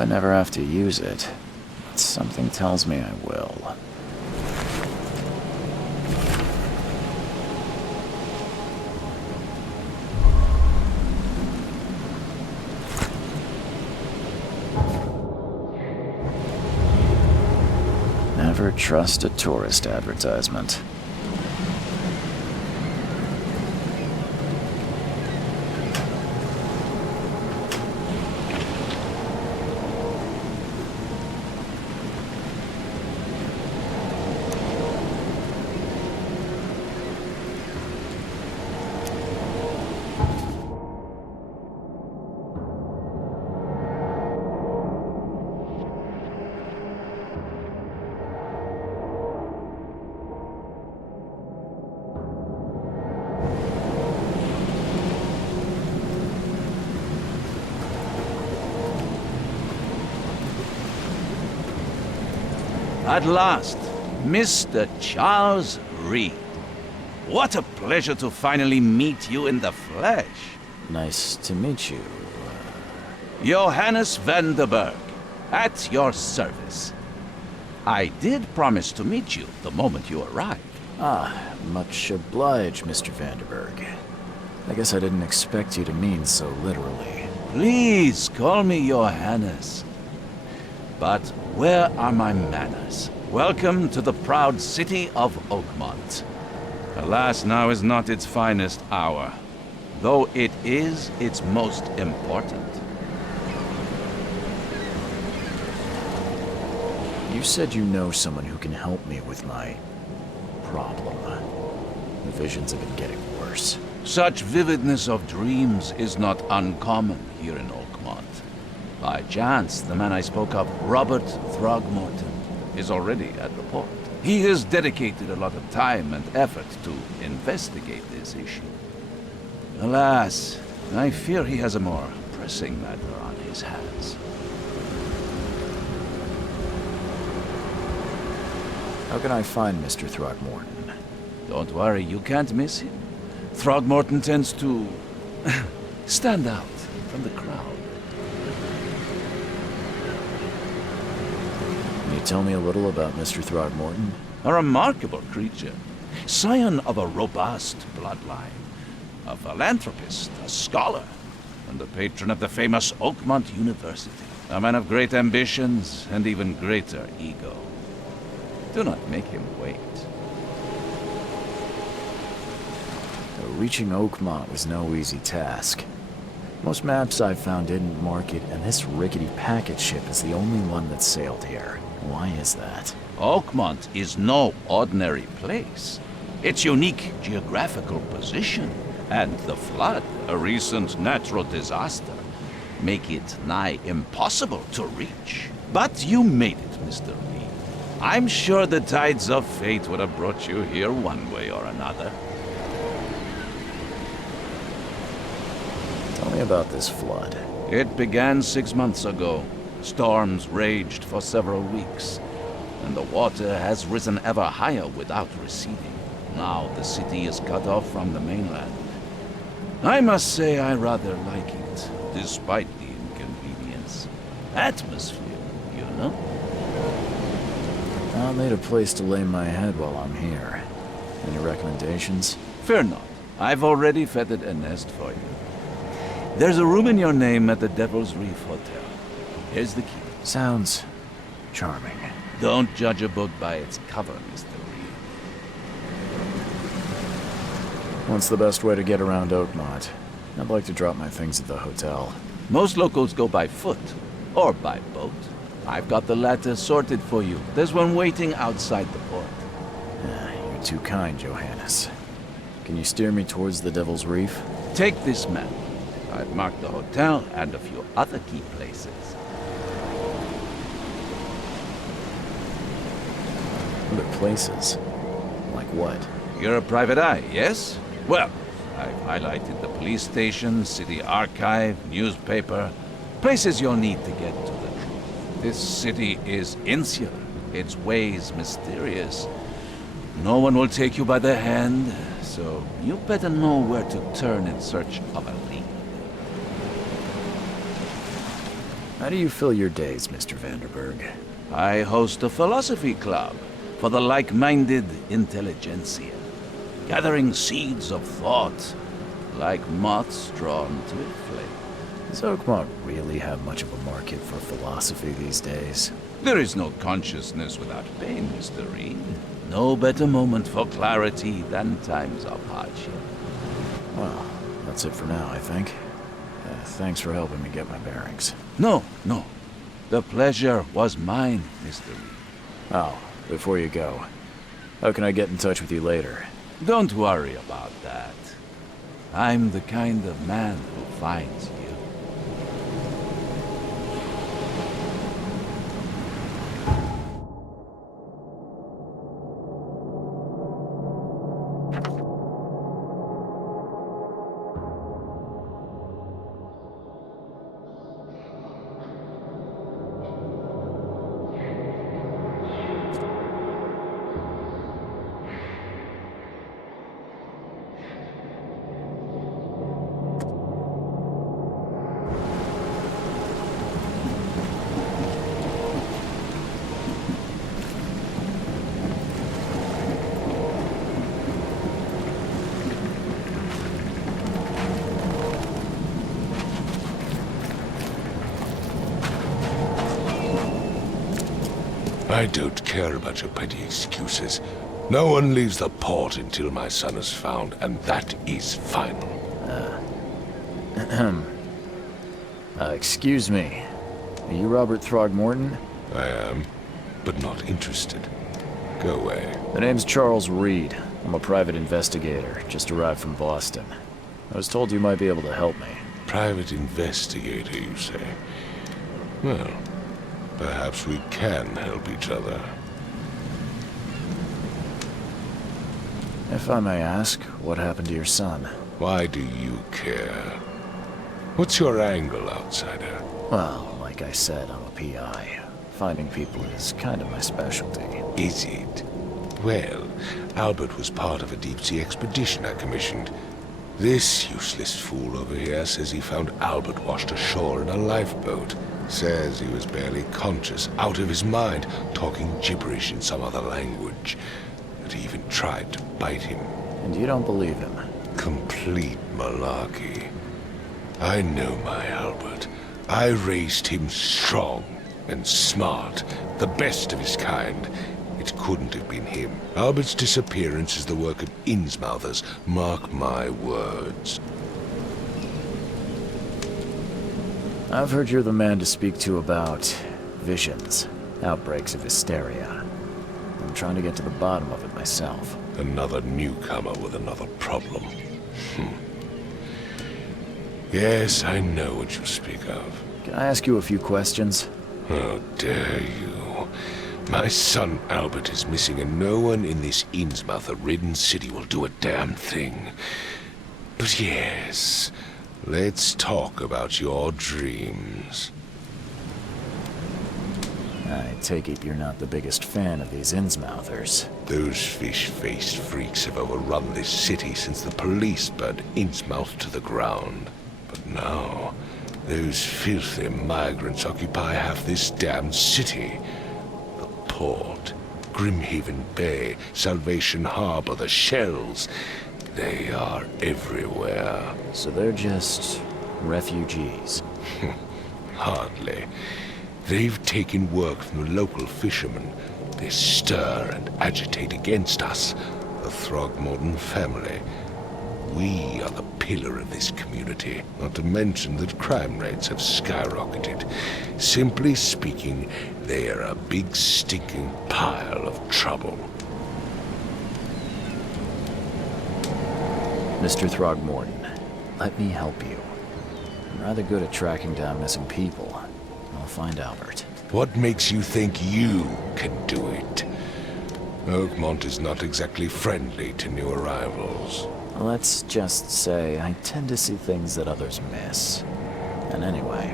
I never have to use it, but something tells me I will. Never trust a tourist advertisement. At last, Mr. Charles Reed. What a pleasure to finally meet you in the flesh. Nice to meet you. Johannes van der Berg, at your service. I did promise to meet you the moment you arrived. Ah, much obliged, Mr. Vanderberg. I guess I didn't expect you to mean so literally. Please call me Johannes. But where are my manners? Welcome to the proud city of Oakmont. Alas, now is not its finest hour, though it is its most important. You said you know someone who can help me with my problem. The visions have been getting worse. Such vividness of dreams is not uncommon here in Oakmont. By chance, the man I spoke of, Robert Throgmorton, is already at the port. He has dedicated a lot of time and effort to investigate this issue. Alas, I fear he has a more pressing matter on his hands. How can I find Mr. Throgmorton? Don't worry, you can't miss him. Throgmorton tends to stand out from the crowd. Can you tell me a little about Mr. Throgmorton? A remarkable creature, scion of a robust bloodline, a philanthropist, a scholar, and the patron of the famous Oakmont University. A man of great ambitions and even greater ego. Do not make him wait. Reaching Oakmont was no easy task. Most maps I've found didn't mark it, and this rickety packet ship is the only one that sailed here. Why is that? Oakmont is no ordinary place. Its unique geographical position and the flood, a recent natural disaster, make it nigh impossible to reach. But you made it, Mr. Lee. I'm sure the tides of fate would have brought you here one way or another. Tell me about this flood. It began 6 months ago. Storms raged for several weeks, and the water has risen ever higher without receding. Now the city is cut off from the mainland. I must say I rather like it, despite the inconvenience. Atmosphere, you know? I'll need a place to lay my head while I'm here. Any recommendations? Fear not. I've already feathered a nest for you. There's a room in your name at the Devil's Reef Hotel. Here's the key. Sounds charming. Don't judge a book by its cover, Mr. Reed. What's the best way to get around Oakmont? I'd like to drop my things at the hotel. Most locals go by foot, or by boat. I've got the latter sorted for you. There's one waiting outside the port. You're too kind, Johannes. Can you steer me towards the Devil's Reef? Take this map. I've marked the hotel and a few other key places. Other places? Like what? You're a private eye, yes? Well, I've highlighted the police station, city archive, newspaper, places you'll need to get to the truth. This city is insular, its ways mysterious. No one will take you by the hand, so you better know where to turn in search of a lead. How do you fill your days, Mr. Vanderberg? I host a philosophy club for the like-minded intelligentsia, gathering seeds of thought, like moths drawn to a flame. Does Oakmont really have much of a market for philosophy these days? There is no consciousness without pain, Mr. Reed. No better moment for clarity than times of hardship. Well, that's it for now, I think. Thanks for helping me get my bearings. No. The pleasure was mine, Mr. Reed. Oh, before you go, how can I get in touch with you later? Don't worry about that. I'm the kind of man who finds you. I don't care about your petty excuses. No one leaves the port until my son is found, and that is final. Excuse me. Are you Robert Throgmorton? I am, but not interested. Go away. The name's Charles Reed. I'm a private investigator, just arrived from Boston. I was told you might be able to help me. Private investigator, you say? Well, perhaps we can help each other. If I may ask, what happened to your son? Why do you care? What's your angle, outsider? Well, like I said, I'm a PI. Finding people is kind of my specialty. Is it? Well, Albert was part of a deep-sea expedition I commissioned. This useless fool over here says he found Albert washed ashore in a lifeboat. Says he was barely conscious, out of his mind, talking gibberish in some other language. That he even tried to bite him. And you don't believe him? Complete malarkey. I know my Albert. I raised him strong and smart, the best of his kind. It couldn't have been him. Albert's disappearance is the work of Innsmouthers, mark my words. I've heard you're the man to speak to about visions, outbreaks of hysteria. I'm trying to get to the bottom of it myself. Another newcomer with another problem. Yes, I know what you speak of. Can I ask you a few questions? How dare you? My son Albert is missing, and no one in this Innsmouther-ridden city will do a damn thing. But yes, Let's talk about your dreams. I take it you're not the biggest fan of these Innsmouthers. Those fish-faced freaks have overrun this city since the police burned Innsmouth to the ground. But now, those filthy migrants occupy half this damned city. The port, Grimhaven Bay, Salvation Harbor, the shells. They are everywhere. So they're just refugees. Hardly. They've taken work from the local fishermen. They stir and agitate against us, the Throgmorton family. We are the pillar of this community, not to mention that crime rates have skyrocketed. Simply speaking, they are a big stinking pile of trouble. Mr. Throgmorton, let me help you. I'm rather good at tracking down missing people. I'll find Albert. What makes you think you can do it? Oakmont is not exactly friendly to new arrivals. Let's just say I tend to see things that others miss. And anyway,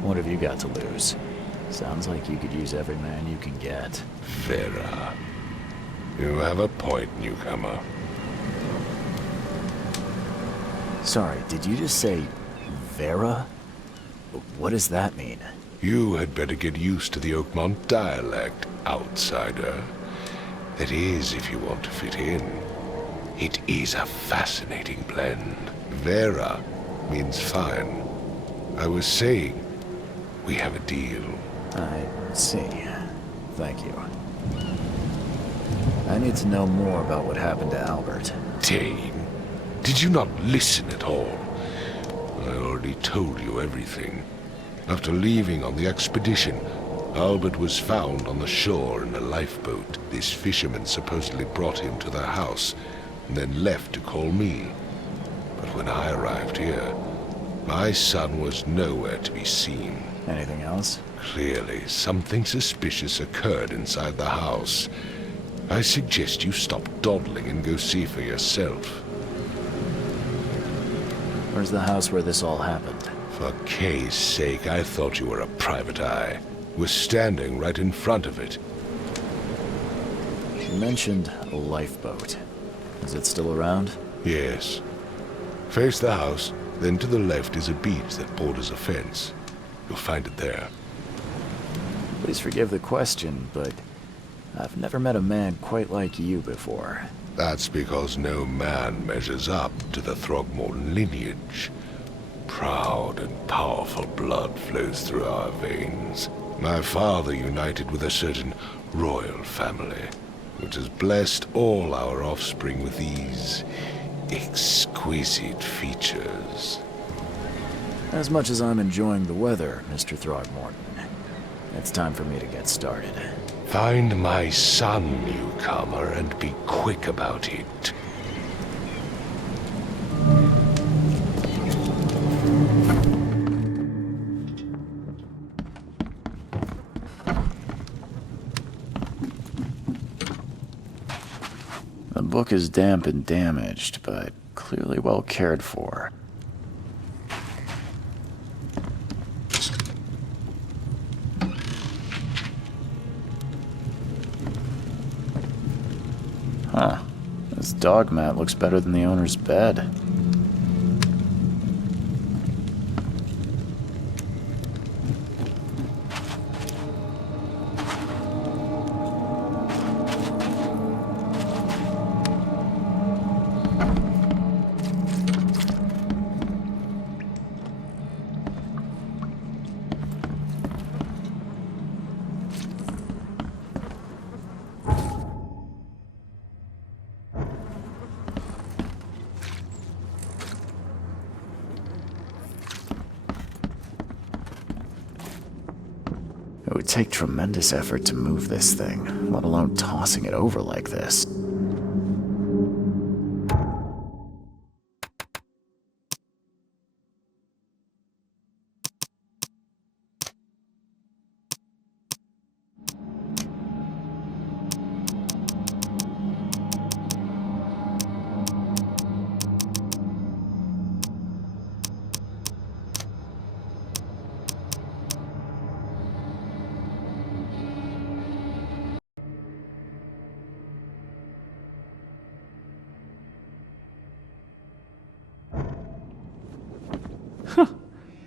what have you got to lose? Sounds like you could use every man you can get. Vera. You have a point, newcomer. Sorry, did you just say Vera? What does that mean? You had better get used to the Oakmont dialect, outsider. That is, if you want to fit in. It is a fascinating blend. Vera means fine. I was saying, we have a deal. I see. Thank you. I need to know more about what happened to Albert. Dane, did you not listen at all? I already told you everything. After leaving on the expedition, Albert was found on the shore in a lifeboat. This fisherman supposedly brought him to their house, and then left to call me. But when I arrived here, my son was nowhere to be seen. Anything else? Clearly, something suspicious occurred inside the house. I suggest you stop dawdling and go see for yourself. Where's the house where this all happened? For Kay's sake, I thought you were a private eye. We're standing right in front of it. You mentioned a lifeboat. Is it still around? Yes. Face the house, then to the left is a beach that borders a fence. You'll find it there. Please forgive the question, but I've never met a man quite like you before. That's because no man measures up to the Throgmorton lineage. Proud and powerful blood flows through our veins. My father united with a certain royal family, which has blessed all our offspring with these exquisite features. As much as I'm enjoying the weather, Mr. Throgmorton, it's time for me to get started. Find my son, newcomer, and be quick about it. The book is damp and damaged, but clearly well cared for. Huh. This dog mat looks better than the owner's bed. It would take tremendous effort to move this thing, let alone tossing it over like this.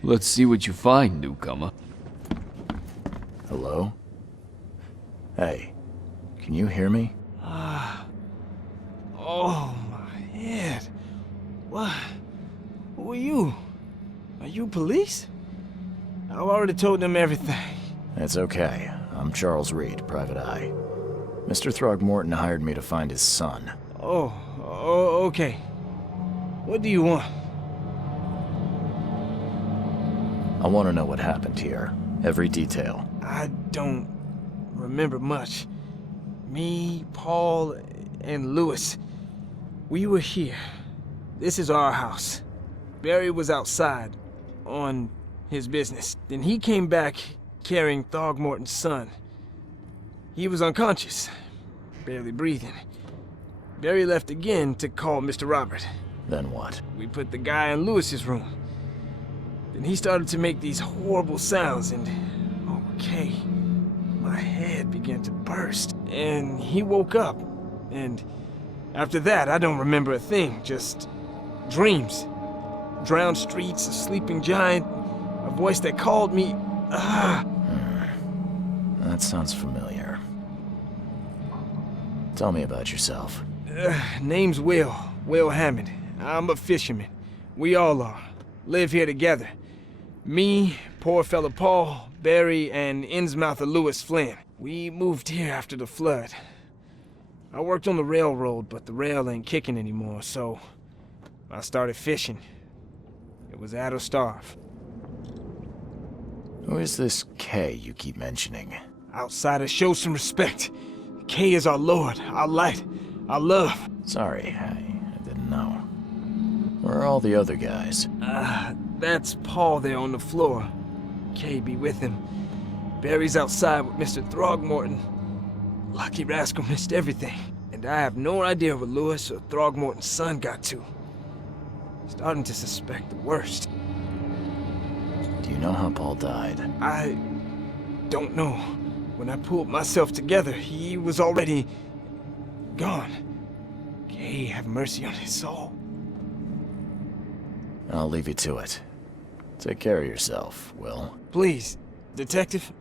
Let's see what you find, newcomer. Hello? Hey, can you hear me? Oh, my head. What? Who are you? Are you police? I've already told them everything. It's okay. I'm Charles Reed, Private Eye. Mr. Throgmorton hired me to find his son. Oh, okay. What do you want? I want to know what happened here. Every detail. I don't remember much. Me, Paul, and Lewis, we were here. This is our house. Barry was outside, on his business. Then he came back carrying Throgmorton's son. He was unconscious, barely breathing. Barry left again to call Mr. Robert. Then what? We put the guy in Lewis's room. Then he started to make these horrible sounds and... okay, my head began to burst. And he woke up. And after that, I don't remember a thing, just dreams. Drowned streets, a sleeping giant, a voice that called me... That sounds familiar. Tell me about yourself. Name's Will Hammond. I'm a fisherman. We all are. Live here together. Me, poor fella Paul, Barry, and Innsmouther Lewis Flynn. We moved here after the flood. I worked on the railroad, but the rail ain't kicking anymore, so I started fishing. It was add or starve. Who is this K you keep mentioning? Outsiders, show some respect. K is our lord, our light, our love. Sorry, I didn't know. Where are all the other guys? That's Paul there on the floor. K be with him. Barry's outside with Mr. Throgmorton. Lucky rascal missed everything. And I have no idea where Lewis or Throgmorton's son got to. Starting to suspect the worst. Do you know how Paul died? I don't know. When I pulled myself together, he was already gone. K, have mercy on his soul. I'll leave you to it. Take care of yourself, Will. Please, detective,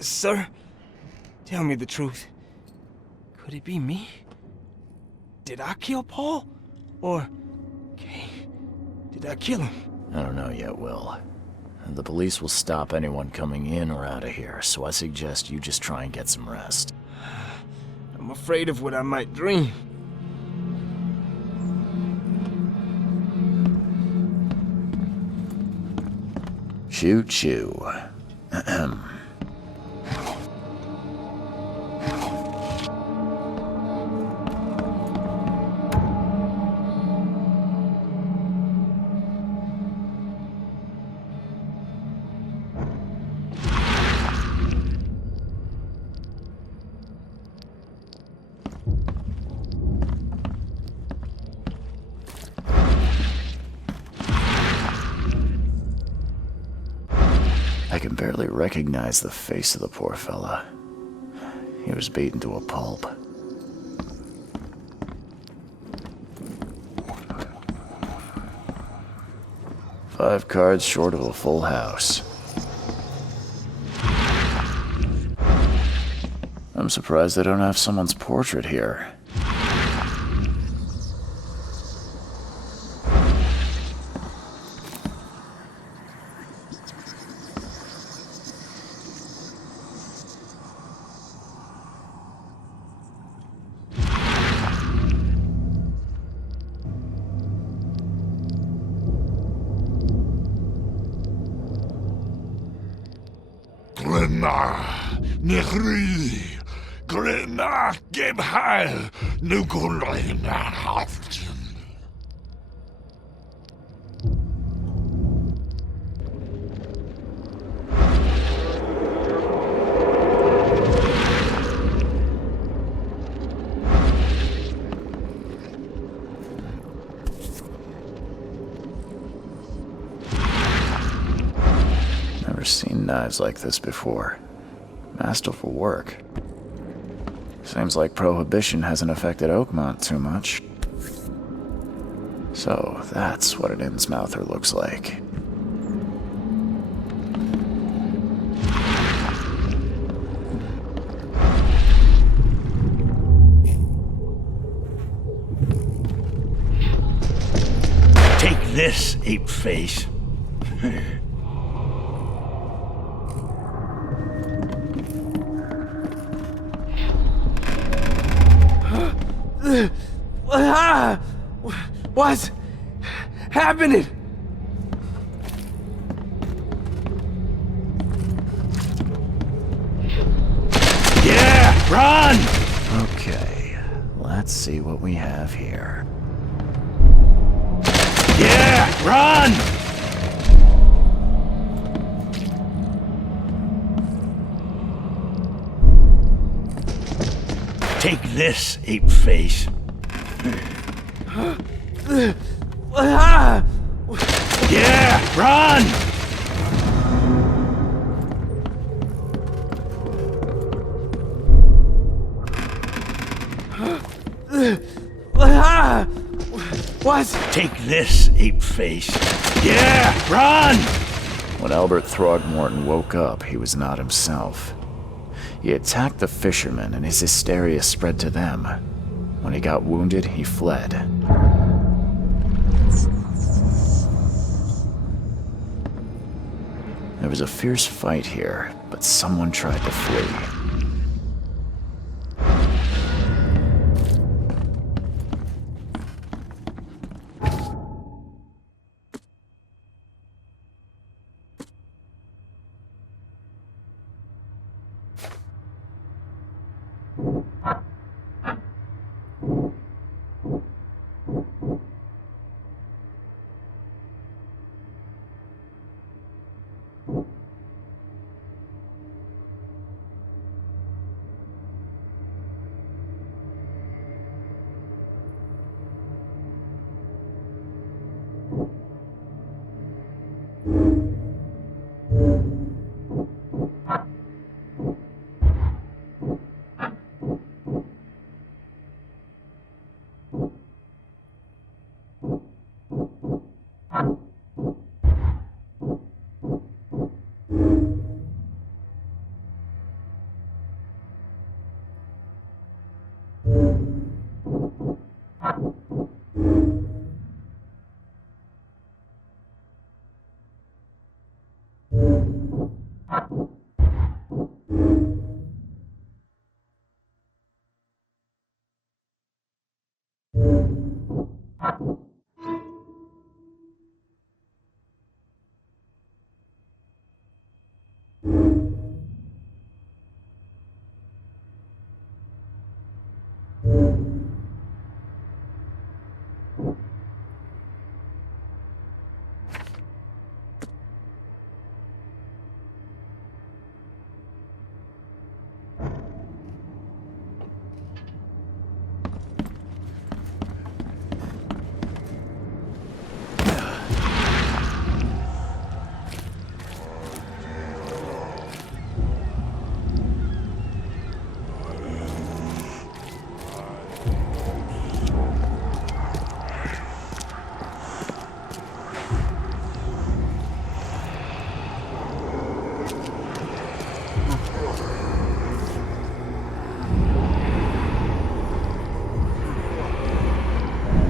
sir, tell me the truth. Could it be me? Did I kill Paul? Or, K, did I kill him? I don't know yet, Will. The police will stop anyone coming in or out of here, so I suggest you just try and get some rest. I'm afraid of what I might dream. Choo choo. Ahem. I can barely recognize the face of the poor fella. He was beaten to a pulp. Five cards short of a full house. I'm surprised they don't have someone's portrait here. Nechri, Glena, geb heil, nu Glena haften. Never seen knives like this before. Masterful work. Seems like Prohibition hasn't affected Oakmont too much. So, that's what an Innsmouther looks like. this, ape face. What's happening? Yeah, run! Okay, let's see what we have here. Yeah, run! Take this, ape face. Yeah, run! What? Take this, ape face. Yeah, run! When Albert Throgmorton woke up, he was not himself. He attacked the fishermen, and his hysteria spread to them. When he got wounded, he fled. There was a fierce fight here, but someone tried to flee.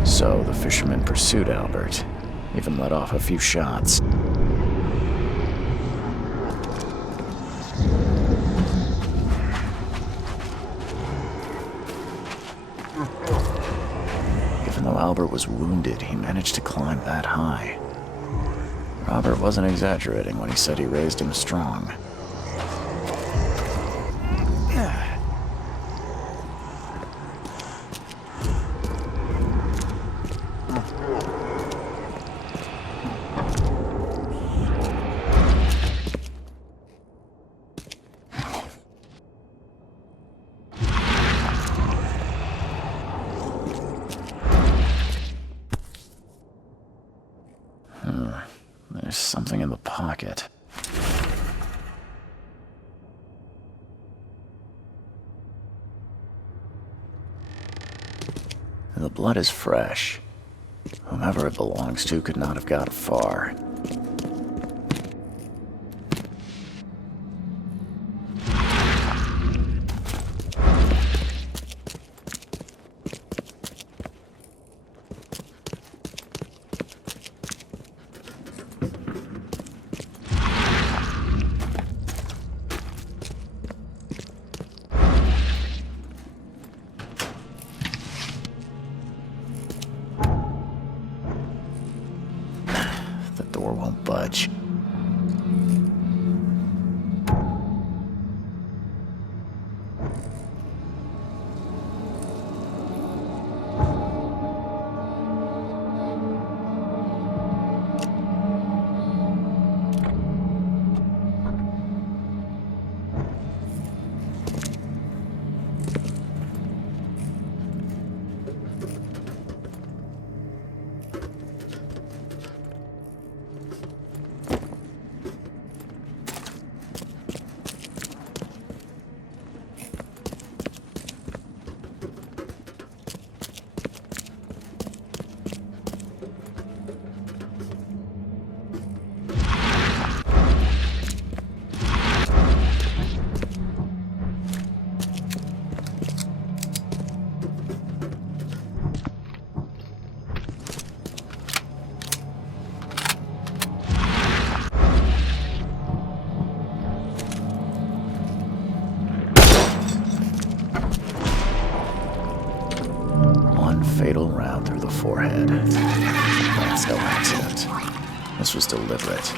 So the fishermen pursued Albert, even let off a few shots. Even though Albert was wounded, he managed to climb that high. Robert wasn't exaggerating when he said he raised him strong. There's something in the pocket. The blood is fresh. Whomever it belongs to could not have got far. won't budge. Fatal round through the forehead. That's no accident. This was deliberate.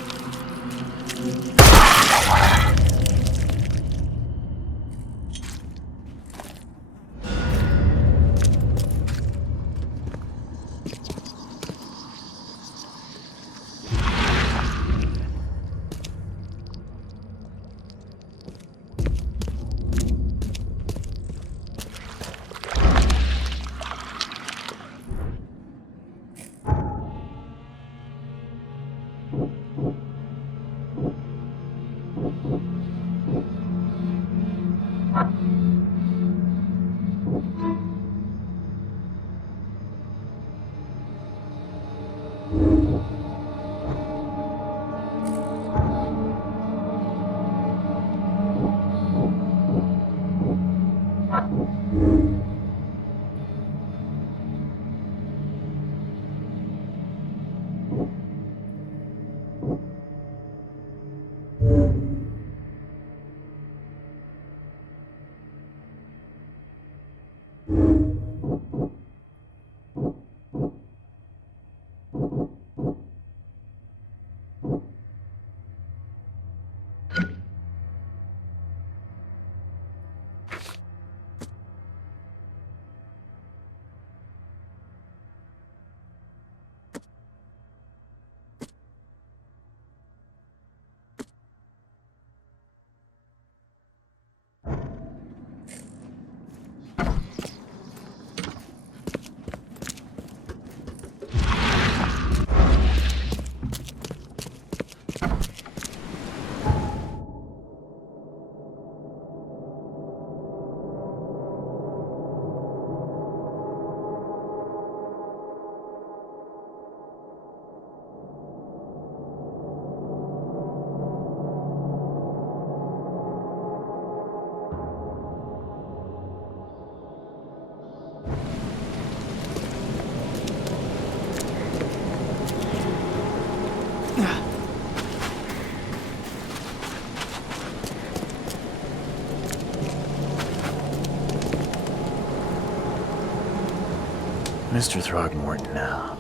Mr. Throgmorton,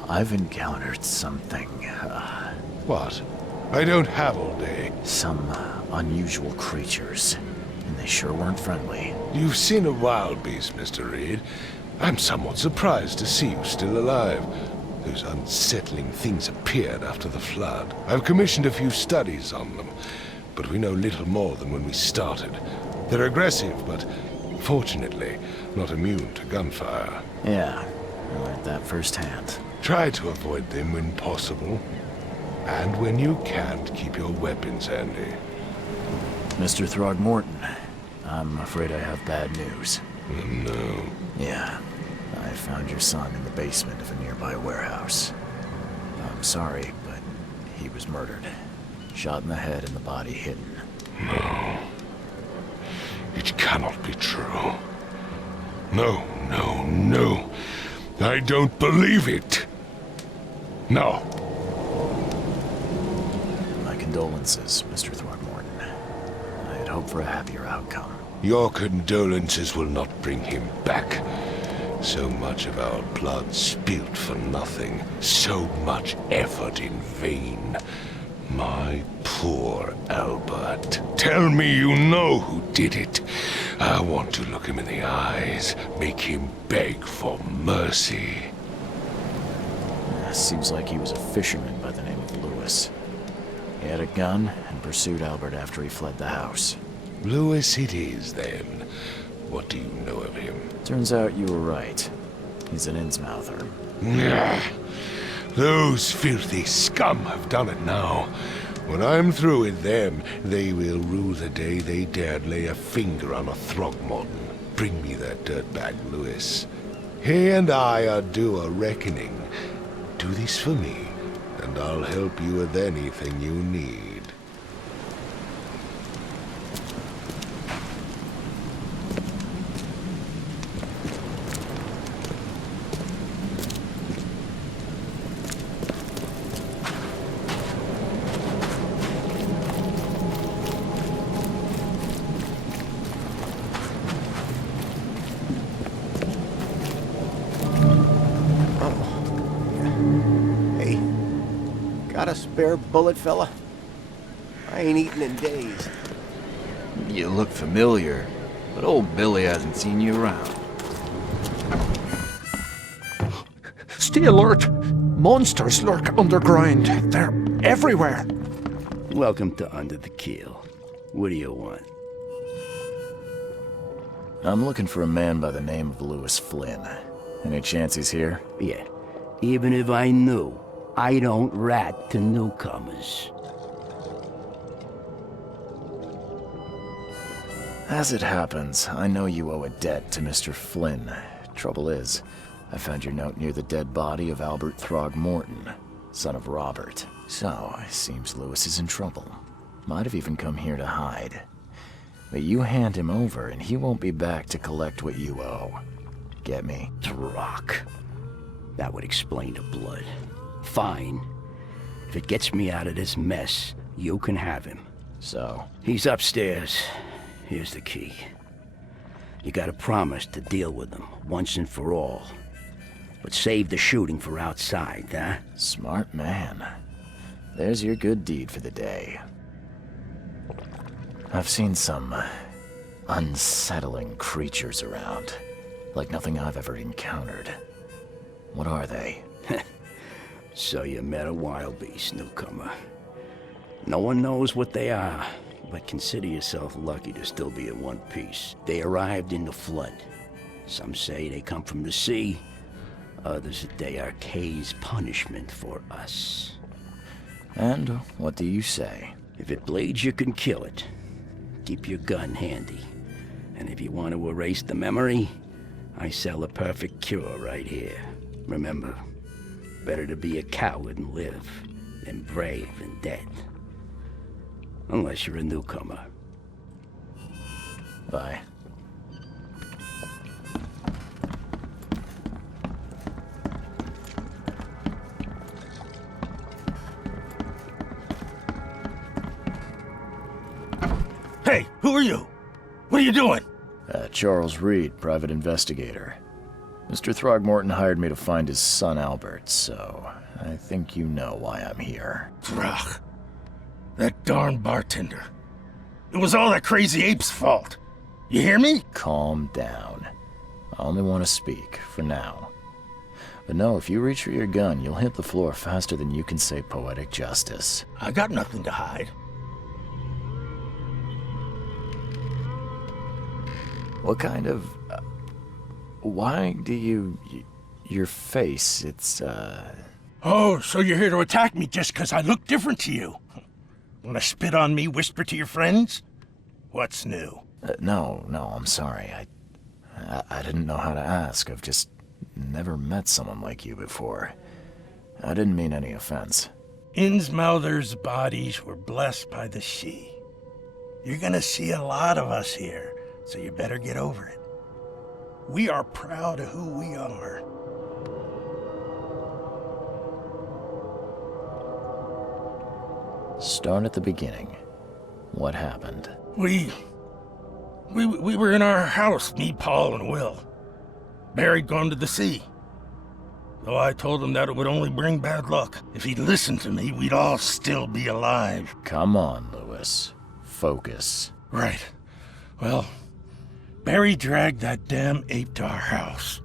I've encountered something, What? I don't have all day. some unusual creatures, and they sure weren't friendly. You've seen a wild beast, Mr. Reed. I'm somewhat surprised to see you still alive. Those unsettling things appeared after the flood. I've commissioned a few studies on them, but we know little more than when we started. They're aggressive, but fortunately not immune to gunfire. Yeah, I learned that firsthand. Try to avoid them when possible. And when you can't, keep your weapons handy. Mr. Throgmorton, I'm afraid I have bad news. Oh, no. Yeah, I found your son in the basement of a nearby warehouse. I'm sorry, but he was murdered. Shot in the head and the body hidden. No. It cannot be true. No, no, no. I don't believe it. No. My condolences, Mr. Throgmorton. I had hoped for a happier outcome. Your condolences will not bring him back. So much of our blood spilt for nothing. So much effort in vain. My poor Albert. Tell me you know who did it. I want to look him in the eyes, make him beg for mercy. Seems like he was a fisherman by the name of Lewis. He had a gun and pursued Albert after he fled the house. Lewis it is, then. What do you know of him? Turns out you were right. He's an Innsmouther. Those filthy scum have done it now. When I'm through with them, they will rue the day they dared lay a finger on a Throgmorton. Bring me that dirtbag, Lewis. He and I are due a reckoning. Do this for me, and I'll help you with anything you need. Got a spare bullet, fella? I ain't eaten in days. You look familiar, but old Billy hasn't seen you around. Stay alert! Monsters lurk underground. They're everywhere. Welcome to Under the Keel. What do you want? I'm looking for a man by the name of Lewis Flynn. Any chance he's here? Yeah, even if I knew, I don't rat to newcomers. As it happens, I know you owe a debt to Mr. Flynn. Trouble is, I found your note near the dead body of Albert Throgmorton, son of Robert. So, it seems Lewis is in trouble. Might have even come here to hide. But you hand him over and he won't be back to collect what you owe. Get me? Throck. That would explain the blood. Fine. If it gets me out of this mess, you can have him. So? He's upstairs. Here's the key. You gotta promise to deal with him, once and for all. But save the shooting for outside, huh? Smart man. There's your good deed for the day. I've seen some unsettling creatures around. Like nothing I've ever encountered. What are they? So you met a wild beast, newcomer. No one knows what they are, but consider yourself lucky to still be in one piece. They arrived in the flood. Some say they come from the sea. Others that they are Kay's punishment for us. And what do you say? If it bleeds, you can kill it. Keep your gun handy. And if you want to erase the memory, I sell a perfect cure right here. Remember, better to be a coward and live than brave and dead. Unless you're a newcomer. Bye. Hey, who are you? What are you doing? Charles Reed, private investigator. Mr. Throgmorton hired me to find his son Albert, so I think you know why I'm here. Throg. That darn bartender. It was all that crazy ape's fault. You hear me? Calm down. I only want to speak, for now. But no, if you reach for your gun, you'll hit the floor faster than you can say poetic justice. I got nothing to hide. What kind of... why do you... your face, it's, Oh, so you're here to attack me just because I look different to you? Wanna spit on me, whisper to your friends? What's new? no, I'm sorry. I didn't know how to ask. I've just never met someone like you before. I didn't mean any offense. Innsmouther's bodies were blessed by the sea. You're gonna see a lot of us here, so you better get over it. We are proud of who we are. Start at the beginning. What happened? We were in our house, me, Paul, and Will. Barry'd gone to the sea. though I told him that it would only bring bad luck. If he'd listened to me, we'd all still be alive. Come on, Lewis. Focus. Right. Well, Barry dragged that damn ape to our house.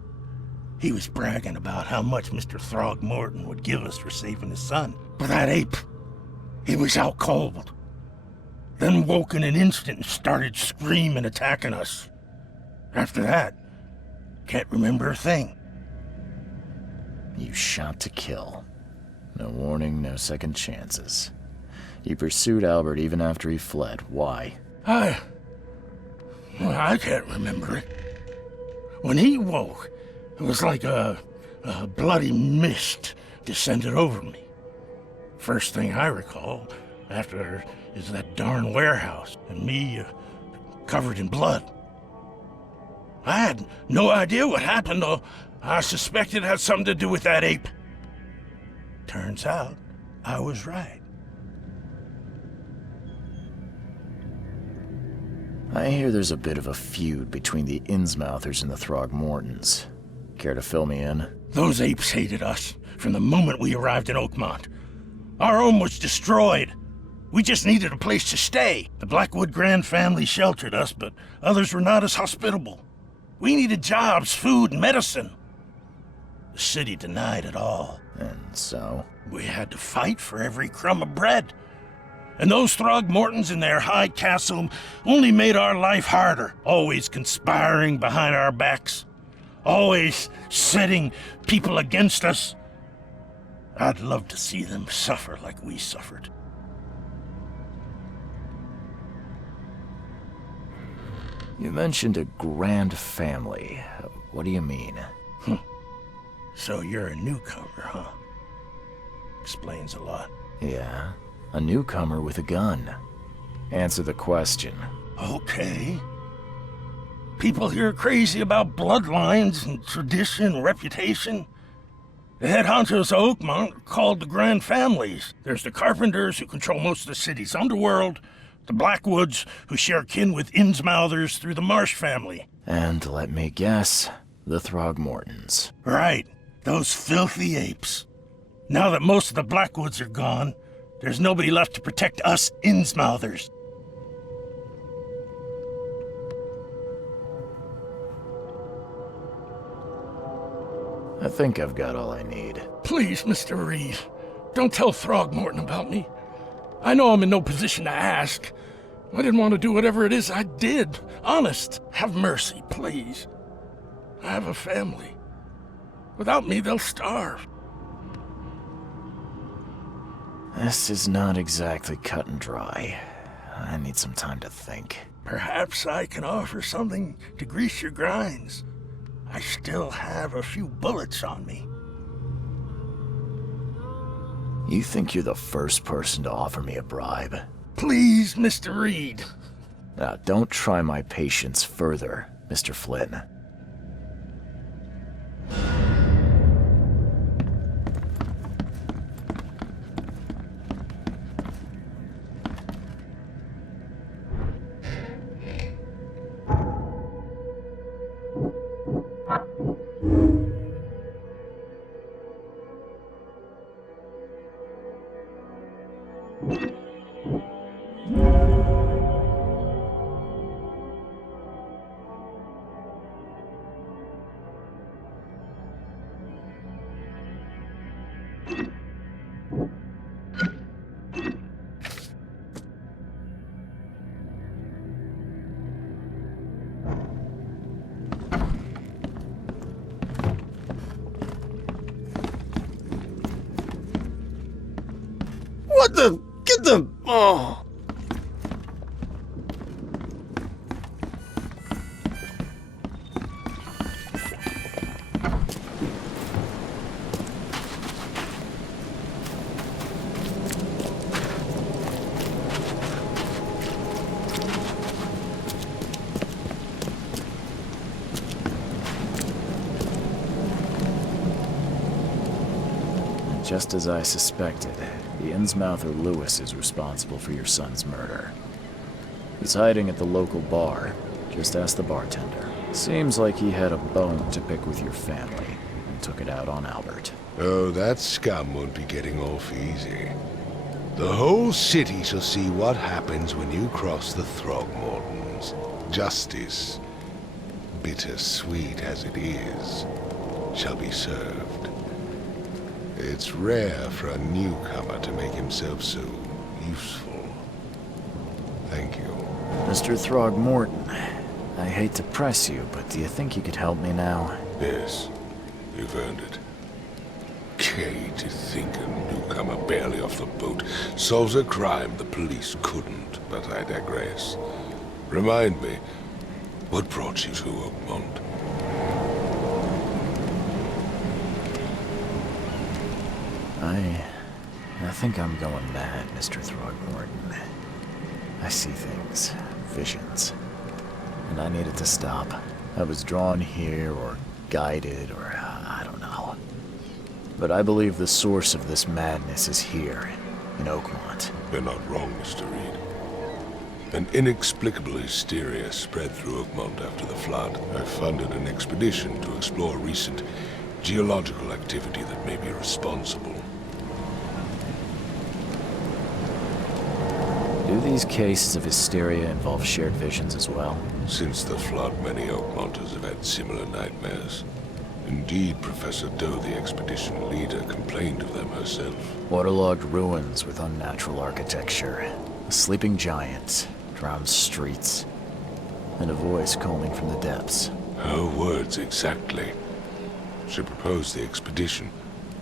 He was bragging about how much Mr. Throgmorton would give us for saving his son. But that ape, he was out cold. Then woke in an instant and started screaming, attacking us. After that, can't remember a thing. You shot to kill. No warning, no second chances. You pursued Albert even after he fled. Why? I can't remember it. When he woke, it was like a bloody mist descended over me. First thing I recall after is that darn warehouse and me covered in blood. I had no idea what happened, though. I suspected it had something to do with that ape. Turns out, I was right. I hear there's a bit of a feud between the Innsmouthers and the Throgmortons. Care to fill me in? Those apes hated us from the moment we arrived in Oakmont. Our home was destroyed. We just needed a place to stay. The Blackwood Grand family sheltered us, but others were not as hospitable. We needed jobs, food, and medicine. The city denied it all. And so? We had to fight for every crumb of bread. And those Throgmortons in their high castle only made our life harder, always conspiring behind our backs, always setting people against us. I'd love to see them suffer like we suffered. You mentioned a grand family. What do you mean? So you're a newcomer, huh? Explains a lot. Yeah, a newcomer with a gun. Answer the question. Okay. People here are crazy about bloodlines and tradition and reputation. The head honchos of Oakmont are called the Grand Families. There's the Carpenters, who control most of the city's underworld, the Blackwoods, who share kin with Innsmouthers through the Marsh family. And let me guess, the Throgmortons. Right, those filthy apes. Now that most of the Blackwoods are gone, there's nobody left to protect us Innsmouthers. I think I've got all I need. Please, Mr. Reed, don't tell Throgmorton about me. I know I'm in no position to ask. I didn't want to do whatever it is I did. Honest, have mercy, please. I have a family. Without me, they'll starve. This is not exactly cut and dry. I need some time to think. Perhaps I can offer something to grease your grinds. I still have a few bullets on me. You think you're the first person to offer me a bribe? Please, Mr. Reed. Now, don't try my patience further, Mr. Flynn. What the? Get the... Oh. Just as I suspected, the Innsmouther Lewis is responsible for your son's murder. He's hiding at the local bar. Just ask the bartender. Seems like he had a bone to pick with your family. In took it out on Albert. Oh, that scum won't be getting off easy. The whole city shall see what happens when you cross the Throgmortons. Justice, bittersweet as it is, shall be served. It's rare for a newcomer to make himself so useful. Thank you. Mr. Throgmorton, I hate to press you, but do you think you could help me now? Yes, you've earned it. Okay, to think a newcomer barely off the boat solves a crime the police couldn't, but I digress. Remind me, what brought you to Oakmont? I think I'm going mad, Mr. Throgmorton. I see things, visions, and I needed to stop. I was drawn here, or guided, or I don't know. But I believe the source of this madness is here, in Oakmont. You're not wrong, Mr. Reed. An inexplicable hysteria spread through Oakmont after the flood. I funded an expedition to explore recent geological activity that may be responsible. Do these cases of hysteria involve shared visions as well? Since the flood, many Oakmonters have had similar nightmares. Indeed, Professor Doe, the expedition leader, complained of them herself. Waterlogged ruins with unnatural architecture, a sleeping giant, drowned streets, and a voice calling from the depths. Her words exactly. She proposed the expedition,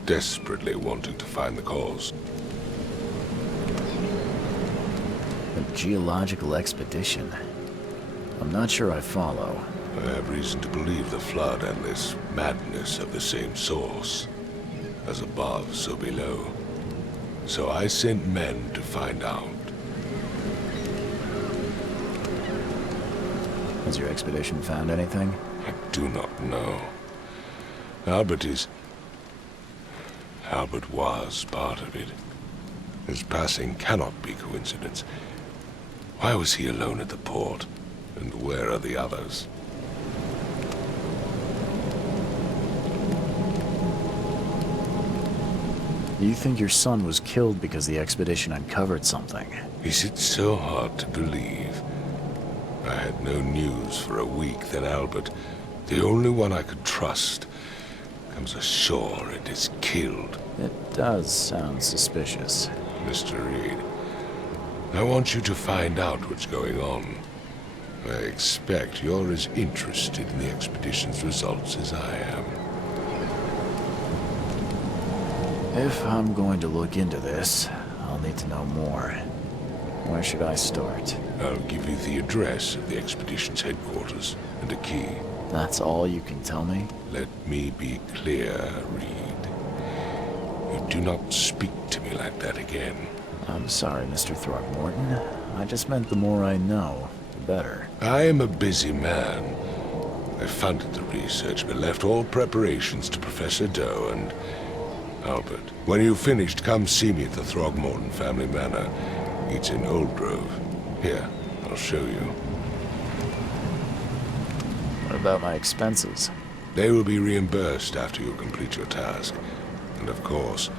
desperately wanting to find the cause. A geological expedition? I'm not sure I follow. I have reason to believe the flood and this madness have the same source. As above, so below. So I sent men to find out. Has your expedition found anything? I do not know. Albert was part of it. His passing cannot be coincidence. Why was he alone at the port? And where are the others? You think your son was killed because the expedition uncovered something? Is it so hard to believe? I had no news for a week, then Albert, the only one I could trust, comes ashore and is killed. It does sound suspicious. Mr. Reed, I want you to find out what's going on. I expect you're as interested in the expedition's results as I am. If I'm going to look into this, I'll need to know more. Where should I start? I'll give you the address of the expedition's headquarters and a key. That's all you can tell me? Let me be clear, Reed. You do not speak to me like that again. I'm sorry, Mr. Throgmorton. I just meant the more I know, the better. I am a busy man. I funded the research, but left all preparations to Professor Doe and Albert. When you've finished, come see me at the Throgmorton family manor. It's in Old Grove. Here, I'll show you. What about my expenses? They will be reimbursed after you complete your task. And of course,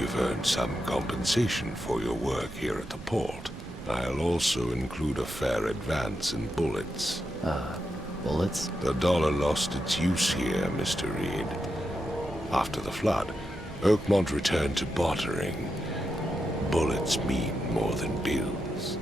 you've earned some compensation for your work here at the port. I'll also include a fair advance in bullets. Bullets? The dollar lost its use here, Mr. Reed. After the flood, Oakmont returned to bartering. Bullets mean more than bills.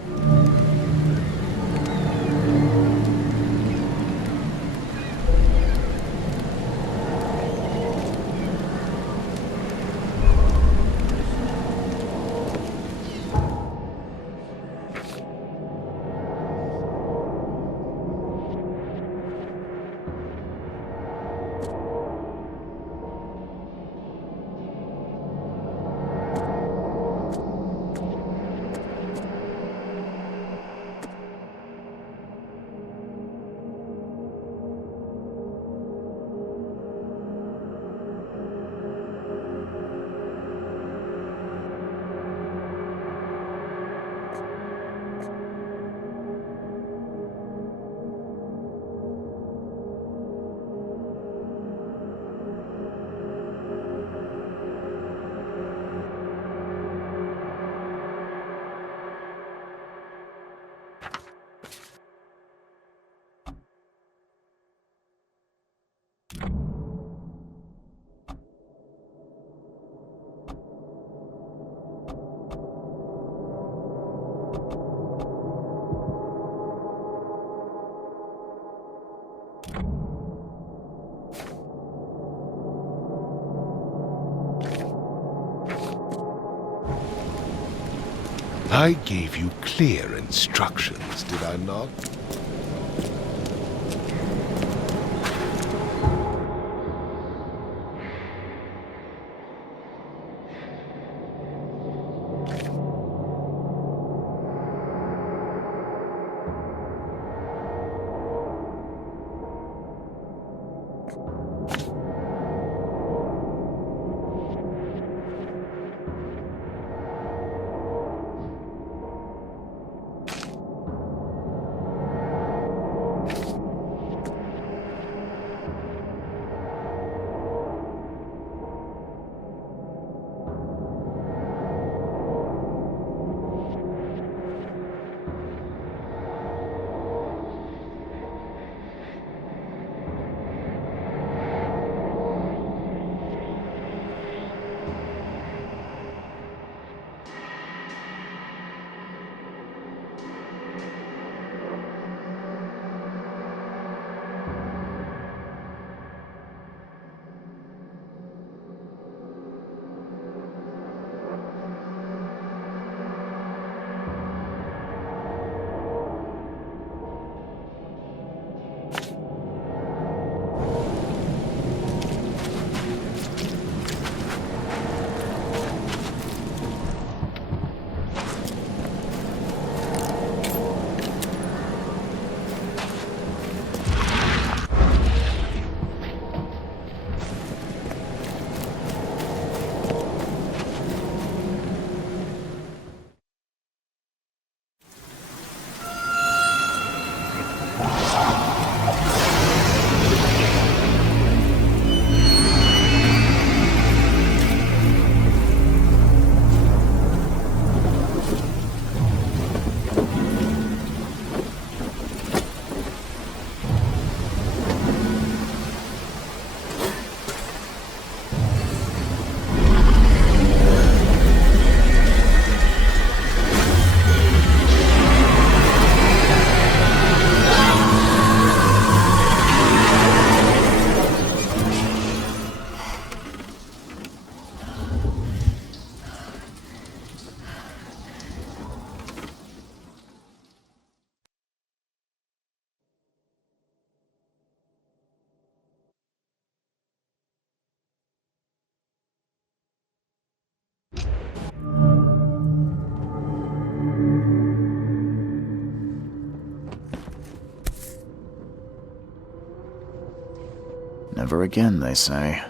I gave you clear instructions, did I not? Never again, they say.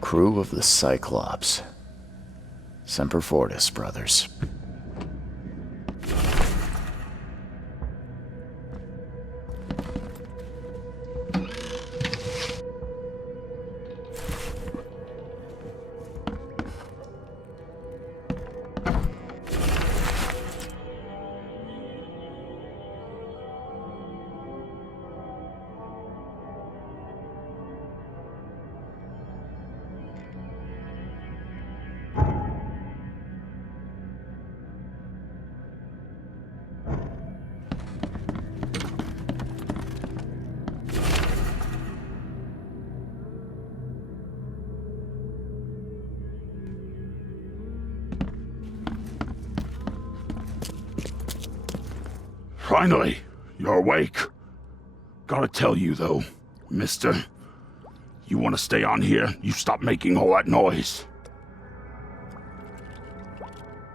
Crew of the Cyclops. Semper Fortis, brothers. Finally, you're awake. Gotta tell you, though, mister, you want to stay on here, you stop making all that noise.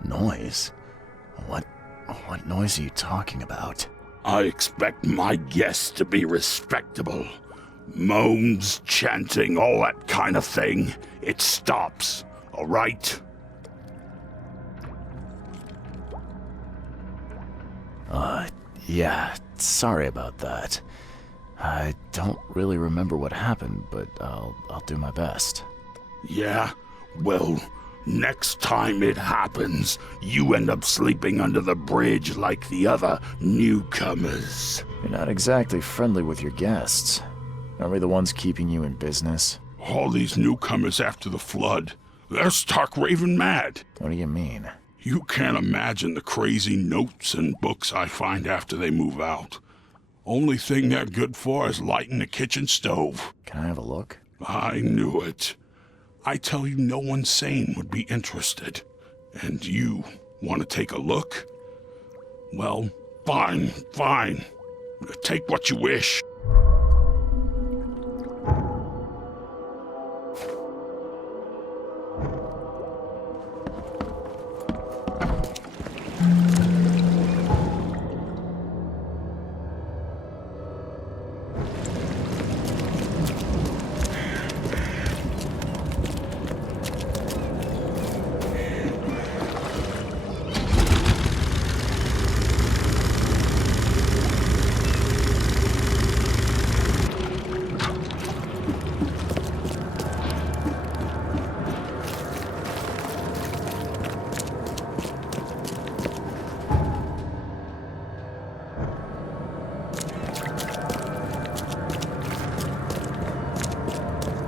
Noise? What noise are you talking about? I expect my guests to be respectable. Moans, chanting, all that kind of thing. It stops, all right? Yeah, sorry about that. I don't really remember what happened, but I'll do my best. Yeah? Well, next time it happens, you end up sleeping under the bridge like the other newcomers. You're not exactly friendly with your guests. Aren't we the ones keeping you in business? All these newcomers after the flood, they're stark raving mad. What do you mean? You can't imagine the crazy notes and books I find after they move out. Only thing they're good for is lighting the kitchen stove. Can I have a look? I knew it. I tell you, no one sane would be interested. And you want to take a look? Well, fine. Take what you wish.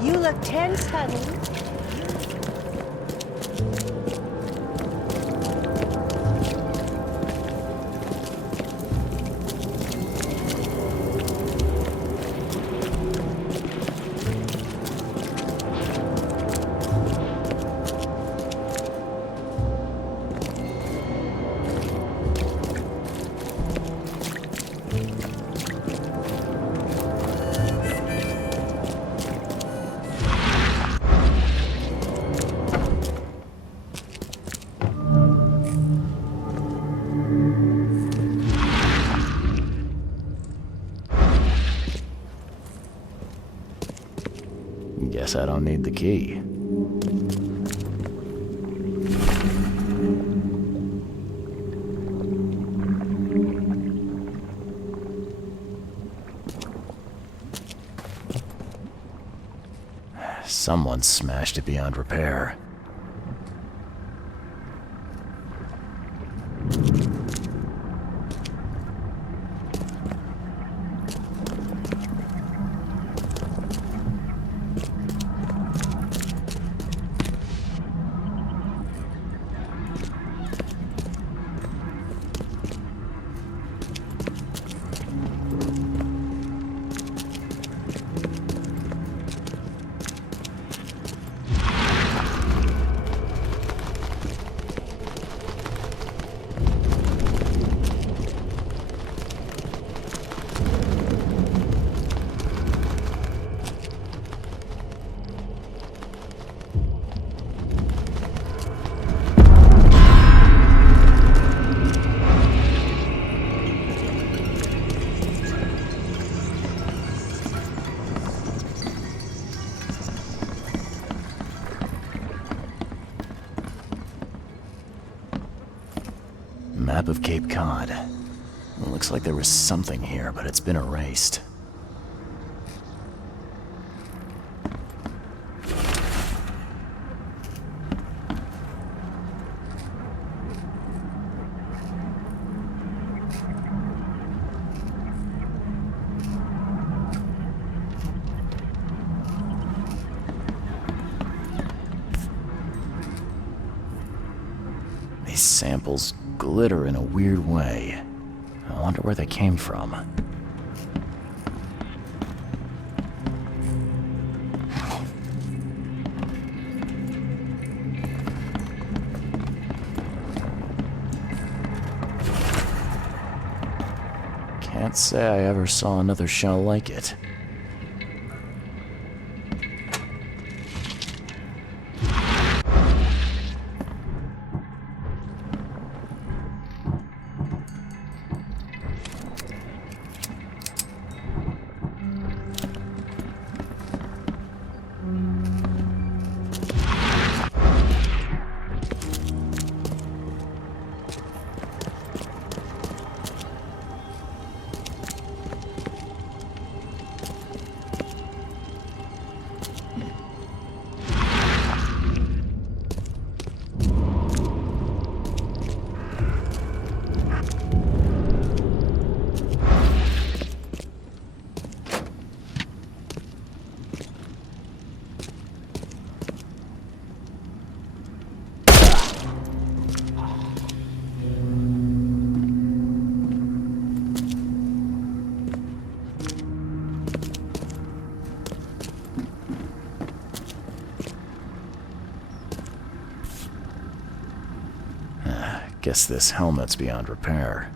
You look tense, honey. Guess I don't need the key. Someone smashed it beyond repair. Map of Cape Cod. It looks like there was something here, but it's been erased. These samples glitter in a weird way. I wonder where they came from. Can't say I ever saw another shell like it. Guess this helmet's beyond repair.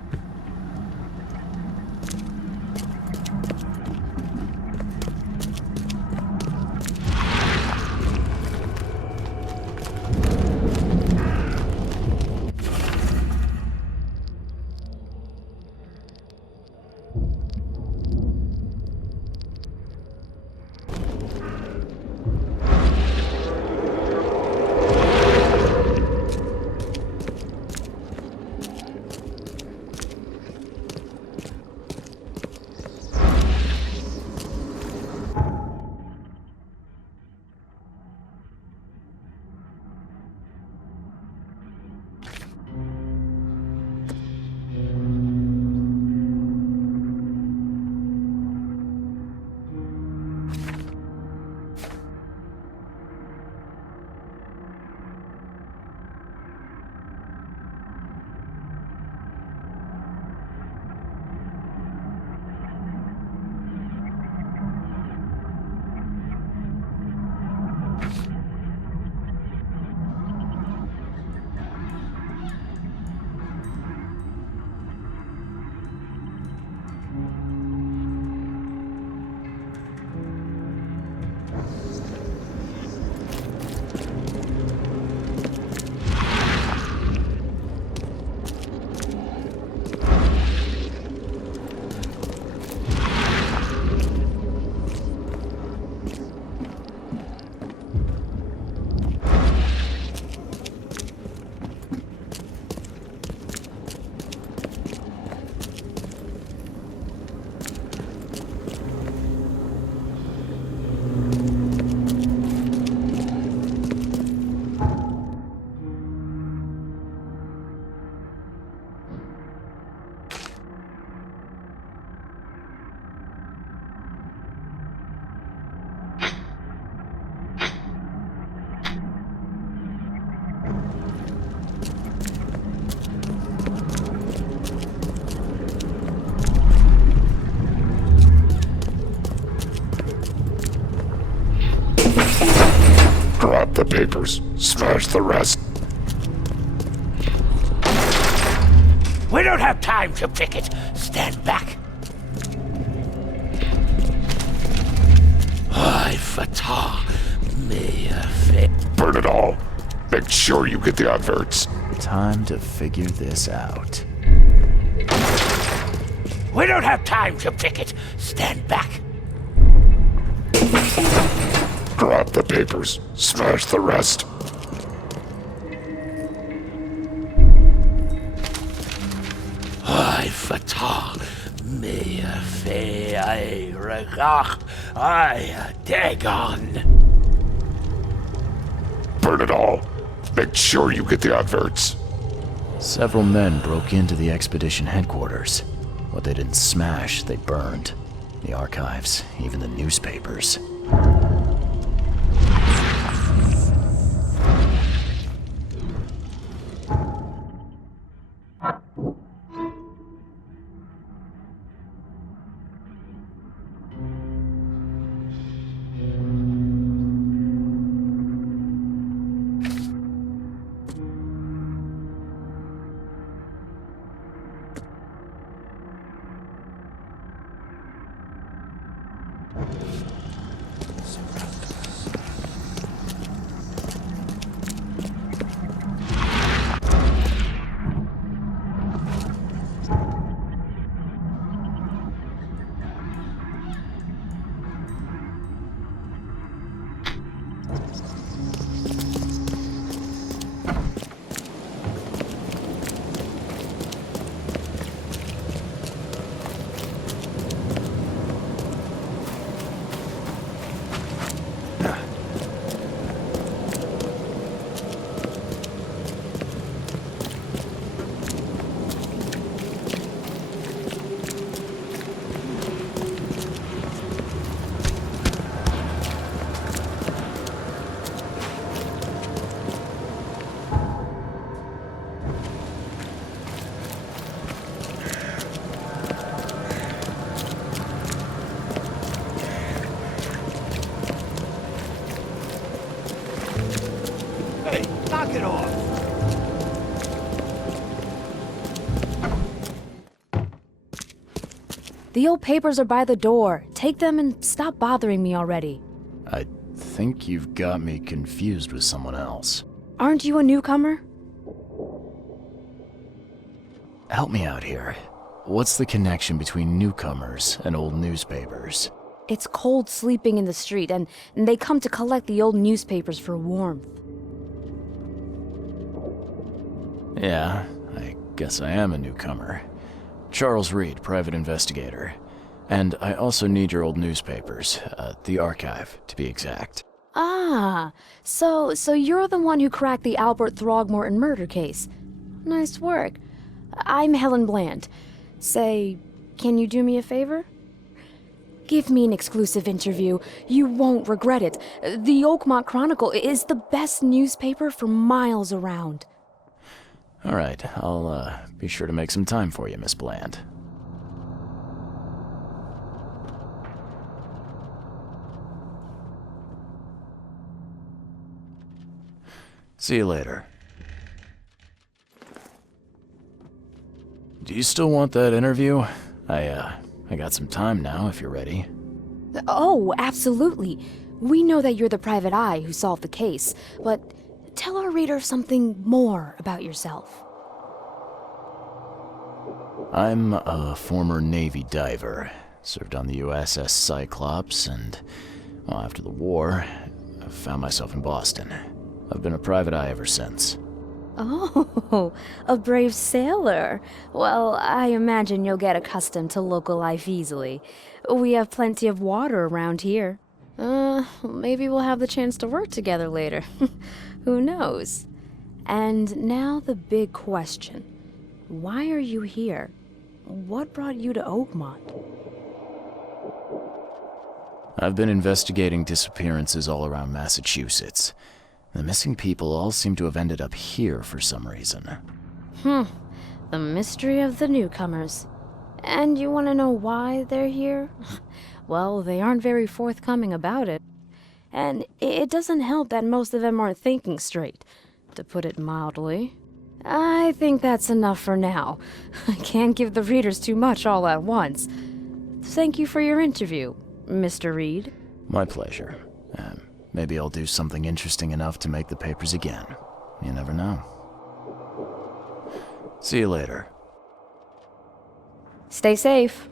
Grab the papers, smash the rest. We don't have time to picket. Stand back. I Fatah may Burn it all. Make sure you get the adverts. Time to figure this out. We don't have time to picket. Stand back. Grab the papers, smash the rest. I Fatah may I regach I Dagon. Burn it all. Make sure you get the adverts. Several men broke into the expedition headquarters. What they didn't smash, they burned. The archives, even the newspapers. Hey, knock it off! The old papers are by the door. Take them and stop bothering me already. I think you've got me confused with someone else. Aren't you a newcomer? Help me out here. What's the connection between newcomers and old newspapers? It's cold sleeping in the street, and they come to collect the old newspapers for warmth. Yeah, I guess I am a newcomer. Charles Reed, private investigator. And I also need your old newspapers, the archive, to be exact. Ah, so you're the one who cracked the Albert Throgmorton murder case. Nice work. I'm Helen Bland. Say, can you do me a favor? Give me an exclusive interview. You won't regret it. The Oakmont Chronicle is the best newspaper for miles around. All right, I'll be sure to make some time for you, Miss Bland. See you later. Do you still want that interview? I got some time now, if you're ready. Oh, absolutely. We know that you're the private eye who solved the case, but tell our reader something more about yourself. I'm a former Navy diver. Served on the USS Cyclops, and, well, after the war, I found myself in Boston. I've been a private eye ever since. Oh, a brave sailor. Well, I imagine you'll get accustomed to local life easily. We have plenty of water around here. Maybe we'll have the chance to work together later. Who knows? And now the big question. Why are you here? What brought you to Oakmont? I've been investigating disappearances all around Massachusetts. The missing people all seem to have ended up here for some reason. The mystery of the newcomers. And you want to know why they're here? Well, they aren't very forthcoming about it. And it doesn't help that most of them aren't thinking straight, to put it mildly. I think that's enough for now. I can't give the readers too much all at once. Thank you for your interview, Mr. Reed. My pleasure. Maybe I'll do something interesting enough to make the papers again. You never know. See you later. Stay safe.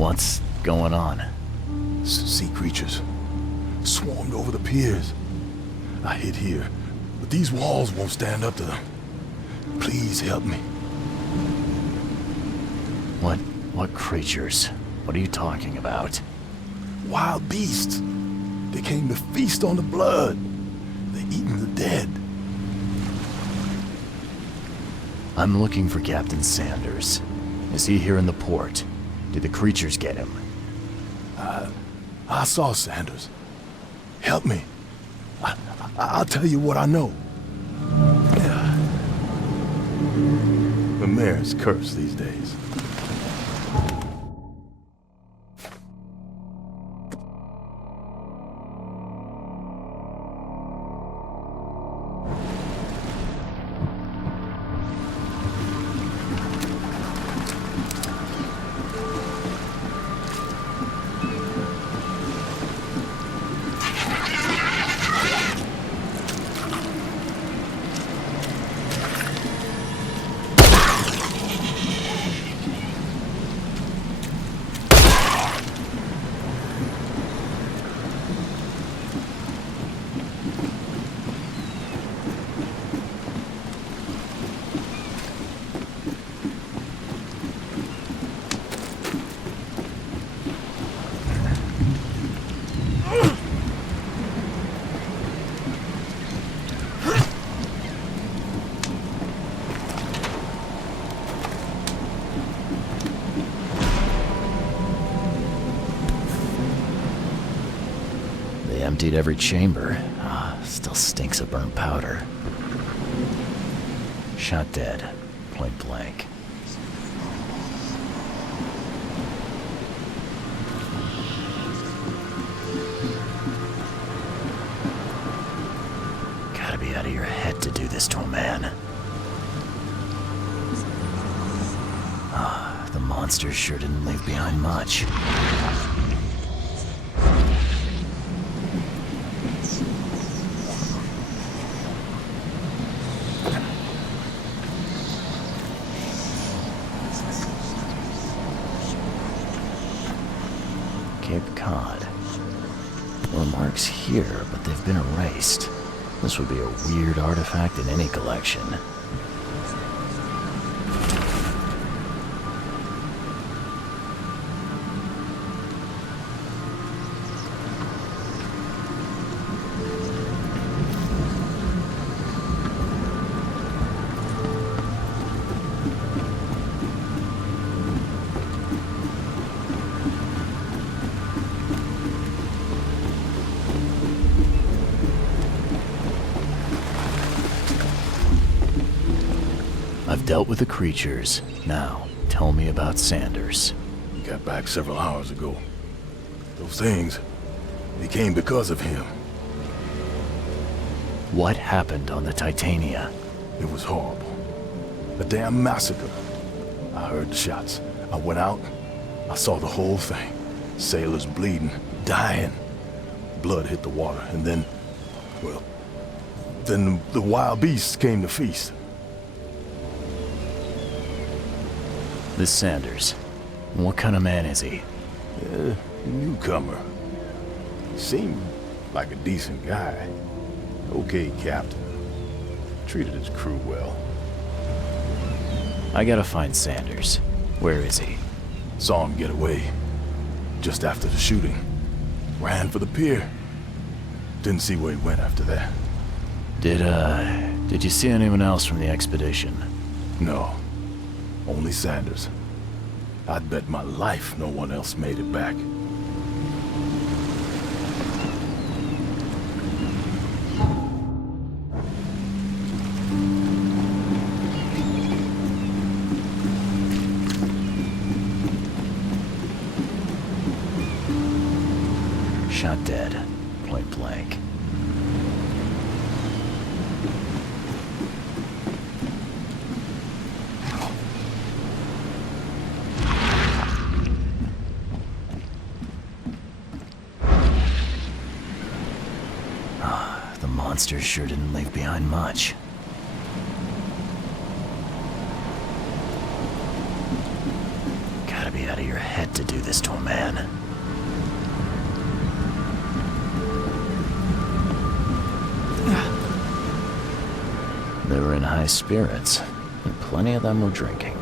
What's going on? Sea creatures swarmed over the piers. I hid here, but these walls won't stand up to them. Please help me. What creatures? What are you talking about? Wild beasts. They came to feast on the blood. They eaten the dead. I'm looking for Captain Sanders. Is he here in the port? Did the creatures get him? I saw Sanders. Help me. I'll tell you what I know. The mayor's cursed these days. Emptied every chamber. Still stinks of burnt powder. Shot dead. Point blank. Gotta be out of your head to do this to a man. The monster sure didn't leave behind much. Cape Cod. There were marks here, but they've been erased. This would be a weird artifact in any collection. I've dealt with the creatures. Now, tell me about Sanders. He got back several hours ago. Those things, they came because of him. What happened on the Titania? It was horrible. A damn massacre. I heard the shots. I went out. I saw the whole thing. Sailors bleeding, dying. Blood hit the water, and then, well, then the wild beasts came to feast. This Sanders. What kind of man is he? Newcomer. Seemed like a decent guy. Okay, Captain. Treated his crew well. I gotta find Sanders. Where is he? Saw him get away. Just after the shooting. Ran for the pier. Didn't see where he went after that. Did you see anyone else from the expedition? No. Only Sanders. I'd bet my life no one else made it back. Shot dead. Point blank. The monster sure didn't leave behind much. Gotta be out of your head to to do this to a man. They were in high spirits, and plenty of them were drinking.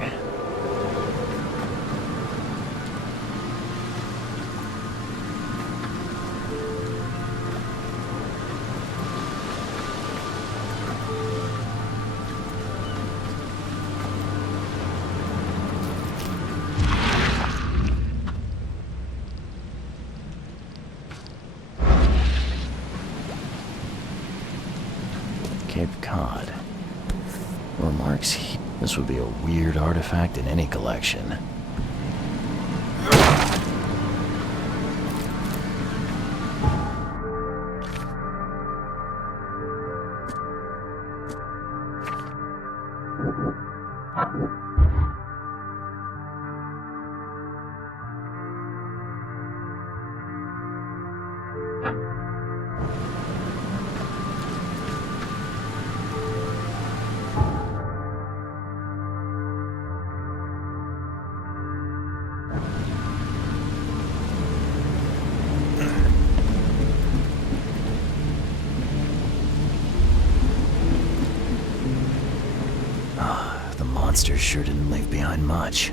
Cape Cod. Remarks this would be a weird artifact in any collection. The monsters sure didn't leave behind much.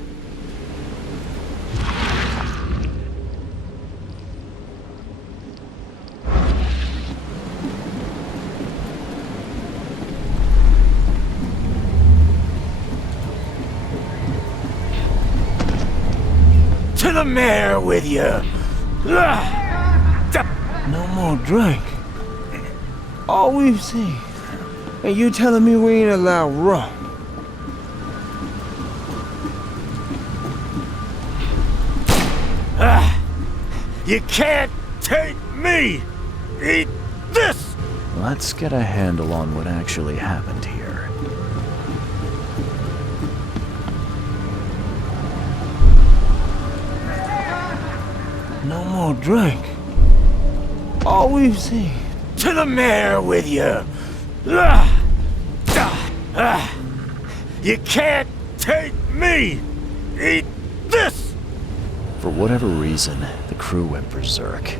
To the mayor with you! No more drink. All we've seen. And you telling me we ain't allowed rum? You can't take me! Eat this! Let's get a handle on what actually happened here. No more drink. All we've seen. To the mayor with you! You can't take me! Eat this! For whatever reason, the crew went berserk.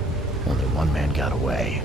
Only one man got away.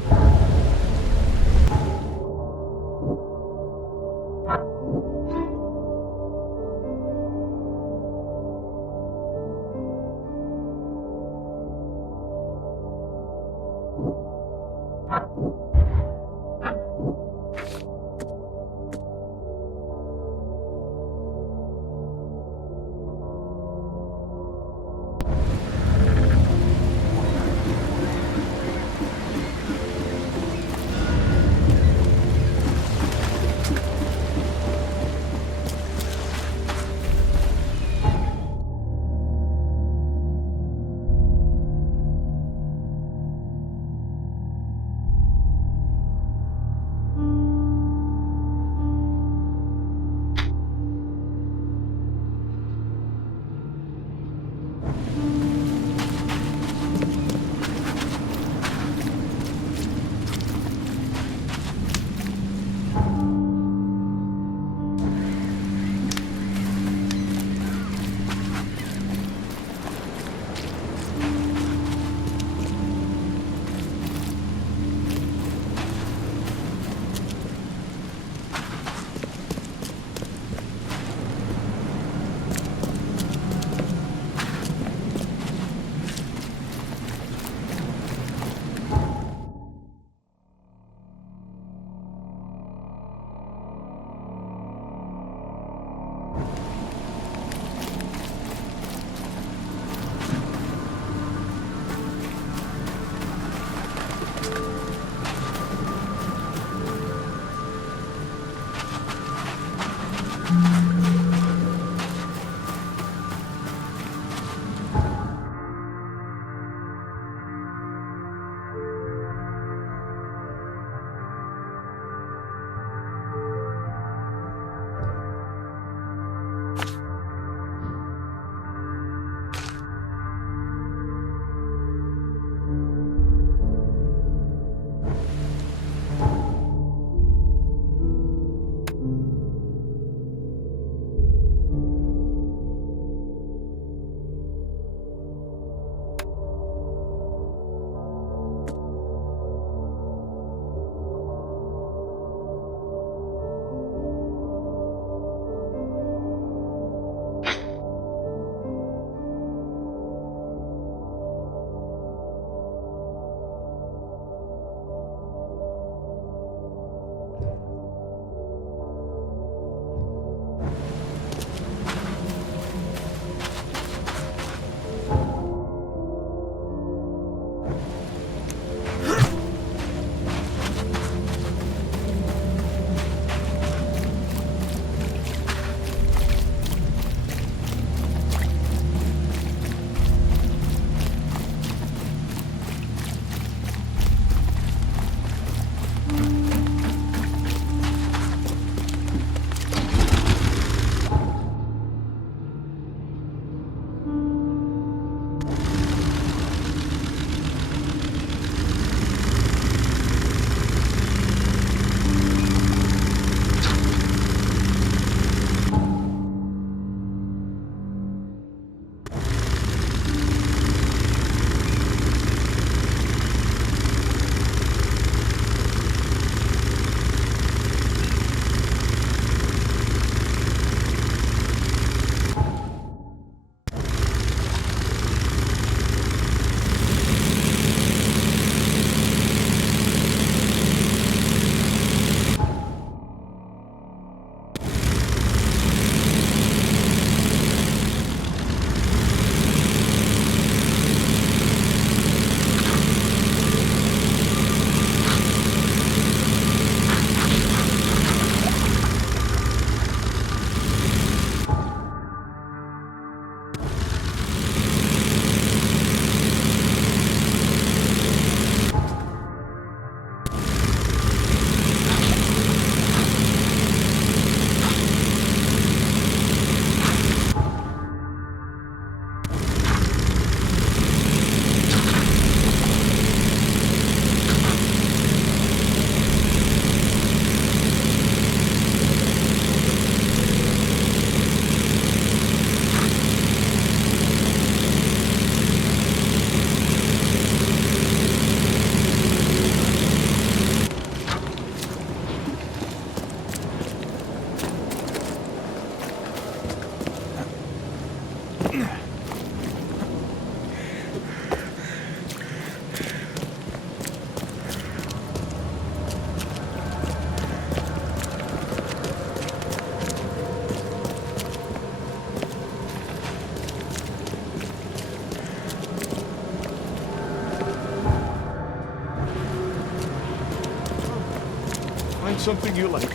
something you like.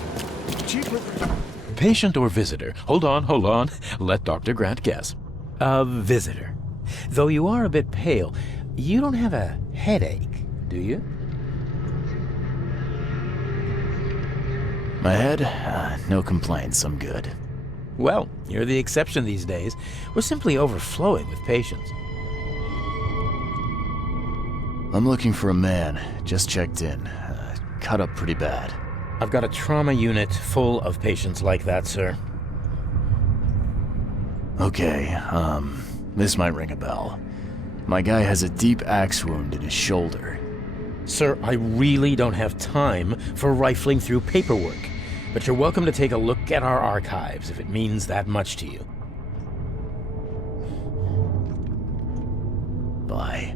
Cheaper. Patient or visitor? Hold on. Let Dr. Grant guess. A visitor. Though you are a bit pale, you don't have a headache, do you? My head? No complaints, I'm good. Well, you're the exception these days. We're simply overflowing with patients. I'm looking for a man. Just checked in. Cut up pretty bad. I've got a trauma unit full of patients like that, sir. Okay, this might ring a bell. My guy has a deep axe wound in his shoulder. Sir, I really don't have time for rifling through paperwork, but you're welcome to take a look at our archives if it means that much to you. Bye.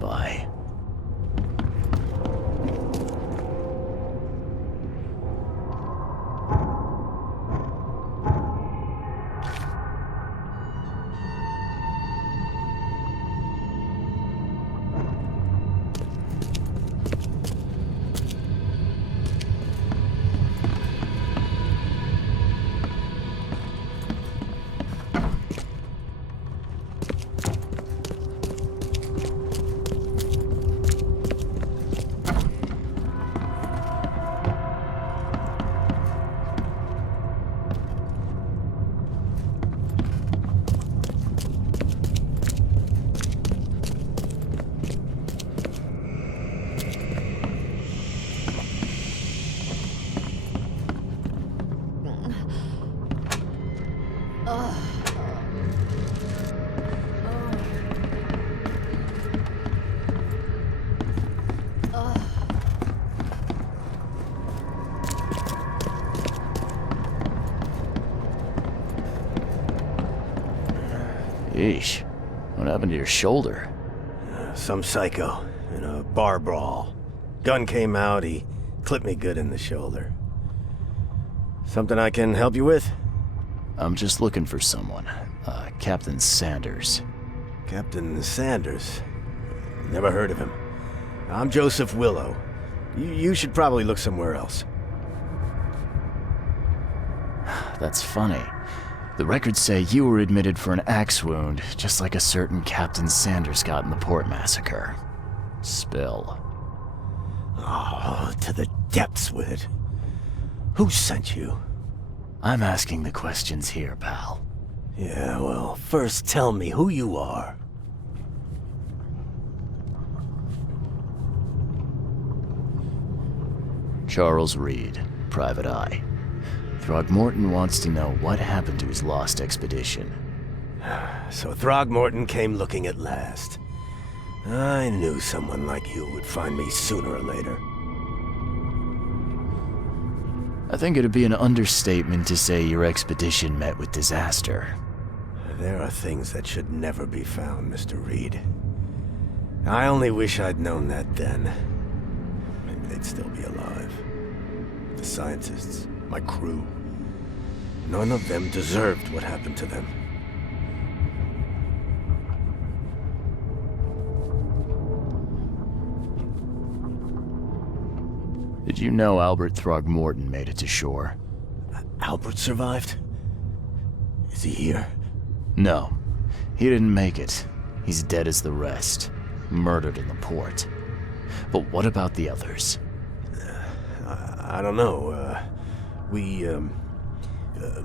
Bye. Yeesh. What happened to your shoulder? Some psycho in a bar brawl. Gun came out, he clipped me good in the shoulder. Something I can help you with? I'm just looking for someone. Captain Sanders. Captain Sanders? Never heard of him. I'm Joseph Willow. You should probably look somewhere else. That's funny. The records say you were admitted for an axe wound, just like a certain Captain Sanders got in the port massacre. Spill. Oh, to the depths with it. Who sent you? I'm asking the questions here, pal. Yeah, well, first tell me who you are. Charles Reed, Private Eye. Throgmorton wants to know what happened to his lost expedition. So Throgmorton came looking at last. I knew someone like you would find me sooner or later. I think it'd be an understatement to say your expedition met with disaster. There are things that should never be found, Mr. Reed. I only wish I'd known that then. Maybe they'd still be alive. The scientists, my crew. None of them deserved what happened to them. Did you know Albert Throgmorton made it to shore? Albert survived? Is he here? No, he didn't make it. He's dead as the rest. Murdered in the port. But what about the others? I don't know.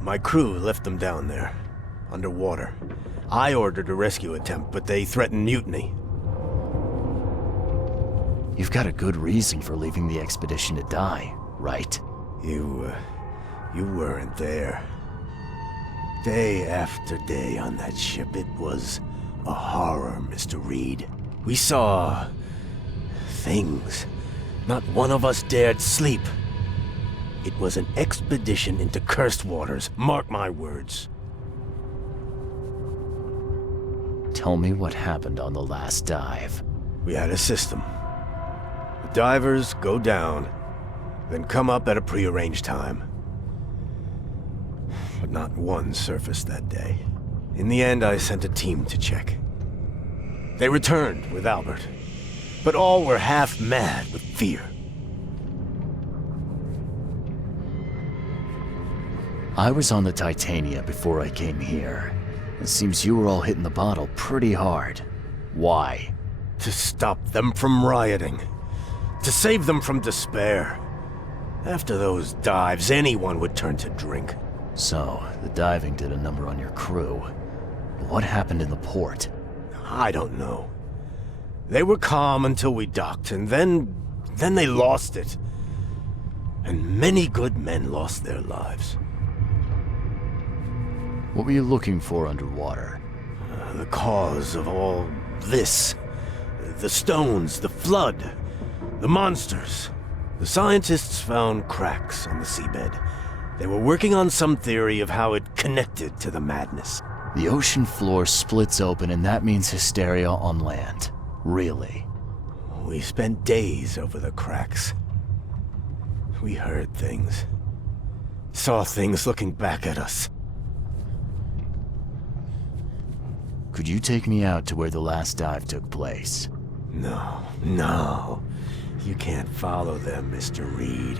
My crew left them down there, underwater. I ordered a rescue attempt, but they threatened mutiny. You've got a good reason for leaving the expedition to die, right? You weren't there. Day after day on that ship, it was a horror, Mr. Reed. We saw things. Not one of us dared sleep. It was an expedition into cursed waters, mark my words. Tell me what happened on the last dive. We had a system. The divers go down, then come up at a prearranged time. But not one surfaced that day. In the end, I sent a team to check. They returned with Albert, but all were half mad with fear. I was on the Titania before I came here. It seems you were all hitting the bottle pretty hard. Why? To stop them from rioting. To save them from despair. After those dives, anyone would turn to drink. So, the diving did a number on your crew. But what happened in the port? I don't know. They were calm until we docked, and then they lost it. And many good men lost their lives. What were you looking for underwater? The cause of all this. The stones, the flood, the monsters. The scientists found cracks on the seabed. They were working on some theory of how it connected to the madness. The ocean floor splits open and that means hysteria on land. Really? We spent days over the cracks. We heard things. Saw things looking back at us. Could you take me out to where the last dive took place? No. You can't follow them, Mr. Reed.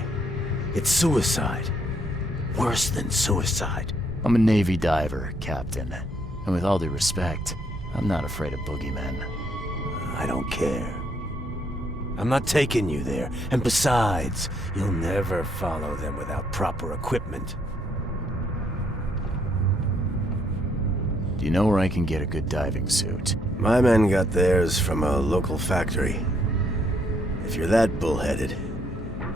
It's suicide. Worse than suicide. I'm a Navy diver, Captain. And with all due respect, I'm not afraid of boogeymen. I don't care. I'm not taking you there. And besides, you'll never follow them without proper equipment. Do you know where I can get a good diving suit? My men got theirs from a local factory. If you're that bullheaded,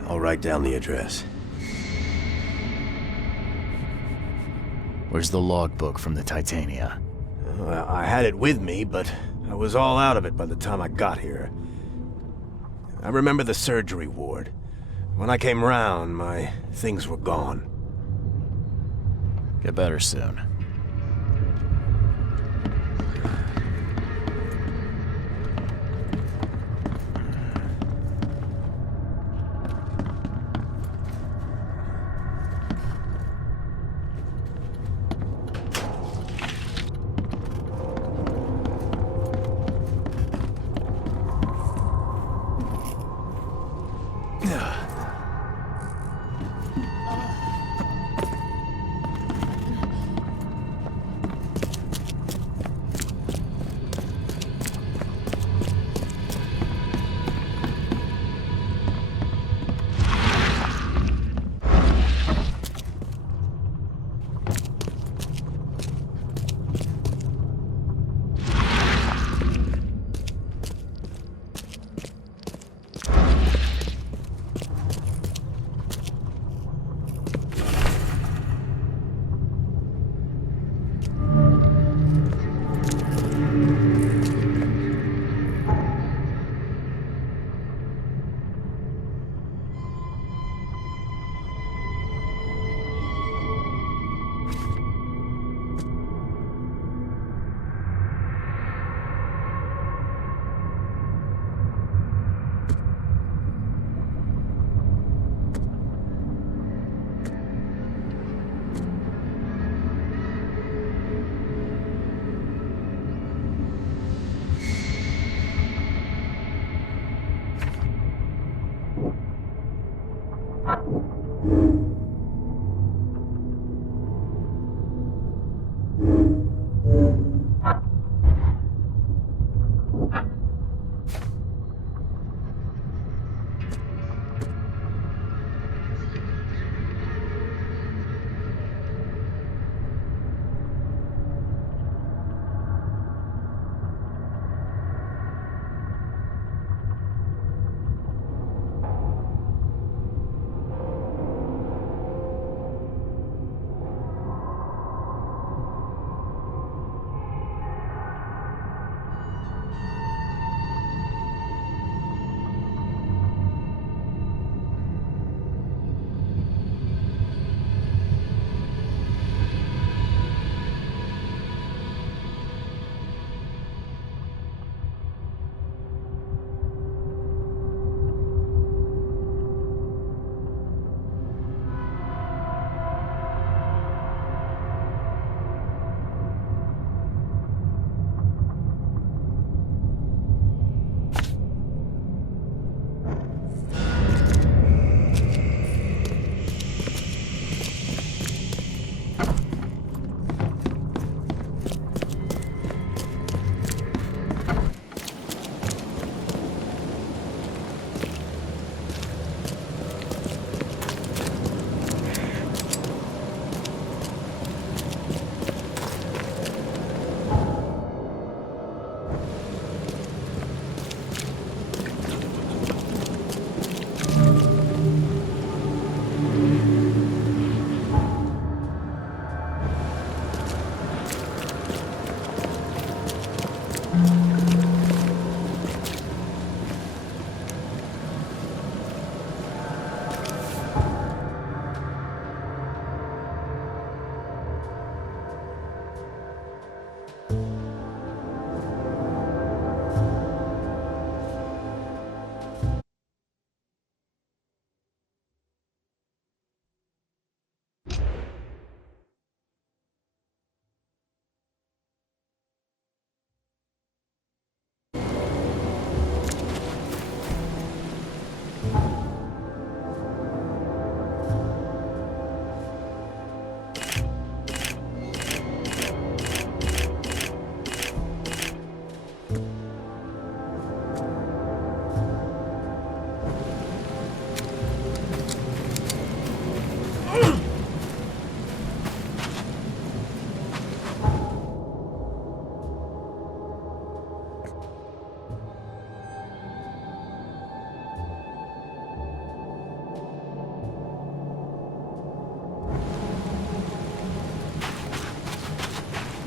I'll write down the address. Where's the logbook from the Titania? I had it with me, but I was all out of it by the time I got here. I remember the surgery ward. When I came round, my things were gone. Get better soon.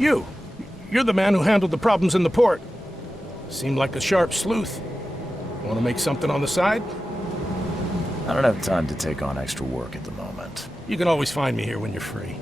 You're the man who handled the problems in the port. Seemed like a sharp sleuth. Want to make something on the side? I don't have time to take on extra work at the moment. You can always find me here when you're free.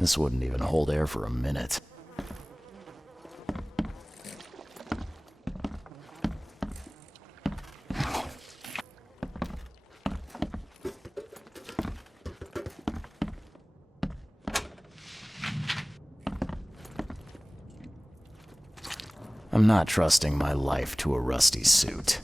This wouldn't even hold air for a minute. I'm not trusting my life to a rusty suit.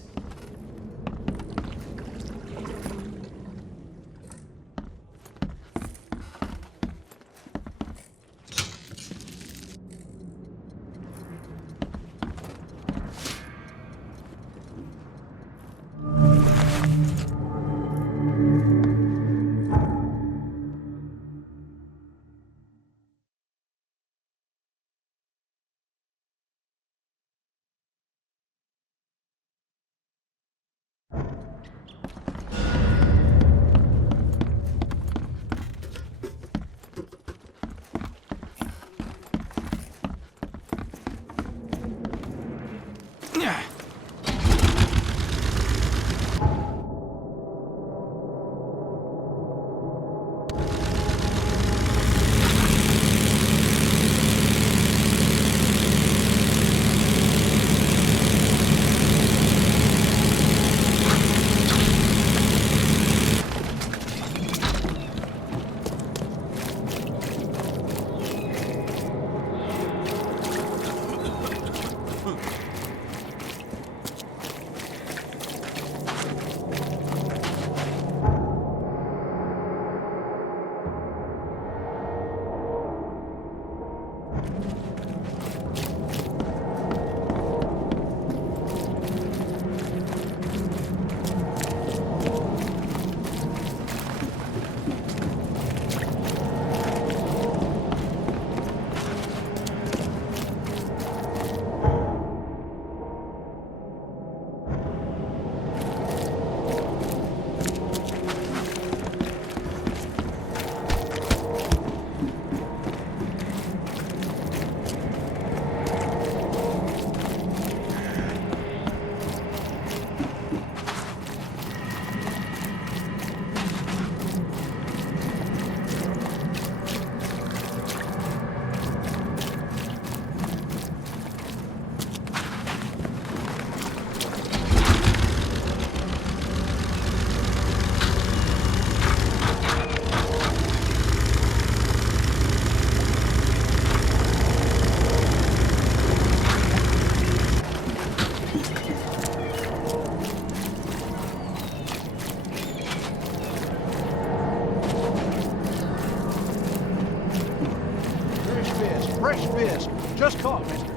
Fisk. Just caught, mister.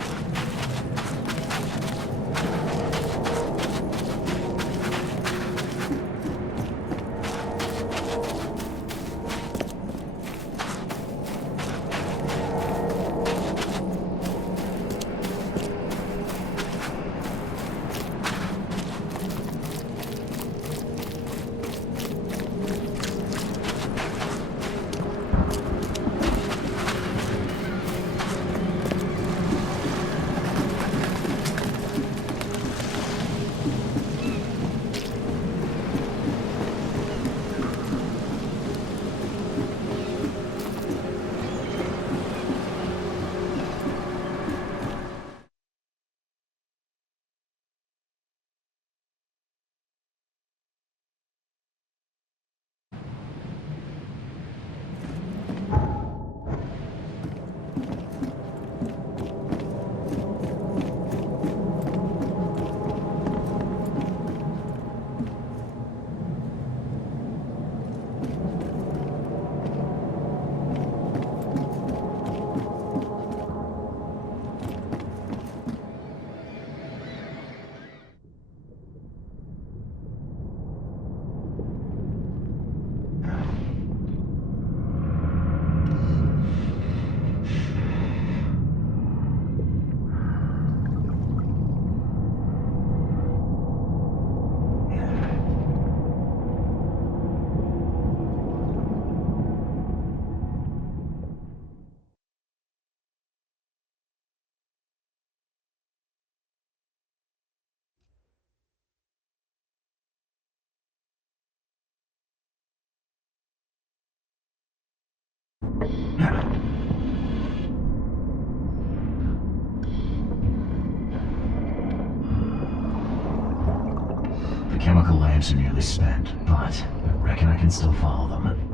The chemical lamps are nearly spent, but I reckon I can still follow them.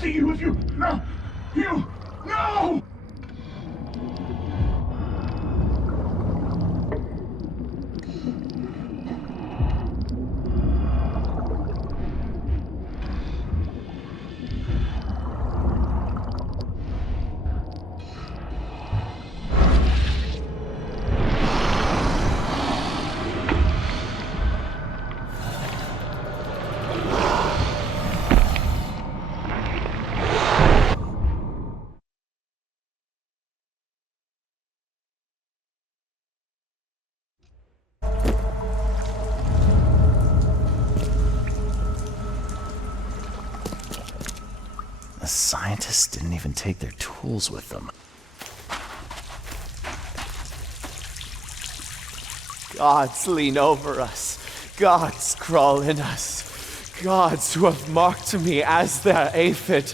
see you if you... No! You... No! The scientists didn't even take their tools with them. Gods lean over us. Gods crawl in us. Gods who have marked me as their aphid.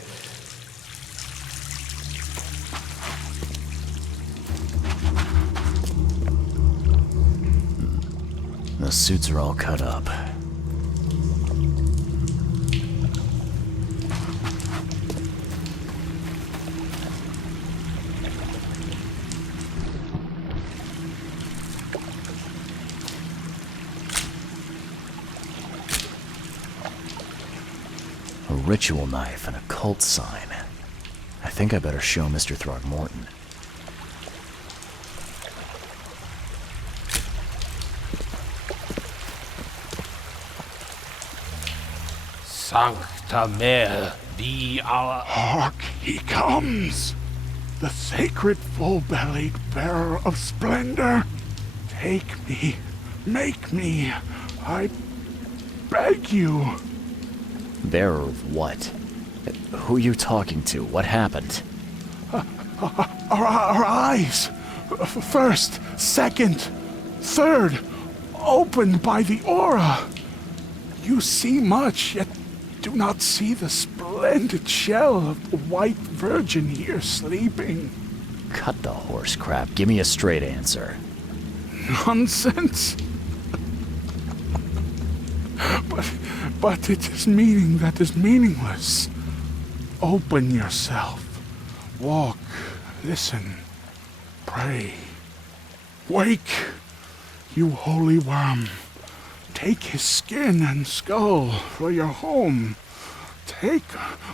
those suits are all cut up. A ritual knife and a cult sign. I think I better show Mr. Throgmorton. Sancta Mare, be our... Hark, he comes! The sacred full-bellied bearer of splendor! Take me, make me, I beg you. Bearer of what? Who are you talking to? What happened? Our eyes! First, second, third, opened by the aura. You see much, yet do not see the splendid shell of the white virgin here sleeping. Cut the horse crap. Give me a straight answer. Nonsense. But it is meaning that is meaningless. Open yourself. Walk, listen, pray. Wake, you holy worm. Take his skin and skull for your home. Take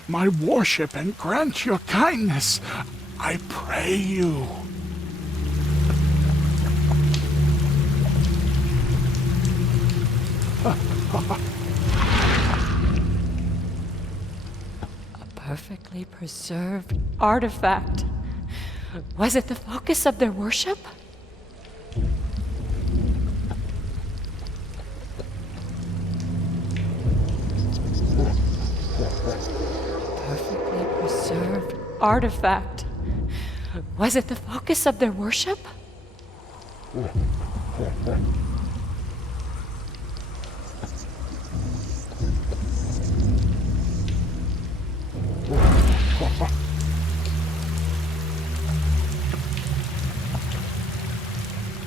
my worship and grant your kindness. I pray you. Perfectly preserved artifact. Was it the focus of their worship? Perfectly preserved artifact. Was it the focus of their worship?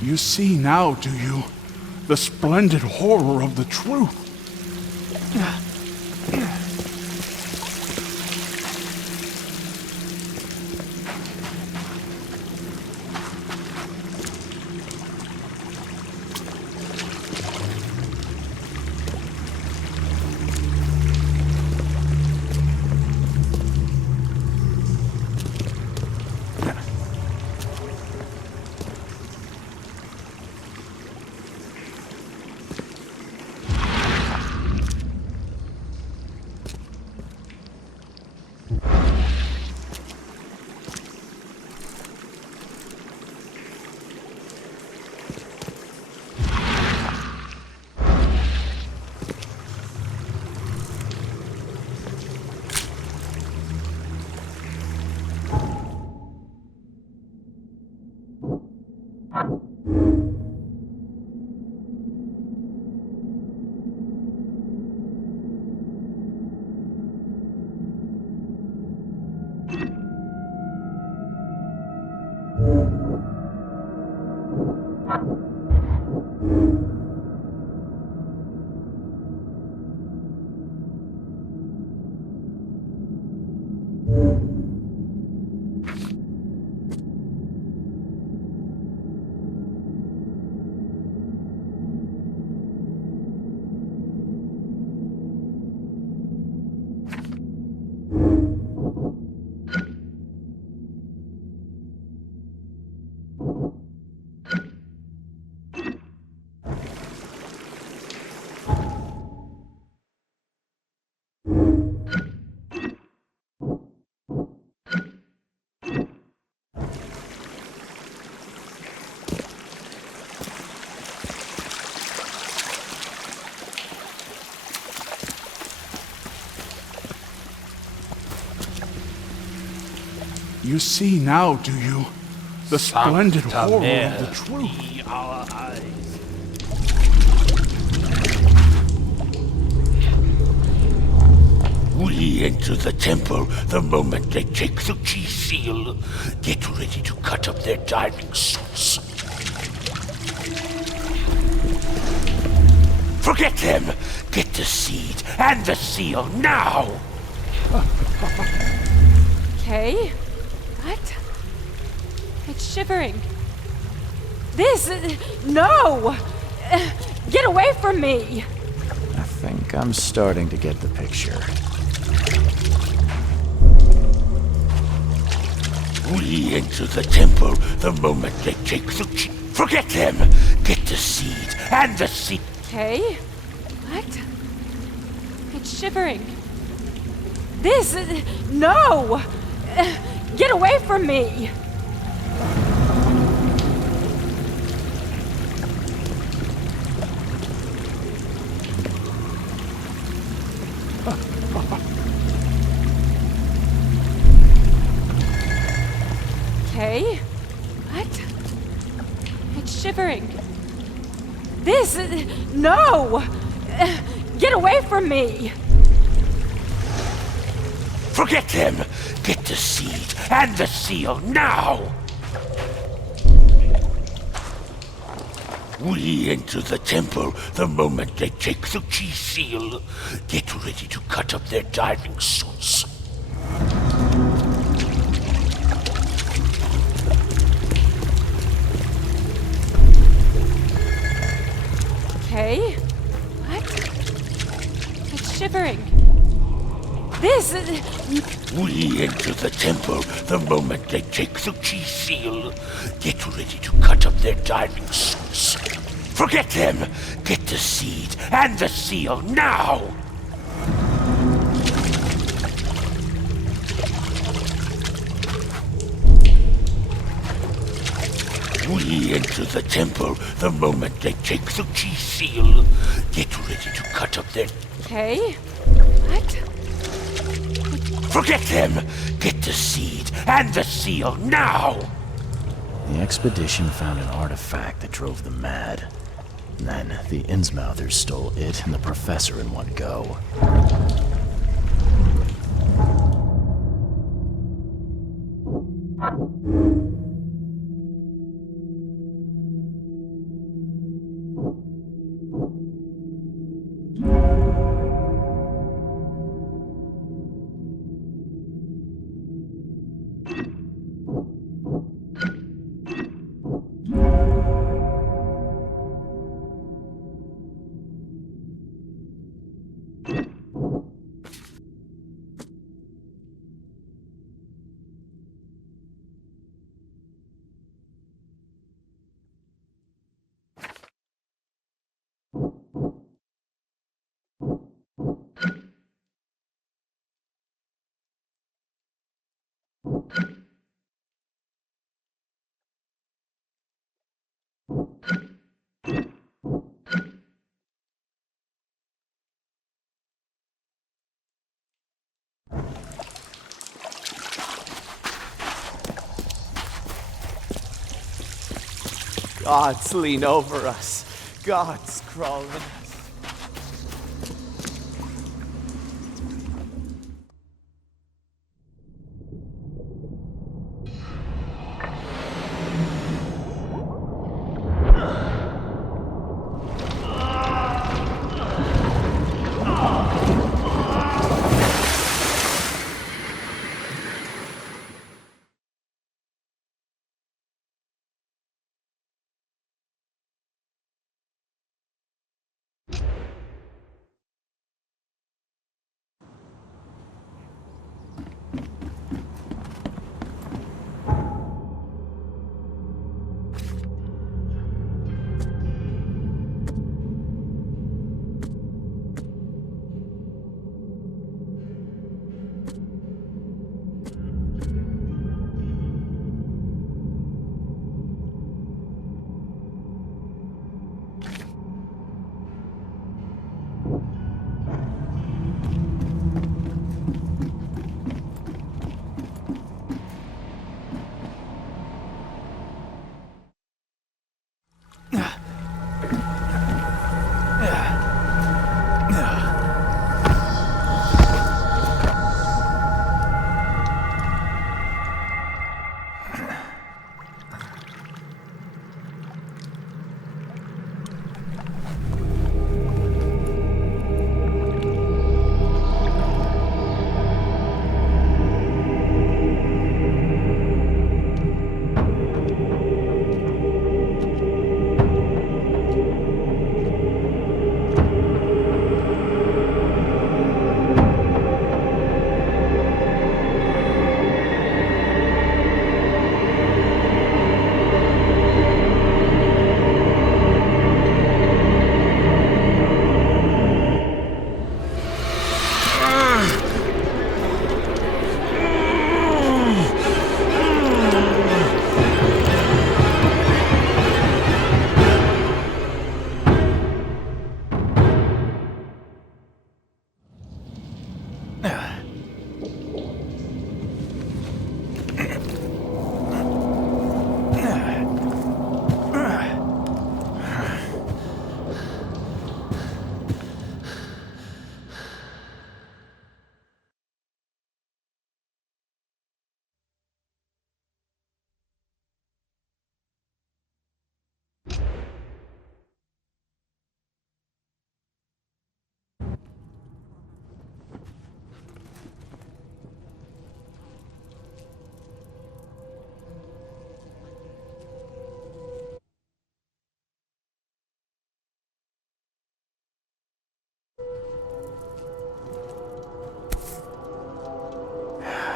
You see now, do you? The splendid horror of the truth. You see now, do you? The splendid horror of the truth. Be our eyes. We enter the temple the moment they take the key seal. Get ready to cut up their diving suits. Forget him! Get the seed and the seal now! Okay. What? It's shivering. This... No! Get away from me! I think I'm starting to get the picture. We enter the temple the moment they take the key. Forget him! Get the seed and the seal. Okay. What? It's shivering. This... No! Get away from me! Okay. What? It's shivering. This... No! Get away from me! Forget him! Get the seed and the seal now! We enter the temple the moment they take the key seal. Get ready to cut up their diving suits. Okay. What? It's shivering. This... We enter the temple the moment they take the key seal. Get ready to cut up their diving suits. Forget him! Get the seed and the seal now! We enter the temple the moment they take the key seal. Get ready to cut up their... Okay. What? Forget him! Get the seed and the seal now! The expedition found an artifact that drove them mad. Then the Innsmouthers stole it and the professor in one go. Gods lean over us. Gods crawl in us.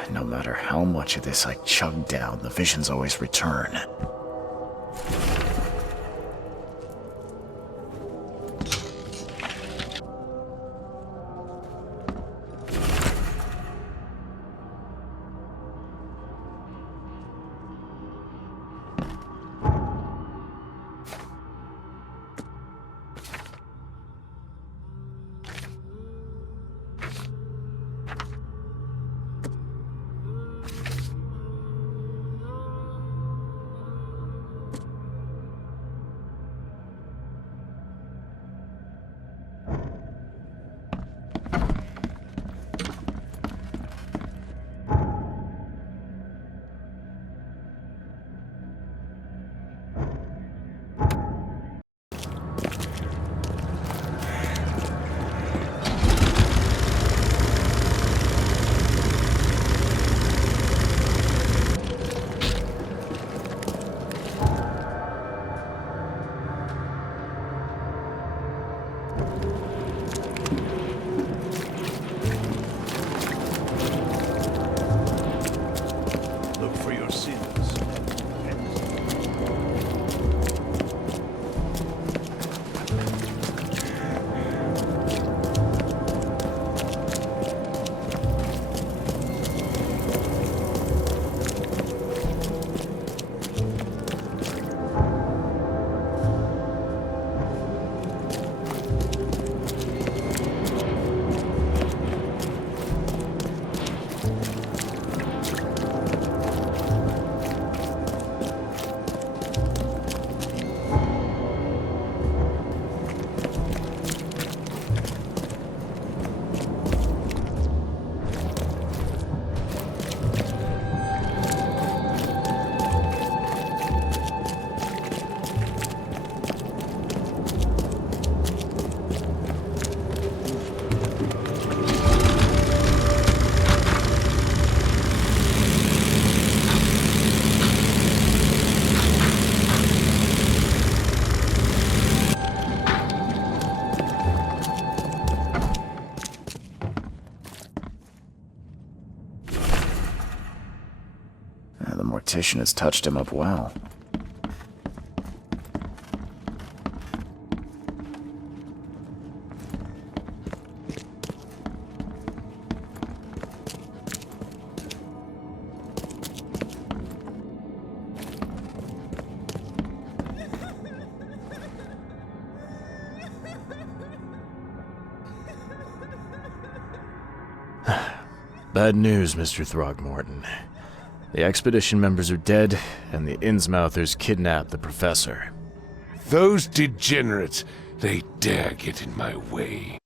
No matter how much of this I chug down, the visions always return. Look for your sins. The mortician has touched him up well. Bad news, Mr. Throgmorton. The expedition members are dead, and the Innsmouthers kidnapped the professor. Those degenerates, they dare get in my way.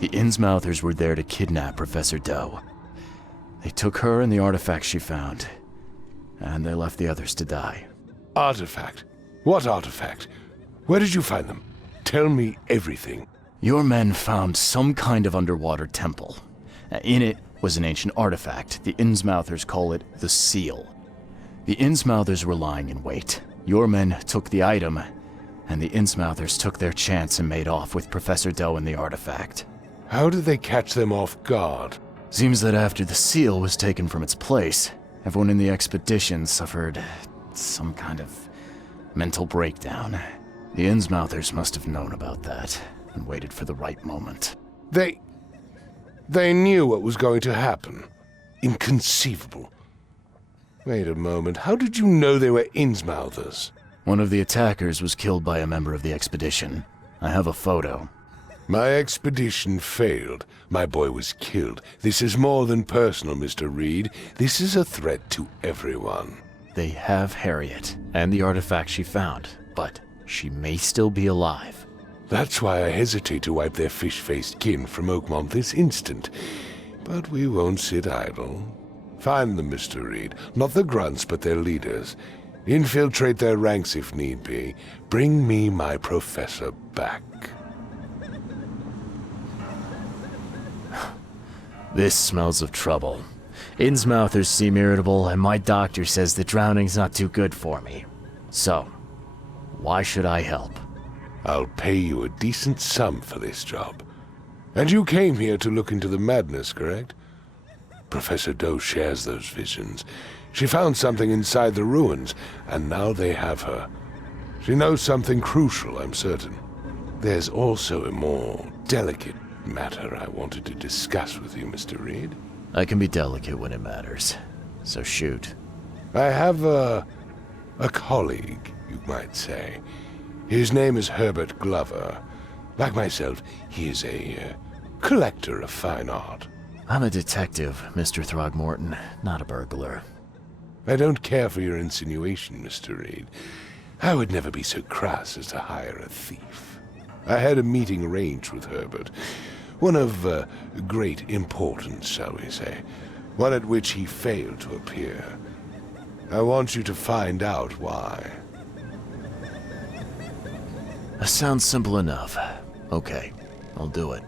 The Innsmouthers were there to kidnap Professor Doe. They took her and the artifact she found, and they left the others to die. Artifact? What artifact? Where did you find them? Tell me everything. Your men found some kind of underwater temple. In it was an ancient artifact. The Innsmouthers call it the Seal. The Innsmouthers were lying in wait. Your men took the item, and the Innsmouthers took their chance and made off with Professor Doe and the artifact. How did they catch them off guard? Seems that after the seal was taken from its place, everyone in the expedition suffered some kind of mental breakdown. The Innsmouthers must have known about that and waited for the right moment. They knew what was going to happen. Inconceivable. Wait a moment, how did you know they were Innsmouthers? One of the attackers was killed by a member of the expedition. I have a photo. My expedition failed. My boy was killed. This is more than personal, Mr. Reed. This is a threat to everyone. They have Harriet and the artifact she found, but she may still be alive. That's why I hesitate to wipe their fish-faced kin from Oakmont this instant. But we won't sit idle. Find them, Mr. Reed. Not the grunts, but their leaders. Infiltrate their ranks if need be. Bring me my professor back. This smells of trouble. Innsmouthers seem irritable, and my doctor says that drowning's not too good for me. So, why should I help? I'll pay you a decent sum for this job. And you came here to look into the madness, correct? Professor Doe shares those visions. She found something inside the ruins, and now they have her. She knows something crucial, I'm certain. There's also a more delicate matter I wanted to discuss with you, Mr. Reed. I can be delicate when it matters, so shoot. I have a colleague, you might say. His name is Herbert Glover. Like myself, he is a collector of fine art. I'm a detective, Mr. Throgmorton, not a burglar. I don't care for your insinuation, Mr. Reed. I would never be so crass as to hire a thief. I had a meeting arranged with Herbert. One of great importance, shall we say. One at which he failed to appear. I want you to find out why. That sounds simple enough. Okay, I'll do it.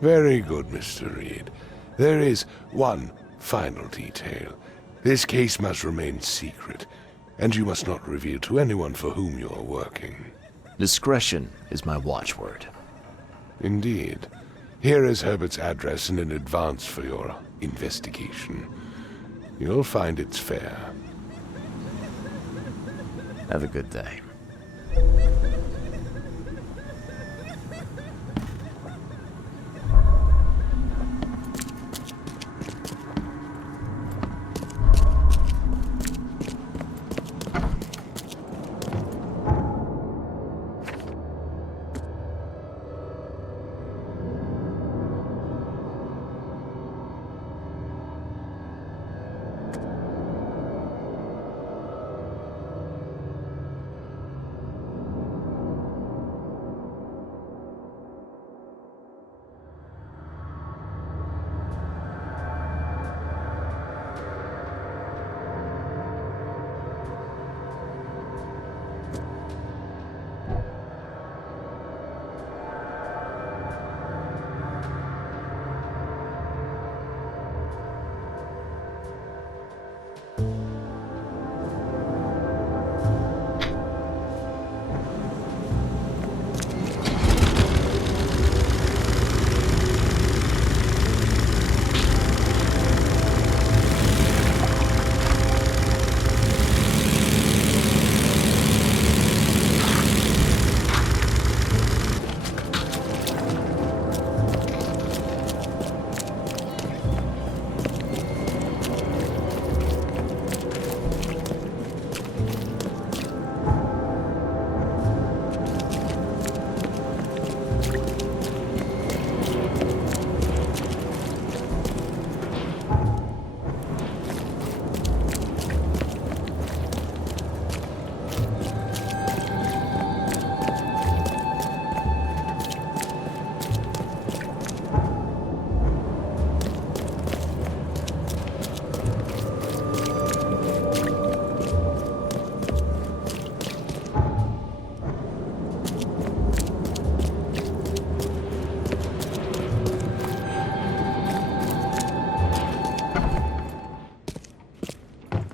Very good, Mr. Reed. There is one final detail. This case must remain secret, and you must not reveal to anyone for whom you are working. Discretion is my watchword. Indeed. Here is Herbert's address and an advance for your investigation. You'll find it's fair. Have a good day.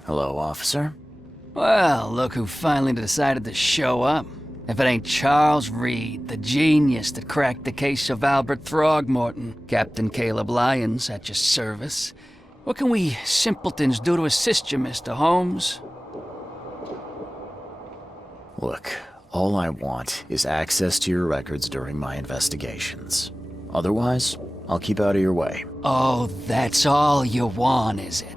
Hello, officer. Well, look who finally decided to show up. If it ain't Charles Reed, the genius that cracked the case of Albert Throgmorton. Captain Caleb Lyons at your service. What can we simpletons do to assist you, Mr. Holmes? Look, all I want is access to your records during my investigations. Otherwise, I'll keep out of your way. Oh, that's all you want, is it?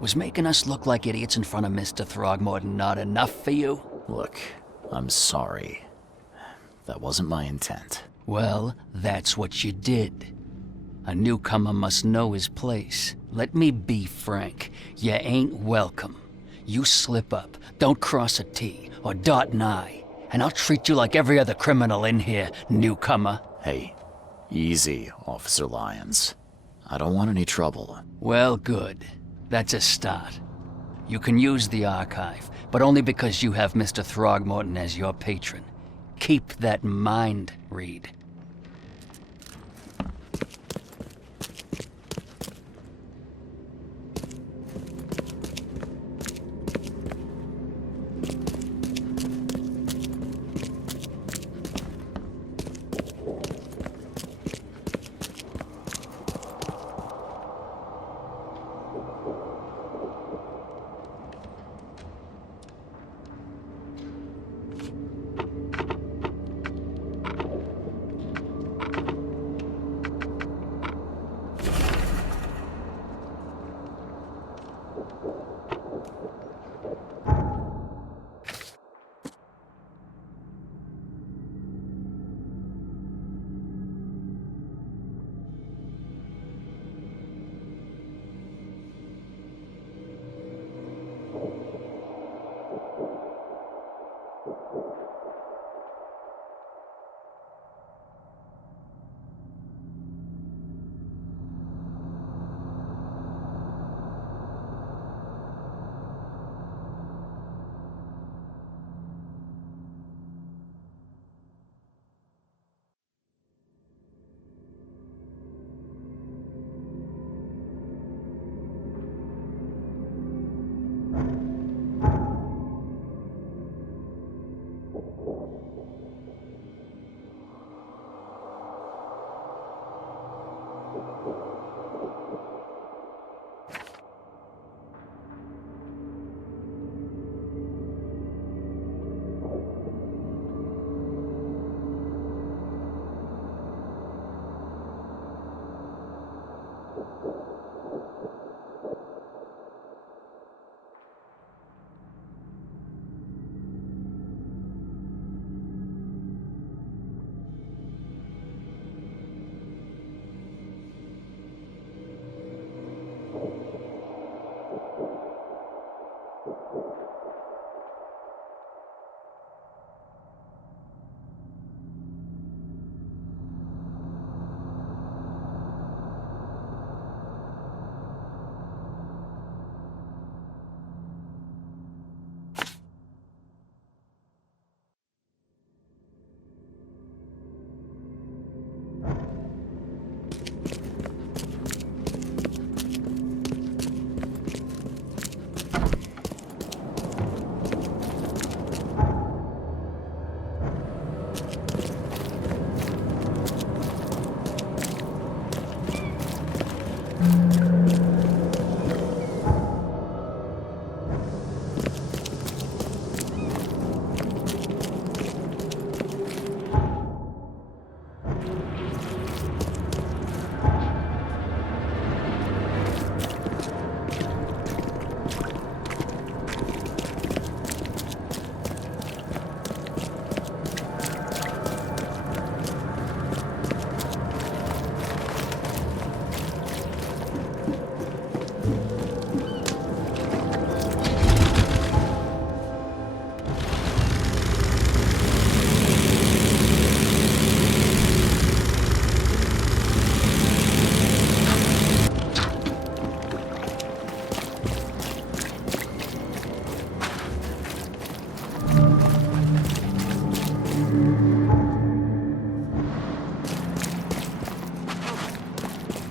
Was making us look like idiots in front of Mr. Throgmorton not enough for you? Look, I'm sorry. That wasn't my intent. Well, that's what you did. A newcomer must know his place. Let me be frank. You ain't welcome. You slip up, don't cross a T, or dot an I, and I'll treat you like every other criminal in here, newcomer. Hey, easy, Officer Lyons. I don't want any trouble. Well, good. That's a start. You can use the archive, but only because you have Mr. Throgmorton as your patron. Keep that in mind, Reed.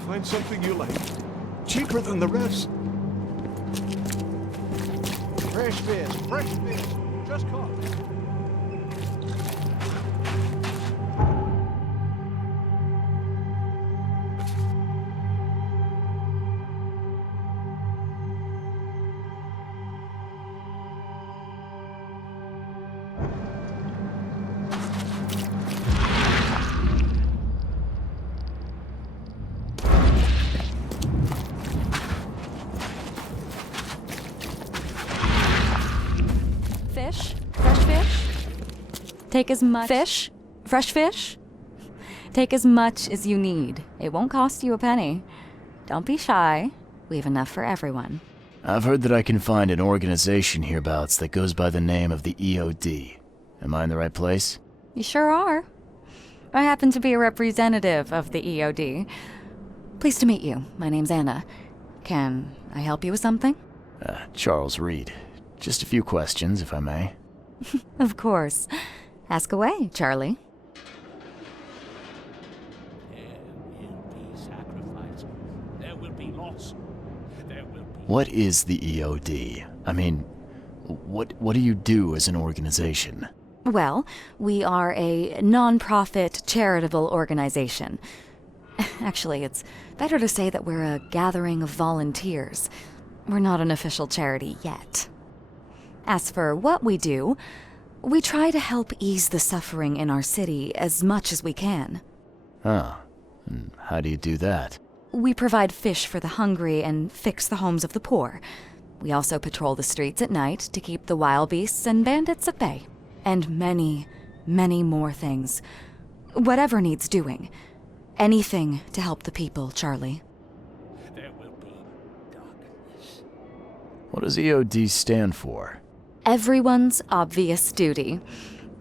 Find something you like. Cheaper than the rest. Fresh fish, fresh fish. Just caught. Fish? Fresh fish? Take as much... Fish? Fresh fish? Take as much as you need. It won't cost you a penny. Don't be shy. We have enough for everyone. I've heard that I can find an organization hereabouts that goes by the name of the EOD. Am I in the right place? You sure are. I happen to be a representative of the EOD. Pleased to meet you. My name's Anna. Can I help you with something? Charles Reed. Just a few questions, if I may. Of course. Ask away, Charlie. What is the EOD? I mean, what do you do as an organization? Well, we are a non-profit charitable organization. Actually, it's better to say that we're a gathering of volunteers. We're not an official charity yet. As for what we do, we try to help ease the suffering in our city as much as we can. Huh. And how do you do that? We provide fish for the hungry and fix the homes of the poor. We also patrol the streets at night to keep the wild beasts and bandits at bay. And many, many more things. Whatever needs doing. Anything to help the people, Charlie. There will be darkness. What does EOD stand for? Everyone's obvious duty.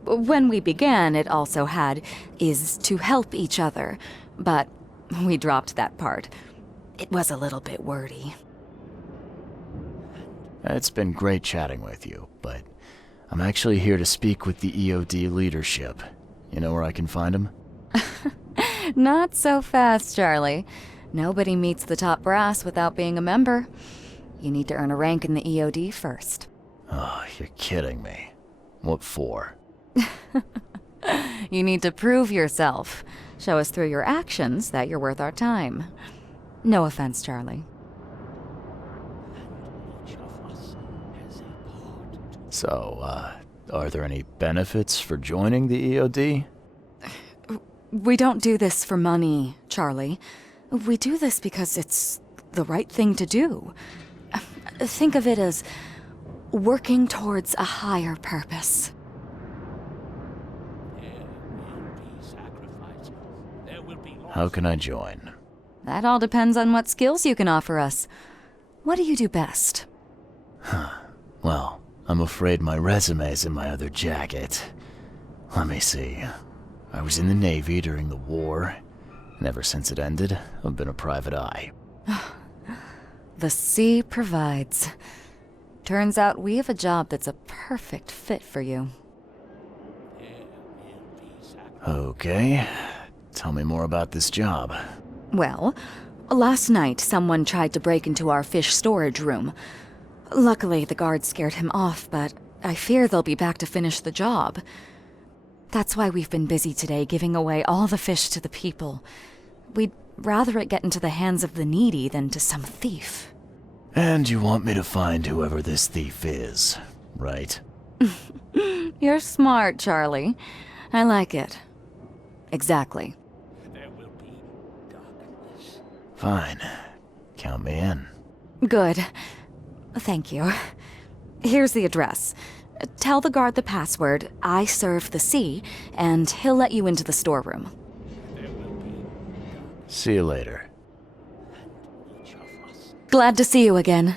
When we began, it also had, is to help each other. But we dropped that part. It was a little bit wordy. It's been great chatting with you, but I'm actually here to speak with the EOD leadership. You know where I can find them? Not so fast, Charlie. Nobody meets the top brass without being a member. You need to earn a rank in the EOD first. Oh, you're kidding me. What for? You need to prove yourself. Show us through your actions that you're worth our time. No offense, Charlie. So, are there any benefits for joining the EOD? We don't do this for money, Charlie. We do this because it's the right thing to do. Think of it as working towards a higher purpose. How can I join? That all depends on what skills you can offer us. What do you do best? Well, I'm afraid my resume's in my other jacket. Let me see. I was in the Navy during the war, and ever since it ended, I've been a private eye. The sea provides. Turns out we have a job that's a perfect fit for you. Okay. Tell me more about this job. Well, last night someone tried to break into our fish storage room. Luckily, the guards scared him off, but I fear they'll be back to finish the job. That's why we've been busy today giving away all the fish to the people. We'd rather it get into the hands of the needy than to some thief. And you want me to find whoever this thief is, right? You're smart, Charlie. I like it. Exactly. Fine. Count me in. Good. Thank you. Here's the address. Tell the guard the password, I serve the sea, and he'll let you into the storeroom. See you later. Glad to see you again.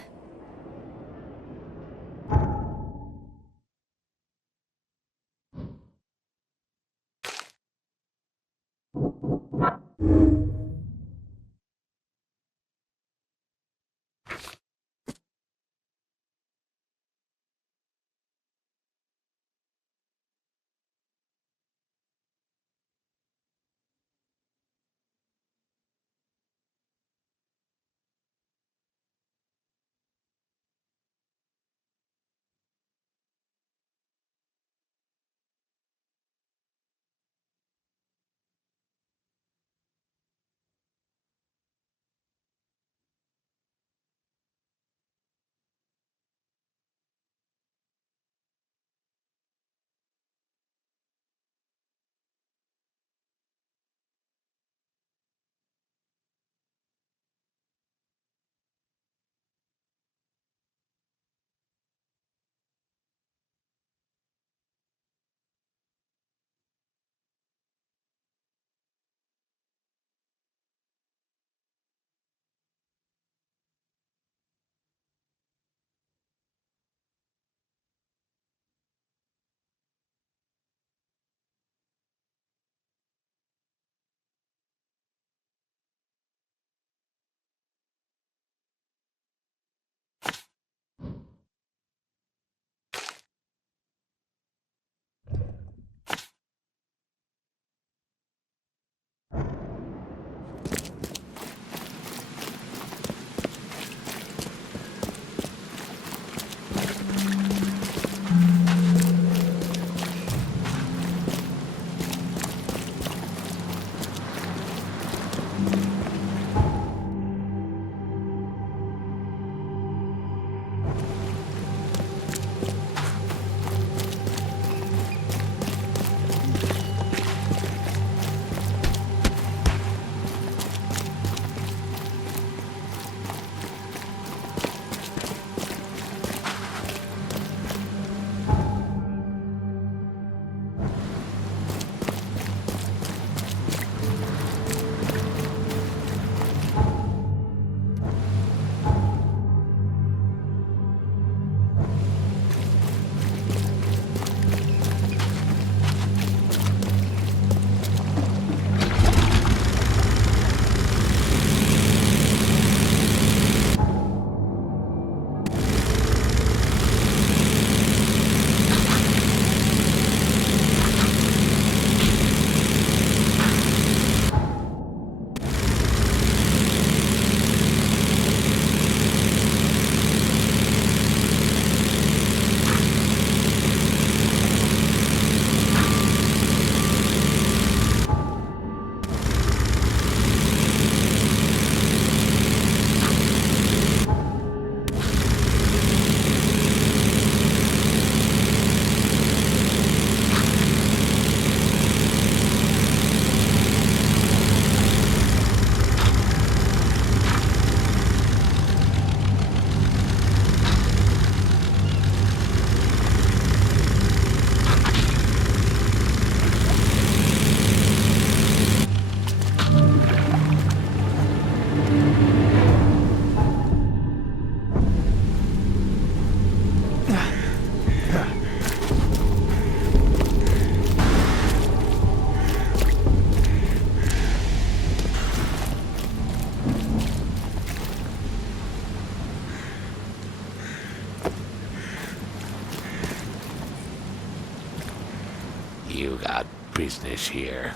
business here?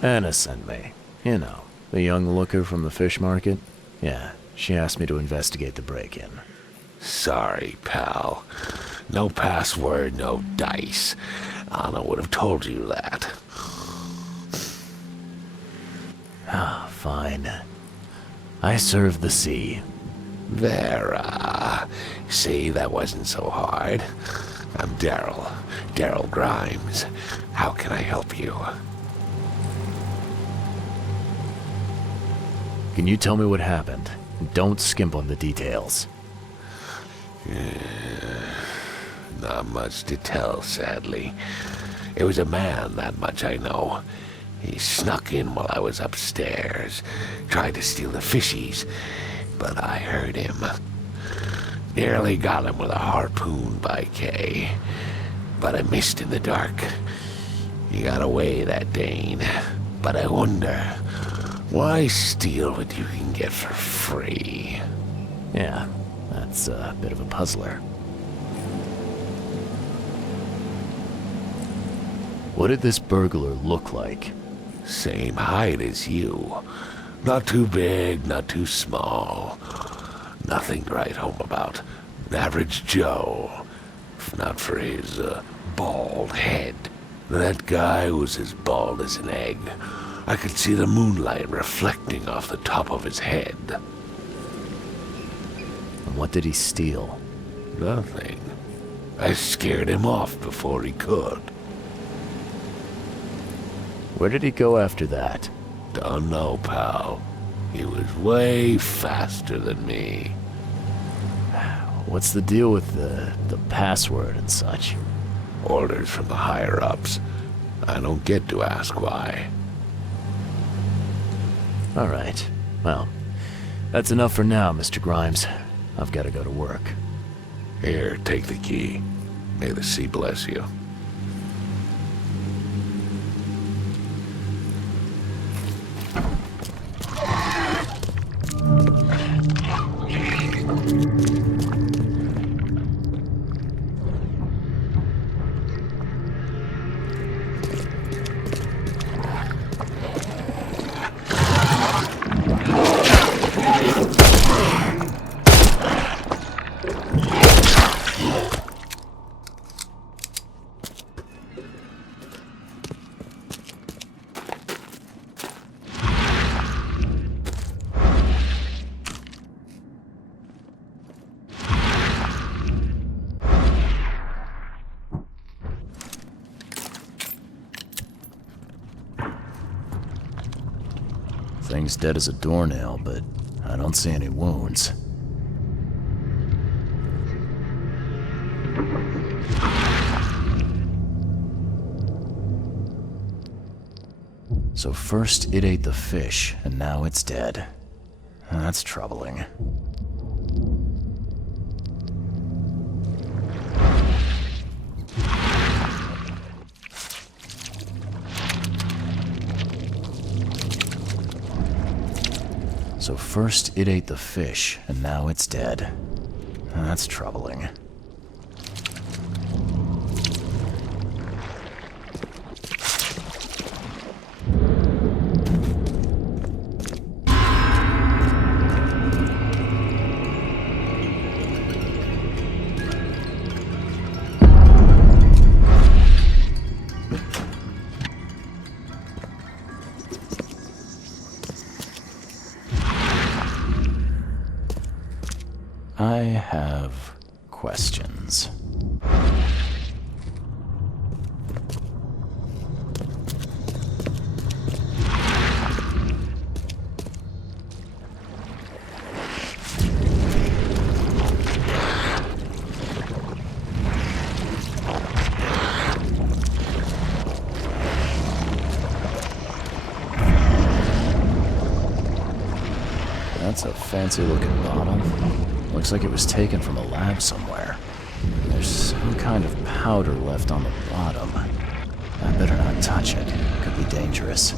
Anna sent me. You know, the young looker from the fish market. Yeah, she asked me to investigate the break-in. Sorry, pal. No password, no dice. Anna would have told you that. Ah, fine. I serve the sea. Vera. See, that wasn't so hard. I'm Daryl Grimes. How can I help you? Can you tell me what happened? Don't skimp on the details. Not much to tell, sadly. It was a man, that much I know. He snuck in while I was upstairs, tried to steal the fishies, but I heard him. Nearly got him with a harpoon by Kay, but I missed in the dark. He got away, that Dane, but I wonder, why steal what you can get for free? Yeah, that's a bit of a puzzler. What did this burglar look like? Same height as you. Not too big, not too small. Nothing to write home about. An average Joe. If not for his, bald head. That guy was as bald as an egg. I could see the moonlight reflecting off the top of his head. And what did he steal? Nothing. I scared him off before he could. Where did he go after that? Don't know, pal. He was way faster than me. What's the deal with the password and such? Orders from the higher-ups. I don't get to ask why. All right. Well, that's enough for now, Mr. Grimes. I've got to go to work. Here, take the key. May the sea bless you. Thing's dead as a doornail, but I don't see any wounds. So first it ate the fish, and now it's dead. That's troubling. So first it ate the fish, and now it's dead. That's troubling. I have questions. That's a fancy-looking bottle. Looks like it was taken from a lab somewhere. There's some kind of powder left on the bottom. I better not touch it. Could be dangerous.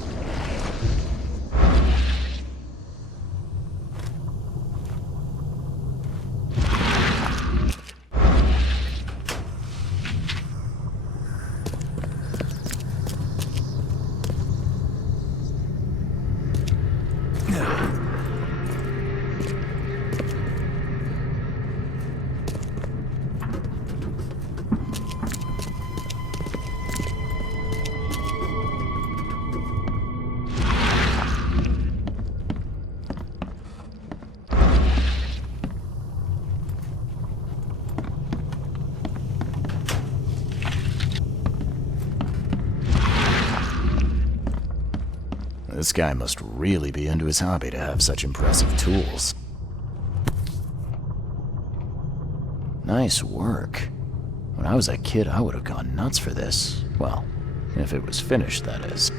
This guy must really be into his hobby to have such impressive tools. Nice work. When I was a kid, I would have gone nuts for this. Well, if it was finished, that is.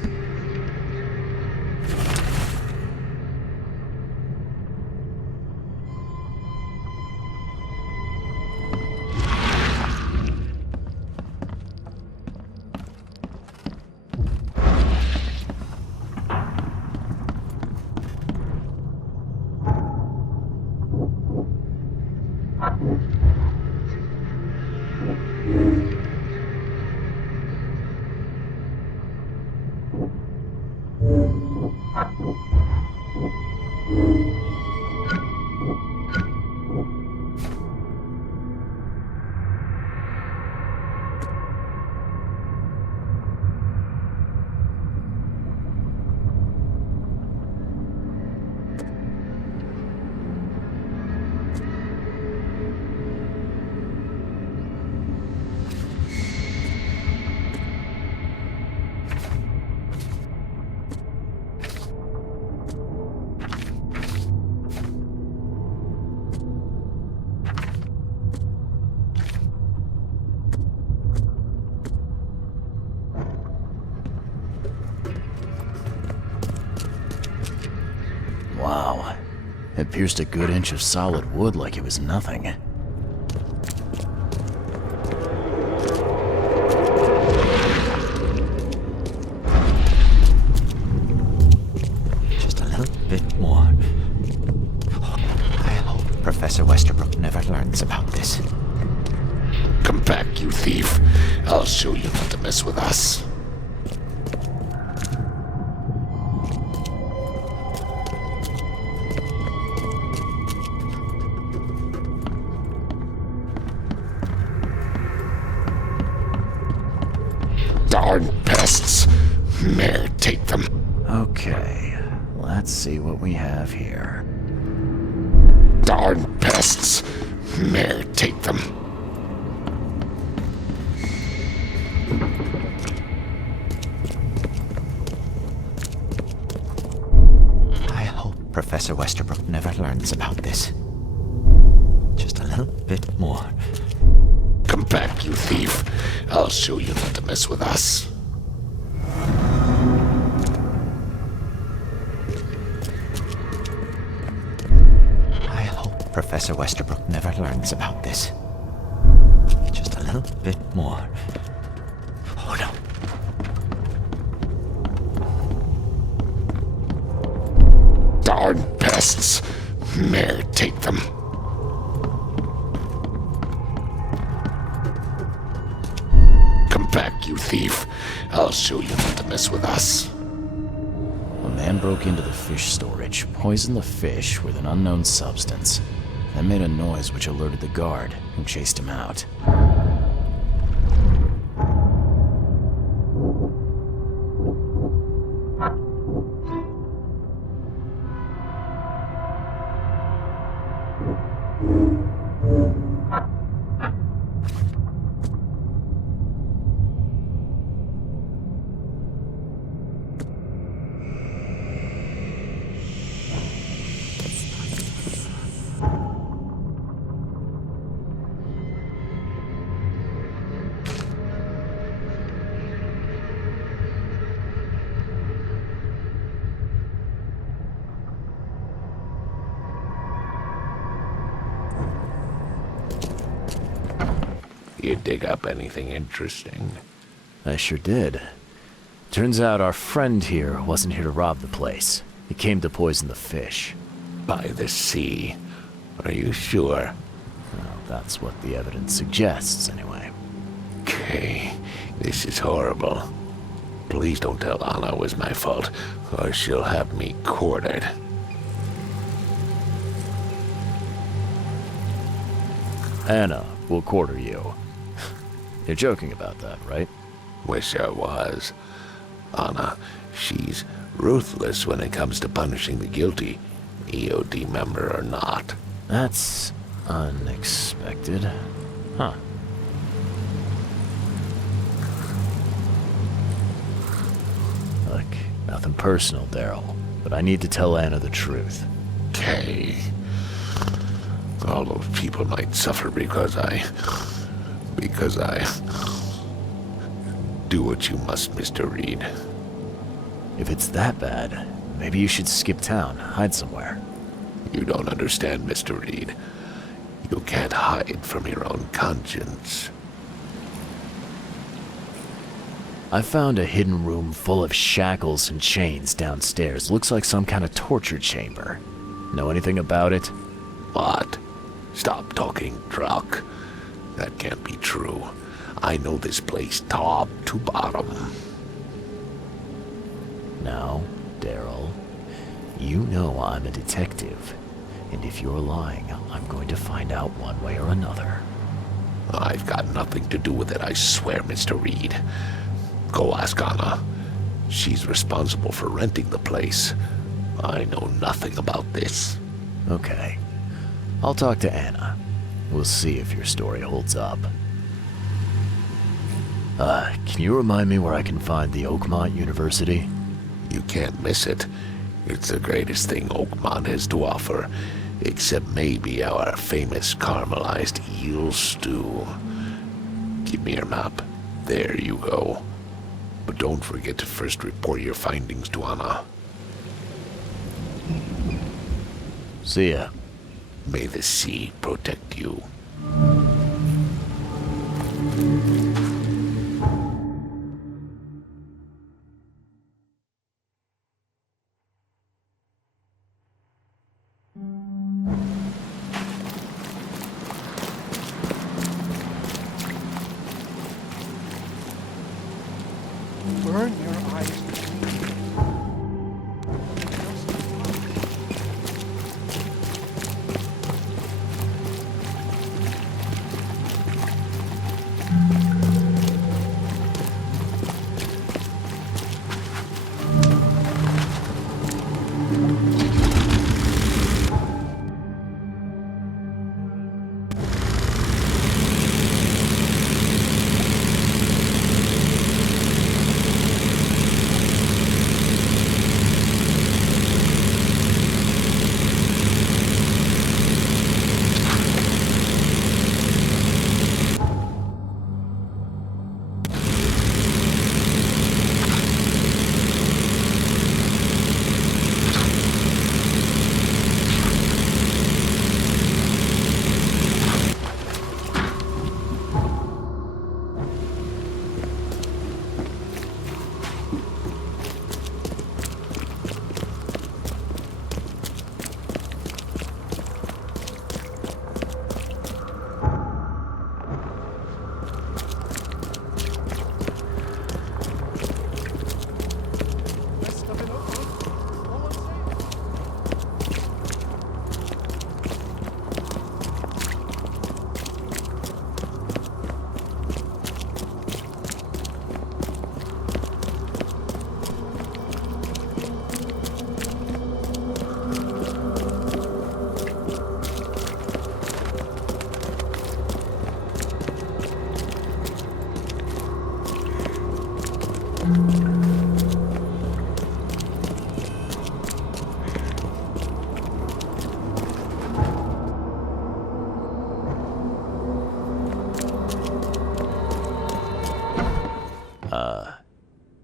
Wow. It pierced a good inch of solid wood like it was nothing. Just a little bit more. I hope Professor Westerbrook never learns about this. Come back, you thief. I'll show you not to mess with us. Darn pests. Mayor, take them. Okay, let's see what we have here. Darn pests. Mayor, take them. I hope Professor Westerbrook never learns about this. Just a little bit more. Come back, you thief. I'll show you not to mess with us. I hope Professor Westerbrook never learns about this. Just a little bit more. Oh no. Darn pests. Mayor, take them. Come back, you thief. I'll show you not to mess with us. A man broke into the fish storage, poisoned the fish with an unknown substance, then made a noise which alerted the guard, who chased him out. You dig up anything interesting? I sure did. Turns out our friend here wasn't here to rob the place. He came to poison the fish. By the sea. Are you sure? Well, that's what the evidence suggests, anyway. Okay, this is horrible. Please don't tell Anna it was my fault, or she'll have me quartered. Anna will quarter you. You're joking about that, right? Wish I was. Anna, she's ruthless when it comes to punishing the guilty, EOD member or not. That's unexpected. Huh. Look, Nothing personal, Daryl, but I need to tell Anna the truth. Okay. All those people might suffer because I do what you must, Mr. Reed. If it's that bad, maybe you should skip town, hide somewhere. You don't understand, Mr. Reed. You can't hide from your own conscience. I found a hidden room full of shackles and chains downstairs. Looks like some kind of torture chamber. Know anything about it? What? Stop talking, Druck. That can't be true. I know this place top to bottom. Now, Daryl, you know I'm a detective. And if you're lying, I'm going to find out one way or another. I've got nothing to do with it, I swear, Mr. Reed. Go ask Anna. She's responsible for renting the place. I know nothing about this. Okay. I'll talk to Anna. We'll see if your story holds up. Can you remind me where I can find the Oakmont University? You can't miss it. It's the greatest thing Oakmont has to offer, except maybe our famous caramelized eel stew. Give me your map. There you go. But don't forget to first report your findings to Anna. See ya. May the sea protect you. Burn your eyes.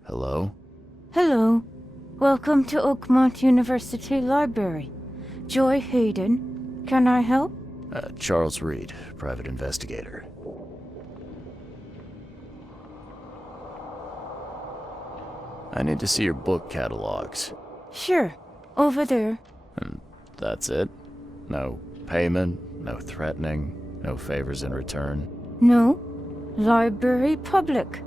Hello? Hello. Welcome to Oakmont University Library. Joy Hayden. Can I help? Charles Reed, private investigator. I need to see your book catalogs. Sure. Over there. And that's it? No payment, no threatening, no favors in return? No. Library public.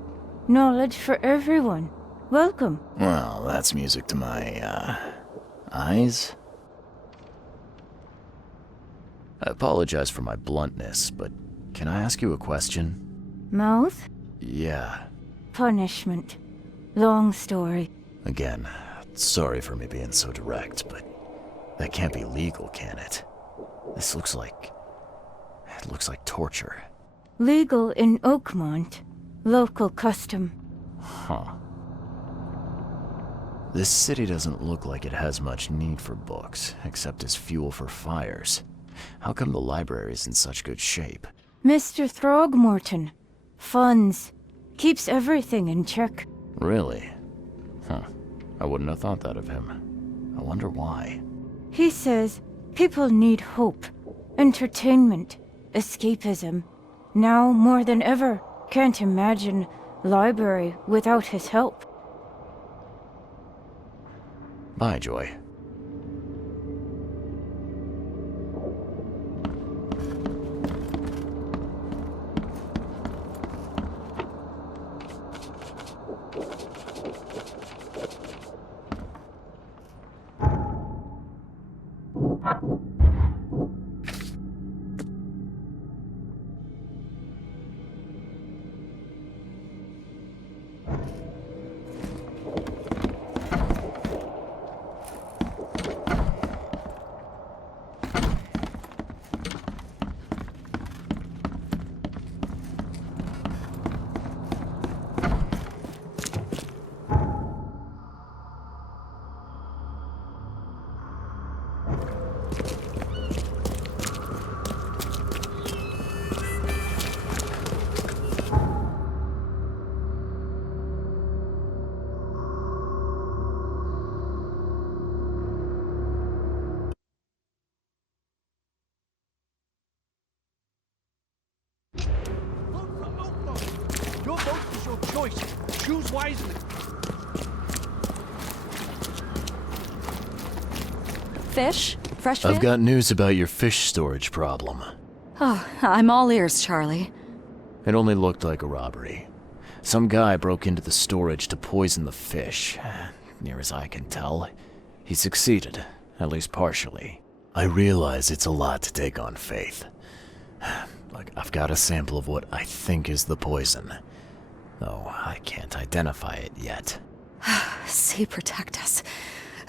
Knowledge for everyone. Welcome. Well, that's music to my, eyes. I apologize for my bluntness, but can I ask you a question? Mouth? Yeah. Punishment. Long story. Again, sorry for me being so direct, but that can't be legal, can it? This looks like... it looks like torture. Legal in Oakmont. Local custom. Huh. This city doesn't look like it has much need for books, except as fuel for fires. How come the library's in such good shape? Mr. Throgmorton. Funds. Keeps everything in check. Really? Huh. I wouldn't have thought that of him. I wonder why. He says people need hope, entertainment, escapism. Now more than ever, can't imagine library without his help. Bye, Joy. Your vote is your choice. Choose wisely. Fish? Fresh fish? I've got news about your fish storage problem. Oh, I'm all ears, Charlie. It only looked like a robbery. Some guy broke into the storage to poison the fish. Near as I can tell, he succeeded, at least partially. I realize it's a lot to take on faith. Look, I've got a sample of what I think is the poison, though I can't identify it yet. Sea protect us.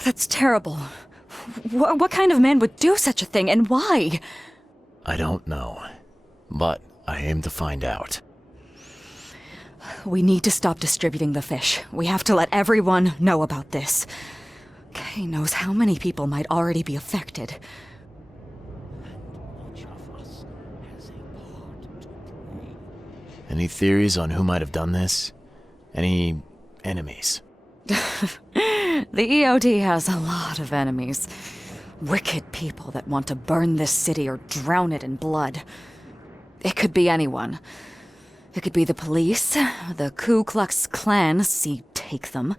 That's terrible. What kind of man would do such a thing, and why? I don't know, but I aim to find out. We need to stop distributing the fish. We have to let everyone know about this. Kay knows how many people might already be affected. Any theories on who might have done this? Any enemies? The EOD has a lot of enemies. Wicked people that want to burn this city or drown it in blood. It could be anyone. It could be the police, the Ku Klux Klan, see take them,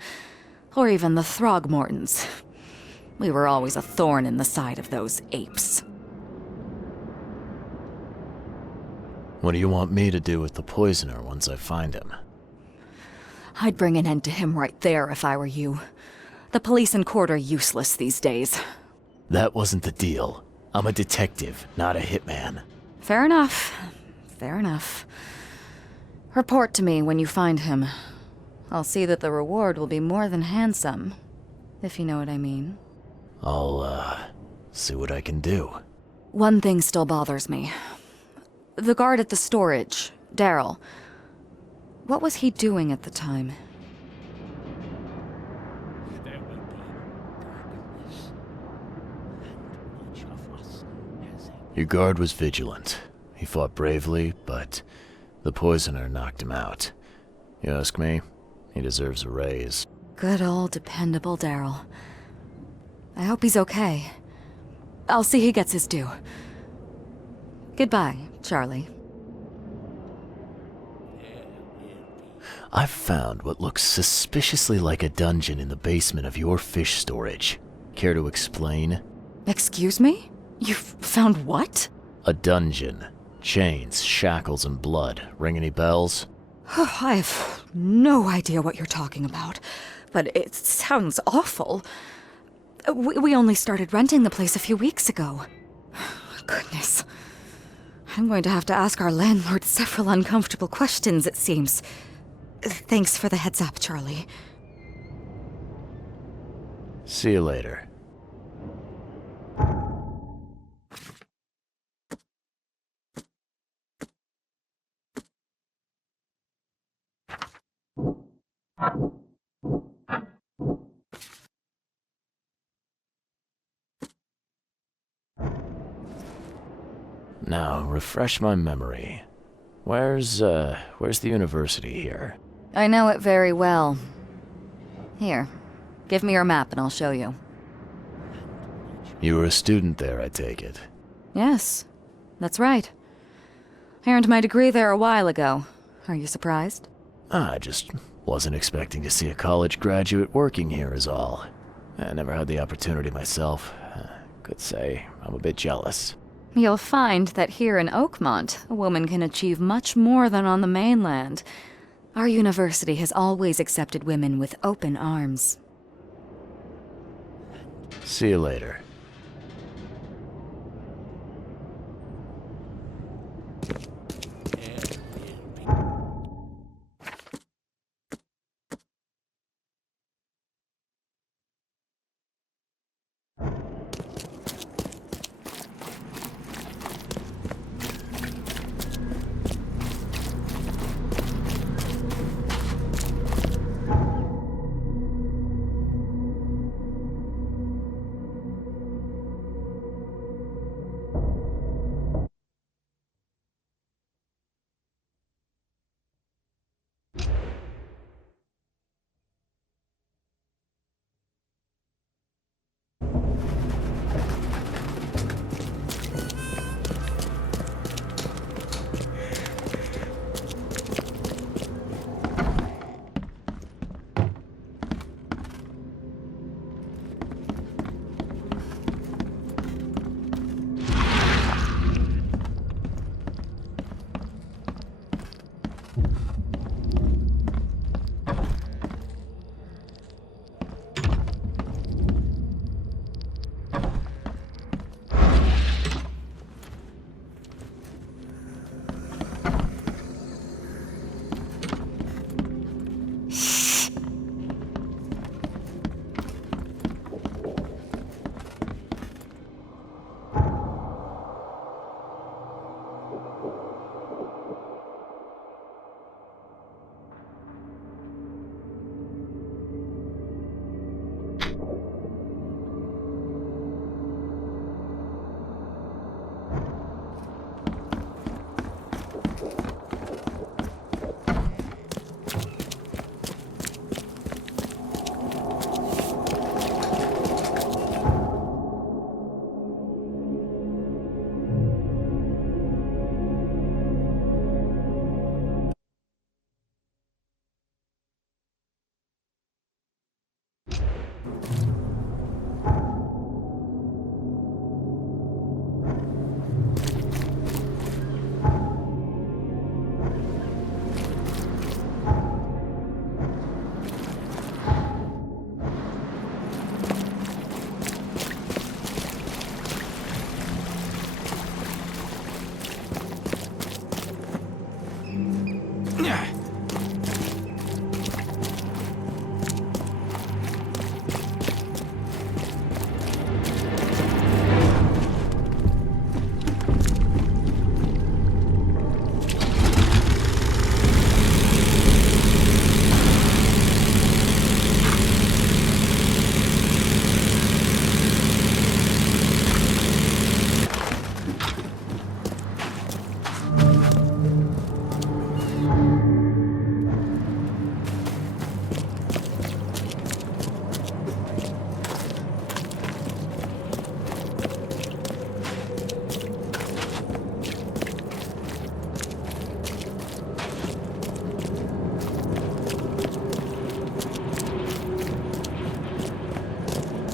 or even the Throgmortons. We were always a thorn in the side of those apes. What do you want me to do with the poisoner once I find him? I'd bring an end to him right there if I were you. The police and court are useless these days. That wasn't the deal. I'm a detective, not a hitman. Fair enough. Fair enough. Report to me when you find him. I'll see that the reward will be more than handsome, if you know what I mean. I'll, see what I can do. One thing still bothers me. The guard at the storage, Daryl. What was he doing at the time? Your guard was vigilant. He fought bravely, but the poisoner knocked him out. You ask me, he deserves a raise. Good old dependable Daryl. I hope he's okay. I'll see he gets his due. Goodbye, Charlie. I've found what looks suspiciously like a dungeon in the basement of your fish storage. Care to explain? Excuse me? You've found what? A dungeon. Chains, shackles, and blood. Ring any bells? I have no idea what you're talking about, but it sounds awful. We only started renting the place a few weeks ago. Goodness. I'm going to have to ask our landlord several uncomfortable questions, it seems. Thanks for the heads up, Charlie. See you later. Now, refresh my memory. Where's the university here? I know it very well. Here, give me your map and I'll show you. You were a student there, I take it. Yes, that's right. I earned my degree there a while ago. Are you surprised? I just wasn't expecting to see a college graduate working here is all. I never had the opportunity myself. Could say I'm a bit jealous. You'll find that here in Oakmont, a woman can achieve much more than on the mainland. Our university has always accepted women with open arms. See you later.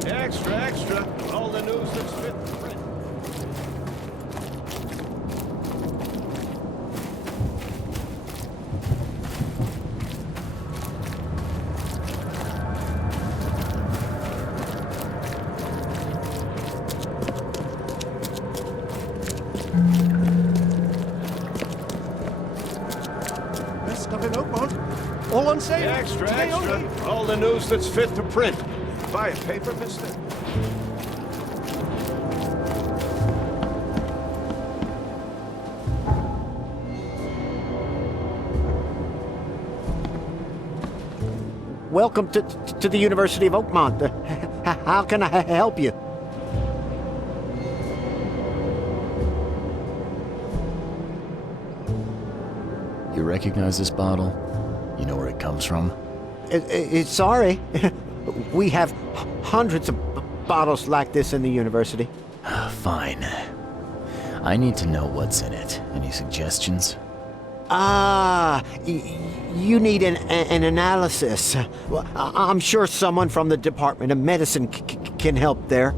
Extra, extra. All the news that's fit for print. Best stuff in Oakmont. All on sale. Extra, Today extra. only. All the news that's fit to print. Buy a paper, mister? Welcome to the University of Oakmont. How can I help you? recognize this bottle? You know where it comes from? Sorry. We have hundreds of bottles like this in the university. Fine. I need to know what's in it. Any suggestions? You need an analysis. Well, I'm sure someone from the Department of Medicine can help there.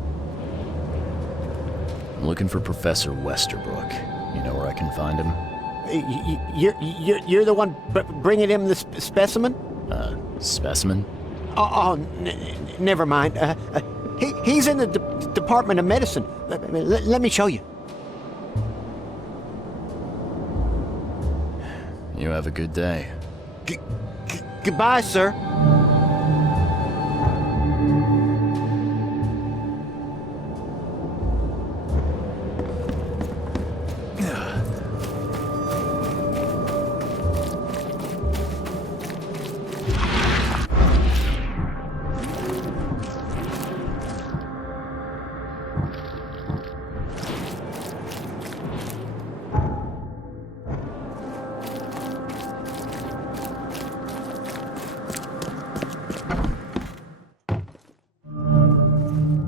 I'm looking for Professor Westerbrook. You know where I can find him? You're the one bringing him the specimen? Specimen? Never mind. He's in the Department of Medicine. Let me show you. You have a good day. Goodbye, sir.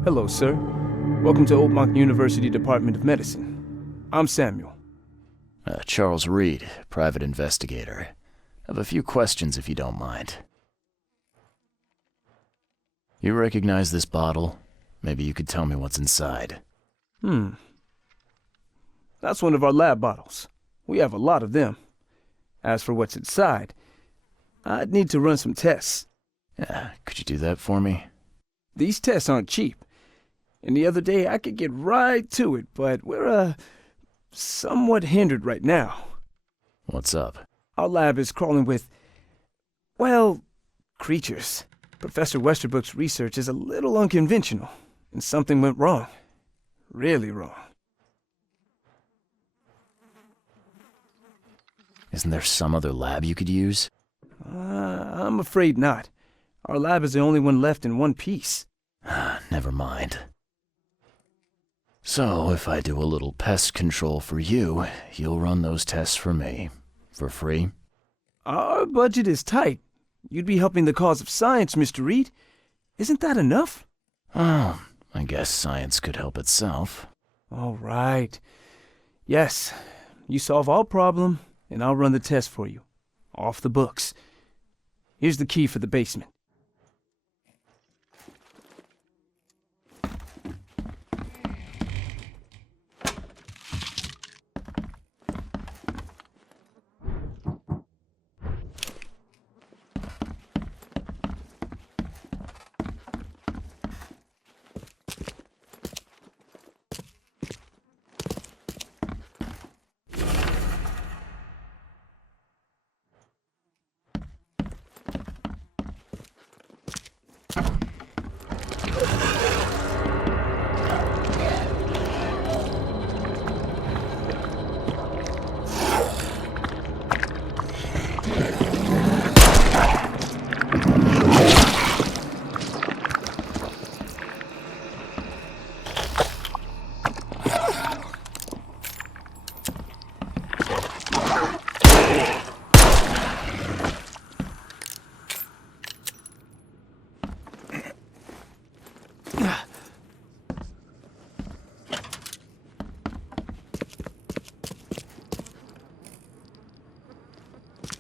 Hello, sir. Welcome to Oakmont University Department of Medicine. I'm Samuel. Charles Reed, private investigator. I have a few questions if you don't mind. You recognize this bottle? Maybe you could tell me what's inside. That's one of our lab bottles. We have a lot of them. As for what's inside, I'd need to run some tests. Could you do that for me? These tests aren't cheap. And the other day I could get right to it, but we're, somewhat hindered right now. What's up? Our lab is crawling with, well, creatures. Professor Westerbrook's research is a little unconventional, and something went wrong. Really wrong. Isn't there some other lab you could use? I'm afraid not. Our lab is the only one left in one piece. Never mind. So, if I do a little pest control for you, you'll run those tests for me. For free? Our budget is tight. You'd be helping the cause of science, Mr. Reed. Isn't that enough? Oh, I guess science could help itself. All right. Yes, you solve our problem, and I'll run the test for you. Off the books. Here's the key for the basement.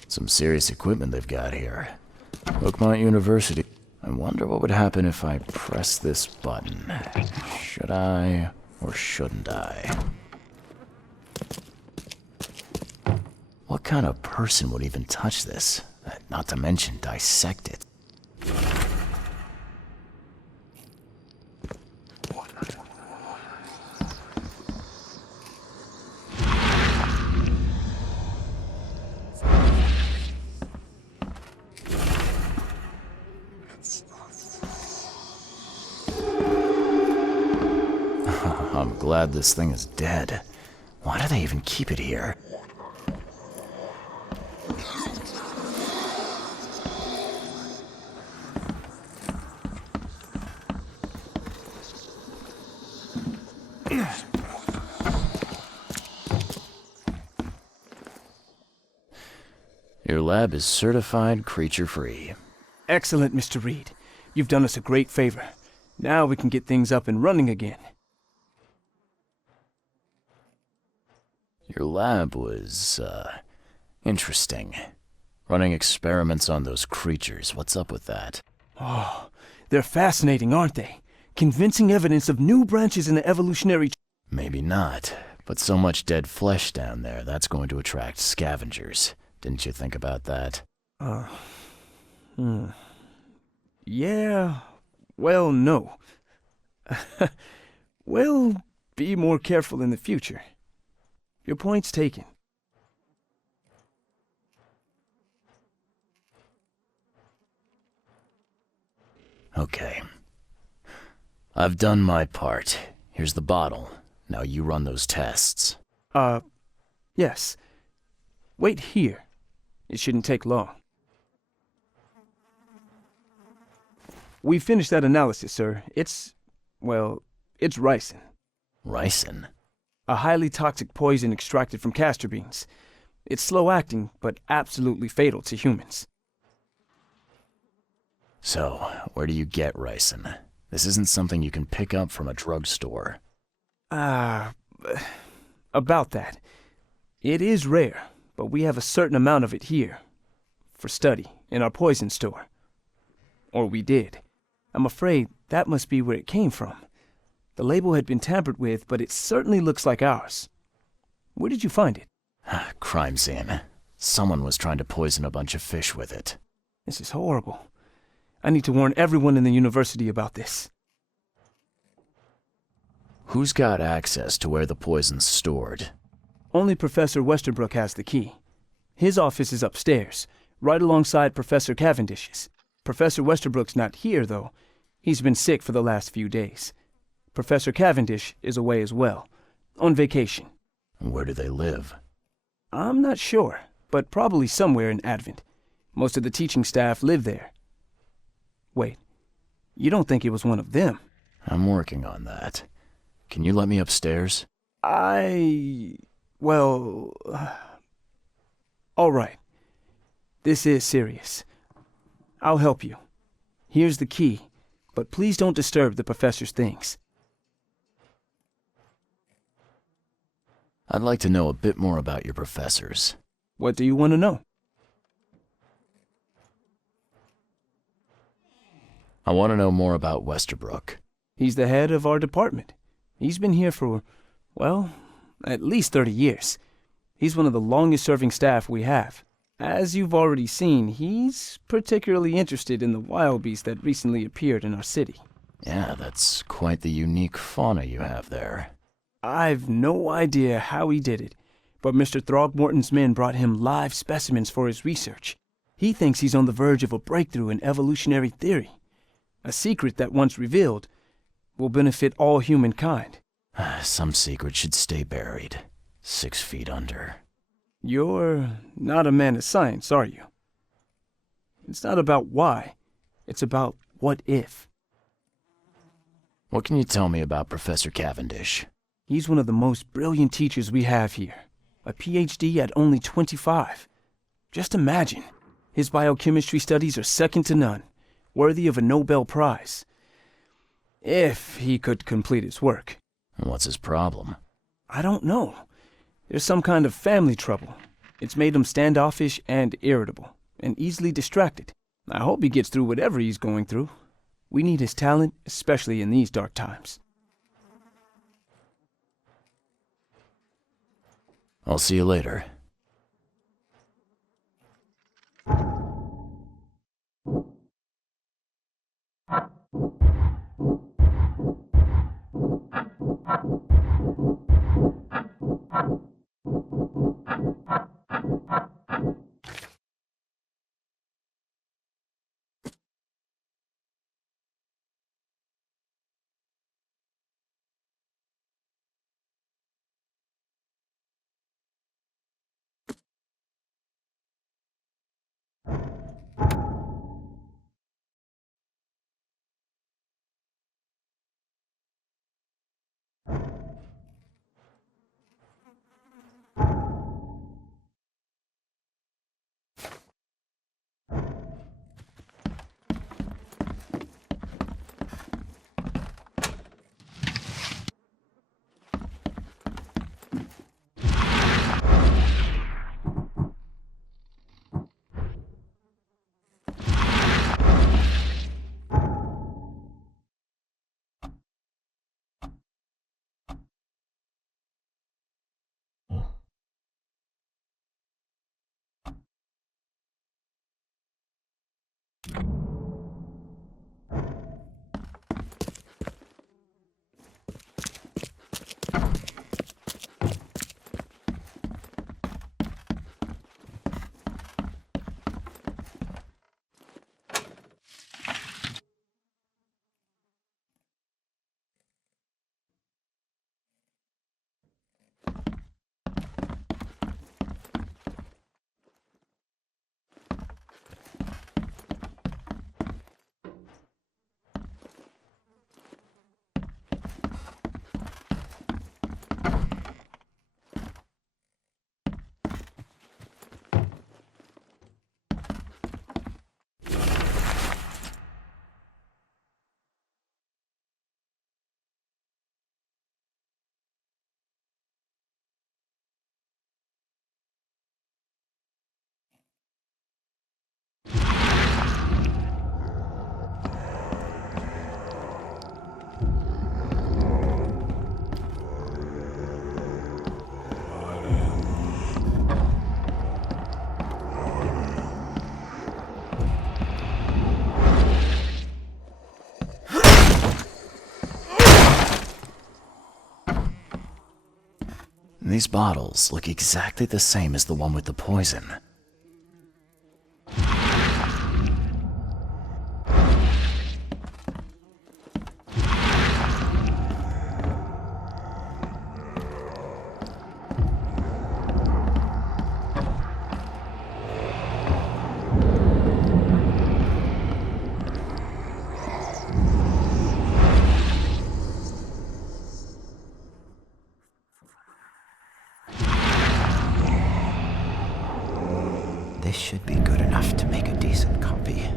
Some serious equipment they've got here. Oakmont University. I wonder what would happen if I press this button. Should I or shouldn't I? What kind of person would even touch this? Not to mention dissect it. I'm glad this thing is dead. Why do they even keep it here? lab is certified creature-free. Excellent, Mr. Reed. You've done us a great favor. Now we can get things up and running again. Your lab was, interesting. Running experiments on those creatures. What's up with that? Oh, they're fascinating, aren't they? Convincing evidence of new branches in the evolutionary... Maybe not, but so much dead flesh down there, that's going to attract scavengers. Didn't you think about that? Yeah, well, no. We'll be more careful in the future. Your point's taken. Okay. I've done my part. Here's the bottle. Now you run those tests. Yes. Wait here. It shouldn't take long. We finished that analysis, sir. It's ricin. Ricin? A highly toxic poison extracted from castor beans. It's slow-acting, but absolutely fatal to humans. So, where do you get ricin? This isn't something you can pick up from a drugstore. About that. It is rare, but we have a certain amount of it here. For study, in our poison store. Or we did. I'm afraid that must be where it came from. The label had been tampered with, but it certainly looks like ours. Where did you find it? Crime scene. Someone was trying to poison a bunch of fish with it. This is horrible. I need to warn everyone in the university about this. Who's got access to where the poison's stored? Only Professor Westerbrook has the key. His office is upstairs, right alongside Professor Cavendish's. Professor Westerbrook's not here, though. He's been sick for the last few days. Professor Cavendish is away as well, on vacation. Where do they live? I'm not sure, but probably somewhere in Advent. Most of the teaching staff live there. Wait, you don't think it was one of them? I'm working on that. Can you let me upstairs? Well... all right. This is serious. I'll help you. Here's the key, but please don't disturb the professor's things. I'd like to know a bit more about your professors. What do you want to know? I want to know more about Westerbrook. He's the head of our department. He's been here for, well, at least 30 years. He's one of the longest-serving staff we have. As you've already seen, he's particularly interested in the wild beast that recently appeared in our city. Yeah, that's quite the unique fauna you have there. I've no idea how he did it, but Mr. Throgmorton's men brought him live specimens for his research. He thinks he's on the verge of a breakthrough in evolutionary theory. A secret that, once revealed, will benefit all humankind. Some secret should stay buried, 6 feet under. You're not a man of science, are you? It's not about why. It's about what if. What can you tell me about Professor Cavendish? He's one of the most brilliant teachers we have here. A PhD at only 25. Just imagine. His biochemistry studies are second to none, worthy of a Nobel Prize. If he could complete his work. What's his problem? I don't know. There's some kind of family trouble. It's made him standoffish and irritable, and easily distracted. I hope he gets through whatever he's going through. We need his talent, especially in these dark times. I'll see you later. These bottles look exactly the same as the one with the poison. This should be good enough to make a decent copy.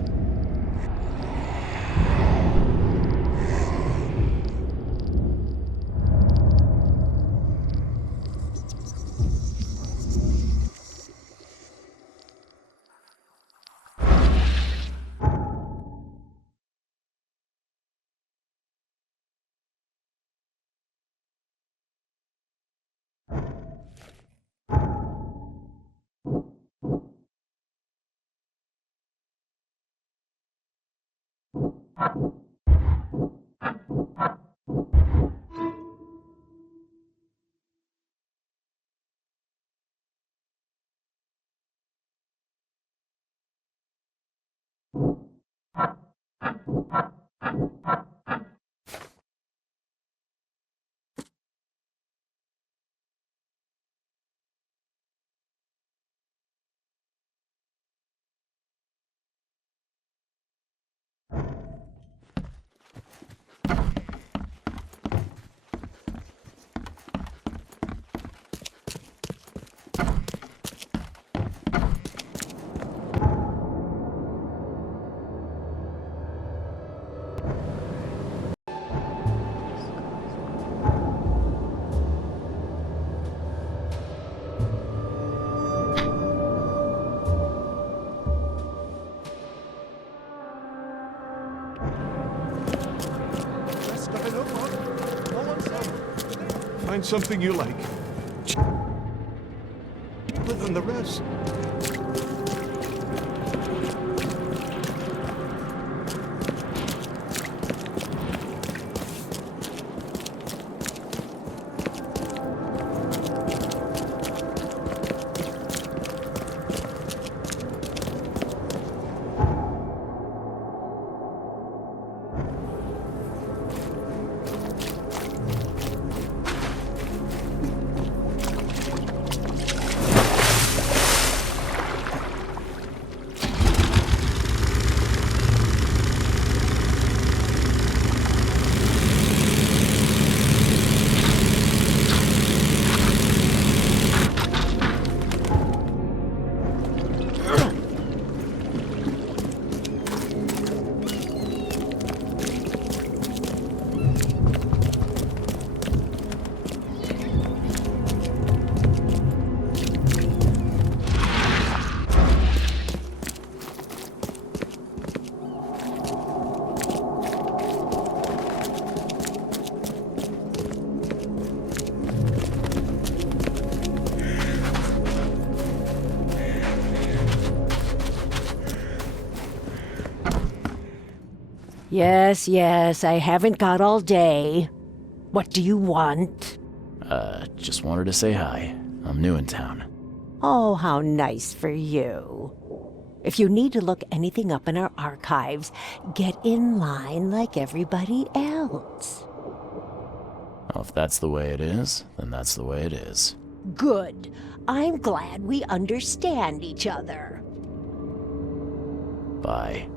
Find something you like. Other than the rest. Yes, yes, I haven't got all day. What do you want? Just wanted to say hi. I'm new in town. Oh, how nice for you. If you need to look anything up in our archives, get in line like everybody else. Well, if that's the way it is, then that's the way it is. Good. I'm glad we understand each other. Bye.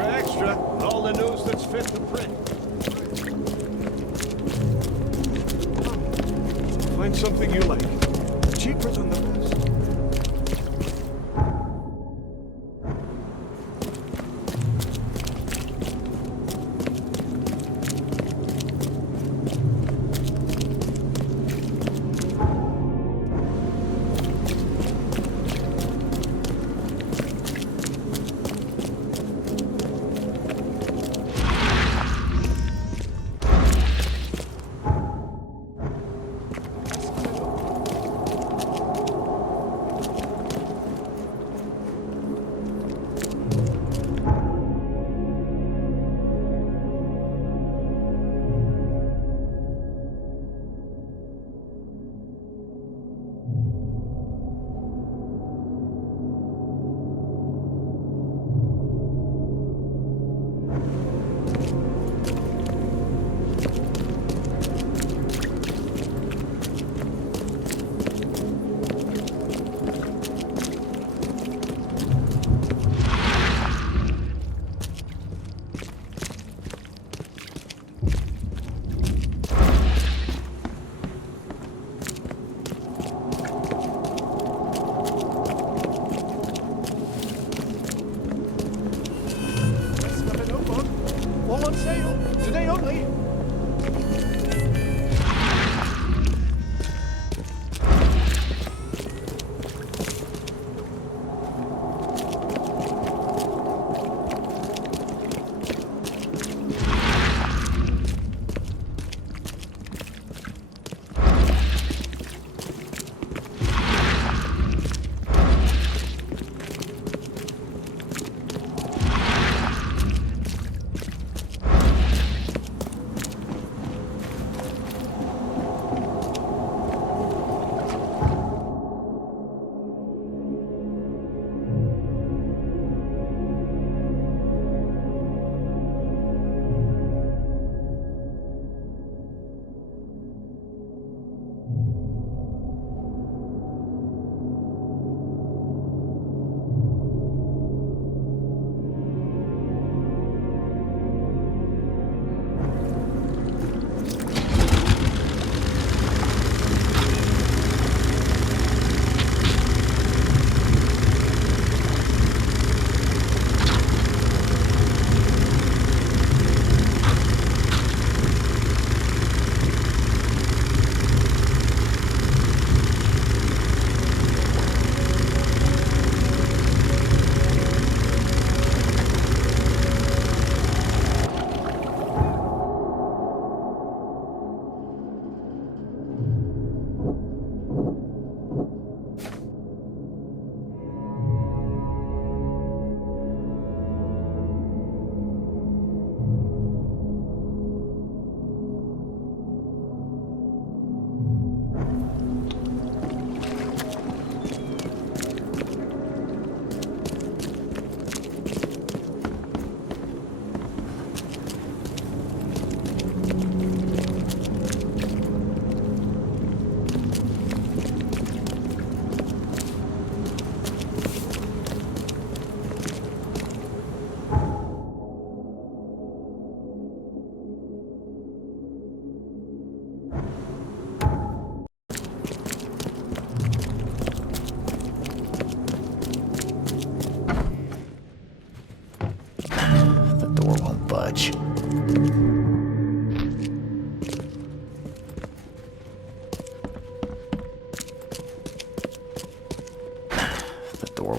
Extra, all the news that's fit to print. Find something you like. Cheaper than the rest.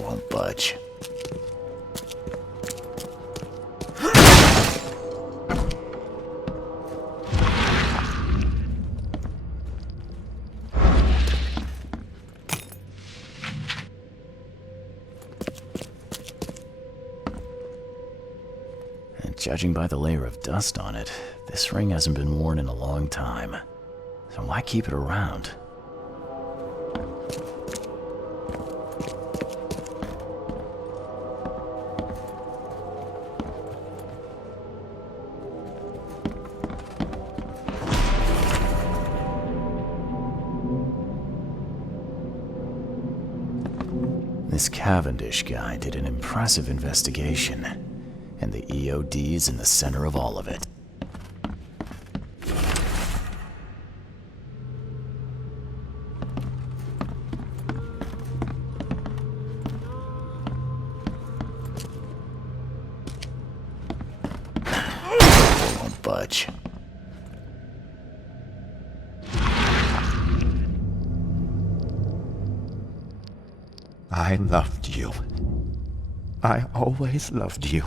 won't budge. And judging by the layer of dust on it, this ring hasn't been worn in a long time. So why keep it around? This Cavendish guy did an impressive investigation, and the EOD is in the center of all of it. Won't budge. I loved you. I always loved you.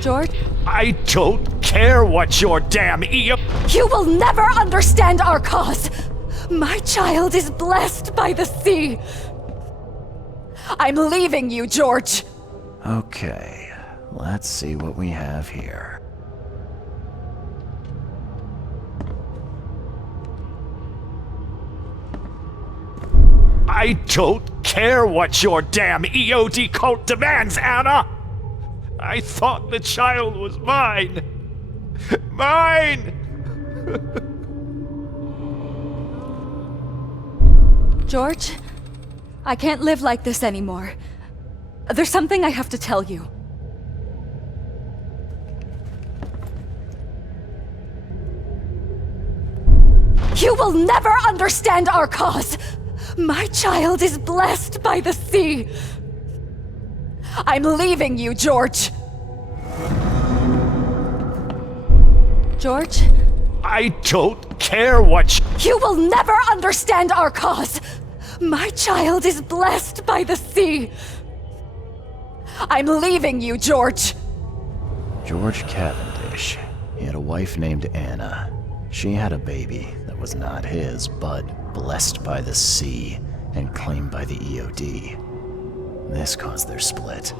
George? I don't care what your damn You will never understand our cause! My child is blessed by the sea! I'm leaving you, George! Okay, let's see what we have here. I don't care what your damn EOD cult demands, Anna! I thought the child was mine! Mine! George? I can't live like this anymore. There's something I have to tell you. You will never understand our cause! My child is blessed by the sea! I'm leaving you, George! George? I don't care what You will never understand our cause! My child is blessed by the sea! I'm leaving you, George! George Cavendish. He had a wife named Anna. She had a baby that was not his, but blessed by the sea and claimed by the EOD. This caused their split.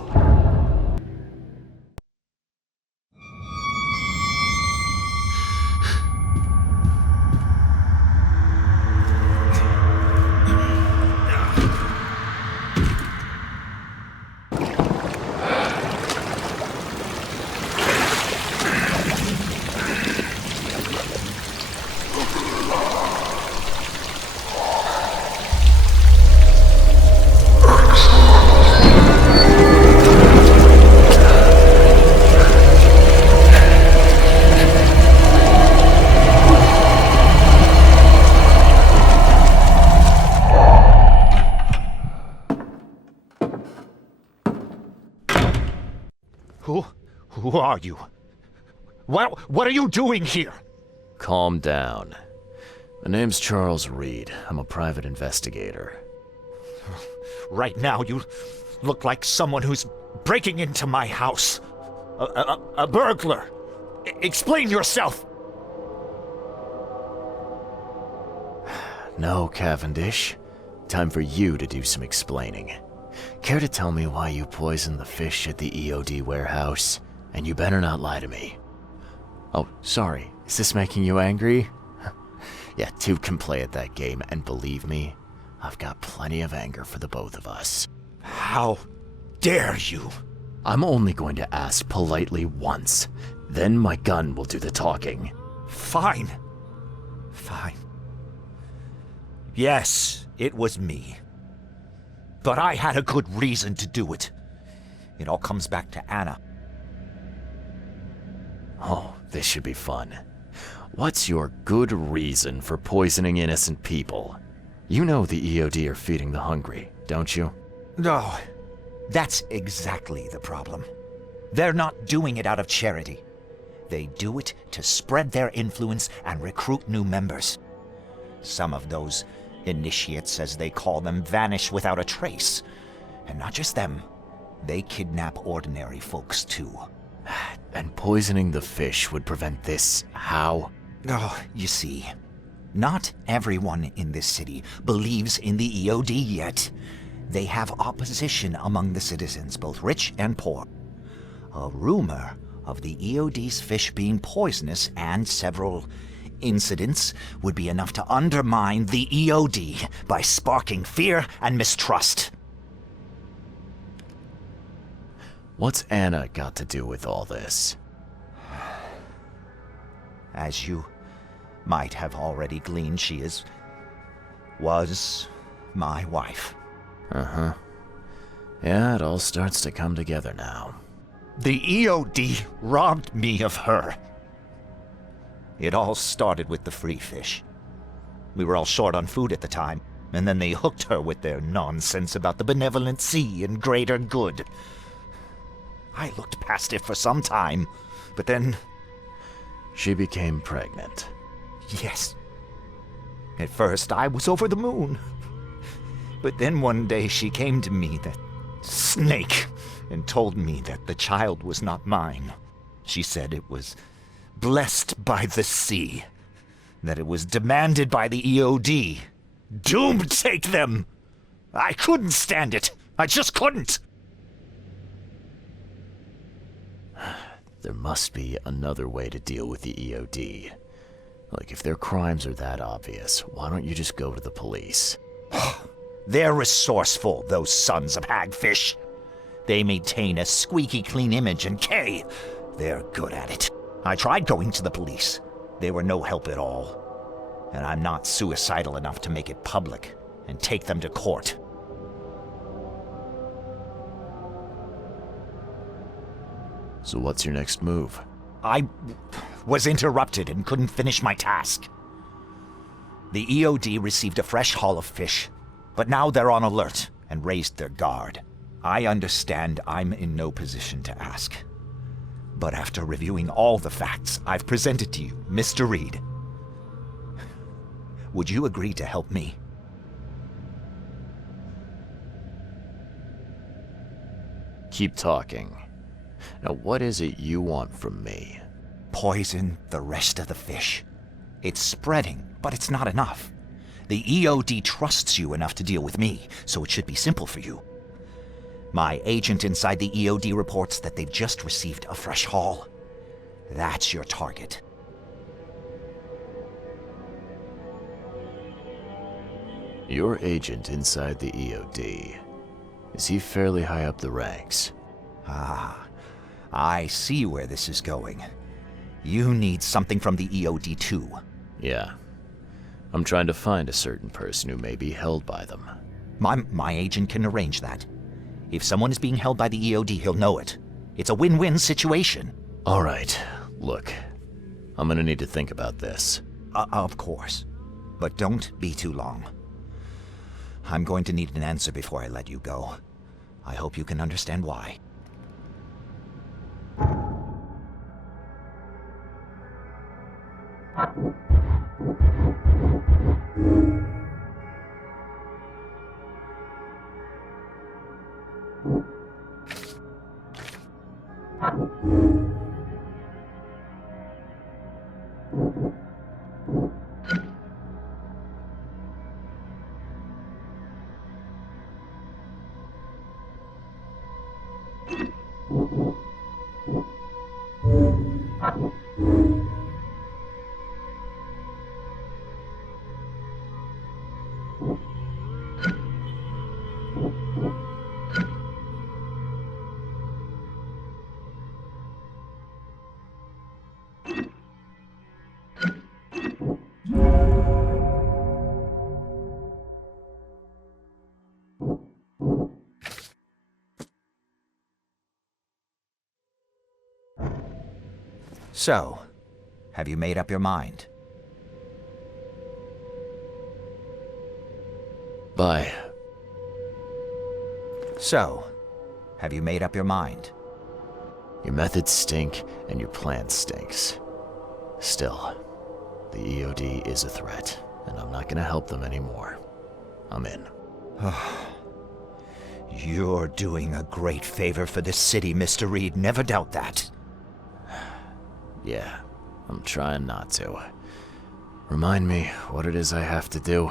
Who are you? What are you doing here? Calm down. My name's Charles Reed. I'm a private investigator. Right now, you look like someone who's breaking into my house. A burglar. Explain yourself. No, Cavendish. Time for you to do some explaining. Care to tell me why you poisoned the fish at the EOD warehouse? And you better not lie to me. Oh, sorry. Is this making you angry? Yeah, two can play at that game, and believe me, I've got plenty of anger for the both of us. How dare you? I'm only going to ask politely once. Then my gun will do the talking. Fine. Fine. Yes, it was me. But I had a good reason to do it. It all comes back to Anna. Oh, this should be fun. What's your good reason for poisoning innocent people? You know the EOD are feeding the hungry, don't you? No, that's exactly the problem. They're not doing it out of charity. They do it to spread their influence and recruit new members. Some of those initiates, as they call them, vanish without a trace. And not just them, they kidnap ordinary folks too. And poisoning the fish would prevent this. How? Oh, you see, not everyone in this city believes in the EOD yet. They have opposition among the citizens, both rich and poor. A rumor of the EOD's fish being poisonous and several incidents would be enough to undermine the EOD by sparking fear and mistrust. What's Anna got to do with all this? As you might have already gleaned, she was my wife. Uh-huh. Yeah, it all starts to come together now. The EOD robbed me of her. It all started with the free fish. We were all short on food at the time, and then they hooked her with their nonsense about the benevolent sea and greater good. I looked past it for some time, but then... She became pregnant. Yes. At first, I was over the moon. But then one day she came to me, that snake, and told me that the child was not mine. She said it was blessed by the sea, that it was demanded by the EOD. Doom take them! I couldn't stand it. I just couldn't. There must be another way to deal with the EOD. Like, if their crimes are that obvious, why don't you just go to the police? They're resourceful, those sons of hagfish. They maintain a squeaky clean image, and they're good at it. I tried going to the police. They were no help at all. And I'm not suicidal enough to make it public and take them to court. So what's your next move? I was interrupted and couldn't finish my task. The EOD received a fresh haul of fish, but now they're on alert and raised their guard. I understand I'm in no position to ask. But after reviewing all the facts I've presented to you, Mr. Reed, would you agree to help me? Keep talking. Now, what is it you want from me? Poison the rest of the fish. It's spreading, but it's not enough. The EOD trusts you enough to deal with me, so it should be simple for you. My agent inside the EOD reports that they've just received a fresh haul. That's your target. Your agent inside the EOD. Is he fairly high up the ranks? Ah, I see where this is going. You need something from the EOD too. Yeah. I'm trying to find a certain person who may be held by them. My agent can arrange that. If someone is being held by the EOD, he'll know it. It's a win-win situation. All right. Look, I'm gonna need to think about this. Of course. But don't be too long. I'm going to need an answer before I let you go. I hope you can understand why. So, have you made up your mind? Bye. So, have you made up your mind? Your methods stink, and your plan stinks. Still, the EOD is a threat, and I'm not gonna help them anymore. I'm in. You're doing a great favor for this city, Mr. Reed. Never doubt that. Yeah, I'm trying not to. Remind me what it is I have to do.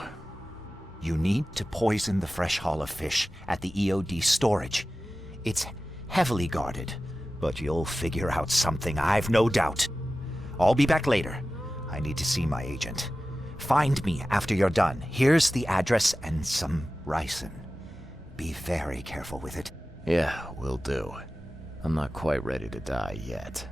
You need to poison the fresh haul of fish at the EOD storage. It's heavily guarded, but you'll figure out something, I've no doubt. I'll be back later. I need to see my agent. Find me after you're done. Here's the address and some ricin. Be very careful with it. Yeah, will do. I'm not quite ready to die yet.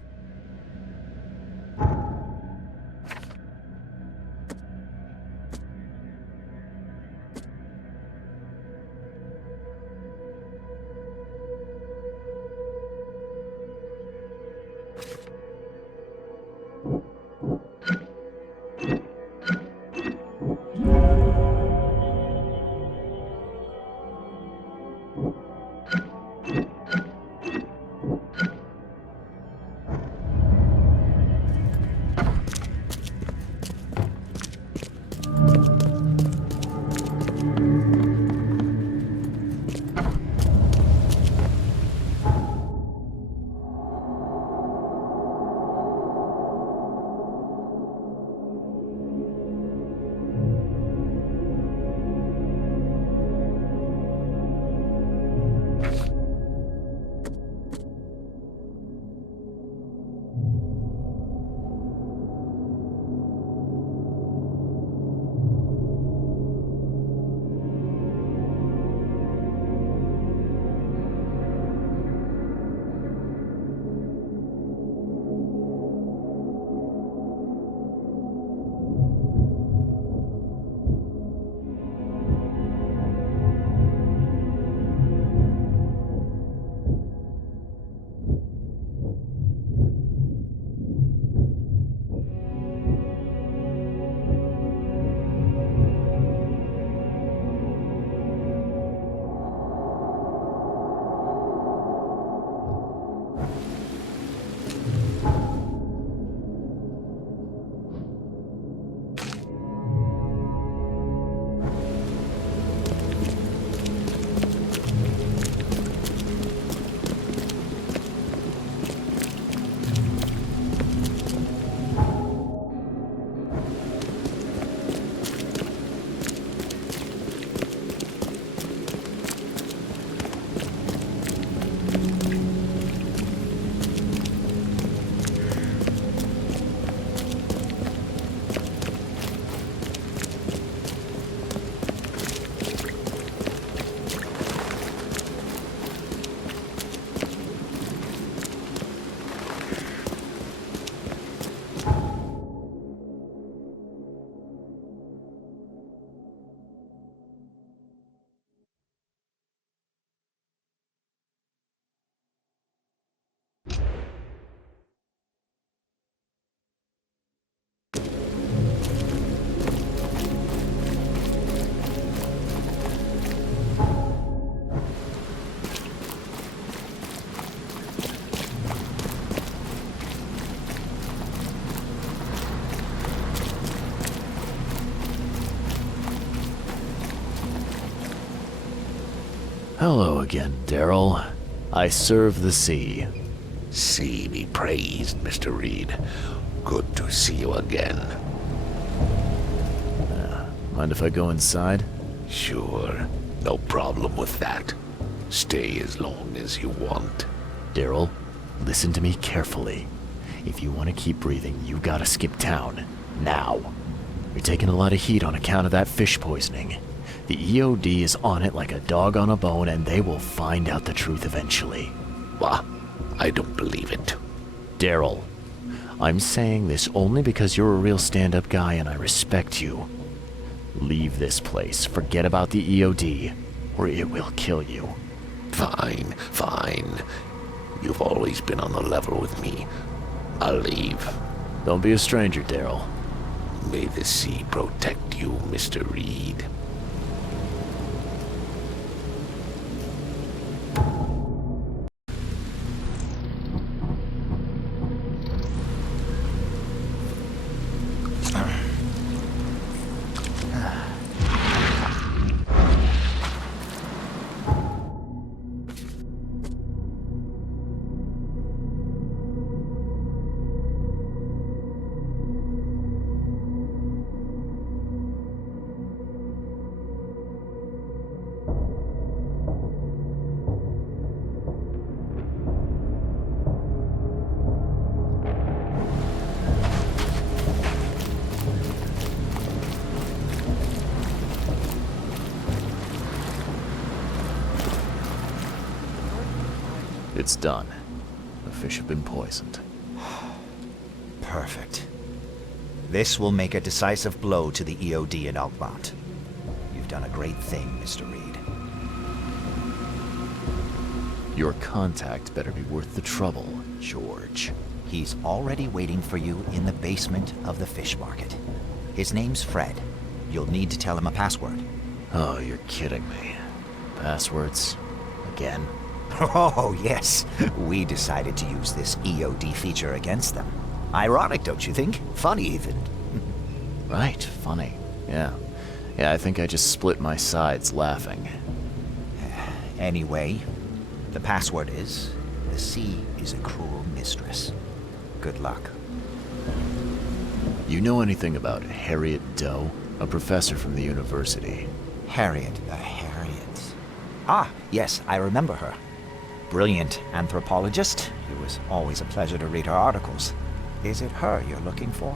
Hello again, Daryl. I serve the sea. Sea be praised, Mr. Reed. Good to see you again. Mind if I go inside? Sure. No problem with that. Stay as long as you want. Daryl, listen to me carefully. If you want to keep breathing, you gotta skip town. Now. You're taking a lot of heat on account of that fish poisoning. The EOD is on it like a dog on a bone, and they will find out the truth eventually. What? I don't believe it. Daryl, I'm saying this only because you're a real stand-up guy and I respect you. Leave this place, forget about the EOD, or it will kill you. Fine, fine. You've always been on the level with me. I'll leave. Don't be a stranger, Daryl. May the sea protect you, Mr. Reed. It's done. The fish have been poisoned. Perfect. This will make a decisive blow to the EOD in Alkmaar. You've done a great thing, Mr. Reed. Your contact better be worth the trouble, George. He's already waiting for you in the basement of the fish market. His name's Fred. You'll need to tell him a password. Oh, you're kidding me. Passwords? Again? Oh, yes. We decided to use this EOD feature against them. Ironic, don't you think? Funny, even. Right, funny. Yeah. Yeah, I think I just split my sides laughing. Anyway, the password is, the sea is a cruel mistress. Good luck. You know anything about Harriet Doe? A professor from the university. Harriet. Ah, yes, I remember her. Brilliant anthropologist. It was always a pleasure to read her articles. Is it her you're looking for?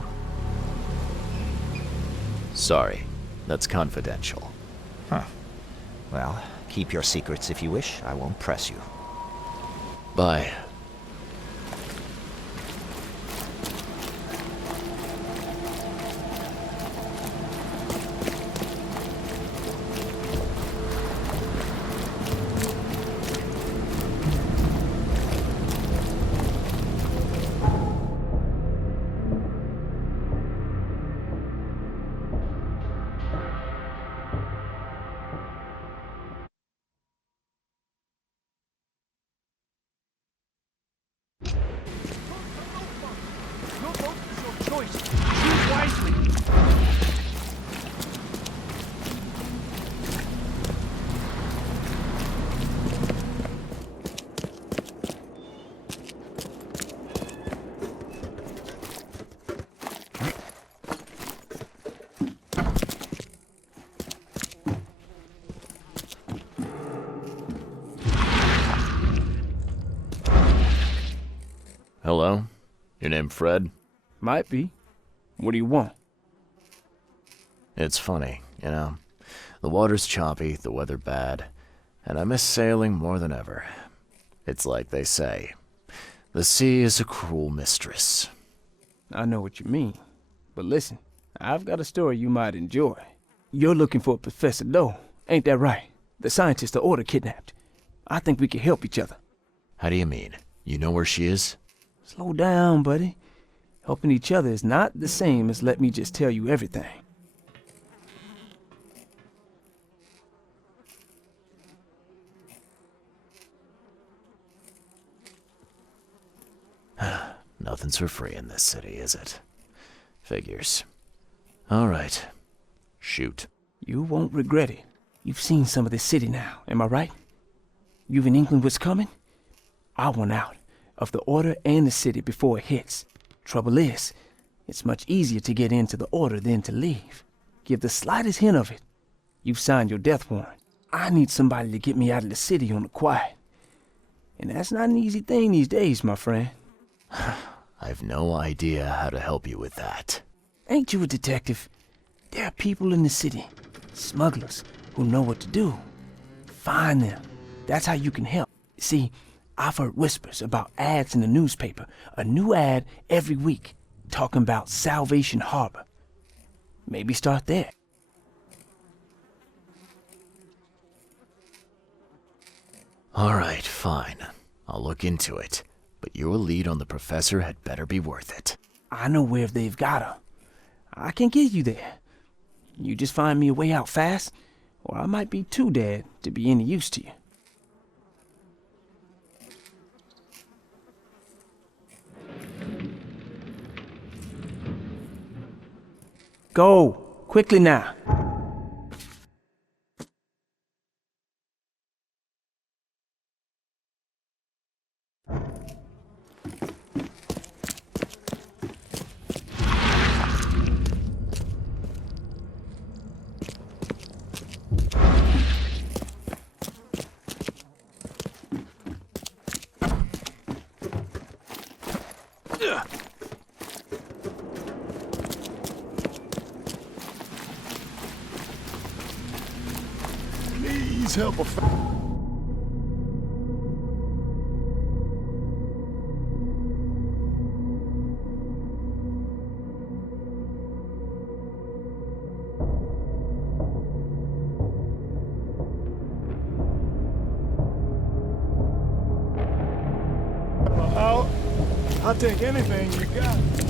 Sorry, that's confidential. Huh. Well, keep your secrets if you wish. I won't press you. Bye. Hello? Your name Fred? Might be. What do you want? It's funny, you know. The water's choppy, the weather bad, and I miss sailing more than ever. It's like they say, the sea is a cruel mistress. I know what you mean. But listen, I've got a story you might enjoy. You're looking for Professor Doe, ain't that right? The scientist the Order kidnapped. I think we can help each other. How do you mean? You know where she is? Slow down, buddy. Helping each other is not the same as let me just tell you everything. Nothing's for free in this city, is it? Figures. All right. Shoot. You won't regret it. You've seen some of this city now, am I right? You've in England what's coming? I want out of the Order and the city before it hits. Trouble is, it's much easier to get into the Order than to leave. Give the slightest hint of it, you've signed your death warrant. I need somebody to get me out of the city on the quiet. And that's not an easy thing these days, my friend. I've no idea how to help you with that. Ain't you a detective? There are people in the city, smugglers, who know what to do. Find them. That's how you can help. See, I've heard whispers about ads in the newspaper. A new ad every week, talking about Salvation Harbor. Maybe start there. All right, fine. I'll look into it. but your lead on the professor had better be worth it. I know where they've got her. I can get you there. You just find me a way out fast, or I might be too dead to be any use to you. Go, quickly now. Please help a I'll take anything you got.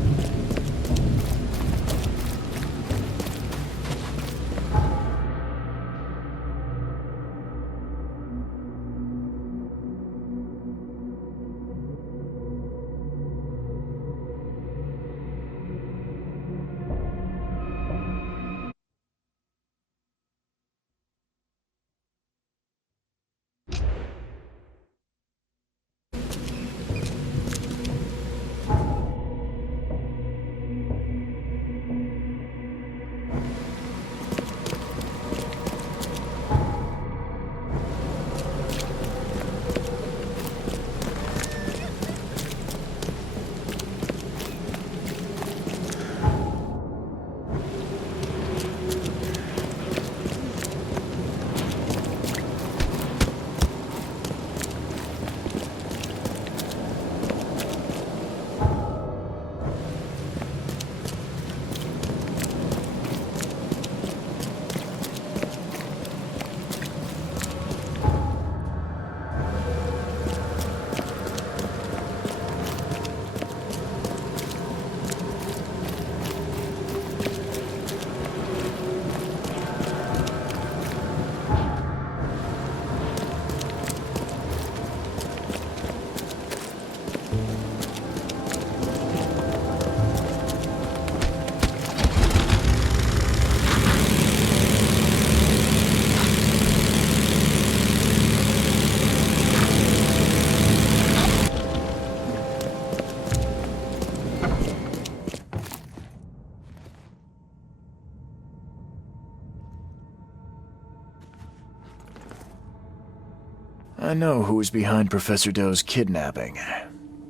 I know who's behind Professor Doe's kidnapping.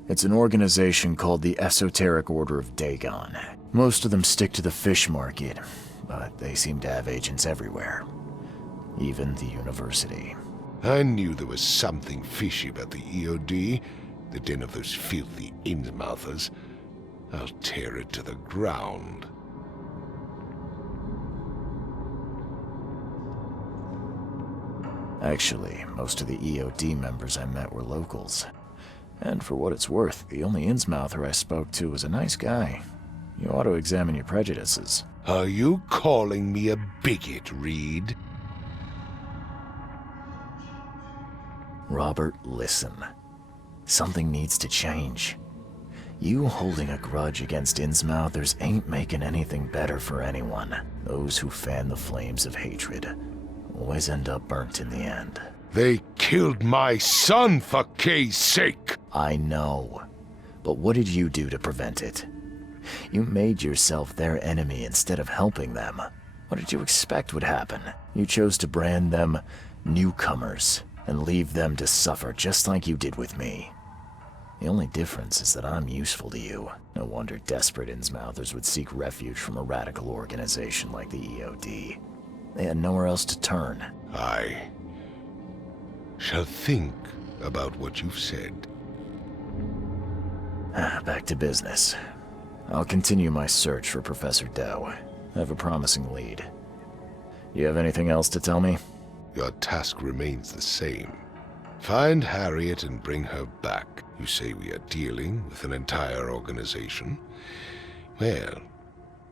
It's an organization called the Esoteric Order of Dagon. Most of them stick to the fish market, but they seem to have agents everywhere. Even the university. I knew there was something fishy about the EOD, the den of those filthy Innsmouthers. I'll tear it to the ground. Actually, most of the EOD members I met were locals. And for what it's worth, the only Innsmouther I spoke to was a nice guy. You ought to examine your prejudices. Are you calling me a bigot, Reed? Robert, listen. Something needs to change. You holding a grudge against Innsmouthers ain't making anything better for anyone. Those who fan the flames of hatred always end up burnt in the end. They killed my son, for Kay's sake! I know. But what did you do to prevent it? You made yourself their enemy instead of helping them. What did you expect would happen? You chose to brand them newcomers and leave them to suffer just like you did with me. The only difference is that I'm useful to you. No wonder desperate Innsmouthers would seek refuge from a radical organization like the EOD. They had nowhere else to turn. I shall think about what you've said. Back to business. I'll continue my search for Professor Doe. I have a promising lead. You have anything else to tell me? Your task remains the same. Find Harriet and bring her back. You say we are dealing with an entire organization? Well,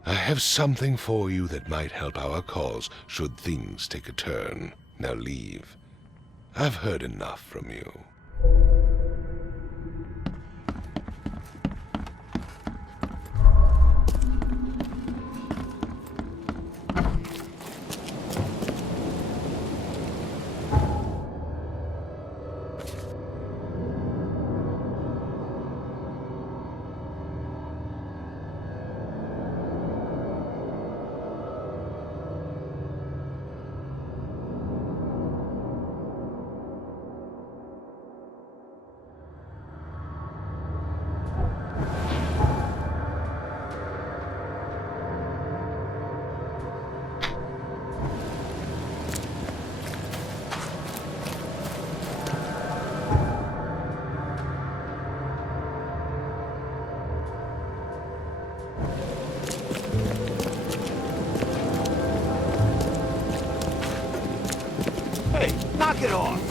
I have something for you that might help our cause should things take a turn. Now leave. I've heard enough from you. Hey, knock it off!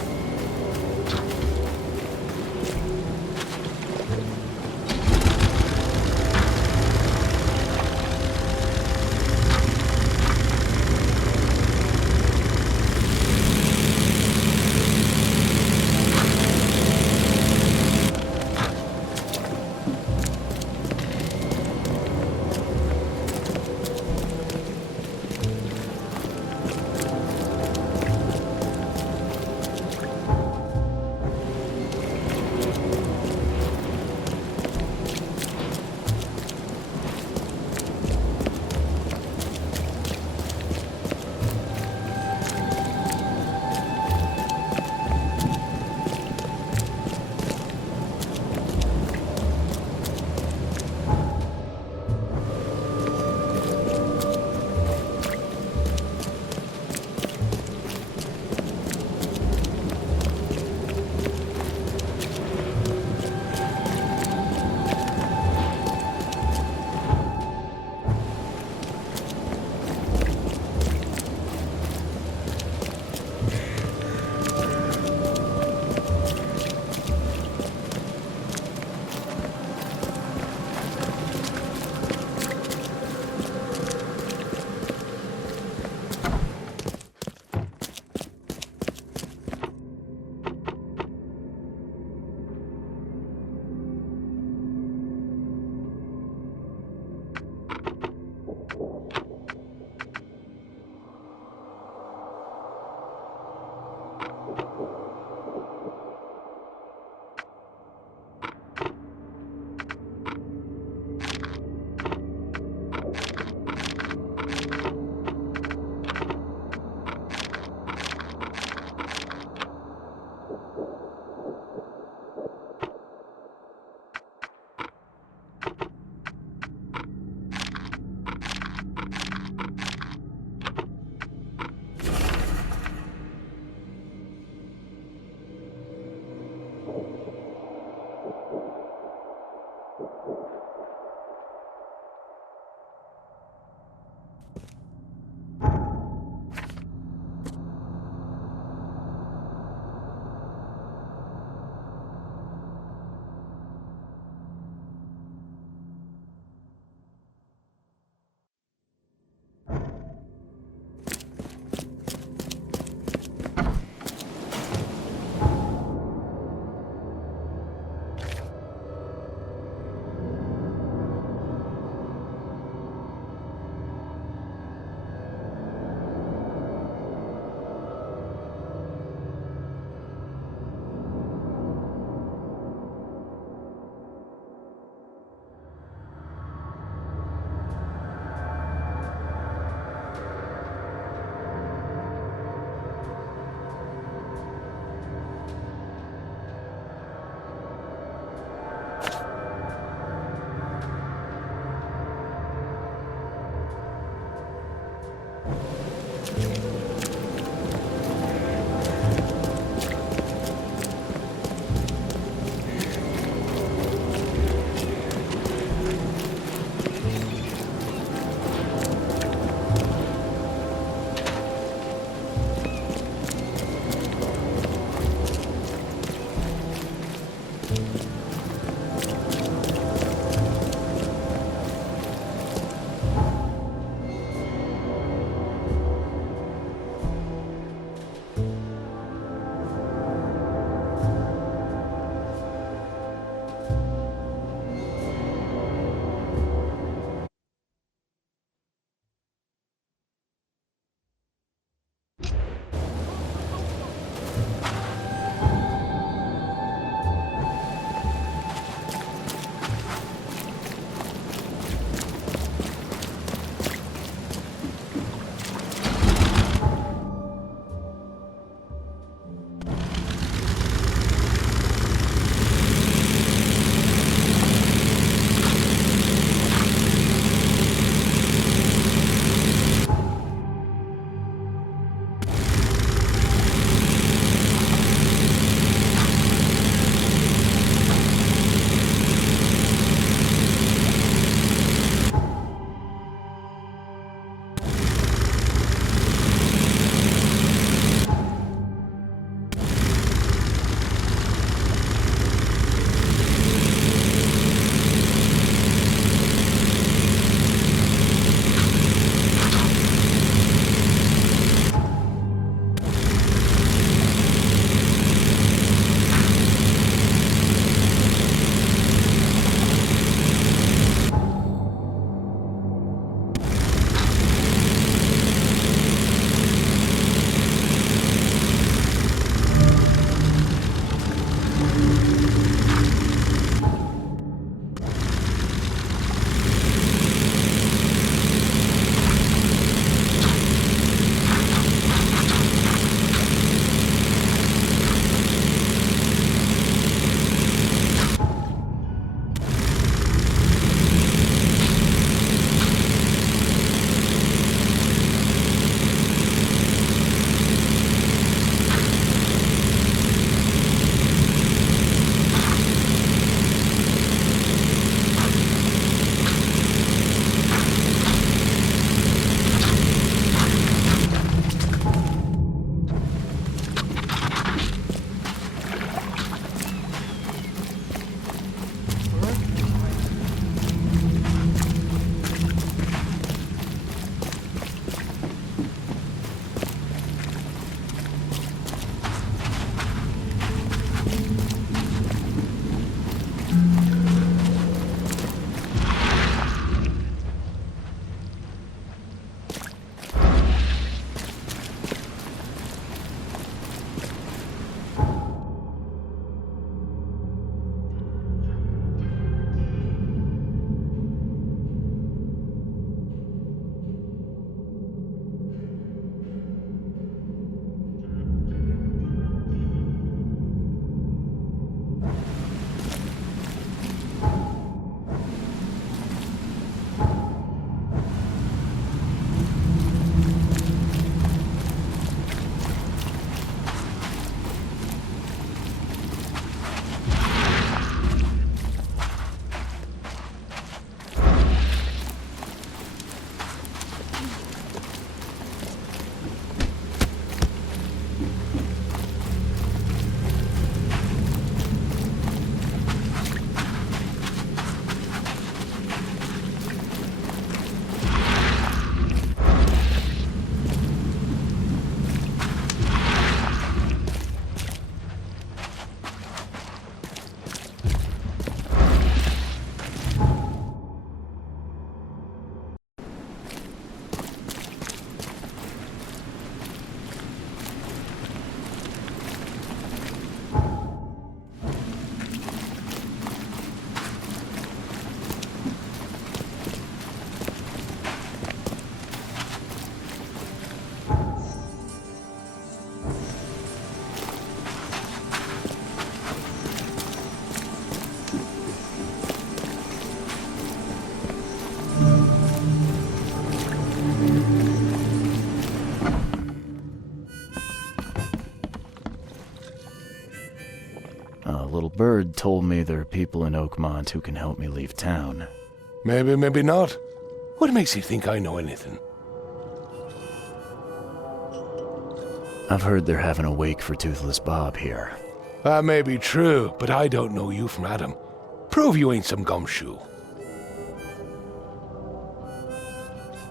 A little bird told me there are people in Oakmont who can help me leave town. Maybe, maybe not. What makes you think I know anything? I've heard they're having a wake for Toothless Bob here. That may be true, but I don't know you from Adam. Prove you ain't some gumshoe.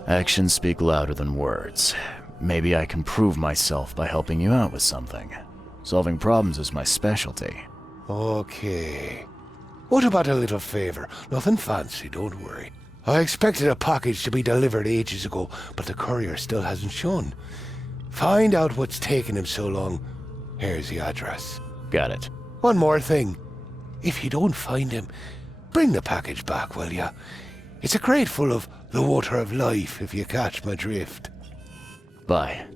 Actions speak louder than words. Maybe I can prove myself by helping you out with something. Solving problems is my specialty. Okay. What about a little favor? Nothing fancy, don't worry. I expected a package to be delivered ages ago, but the courier still hasn't shown. Find out what's taking him so long. Here's the address. Got it. One more thing. If you don't find him, bring the package back, will ya? It's a crate full of the water of life, if you catch my drift. Bye.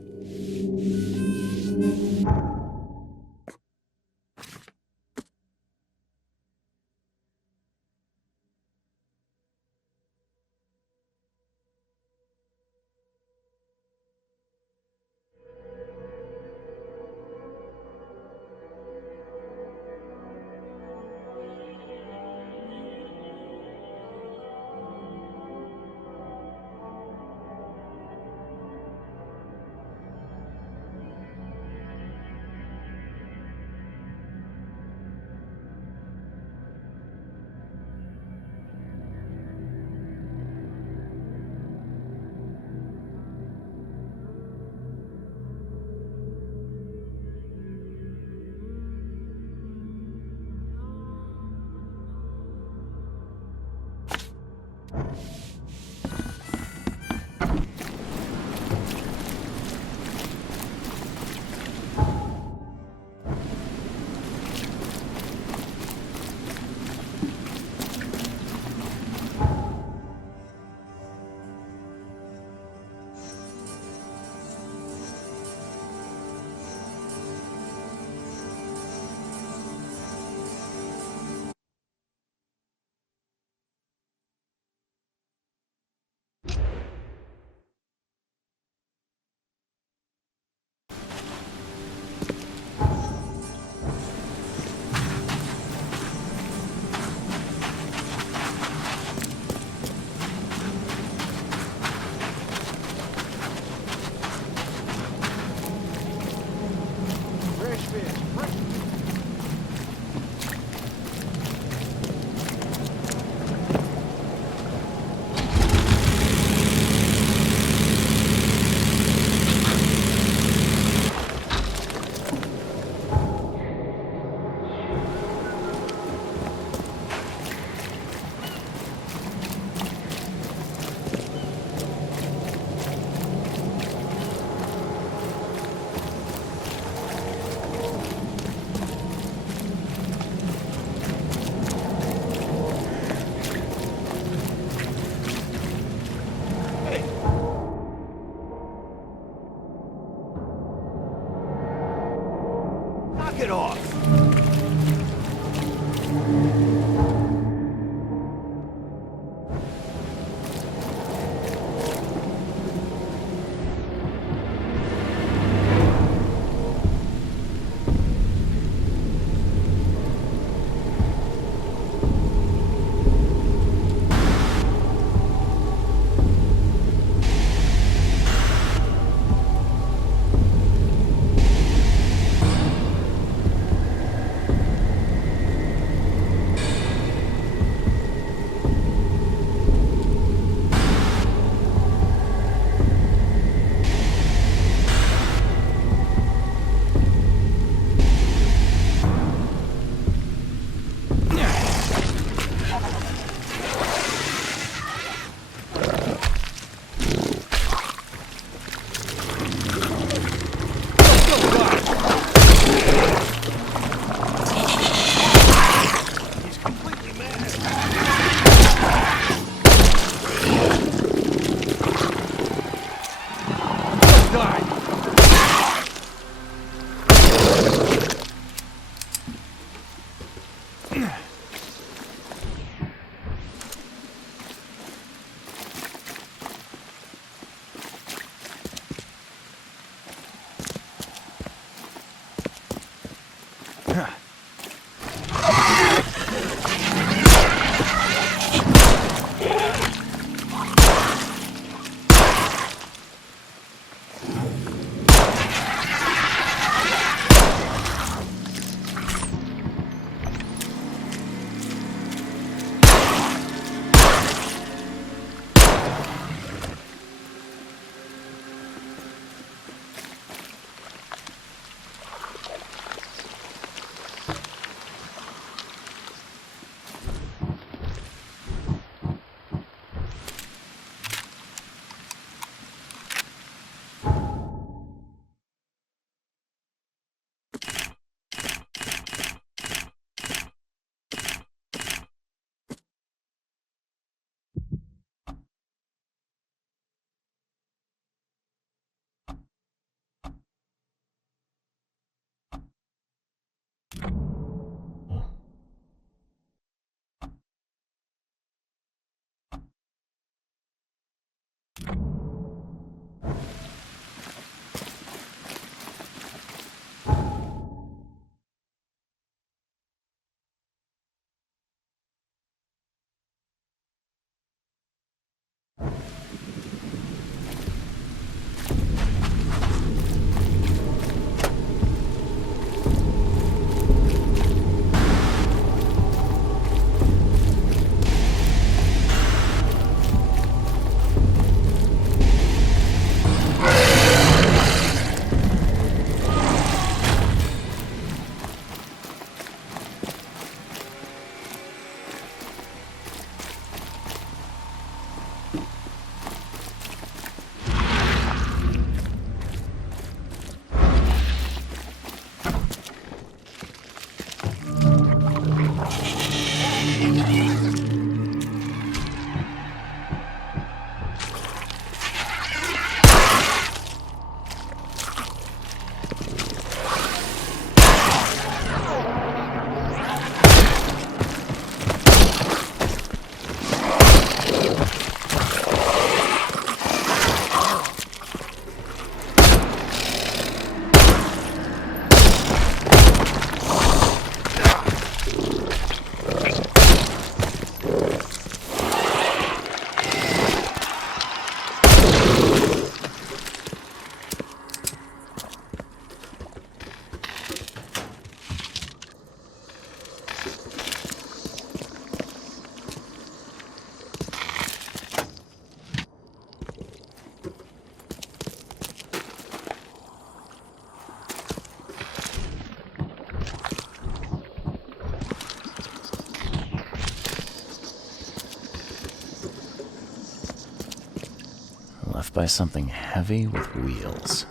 off by something heavy with wheels.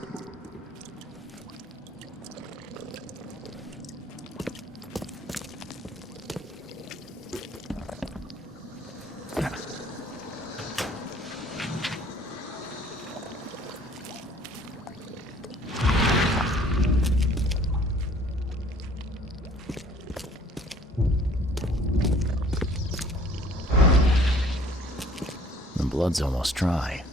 The blood's almost dry.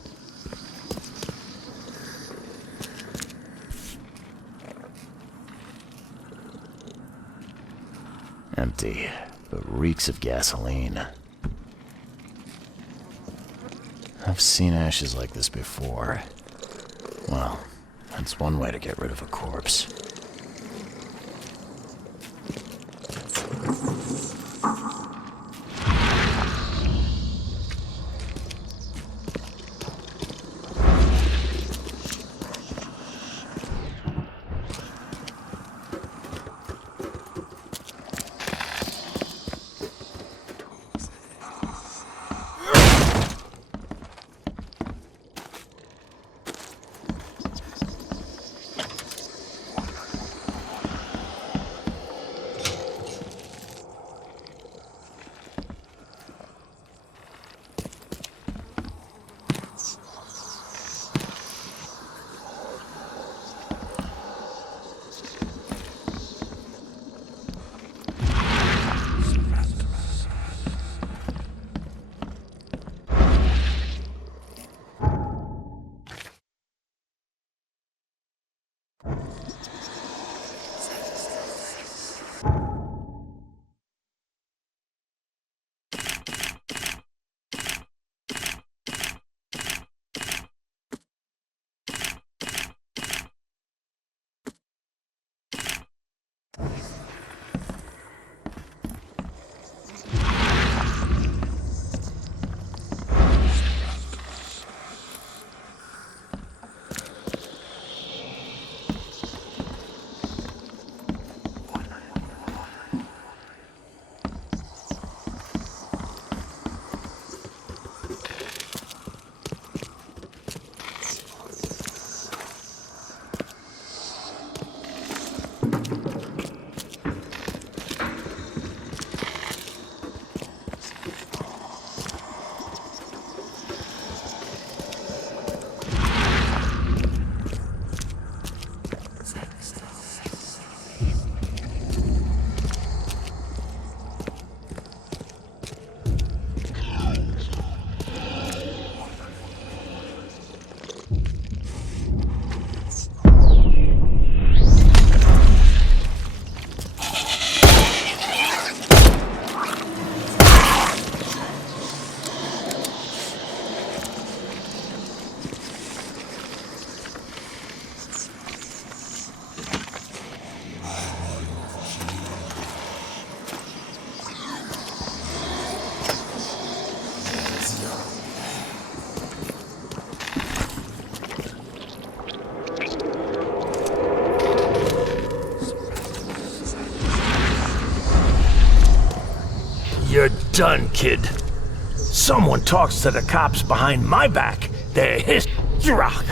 Empty, but reeks of gasoline. I've seen ashes like this before. Well, that's one way to get rid of a corpse. You're done, kid. Someone talks to the cops behind my back. They're his rock.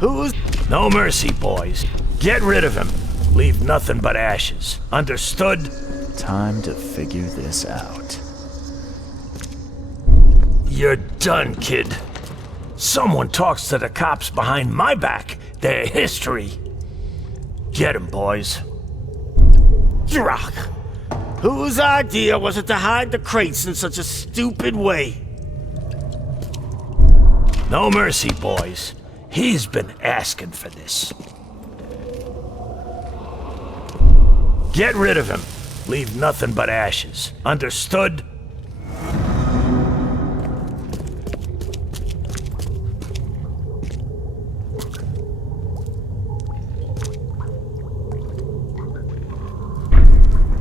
Who's? No mercy, boys. Get rid of him. Leave nothing but ashes. Understood? Time to figure this out. You're done, kid. Someone talks to the cops behind my back. They're history. Get him, boys. Rock. Whose idea was it to hide the crates in such a stupid way? No mercy, boys. He's been asking for this. Get rid of him. Leave nothing but ashes. Understood?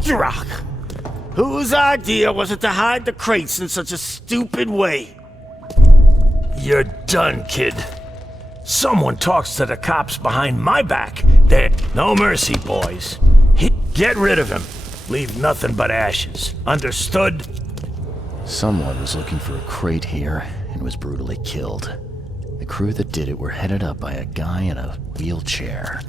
Rock. Whose idea was it to hide the crates in such a stupid way? You're done, kid. Someone talks to the cops behind my back. They're no mercy, boys. Get rid of him. Leave nothing but ashes. Understood? Someone was looking for a crate here and was brutally killed. The crew that did it were headed up by a guy in a wheelchair.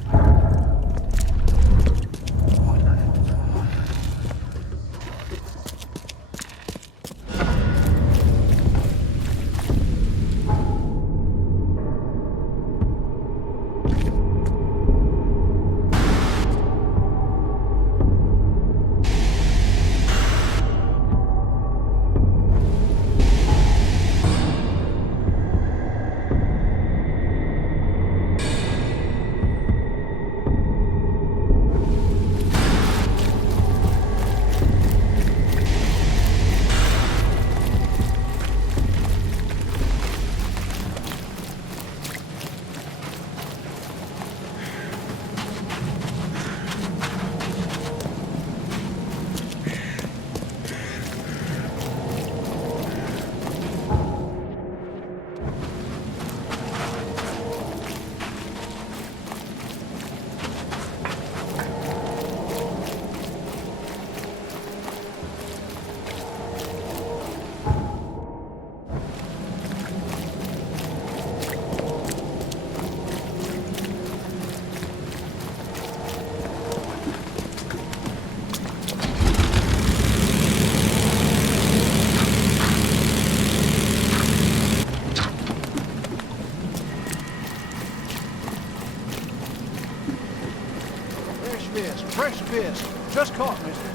Fresh fish. Just caught, mister.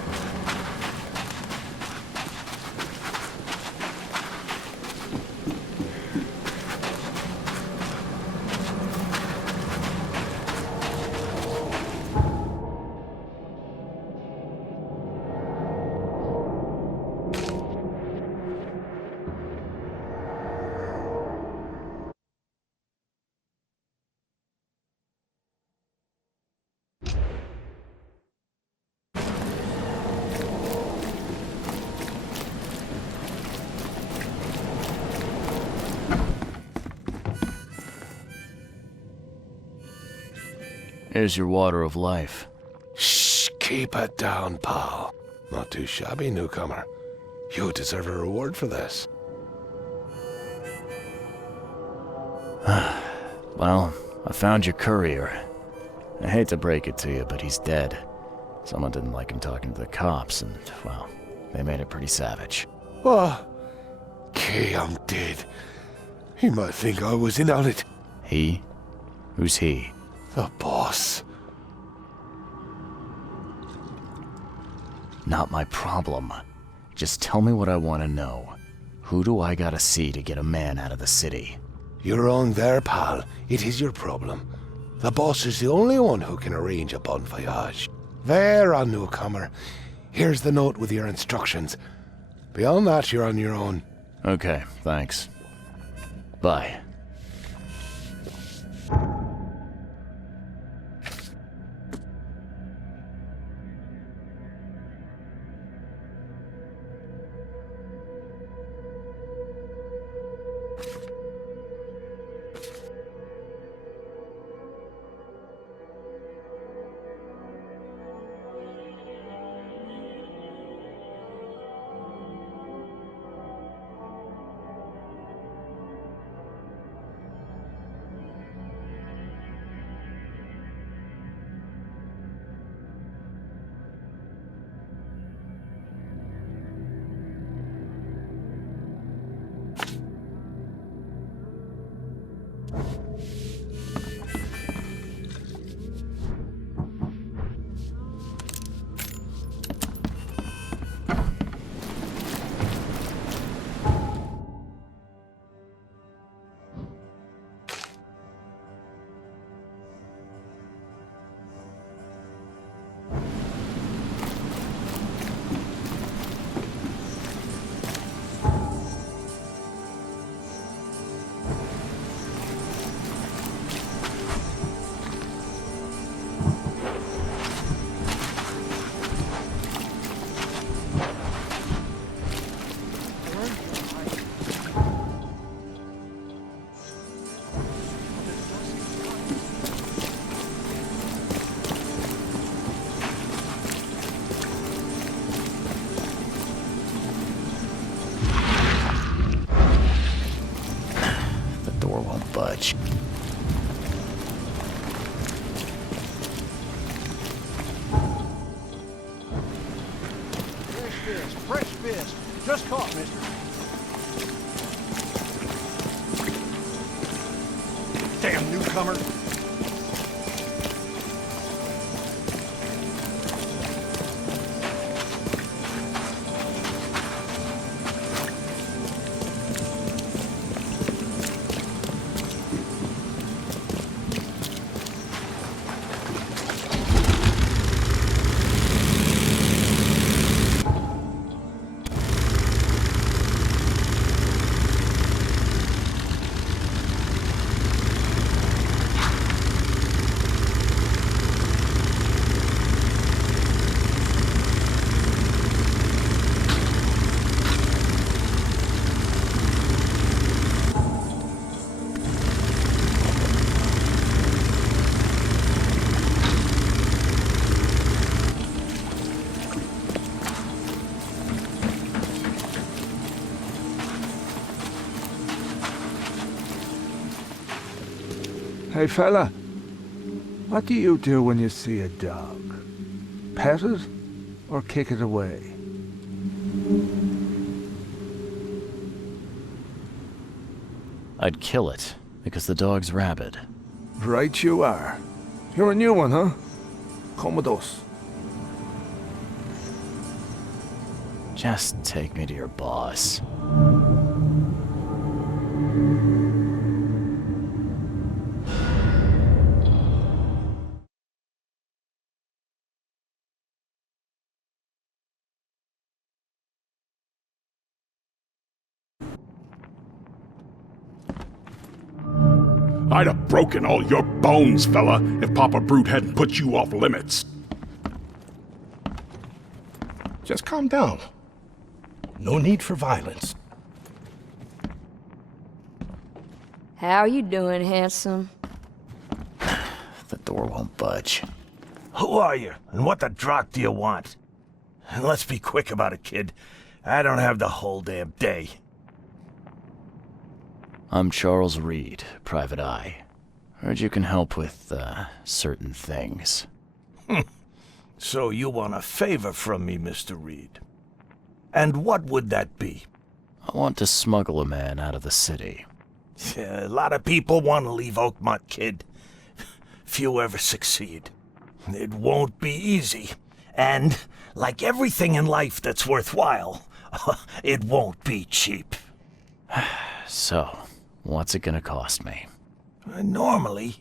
Here's your water of life. Shh, keep it down, pal. Not too shabby, newcomer. You deserve a reward for this. Well, I found your courier. I hate to break it to you, but he's dead. Someone didn't like him talking to the cops, and, well, they made it pretty savage. What? Okay, I'm dead. He might think I was in on it. He? Who's he? The boss. Not my problem. Just tell me what I want to know. Who do I gotta see to get a man out of the city? You're wrong there, pal. It is your problem. The boss is the only one who can arrange a bon voyage. There, newcomer. Here's the note with your instructions. Beyond that, you're on your own. Okay, thanks. Bye. budge. Fresh fish. Just caught, mister. Damn newcomer. Hey fella, what do you do when you see a dog? Pet it or kick it away? I'd kill it, because the dog's rabid. Right you are. You're a new one, huh? Come with us. Just take me to your boss. I'd have broken all your bones, fella, if Papa Brute hadn't put you off limits. Just calm down. No need for violence. How you doing, handsome? The door won't budge. Who are you, and what the drock do you want? And let's be quick about it, kid. I don't have the whole damn day. I'm Charles Reed, Private Eye. Heard you can help with, certain things. So you want a favor from me, Mr. Reed. And what would that be? I want to smuggle a man out of the city. Yeah, a lot of people want to leave Oakmont, kid. Few ever succeed. It won't be easy. And, like everything in life that's worthwhile, it won't be cheap. So, what's it gonna cost me? Normally,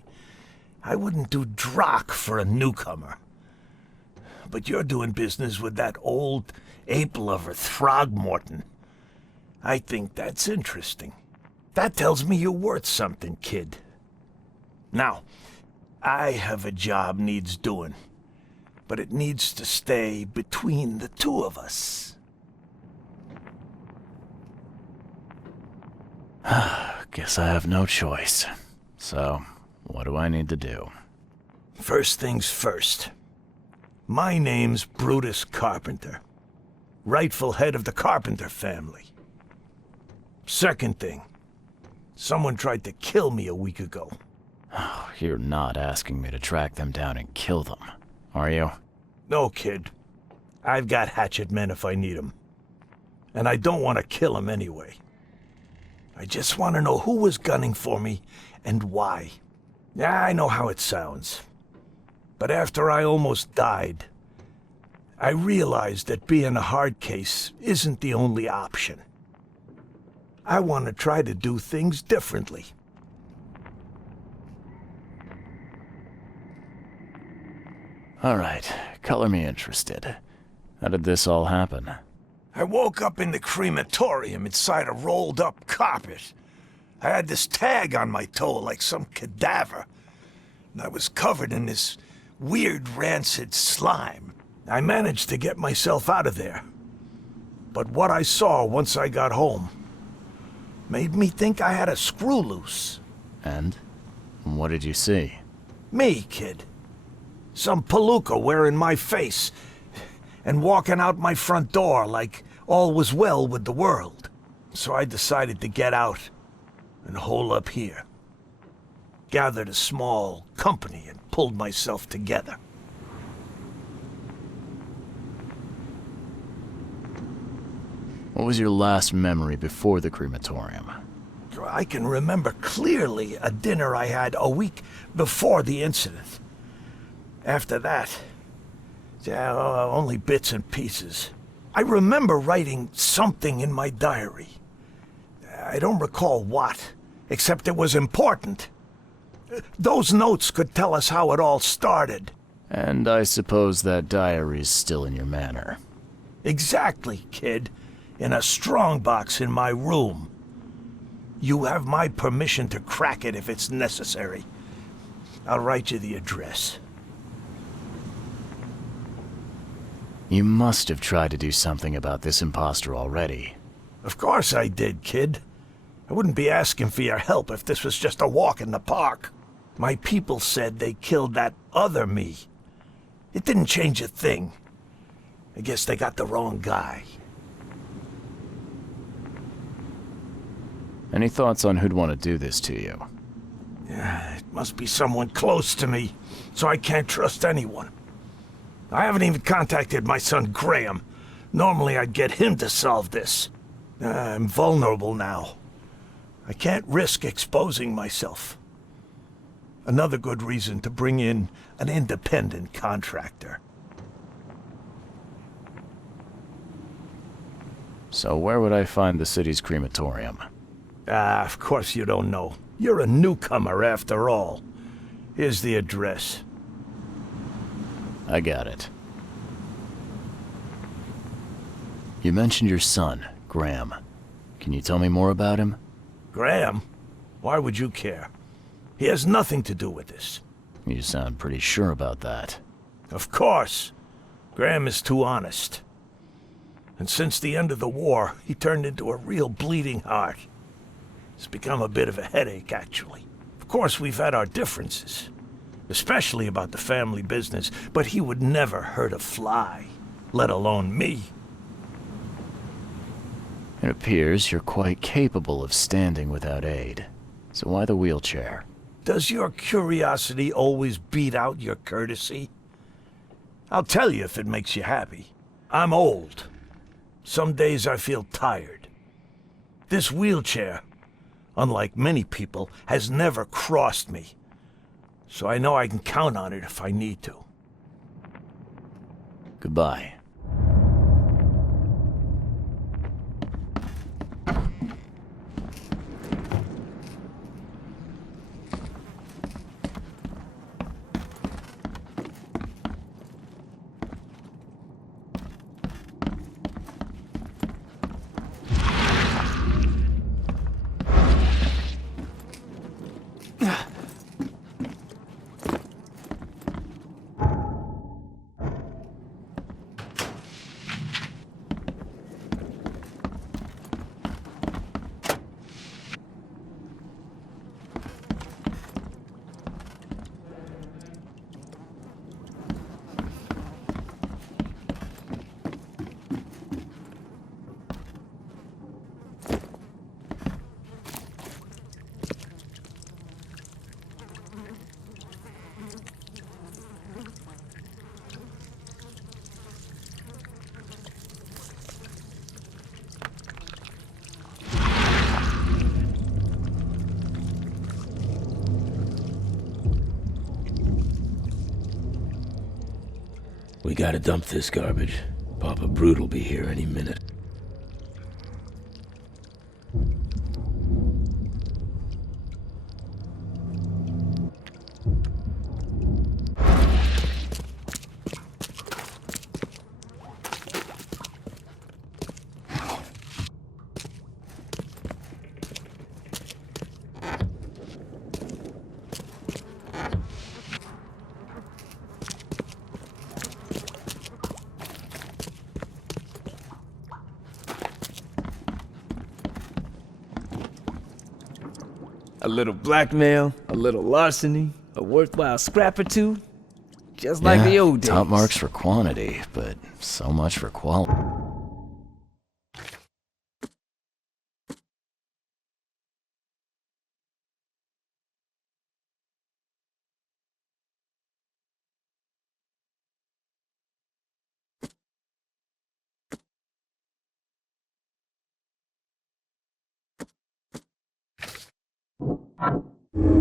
I wouldn't do drock for a newcomer. But you're doing business with that old ape-lover Throgmorton. I think that's interesting. That tells me you're worth something, kid. Now, I have a job needs doing, but it needs to stay between the two of us. Guess I have no choice. So, what do I need to do? First things first. My name's Brutus Carpenter, rightful head of the Carpenter family. Second thing, someone tried to kill me a week ago. Oh, you're not asking me to track them down and kill them, are you? No, kid. I've got hatchet men if I need them. And I don't want to kill them anyway. I just want to know who was gunning for me and why. Yeah, I know how it sounds. But after I almost died, I realized that being a hard case isn't the only option. I want to try to do things differently. All right, color me interested. How did this all happen? I woke up in the crematorium inside a rolled-up carpet. I had this tag on my toe like some cadaver, and I was covered in this weird rancid slime. I managed to get myself out of there. But what I saw once I got home made me think I had a screw loose. And? What did you see? Me, kid. Some palooka wearing my face and walking out my front door like all was well with the world. So I decided to get out and hole up here. gathered a small company and pulled myself together. What was your last memory before the crematorium? I can remember clearly a dinner I had a week before the incident. After that, only bits and pieces. I remember writing something in my diary. I don't recall what, except it was important. Those notes could tell us how it all started. And I suppose that diary's still in your manor. Exactly, kid. In a strongbox in my room. You have my permission to crack it if it's necessary. I'll write you the address. You must have tried to do something about this imposter already. Of course I did, kid. I wouldn't be asking for your help if this was just a walk in the park. My people said they killed that other me. It didn't change a thing. I guess they got the wrong guy. Any thoughts on who'd want to do this to you? It must be someone close to me, so I can't trust anyone. I haven't even contacted my son Graham. Normally I'd get him to solve this. I'm vulnerable now. I can't risk exposing myself. Another good reason to bring in an independent contractor. So where would I find the city's crematorium? Of course you don't know. You're a newcomer after all. Here's the address. I got it. You mentioned your son, Graham. Can you tell me more about him? Graham? Why would you care? He has nothing to do with this. You sound pretty sure about that. Of course. Graham is too honest. And since the end of the war, he turned into a real bleeding heart. It's become a bit of a headache, actually. Of course, we've had our differences, especially about the family business, but he would never hurt a fly, let alone me. It appears you're quite capable of standing without aid. So why the wheelchair? Does your curiosity always beat out your courtesy? I'll tell you if it makes you happy. I'm old. Some days I feel tired. This wheelchair, unlike many people, has never crossed me. So I know I can count on it if I need to. Goodbye. We gotta dump this garbage. Papa Brute will be here any minute. A little blackmail, a little larceny, a worthwhile scrap or two. Just like the old days. Top marks for quantity, but so much for quality. Even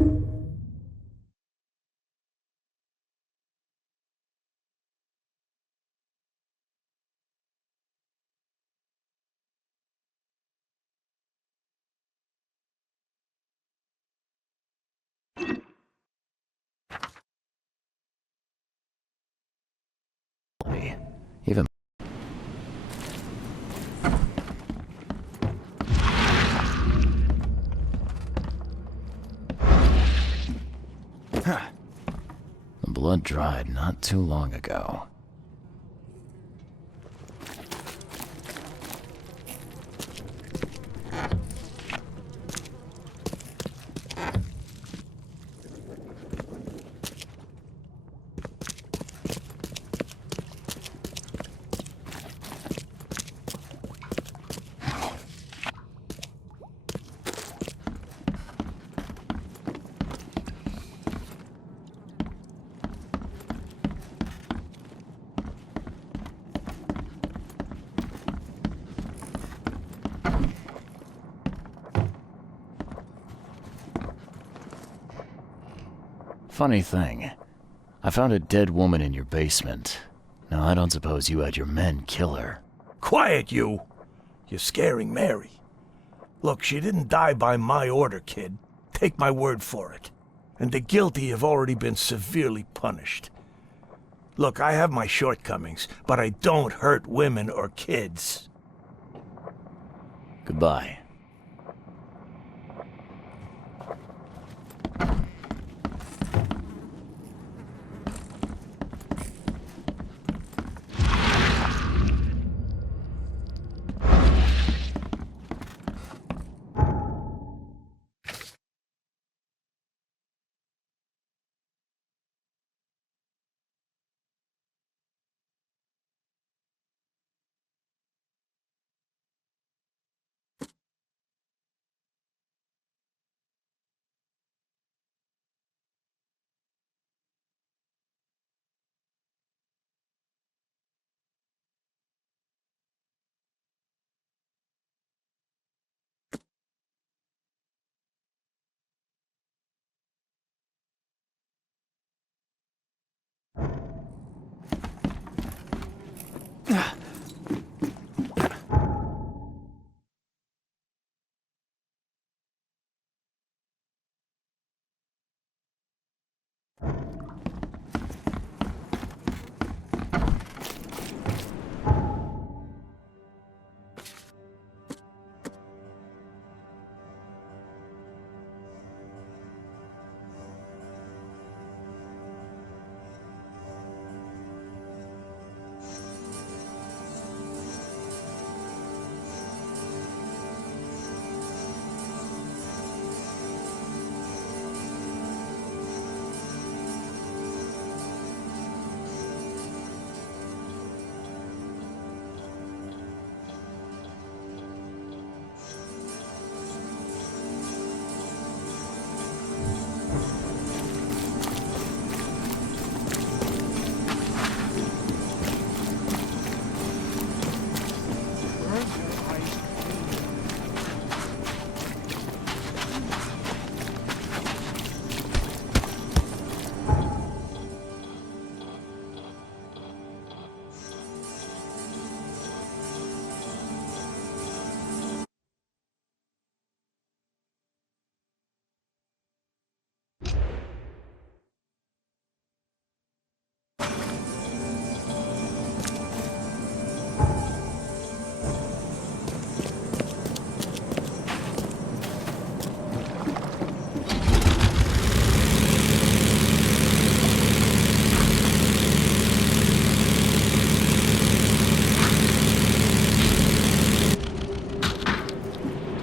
the blood dried not too long ago. Funny thing, I found a dead woman in your basement. Now, I don't suppose you had your men kill her. Quiet, you! You're scaring Mary. Look, she didn't die by my order, kid. Take my word for it. And the guilty have already been severely punished. Look, I have my shortcomings, but I don't hurt women or kids. Goodbye.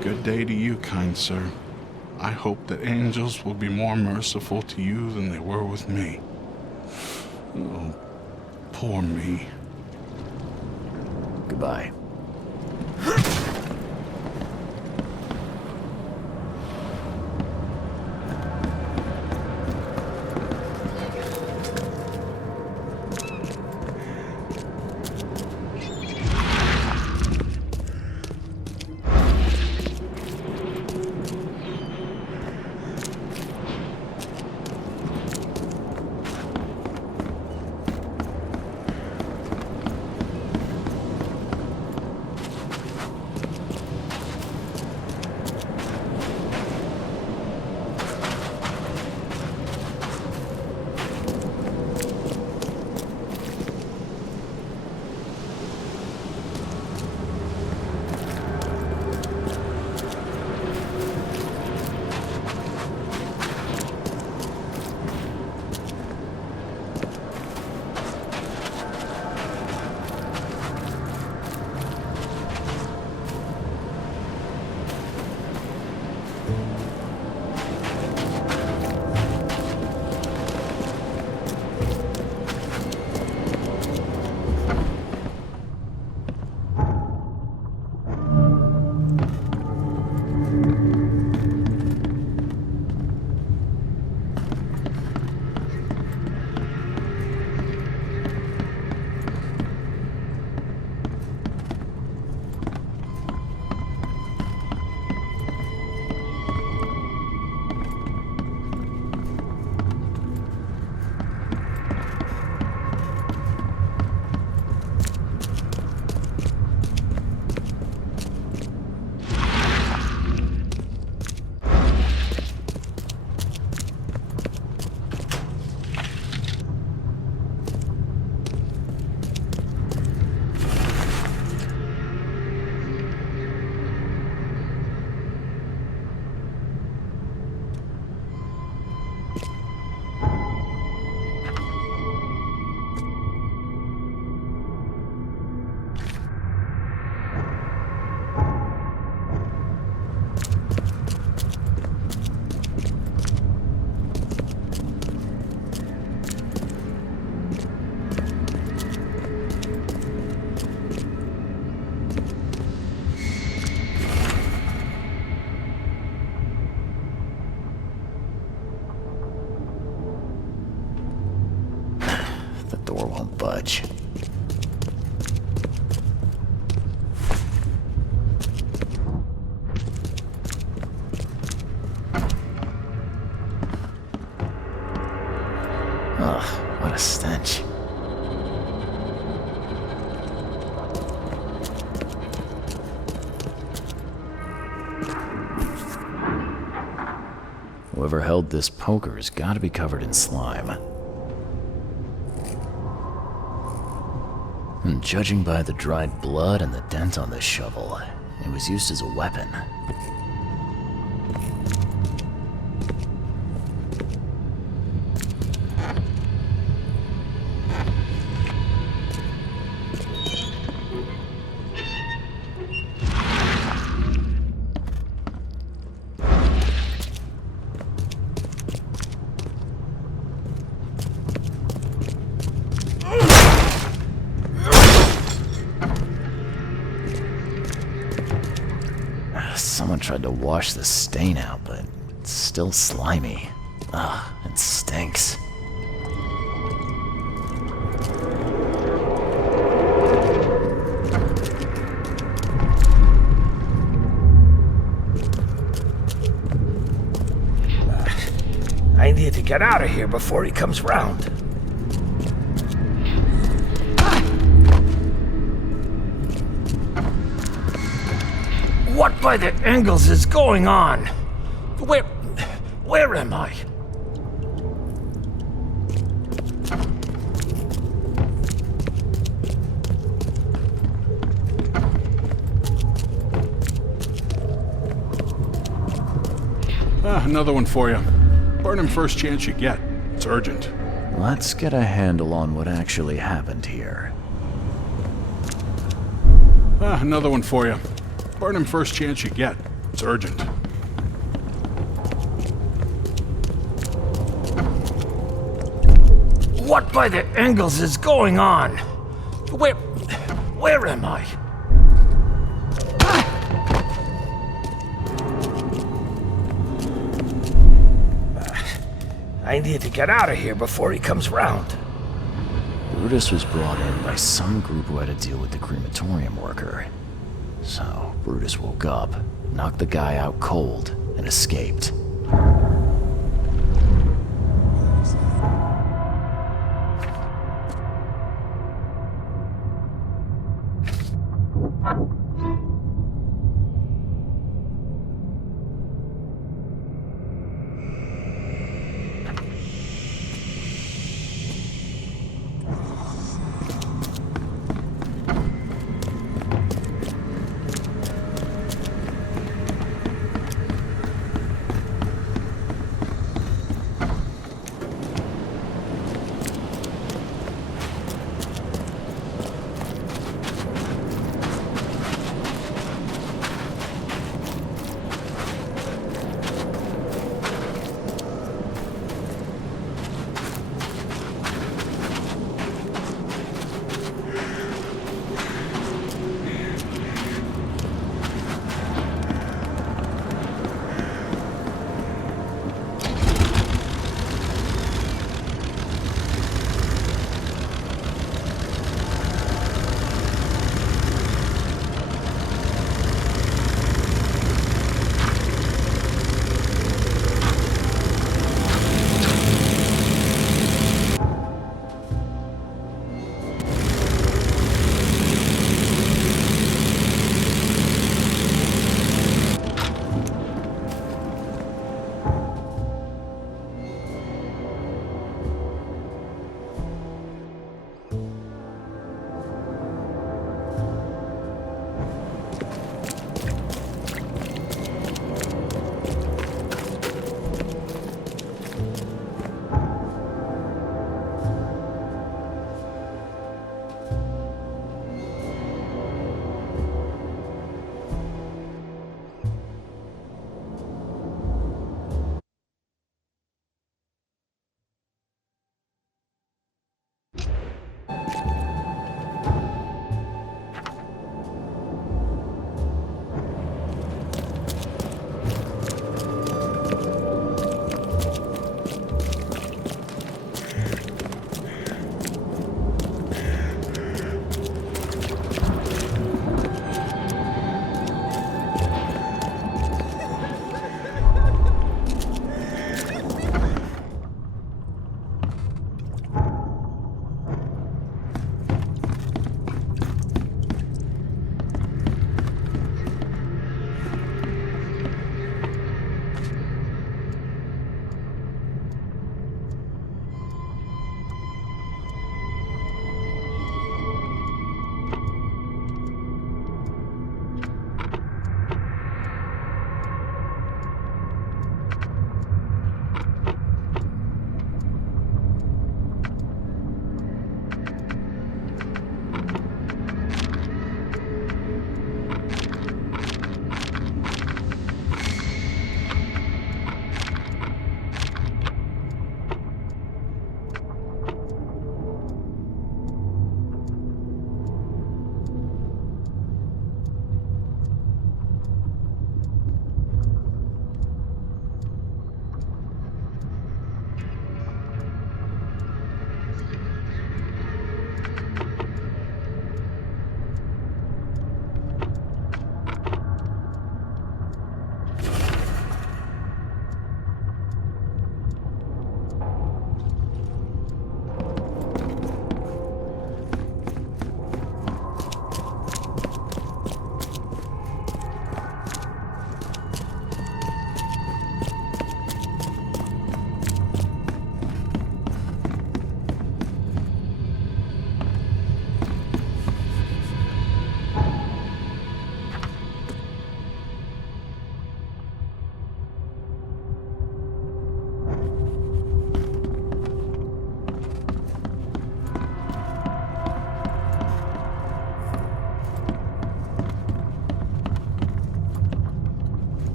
Good day to you, kind sir. I hope that angels will be more merciful to you than they were with me. Oh, poor me. Goodbye. budge. Ugh, what a stench. Whoever held this poker has got to be covered in slime. And judging by the dried blood and the dent on the shovel, it was used as a weapon. Someone tried to wash the stain out, but it's still slimy. Ugh, it stinks. I need to get out of here before he comes round. What by the Engels is going on? Where am I? Another one for you. Burn him first chance you get. It's urgent. Let's get a handle on what actually happened here. Another one for you. Burn him first chance you get. It's urgent. What by the Engels is going on? Where am I? I need to get out of here before he comes round. Brutus was brought in by some group who had to deal with the crematorium worker. So, Brutus woke up, knocked the guy out cold, and escaped.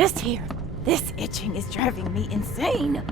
Just here. This itching is driving me insane.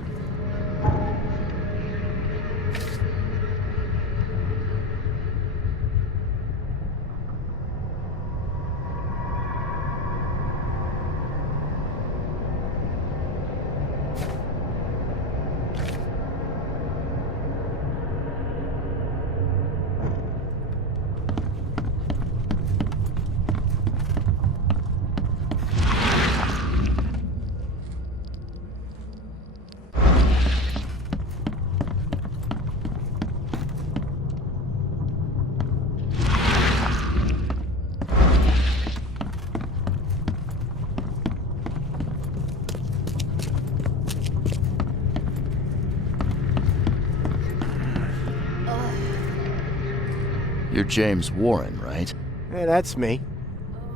You're James Warren, right? Yeah, that's me.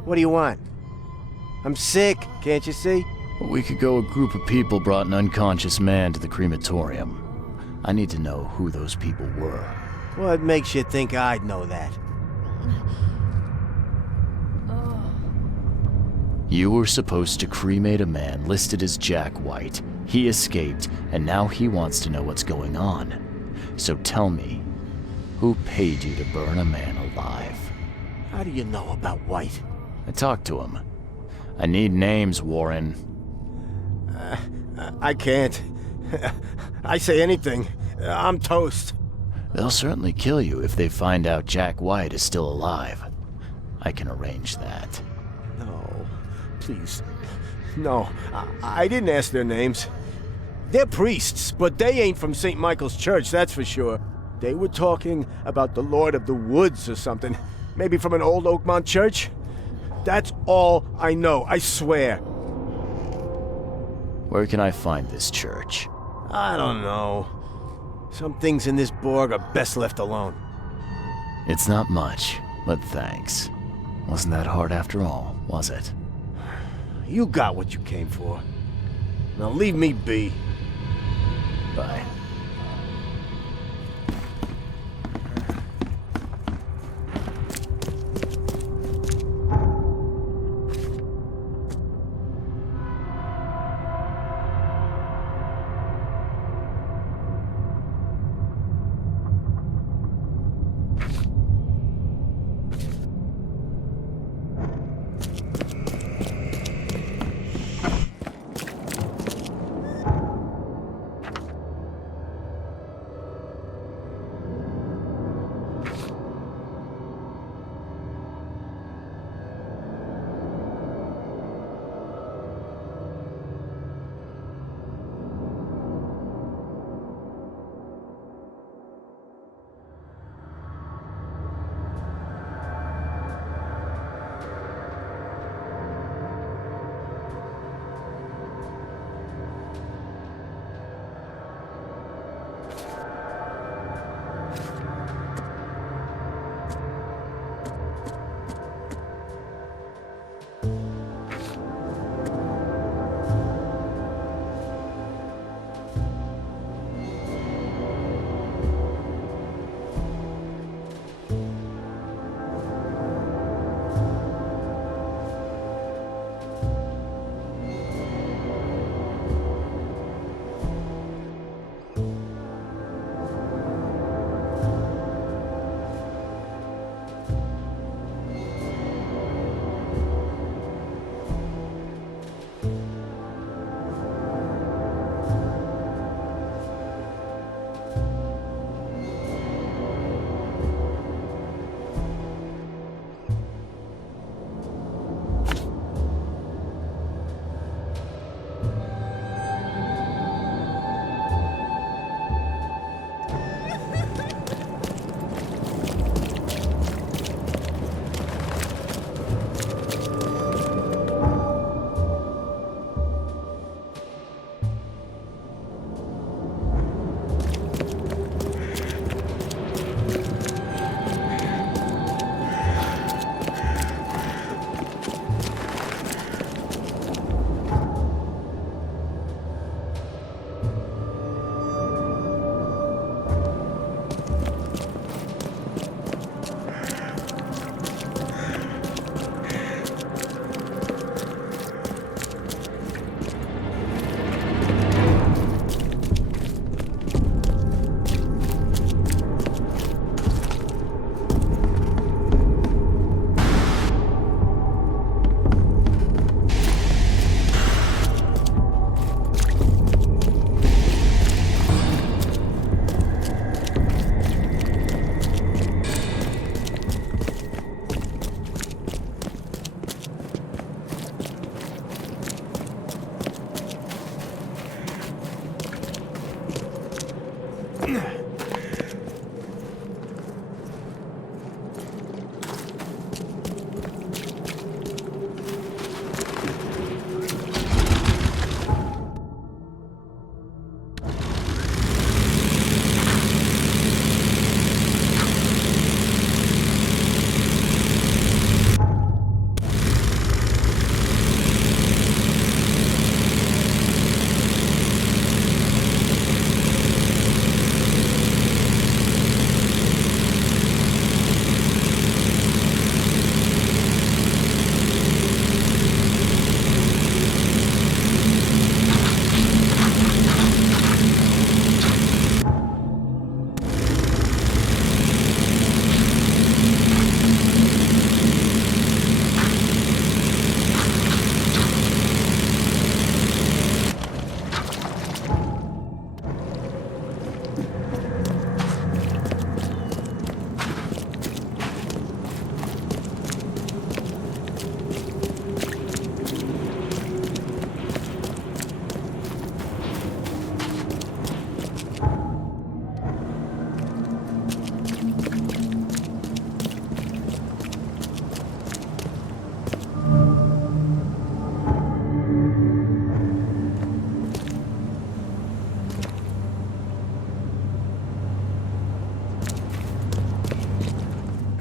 What do you want? I'm sick, can't you see? A week ago, a group of people brought an unconscious man to the crematorium. I need to know who those people were. What makes you think I'd know that? You were supposed to cremate a man listed as Jack White. He escaped, and now he wants to know what's going on. So tell me, who paid you to burn a man alive? How do you know about White? I talked to him. I need names, Warren. I can't. I say anything. I'm toast. They'll certainly kill you if they find out Jack White is still alive. I can arrange that. No, please. No, I didn't ask their names. They're priests, but they ain't from St. Michael's Church, that's for sure. They were talking about the Lord of the Woods or something. Maybe from an old Oakmont church? That's all I know, I swear. Where can I find this church? I don't know. Some things in this Borg are best left alone. It's not much, but thanks. Wasn't that hard after all, was it? You got what you came for. Now leave me be. Bye.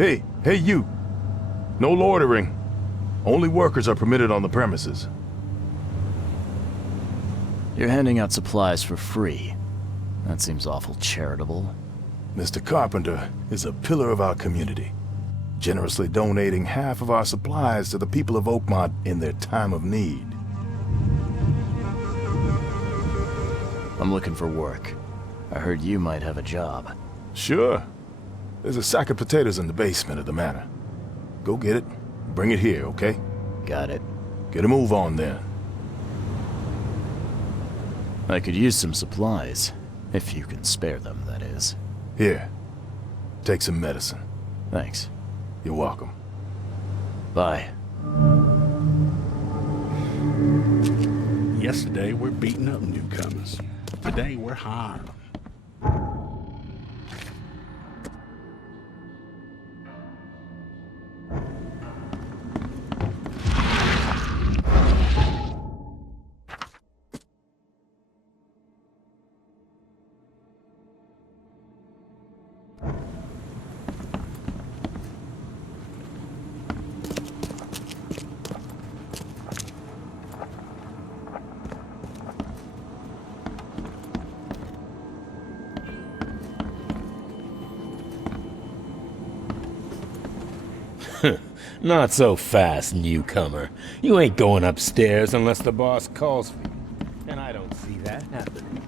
Hey you! No loitering. Only workers are permitted on the premises. You're handing out supplies for free. That seems awful charitable. Mr. Carpenter is a pillar of our community, generously donating half of our supplies to the people of Oakmont in their time of need. I'm looking for work. I heard you might have a job. Sure. There's a sack of potatoes in the basement of the manor. Go get it. Bring it here, okay? Got it. Get a move on then. I could use some supplies. If you can spare them, that is. Here. Take some medicine. Thanks. You're welcome. Bye. Yesterday, we're beating up newcomers. Today, we're hiring them. Not so fast, newcomer. You ain't going upstairs unless the boss calls for you. And I don't see that happening.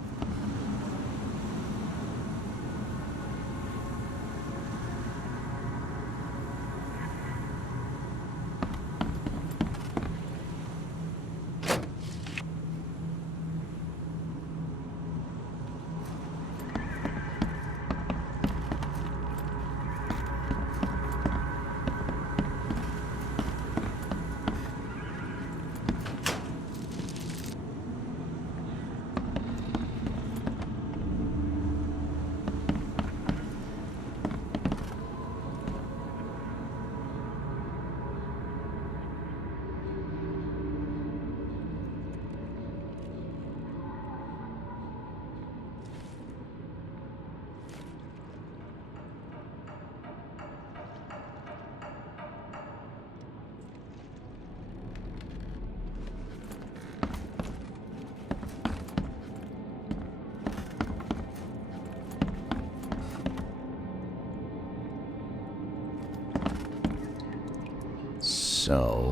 So,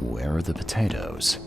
where are the potatoes?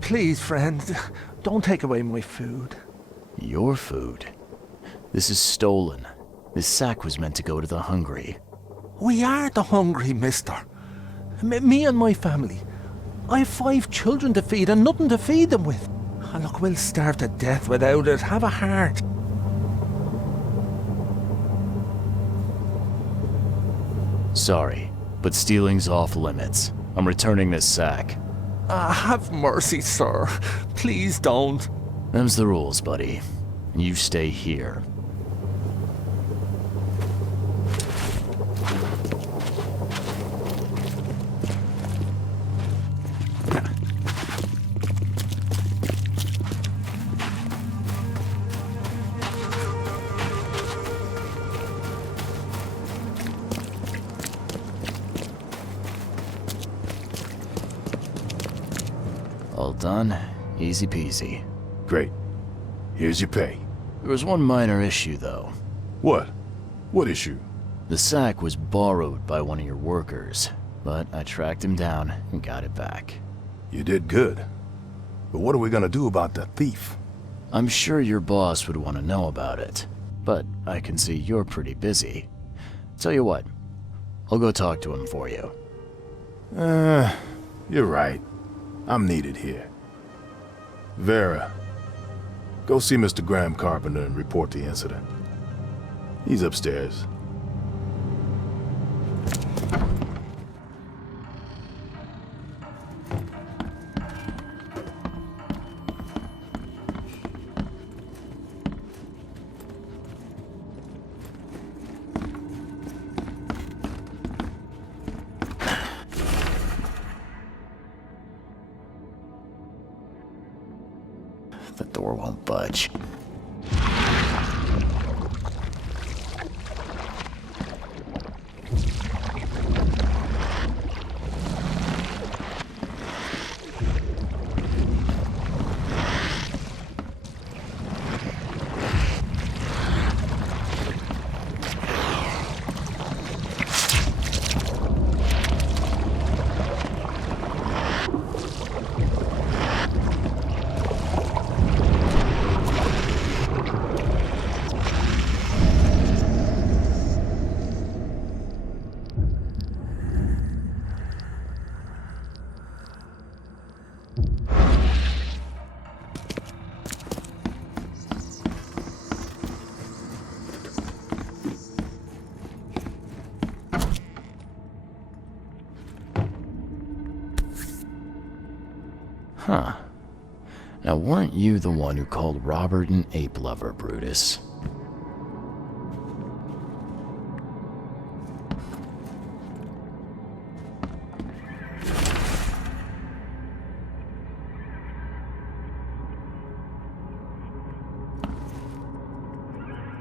Please, friend. Don't take away my food. Your food? This is stolen. This sack was meant to go to the hungry. We are the hungry, mister. Me and my family. I have 5 children to feed and nothing to feed them with. Look, we'll starve to death without it. Have a heart. Sorry, but stealing's off limits. I'm returning this sack. Have mercy, sir. Please don't. Them's the rules, buddy. You stay here. All done. Easy peasy. Great. Here's your pay. There was one minor issue, though. What? What issue? The sack was borrowed by one of your workers, but I tracked him down and got it back. You did good. But what are we gonna do about the thief? I'm sure your boss would want to know about it, but I can see you're pretty busy. Tell you what, I'll go talk to him for you. You're right. I'm needed here. Vera, go see Mr. Graham Carpenter and report the incident. He's upstairs. The door won't budge. Huh. Now, weren't you the one who called Robert an ape lover, Brutus?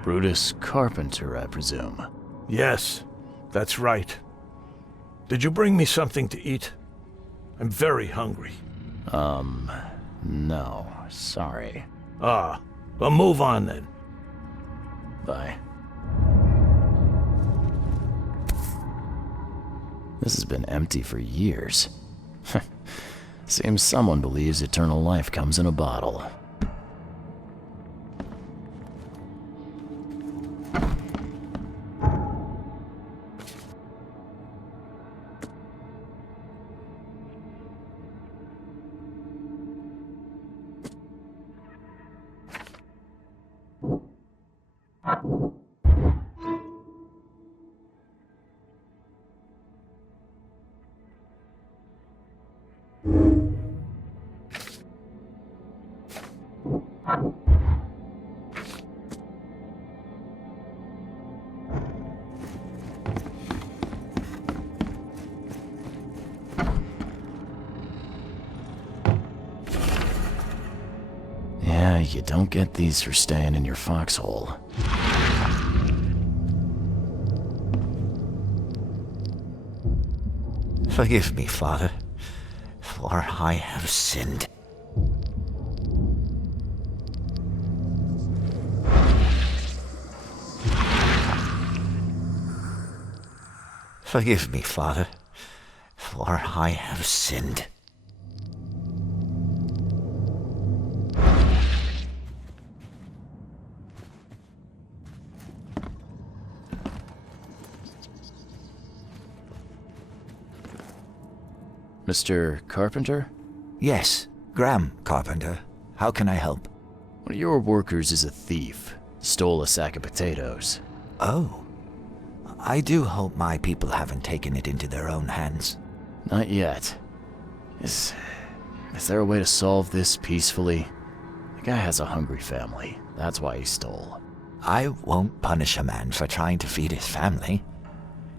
Brutus Carpenter, I presume. Yes, that's right. Did you bring me something to eat? I'm very hungry. No, sorry. Well, move on then. Bye. This has been empty for years. Seems someone believes eternal life comes in a bottle. Yeah, you don't get these for staying in your foxhole. Forgive me, Father, for I have sinned. Forgive me, Father, for I have sinned. Mr. Carpenter? Yes, Graham Carpenter. How can I help? One of your workers is a thief. Stole a sack of potatoes. Oh. I do hope my people haven't taken it into their own hands. Not yet. Is there a way to solve this peacefully? The guy has a hungry family. That's why he stole. I won't punish a man for trying to feed his family.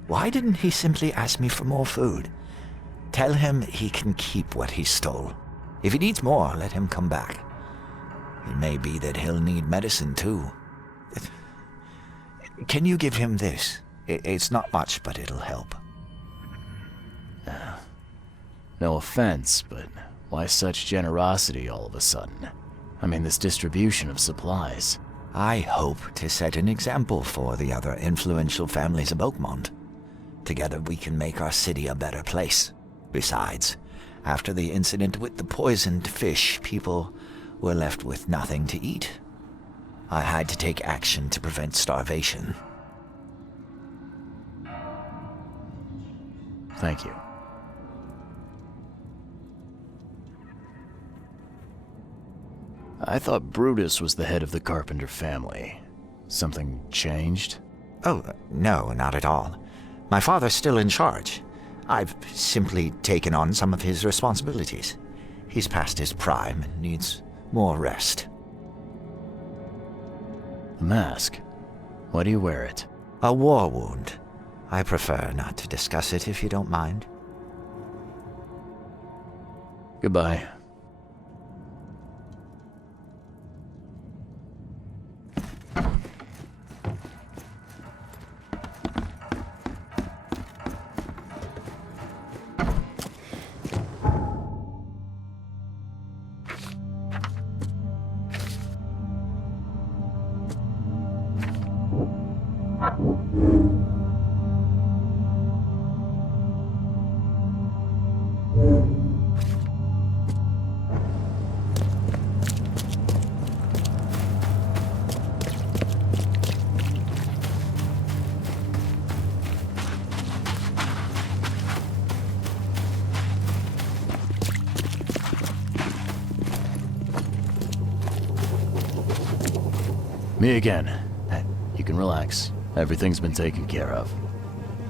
Why didn't he simply ask me for more food? Tell him he can keep what he stole. If he needs more, let him come back. It may be that he'll need medicine too. Can you give him this? It's not much, but it'll help. No offense, but why such generosity all of a sudden? I mean, this distribution of supplies. I hope to set an example for the other influential families of Oakmont. Together we can make our city a better place. Besides, after the incident with the poisoned fish, people were left with nothing to eat. I had to take action to prevent starvation. Thank you. I thought Brutus was the head of the Carpenter family. Something changed? Oh, no, not at all. My father's still in charge. I've simply taken on some of his responsibilities. He's past his prime and needs more rest. The mask? Why do you wear it? A war wound. I prefer not to discuss it if you don't mind. Goodbye. Me again. You can relax. Everything's been taken care of.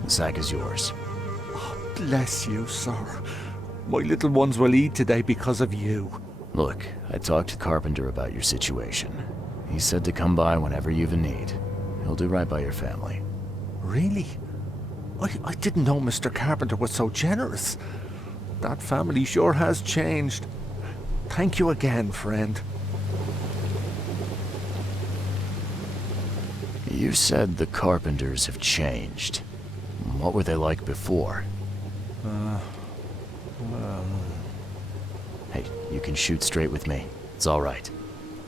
The sack is yours. Bless you, sir. My little ones will eat today because of you. Look, I talked to Carpenter about your situation. He said to come by whenever you've a need. He'll do right by your family. Really? I didn't know Mr. Carpenter was so generous. That family sure has changed. Thank you again, friend. You said the Carpenters have changed. What were they like before? Hey, you can shoot straight with me. It's all right.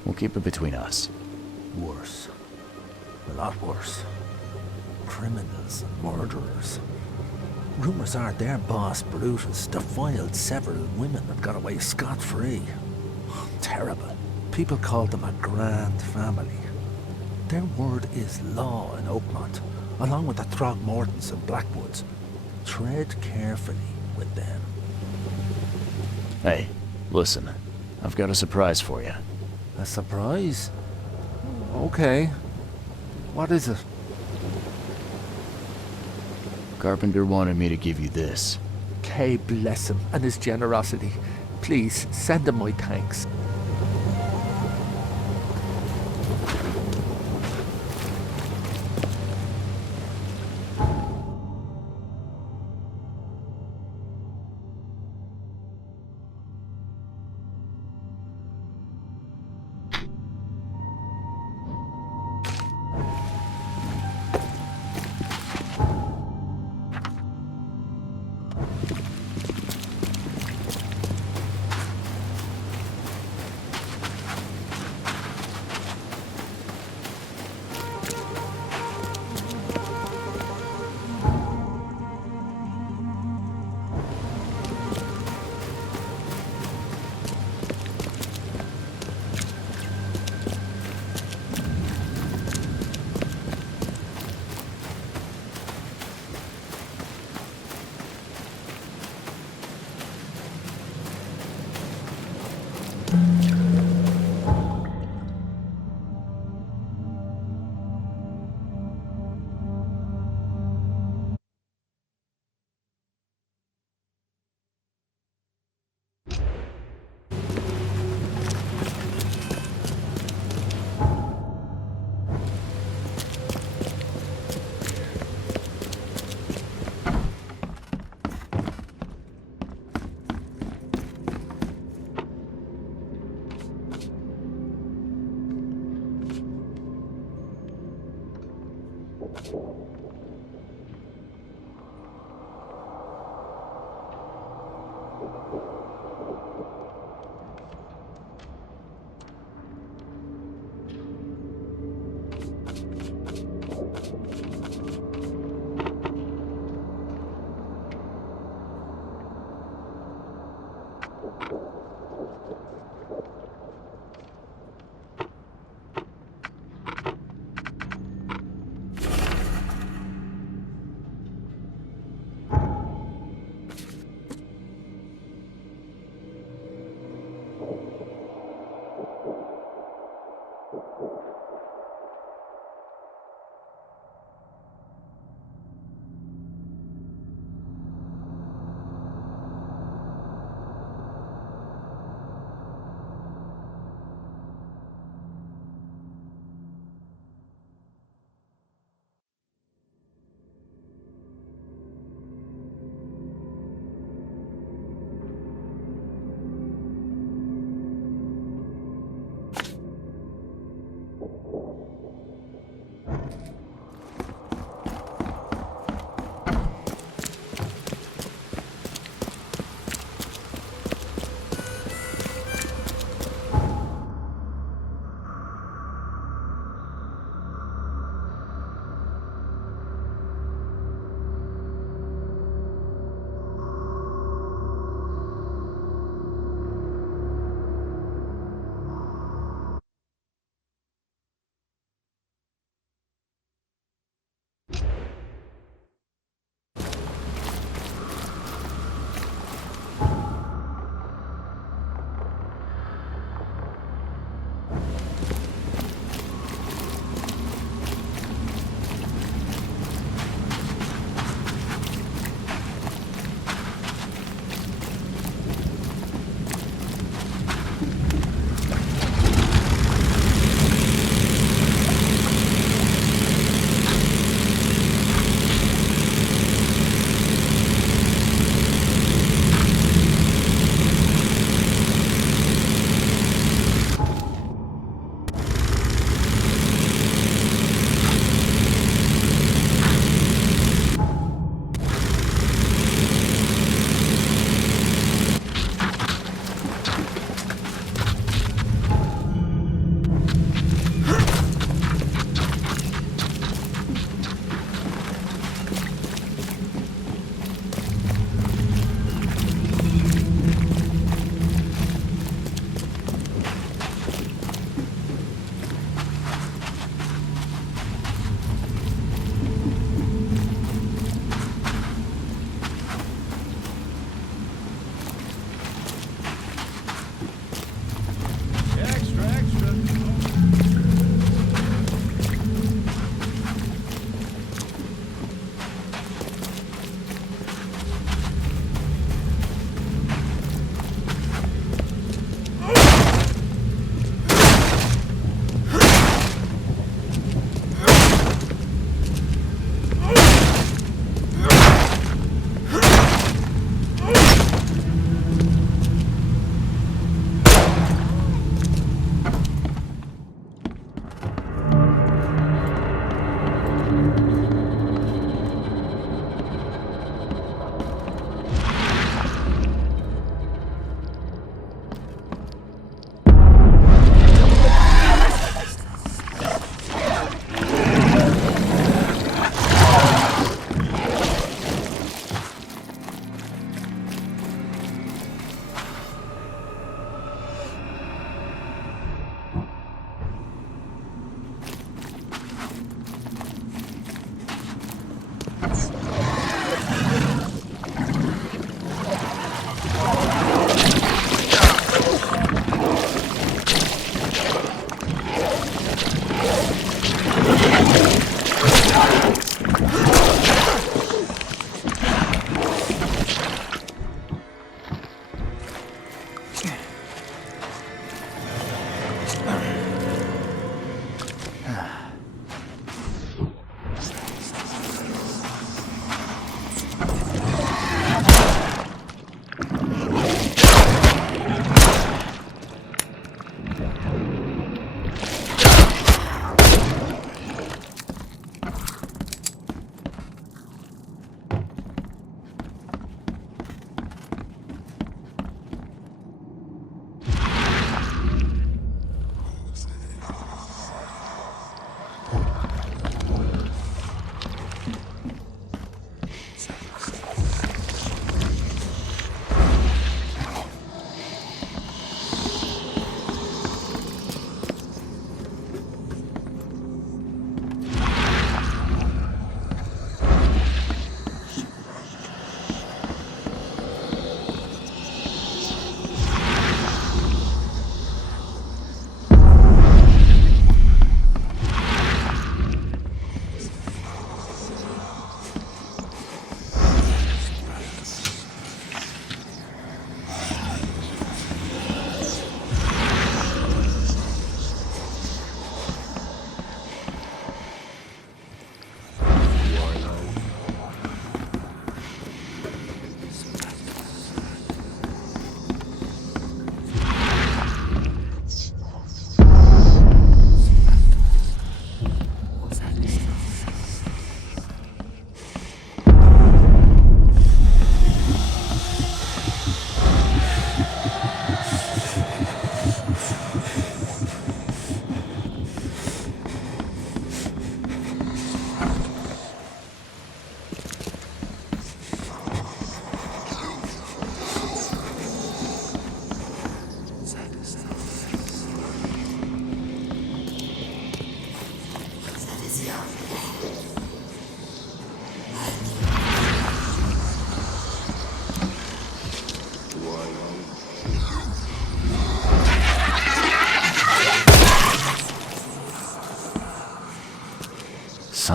We'll keep it between us. Worse. A lot worse. Criminals and murderers. Rumors are their boss, Brutus, defiled several women and got away scot-free. Terrible. People called them a grand family. Their word is law in Oakmont, along with the Throgmortons and Blackwoods. Tread carefully with them. Hey, listen. I've got a surprise for you. A surprise? Okay. What is it? Carpenter wanted me to give you this. Kay bless him and his generosity. Please, send him my thanks.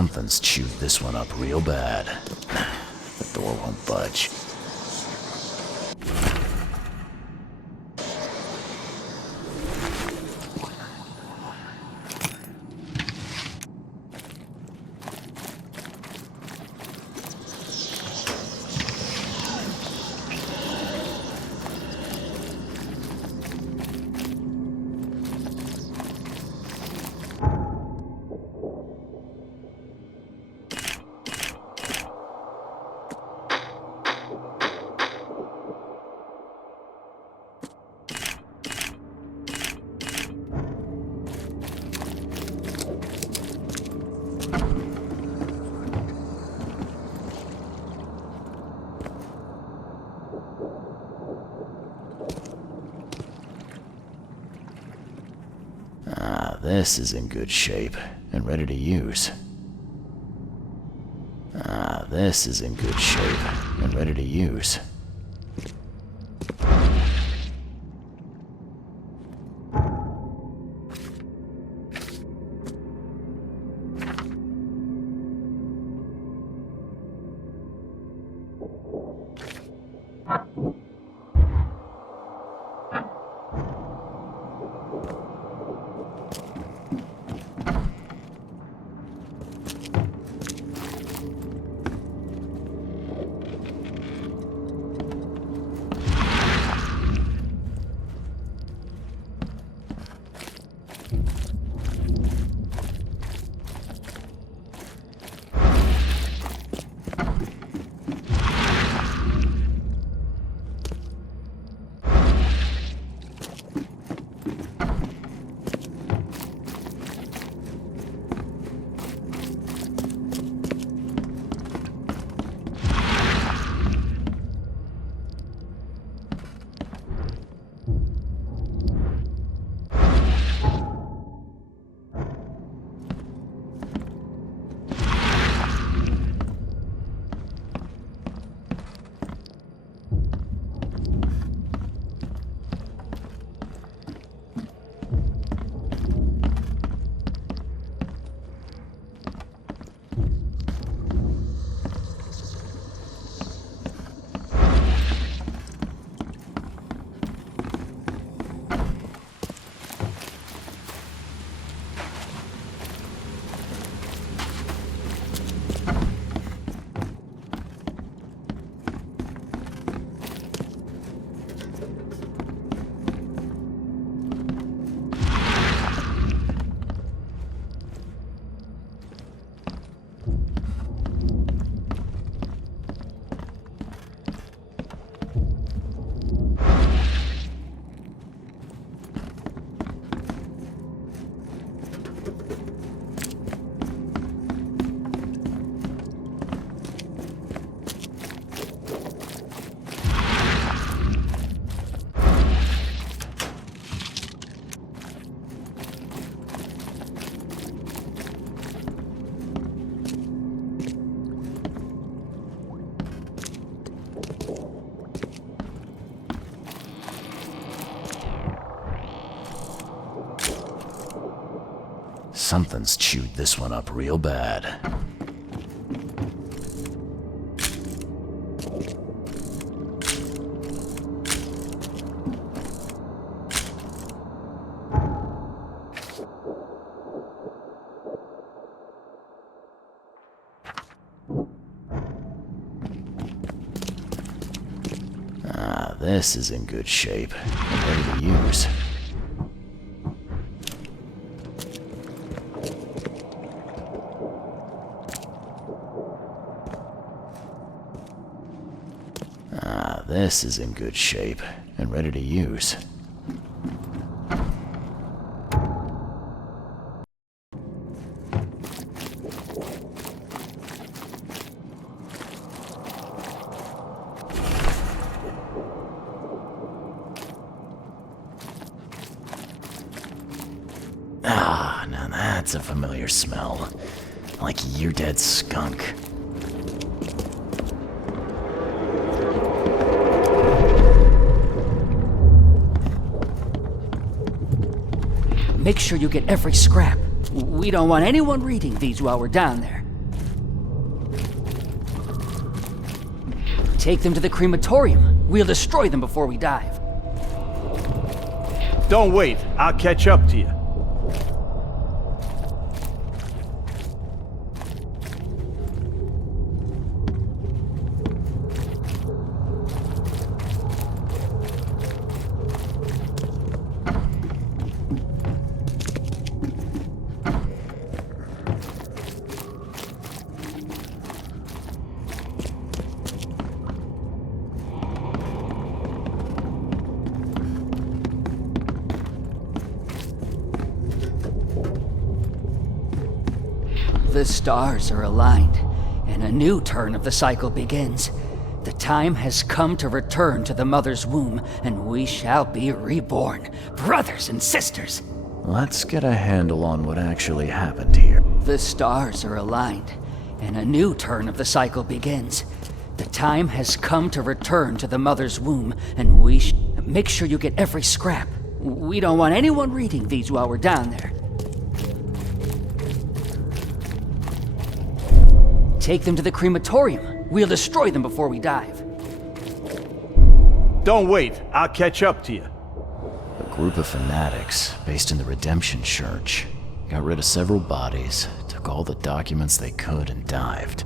Something's chewed this one up real bad. The door won't budge. This is in good shape and ready to use. This is in good shape and ready to use. Something's chewed this one up real bad. This is in good shape and ready to use. This is in good shape and ready to use. Now that's a familiar smell. Like year-dead skunk. Make sure you get every scrap. We don't want anyone reading these while we're down there. Take them to the crematorium. We'll destroy them before we dive. Don't wait. I'll catch up to you. The stars are aligned, and a new turn of the cycle begins. The time has come to return to the mother's womb, and we shall be reborn, brothers and sisters. Let's get a handle on what actually happened here. The stars are aligned, and a new turn of the cycle begins. The time has come to return to the mother's womb, and make sure you get every scrap. We don't want anyone reading these while we're down there. Take them to the crematorium. We'll destroy them before we dive. Don't wait. I'll catch up to you. A group of fanatics based in the Redemption Church got rid of several bodies, took all the documents they could, and dived.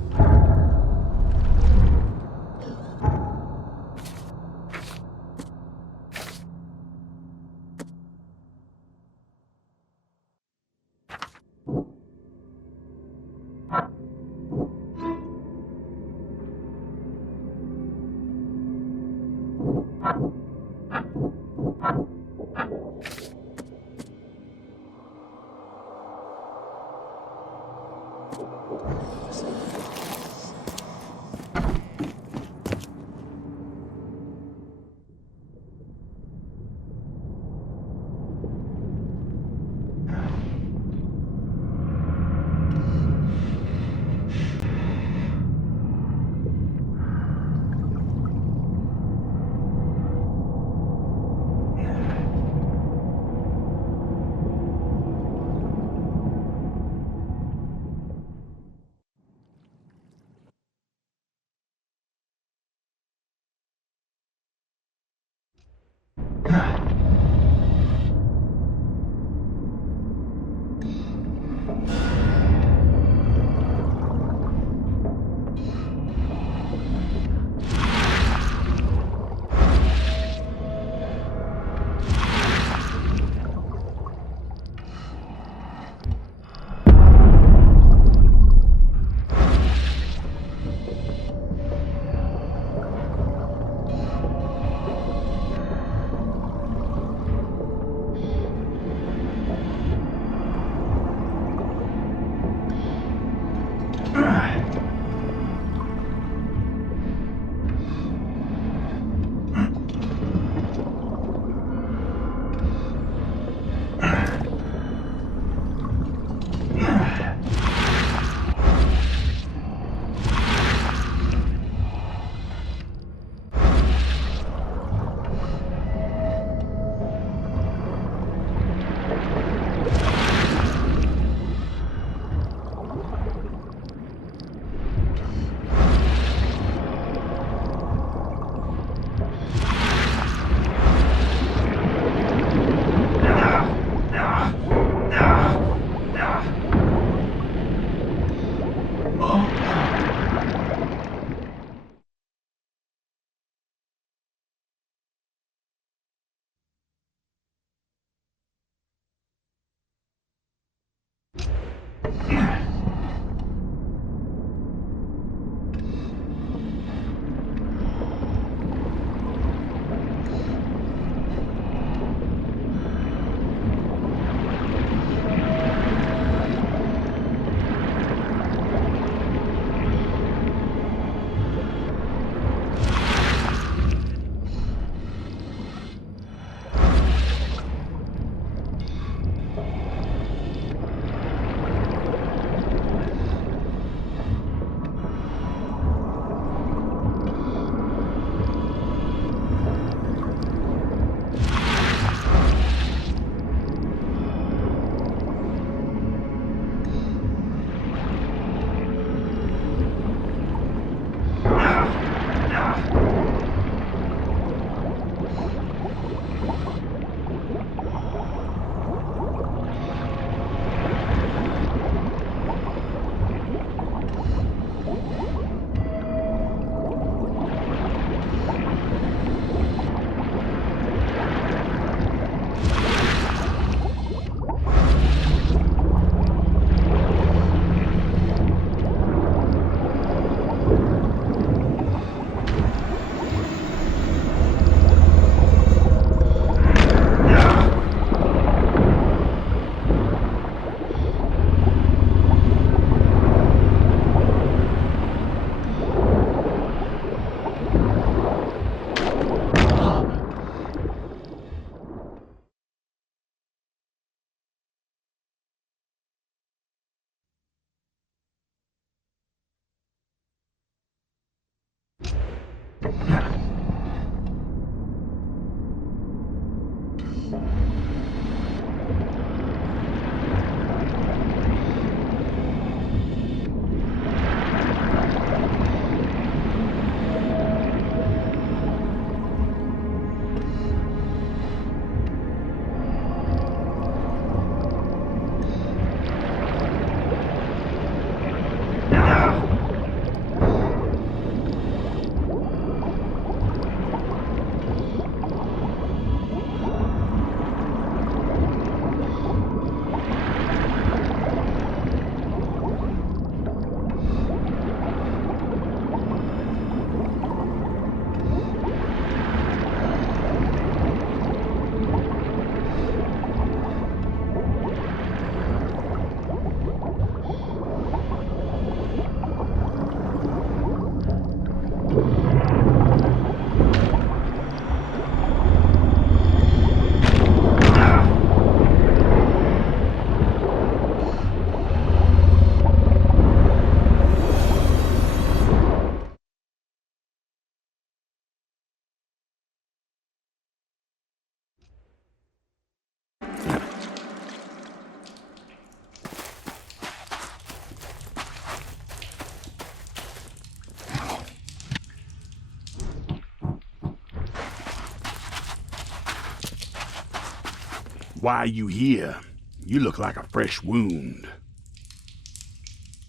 why you here. You look like a fresh wound.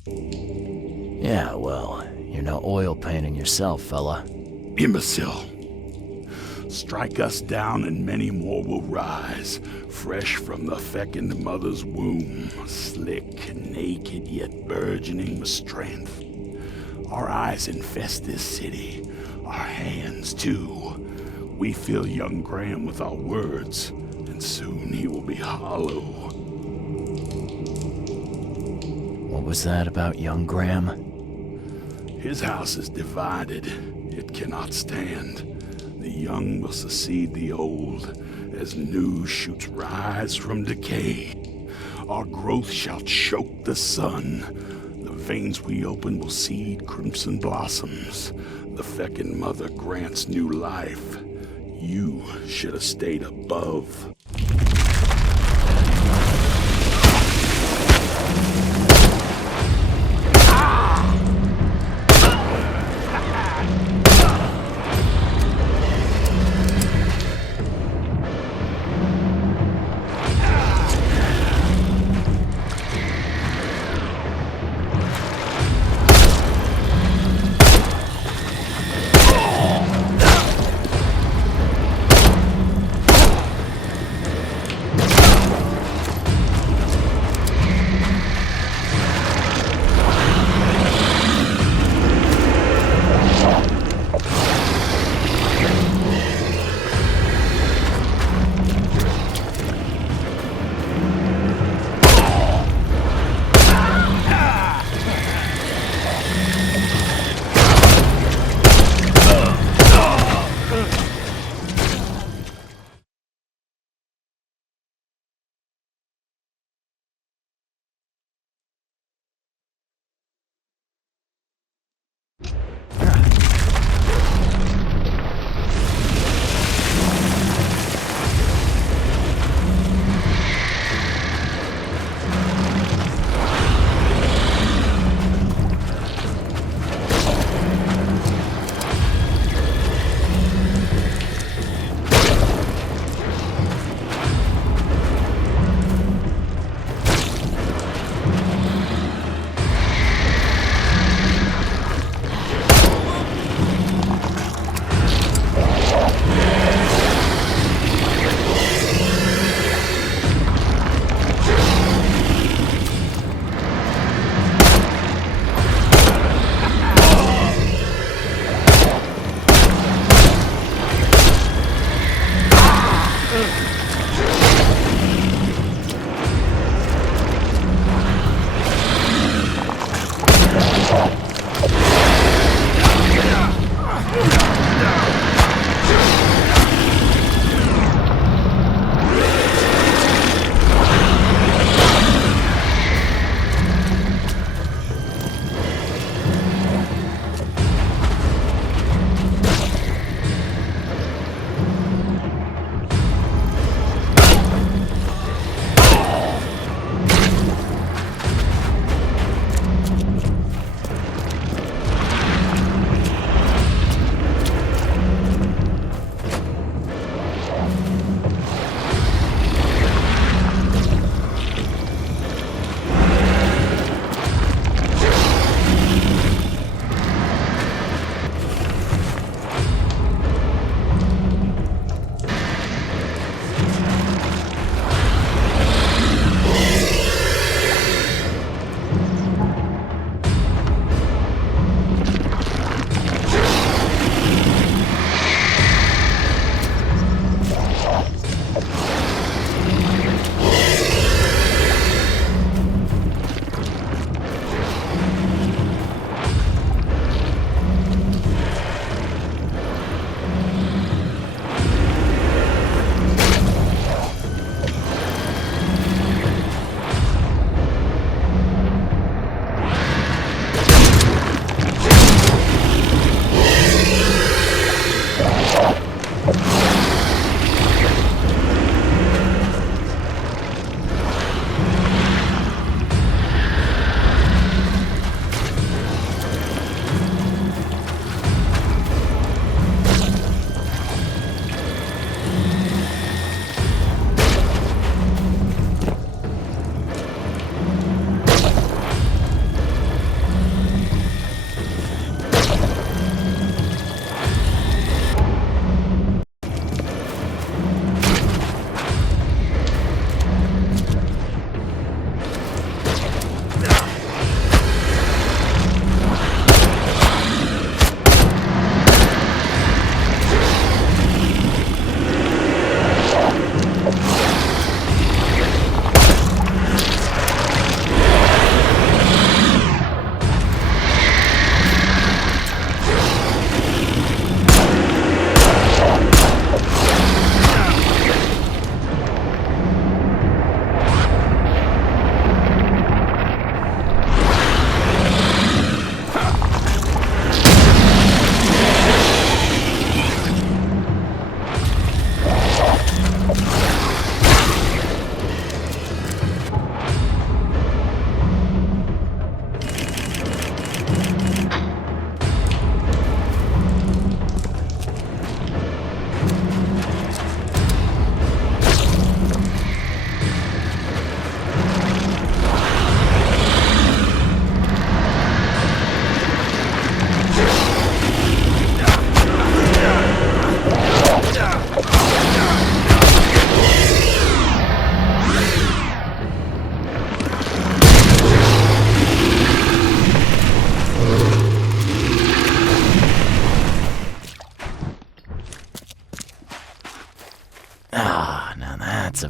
Yeah, well, you're no oil painting yourself, fella. Imbecile. Strike us down and many more will rise, fresh from the fecund mother's womb, slick, naked, yet burgeoning with strength. Our eyes infest this city, our hands too. We fill young Graham with our words, and soon he will be hollow. What was that about young Graham? His house is divided. It cannot stand. The young will succeed the old, as new shoots rise from decay. Our growth shall choke the sun. The veins we open will seed crimson blossoms. The fecund mother grants new life. You should have stayed above.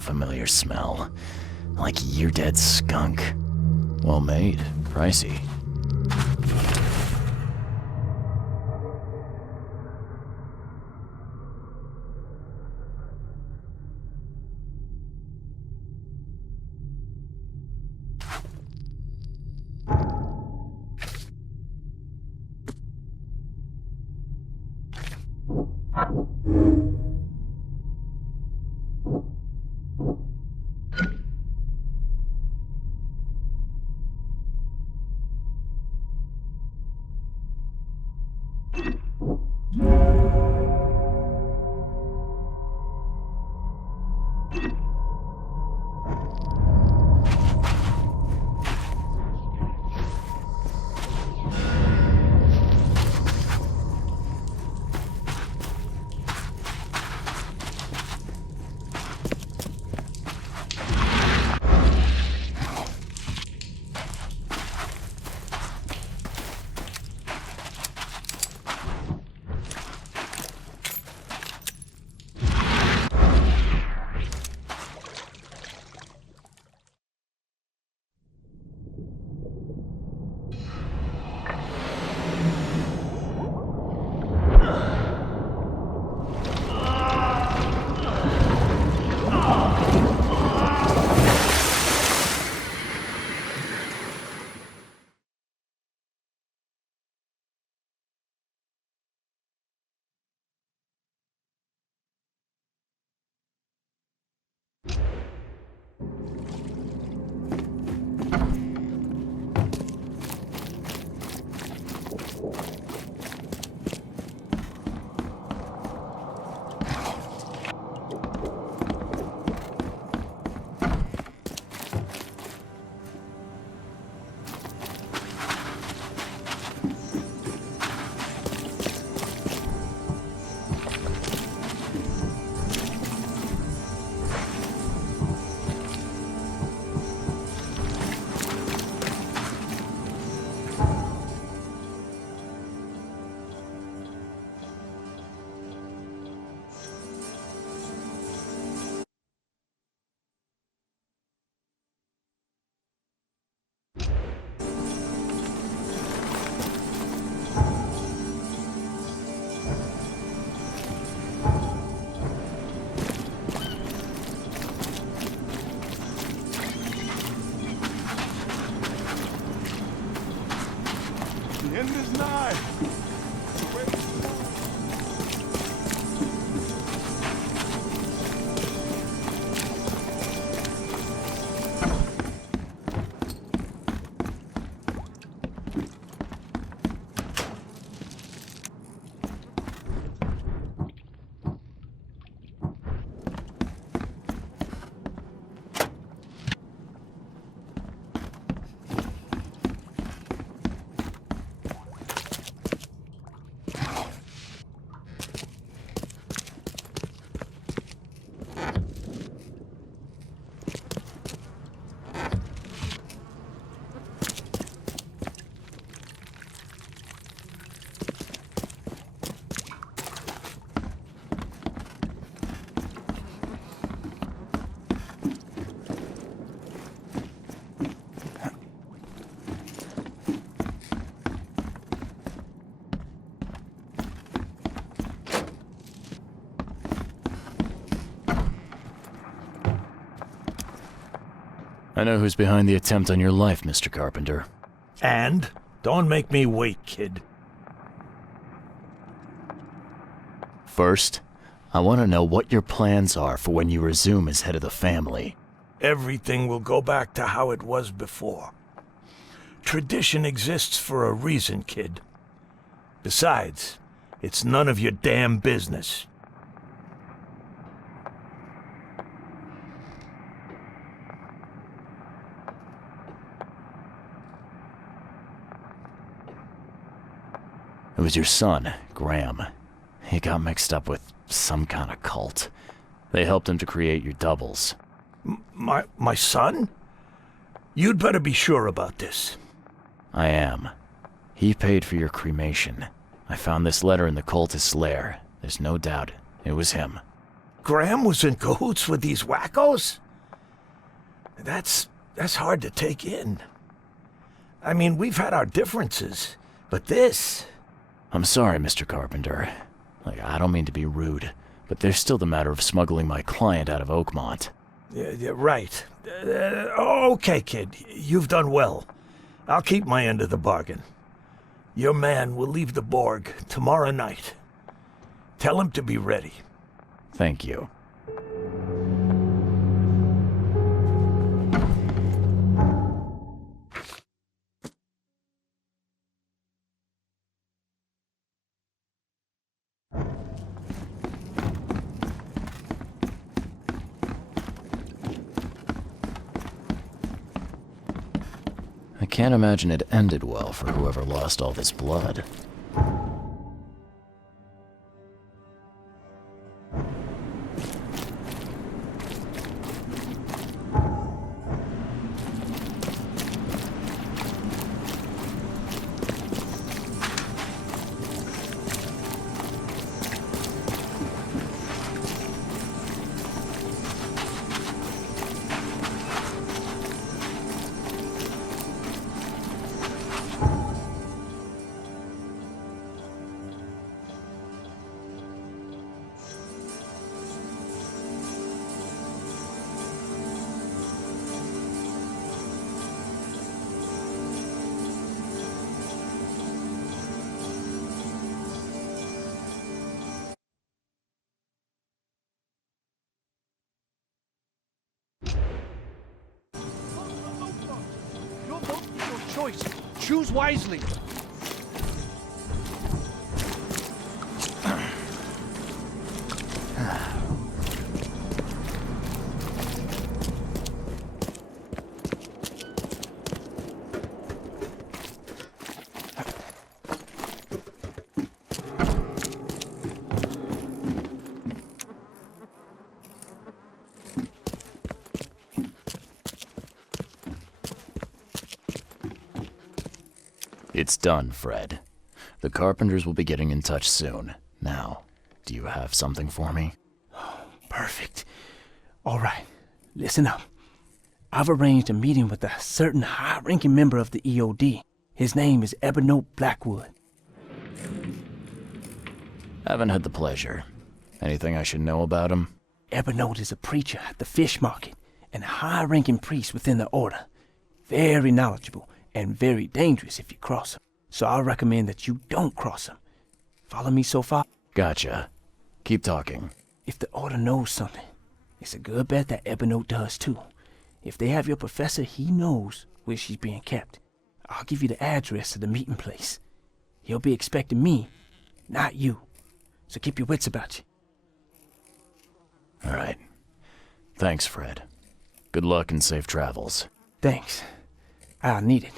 familiar smell. Like year-dead skunk. Well made. Pricey. The end is nigh. I know who's behind the attempt on your life, Mr. Carpenter. And? Don't make me wait, kid. First, I want to know what your plans are for when you resume as head of the family. Everything will go back to how it was before. Tradition exists for a reason, kid. Besides, it's none of your damn business. It was your son, Graham. He got mixed up with some kind of cult. They helped him to create your doubles. My son? You'd better be sure about this. I am. He paid for your cremation. I found this letter in the cultist's lair. There's no doubt it was him. Graham was in cahoots with these wackos? That's hard to take in. I mean, we've had our differences, but this... I'm sorry, Mr. Carpenter. I don't mean to be rude, but there's still the matter of smuggling my client out of Oakmont. Yeah, right. Okay, kid. You've done well. I'll keep my end of the bargain. Your man will leave the Borg tomorrow night. Tell him to be ready. Thank you. I can't imagine it ended well for whoever lost all this blood. Your vote is your choice. Choose wisely. It's done, Fred. The Carpenters will be getting in touch soon. Now, do you have something for me? Perfect. All right, listen up. I've arranged a meeting with a certain high-ranking member of the EOD. His name is Ebony Blackwood. Haven't had the pleasure. Anything I should know about him? Ebony is a preacher at the fish market and a high-ranking priest within the order. Very knowledgeable and very dangerous if you cross him. So I recommend that you don't cross him. Follow me so far? Gotcha. Keep talking. If the order knows something, it's a good bet that Ebony does too. If they have your professor, he knows where she's being kept. I'll give you the address of the meeting place. He'll be expecting me, not you. So keep your wits about you. All right. Thanks, Fred. Good luck and safe travels. Thanks. I'll need it.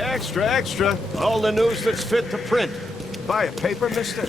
Extra, extra. All the news that's fit to print. Buy a paper, mister?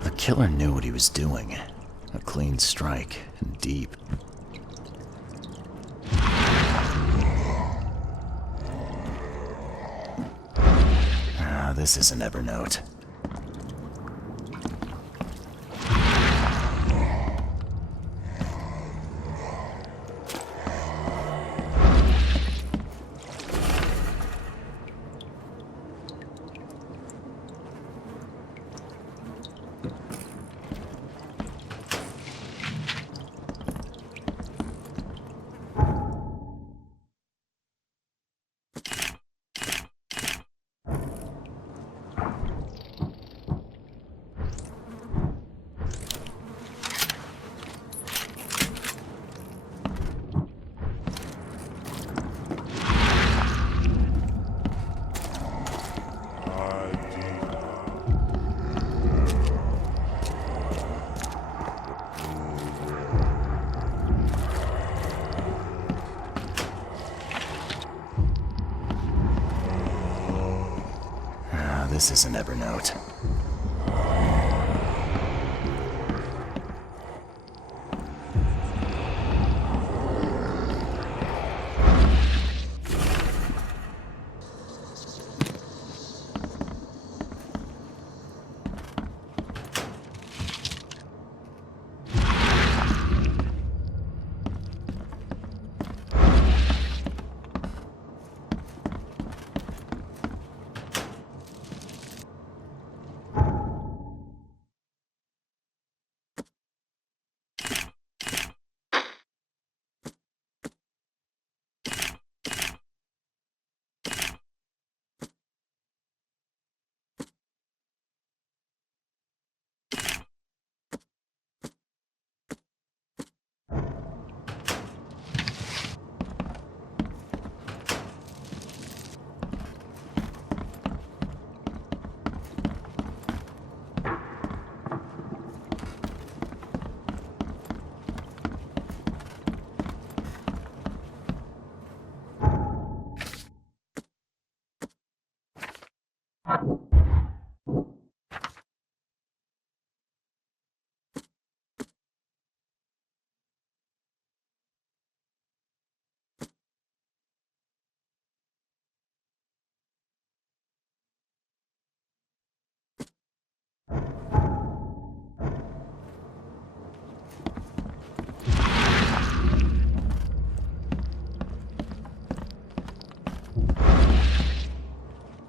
The killer knew what he was doing. A clean strike, and deep. This isn't Evernote. This isn't Evernote.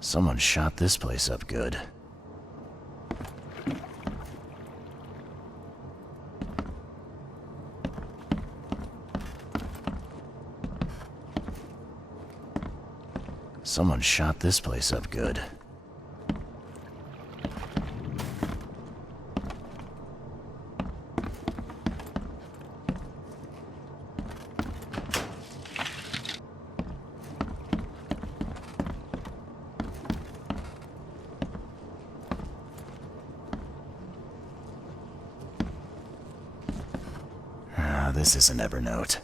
Someone shot this place up good. Someone shot this place up good. This isn't Evernote.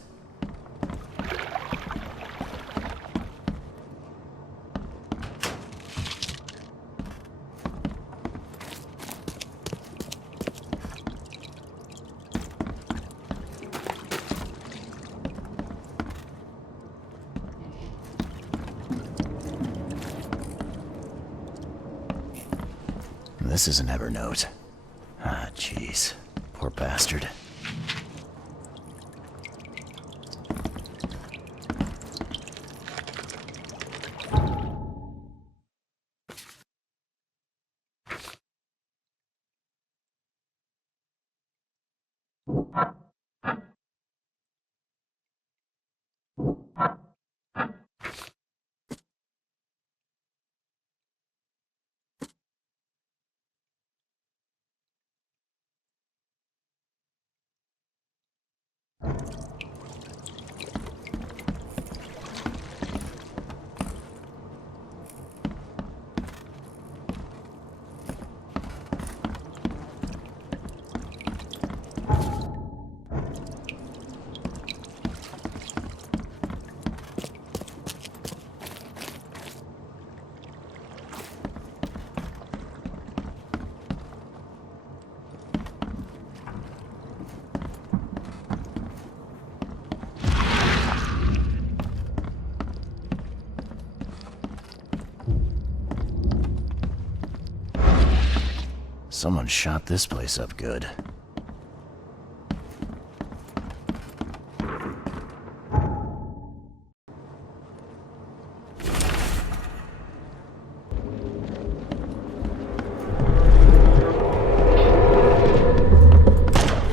This isn't Evernote. Ah, jeez. Poor bastard. Someone shot this place up good.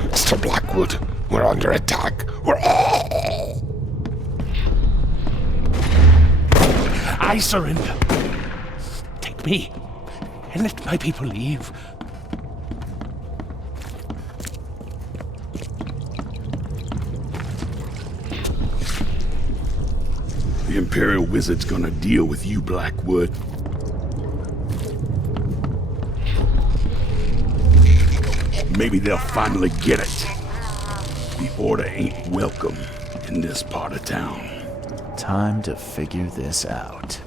Mr. Blackwood, we're under attack. I surrender. Take me, and let my people leave. The Imperial Wizard's gonna deal with you, Blackwood. Maybe they'll finally get it. The Order ain't welcome in this part of town. Time to figure this out.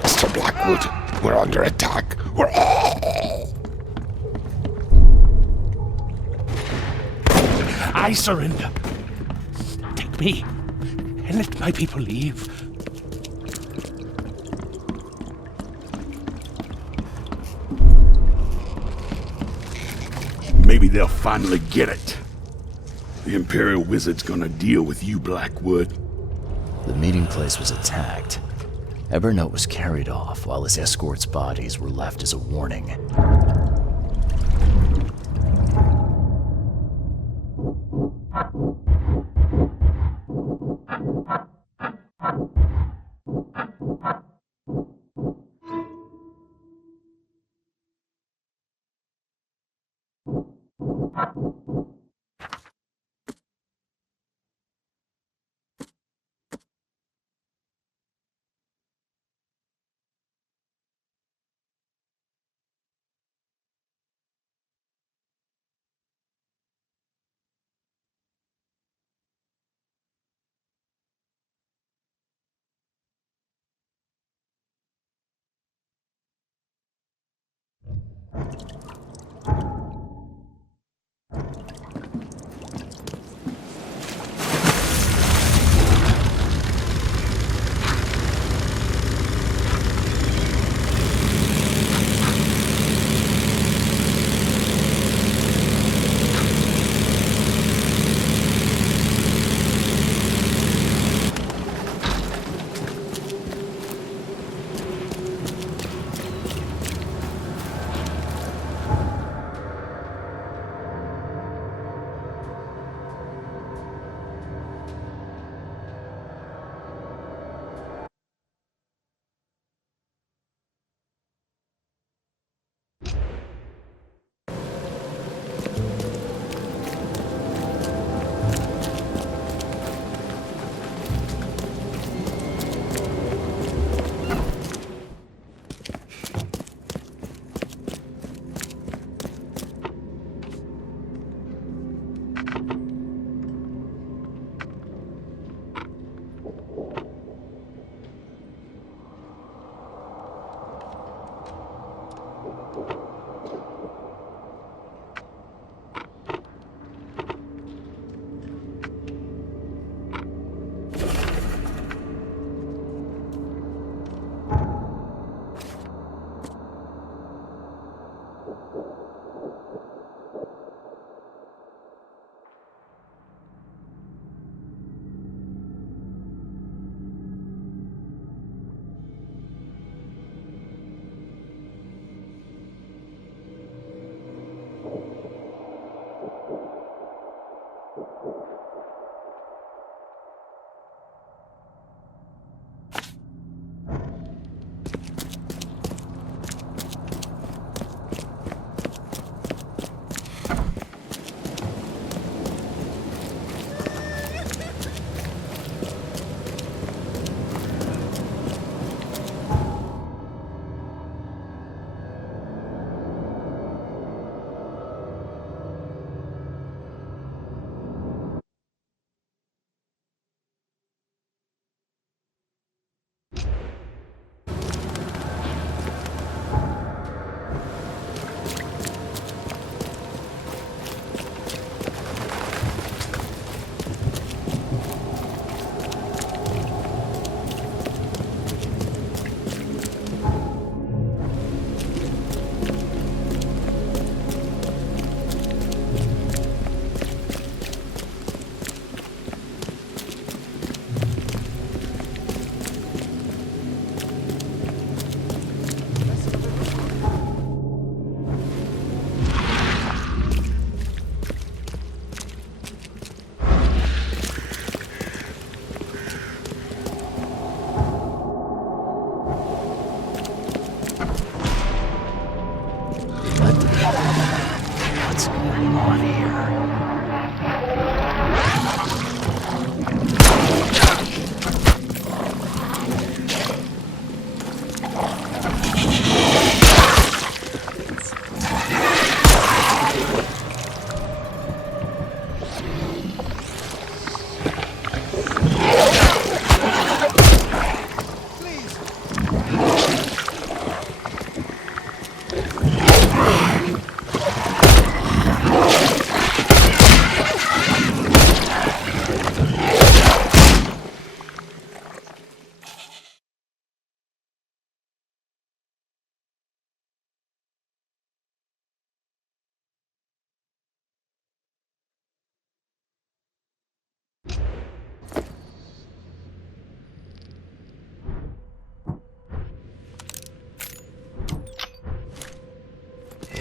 Mr. Blackwood, we're under attack. I surrender. Take me, and let my people leave. Maybe they'll finally get it. The Imperial Wizard's gonna deal with you, Blackwood. The meeting place was attacked. Evernote was carried off while his escort's bodies were left as a warning.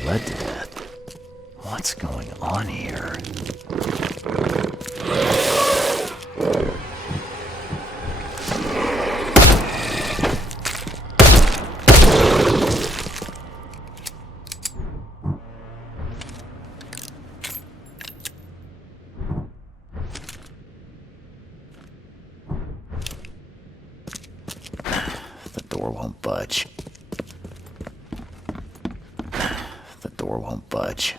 Bled to death? What's going on here? The door won't budge. The door won't budge.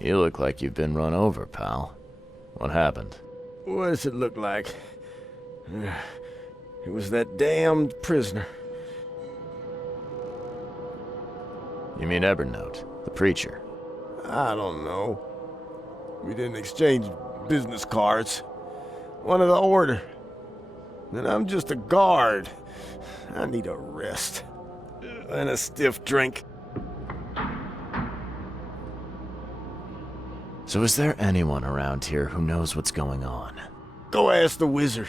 You look like you've been run over, pal. What happened? What does it look like? It was that damned prisoner. You mean Evernote, the preacher? I don't know. We didn't exchange business cards. One of the order. And I'm just a guard. I need a rest. And a stiff drink. So is there anyone around here who knows what's going on? Go ask the wizard.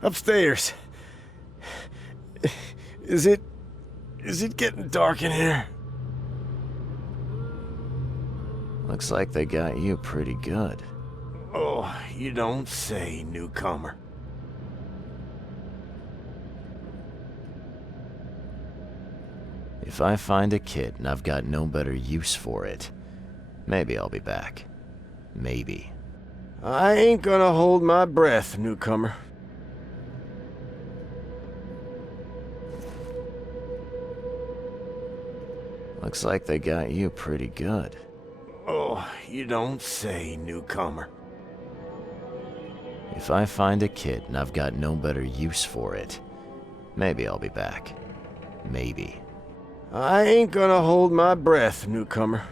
Upstairs. Is it getting dark in here? Looks like they got you pretty good. Oh, you don't say, newcomer. If I find a kid and I've got no better use for it, maybe I'll be back. Maybe. I ain't gonna hold my breath, newcomer. Looks like they got you pretty good. Oh, you don't say, newcomer. If I find a kid and I've got no better use for it, maybe I'll be back. Maybe. I ain't gonna hold my breath, newcomer.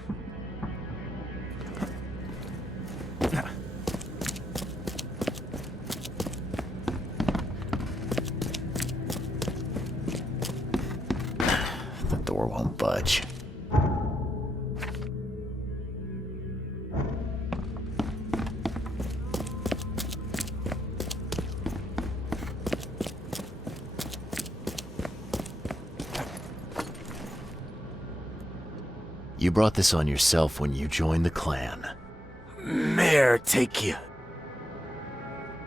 The door won't budge. You brought this on yourself when you joined the clan. Mare take you.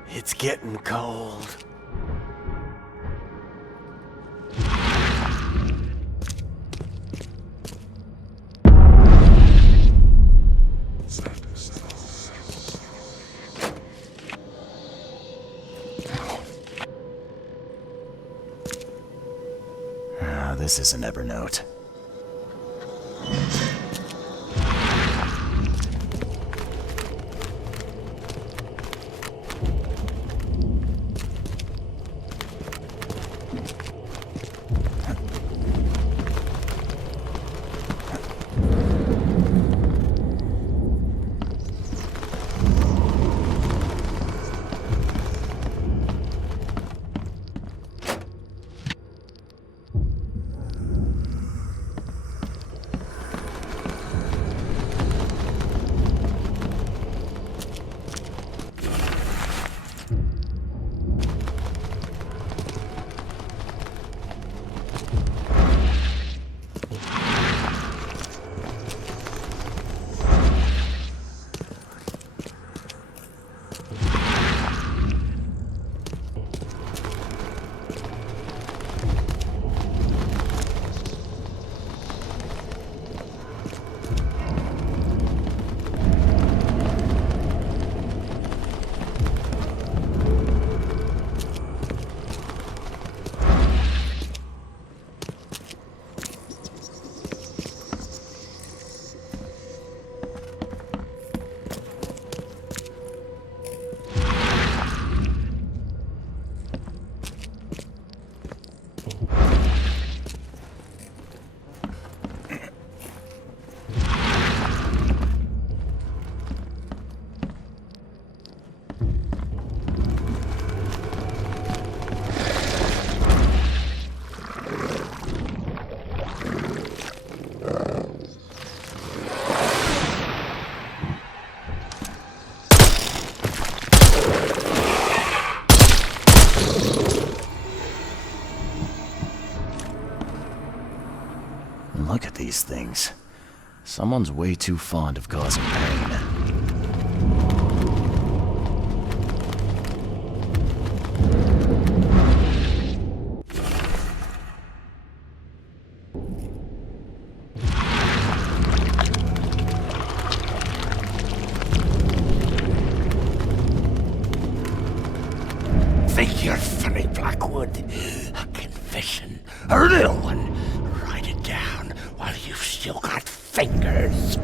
It's getting cold. This is an Evernote. Look at these things. Someone's way too fond of causing pain. Think you're funny, Blackwood? A confession, a real one. Write it down while you've still got fingers.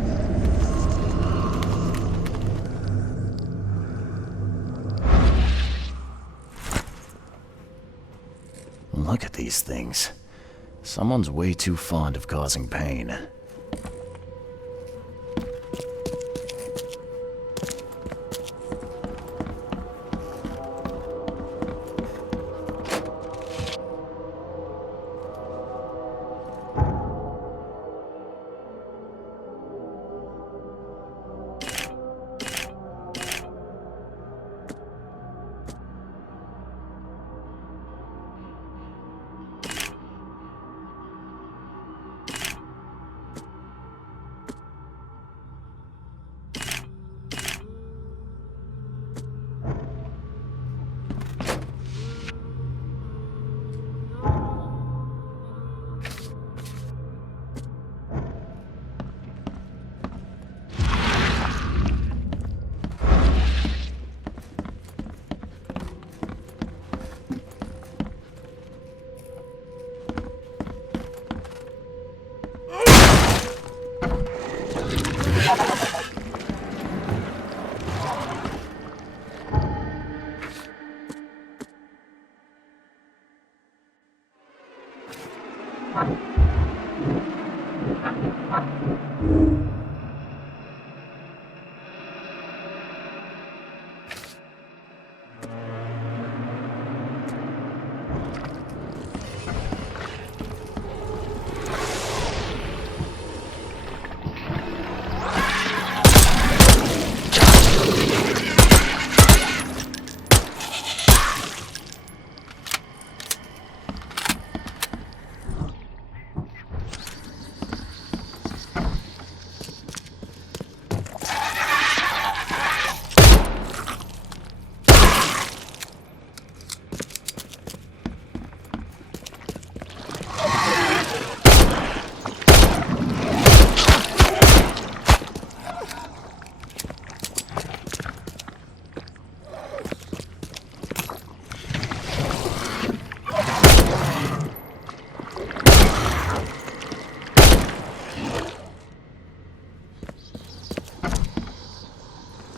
Look at these things. Someone's way too fond of causing pain.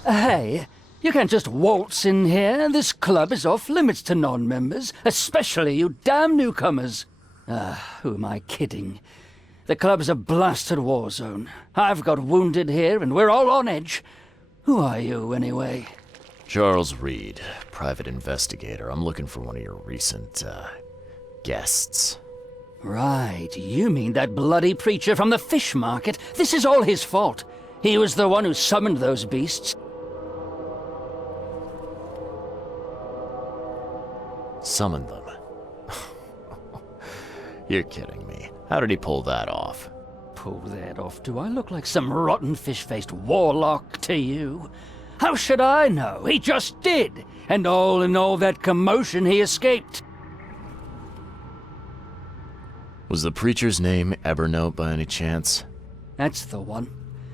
Hey, you can't just waltz in here. This club is off limits to non-members, especially you damn newcomers. Who am I kidding? The club's a blasted war zone. I've got wounded here, and we're all on edge. Who are you, anyway? Charles Reed, private investigator. I'm looking for one of your recent, guests. Right, you mean that bloody preacher from the fish market? This is all his fault. He was the one who summoned those beasts. Summoned them. You're kidding me. How did he pull that off? Pull that off? Do I look like some rotten fish-faced warlock to you? How should I know? He just did. And all in all that commotion, he escaped. Was the preacher's name Evernote by any chance? That's the one.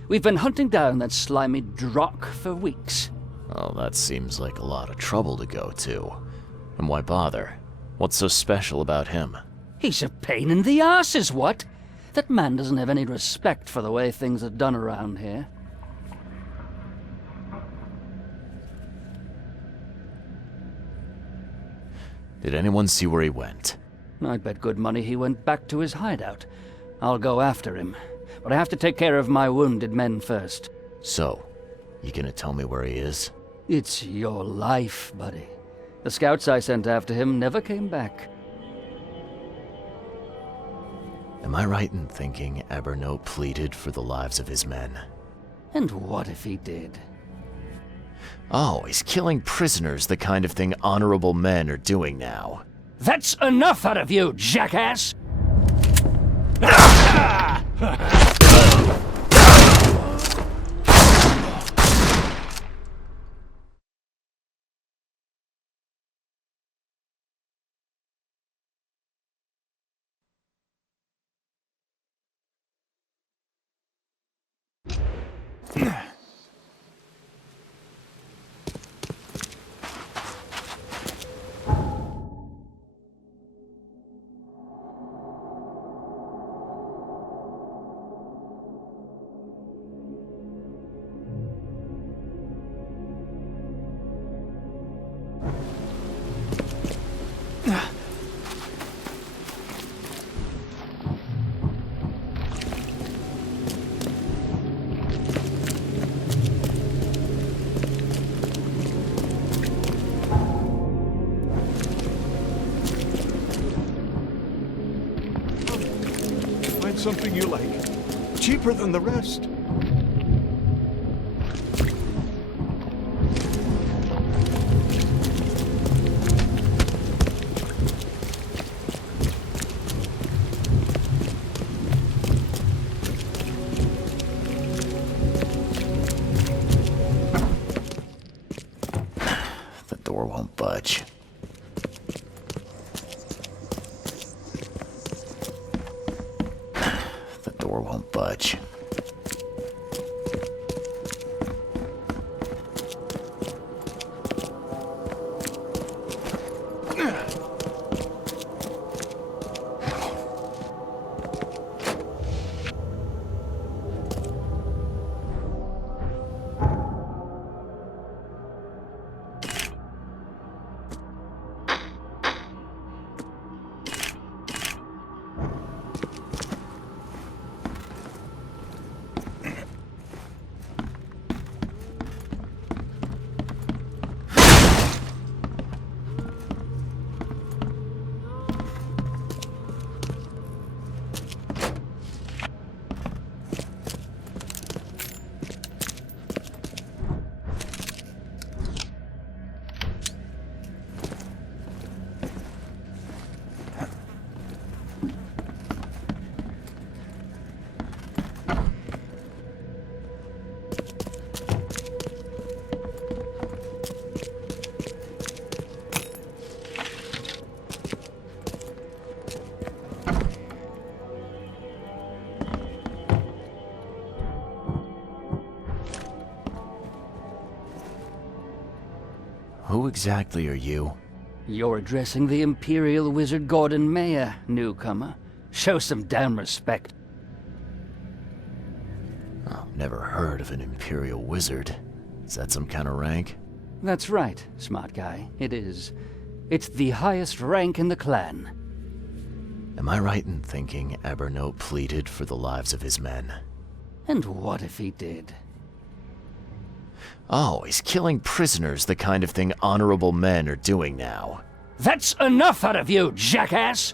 We've been hunting down that slimy drock for weeks. Oh, that seems like a lot of trouble to go to. And why bother? What's so special about him? He's a pain in the arse, is what? That man doesn't have any respect for the way things are done around here. Did anyone see where he went? I'd bet good money he went back to his hideout. I'll go after him, but I have to take care of my wounded men first. So, you gonna tell me where he is? It's your life, buddy. The scouts I sent after him never came back. Am I right in thinking Evernote pleaded for the lives of his men? And what if he did? Oh, he's killing prisoners, the kind of thing honorable men are doing now. That's enough out of you, jackass! Find something you like. Cheaper than the rest. The door won't budge. The door won't budge. Who exactly are you? You're addressing the Imperial Wizard Gordon Mayer, newcomer. Show some damn respect. Oh, never heard of an Imperial Wizard. Is that some kind of rank? That's right, smart guy. It is. It's the highest rank in the clan. Am I right in thinking Ebernote pleaded for the lives of his men? And what if he did? Oh, he's killing prisoners, the kind of thing honorable men are doing now. That's enough out of you, jackass!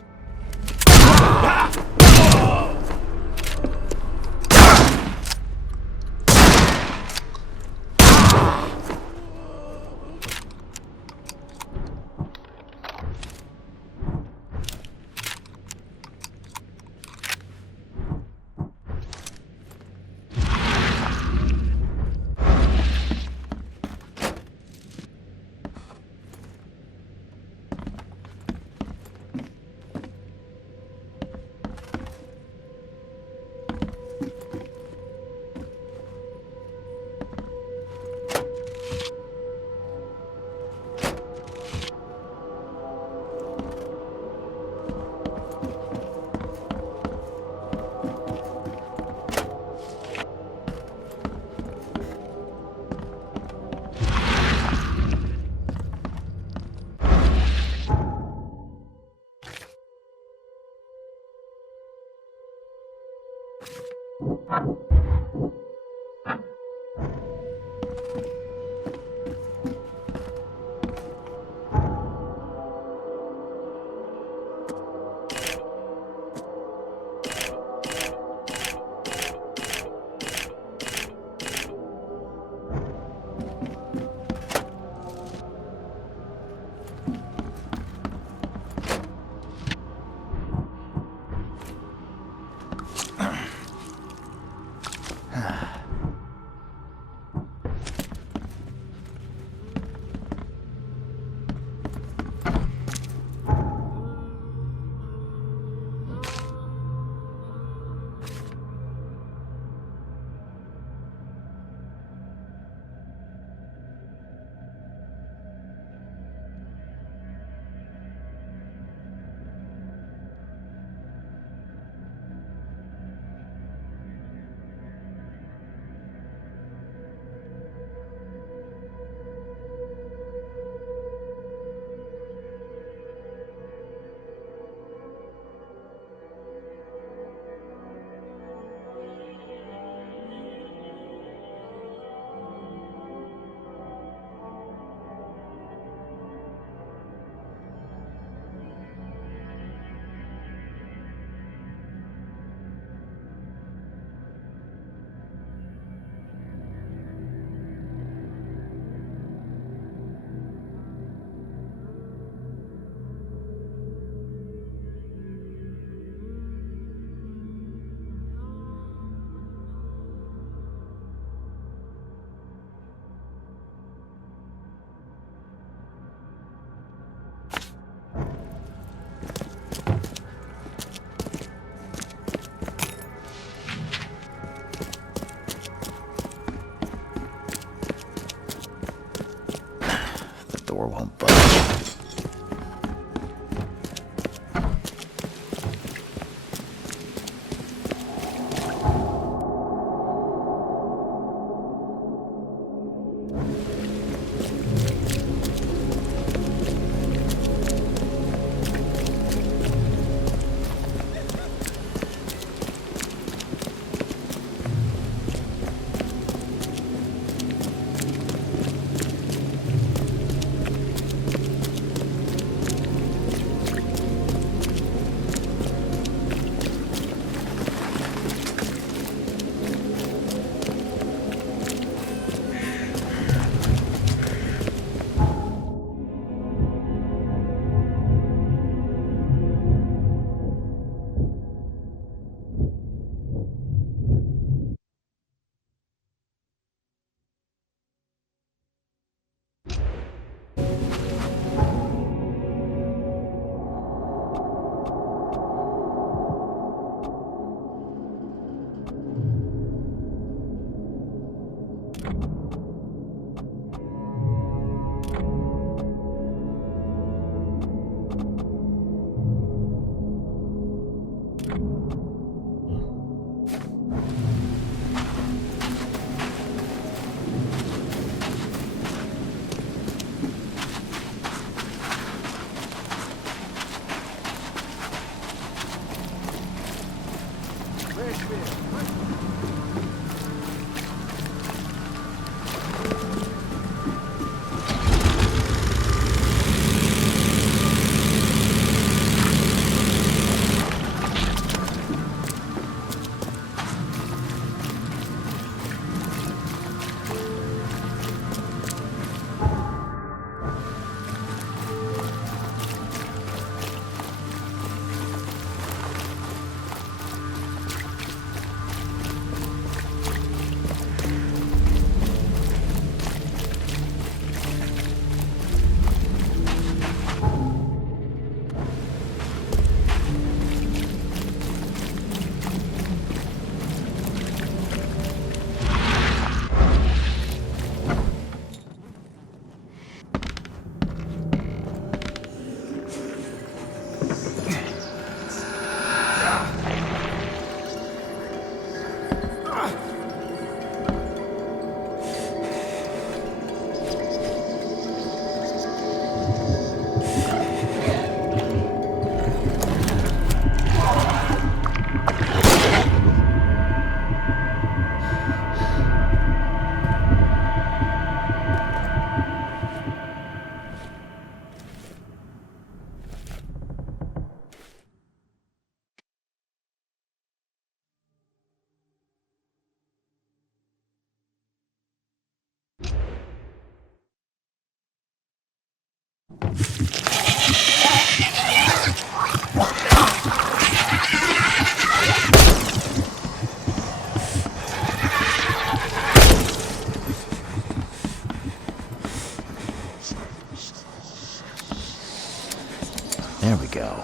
There we go.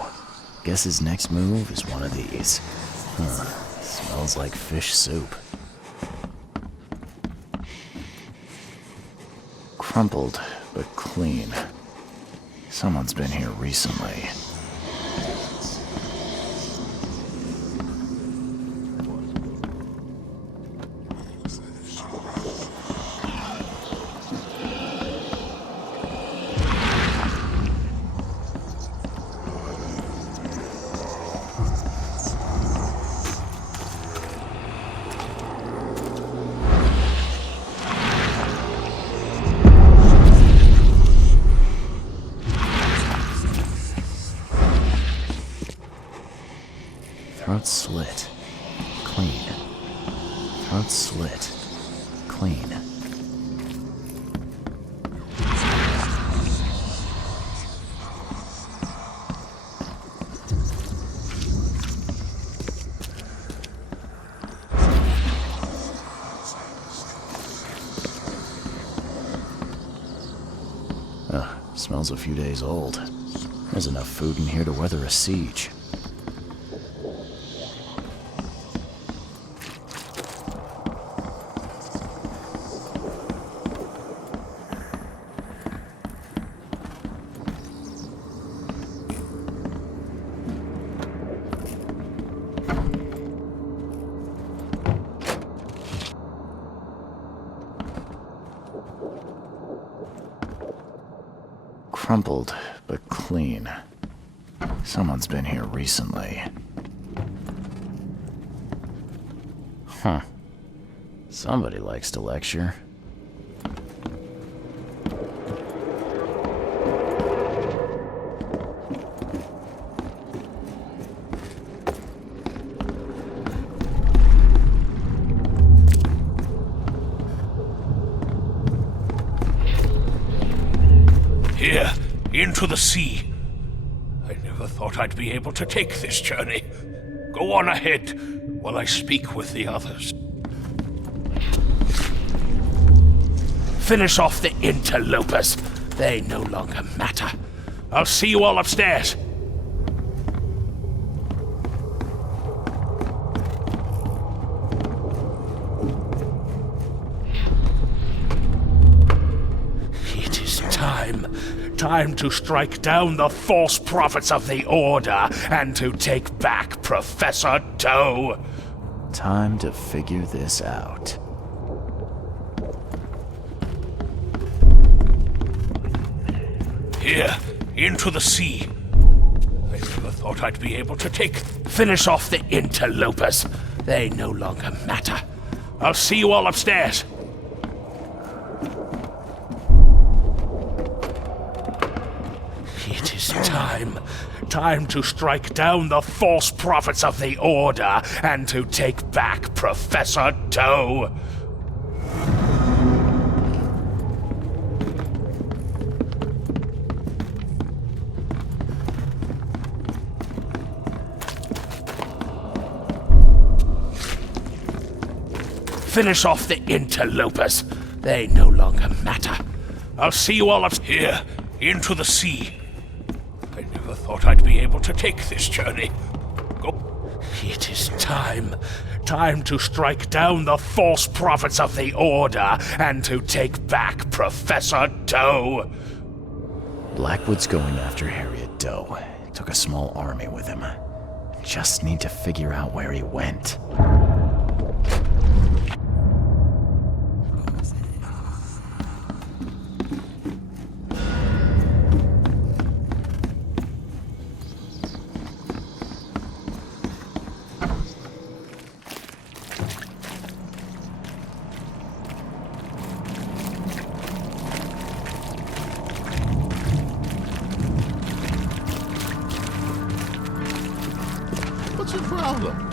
Guess his next move is one of these. Huh. Smells like fish soup. Crumpled, but clean. Someone's been here recently. Throat slit. Clean. Throat slit. Clean. Smells a few days old. There's enough food in here to weather a siege. Crumpled, but clean. Someone's been here recently. Huh. Somebody likes to lecture. Here, into the sea. I never thought I'd be able to take this journey. Go on ahead while I speak with the others. Finish off the interlopers. They no longer matter. I'll see you all upstairs. It is time to strike down the false prophets of the Order and to take back Professor Doe. Time to figure this out. Here, into the sea. I never thought I'd be able to finish off the interlopers. They no longer matter. I'll see you all upstairs. It is time to strike down the false prophets of the Order and to take back Professor Doe. Finish off the interlopers. They no longer matter. I'll see you all up here, into the sea. I never thought I'd be able to take this journey. Go. It is time to strike down the false prophets of the Order and to take back Professor Doe. Blackwood's going after Harriet Doe. Took a small army with him. Just need to figure out where he went. What's your problem?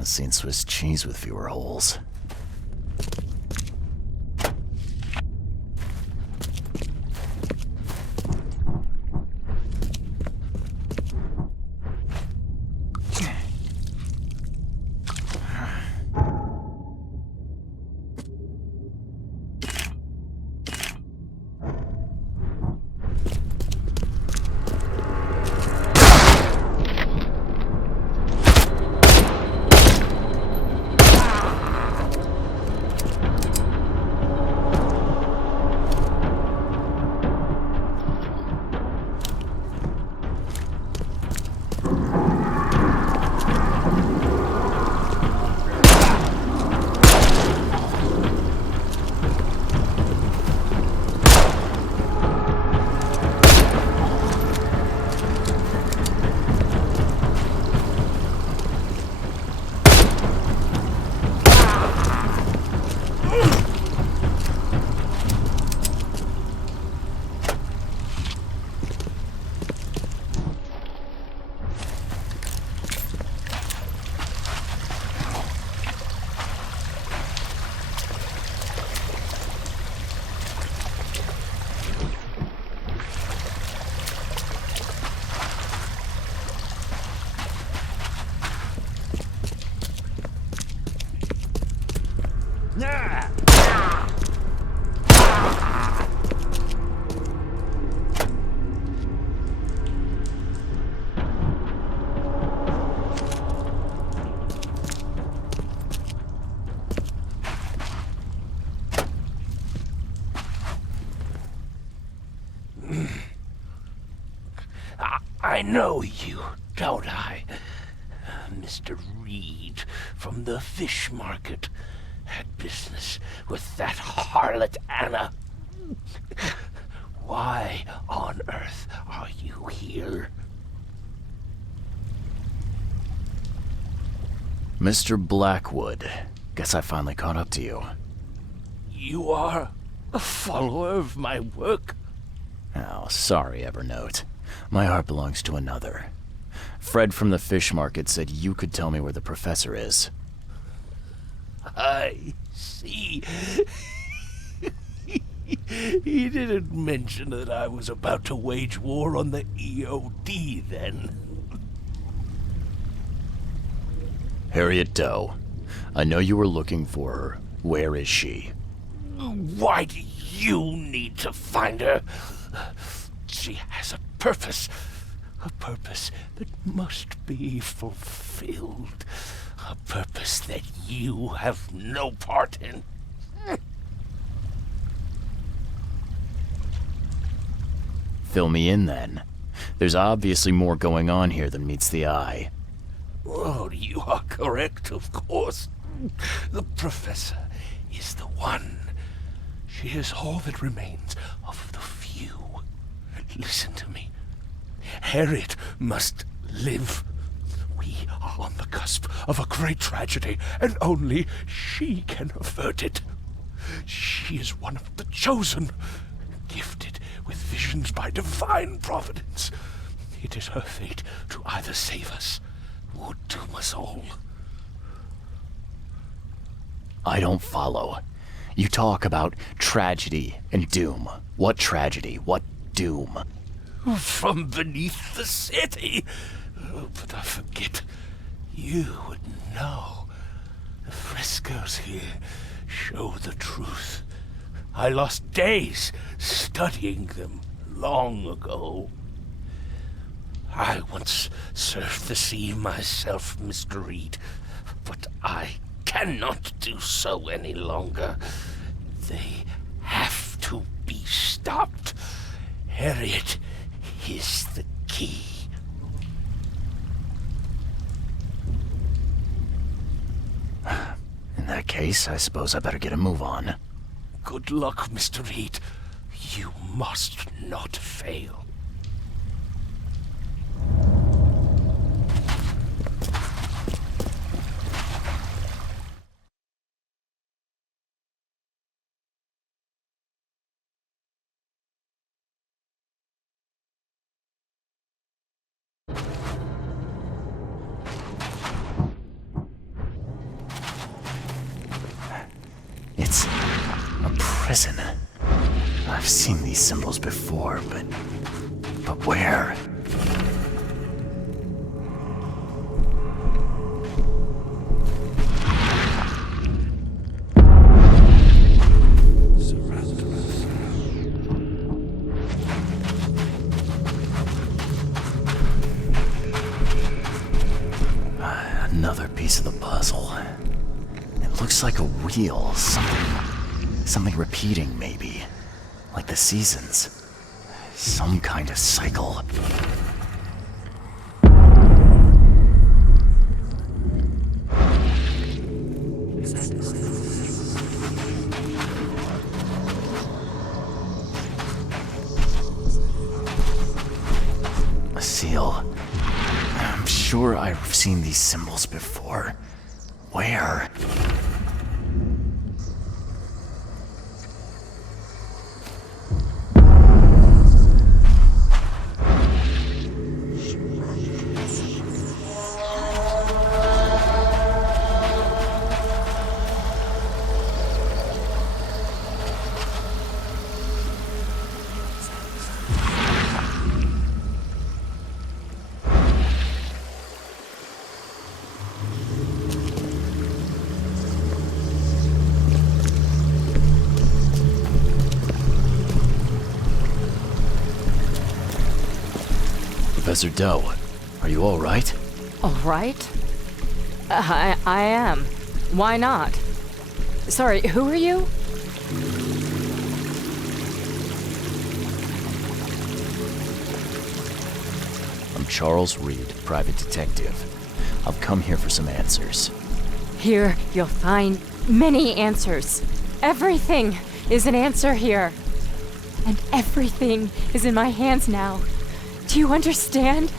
I've seen Swiss cheese with fewer holes. I know you, don't I? Mr. Reed from the fish market had business with that harlot Anna. Why on earth are you here? Mr. Blackwood, guess I finally caught up to you. You are a follower of my work? Oh, sorry, Evernote. My heart belongs to another. Fred from the fish market said you could tell me where the professor is. I see. He didn't mention that I was about to wage war on the EOD then. Harriet Doe. I know you were looking for her. Where is she? Why do you need to find her? She has a purpose that must be fulfilled. A purpose that you have no part in. Fill me in then. There's obviously more going on here than meets the eye. Oh, you are correct, of course. The professor is the one. She is all that remains of the few. Listen to me. Harriet must live. We are on the cusp of a great tragedy, and only she can avert it. She is one of the chosen, gifted with visions by divine providence. It is her fate to either save us or doom us all. I don't follow. You talk about tragedy and doom. What tragedy? What doom? From beneath the city. But I forget. You would know. The frescoes here show the truth. I lost days studying them long ago. I once surfed the sea myself, Mr. Reed, but I cannot do so any longer. They have to be stopped. Harriet is the key. In that case, I suppose I better get a move on. Good luck, Mr. Reed. You must not fail. It's a prison. I've seen these symbols before, but where? Another piece of the puzzle. It looks like a wheel, something repeating maybe. Like the seasons. Some kind of cycle. A seal. I'm sure I've seen these symbols before. Where? Professor Doe, are you all right? All right? I am. Why not? Sorry, who are you? I'm Charles Reed, private detective. I've come here for some answers. Here, you'll find many answers. Everything is an answer here. And everything is in my hands now. Do you understand?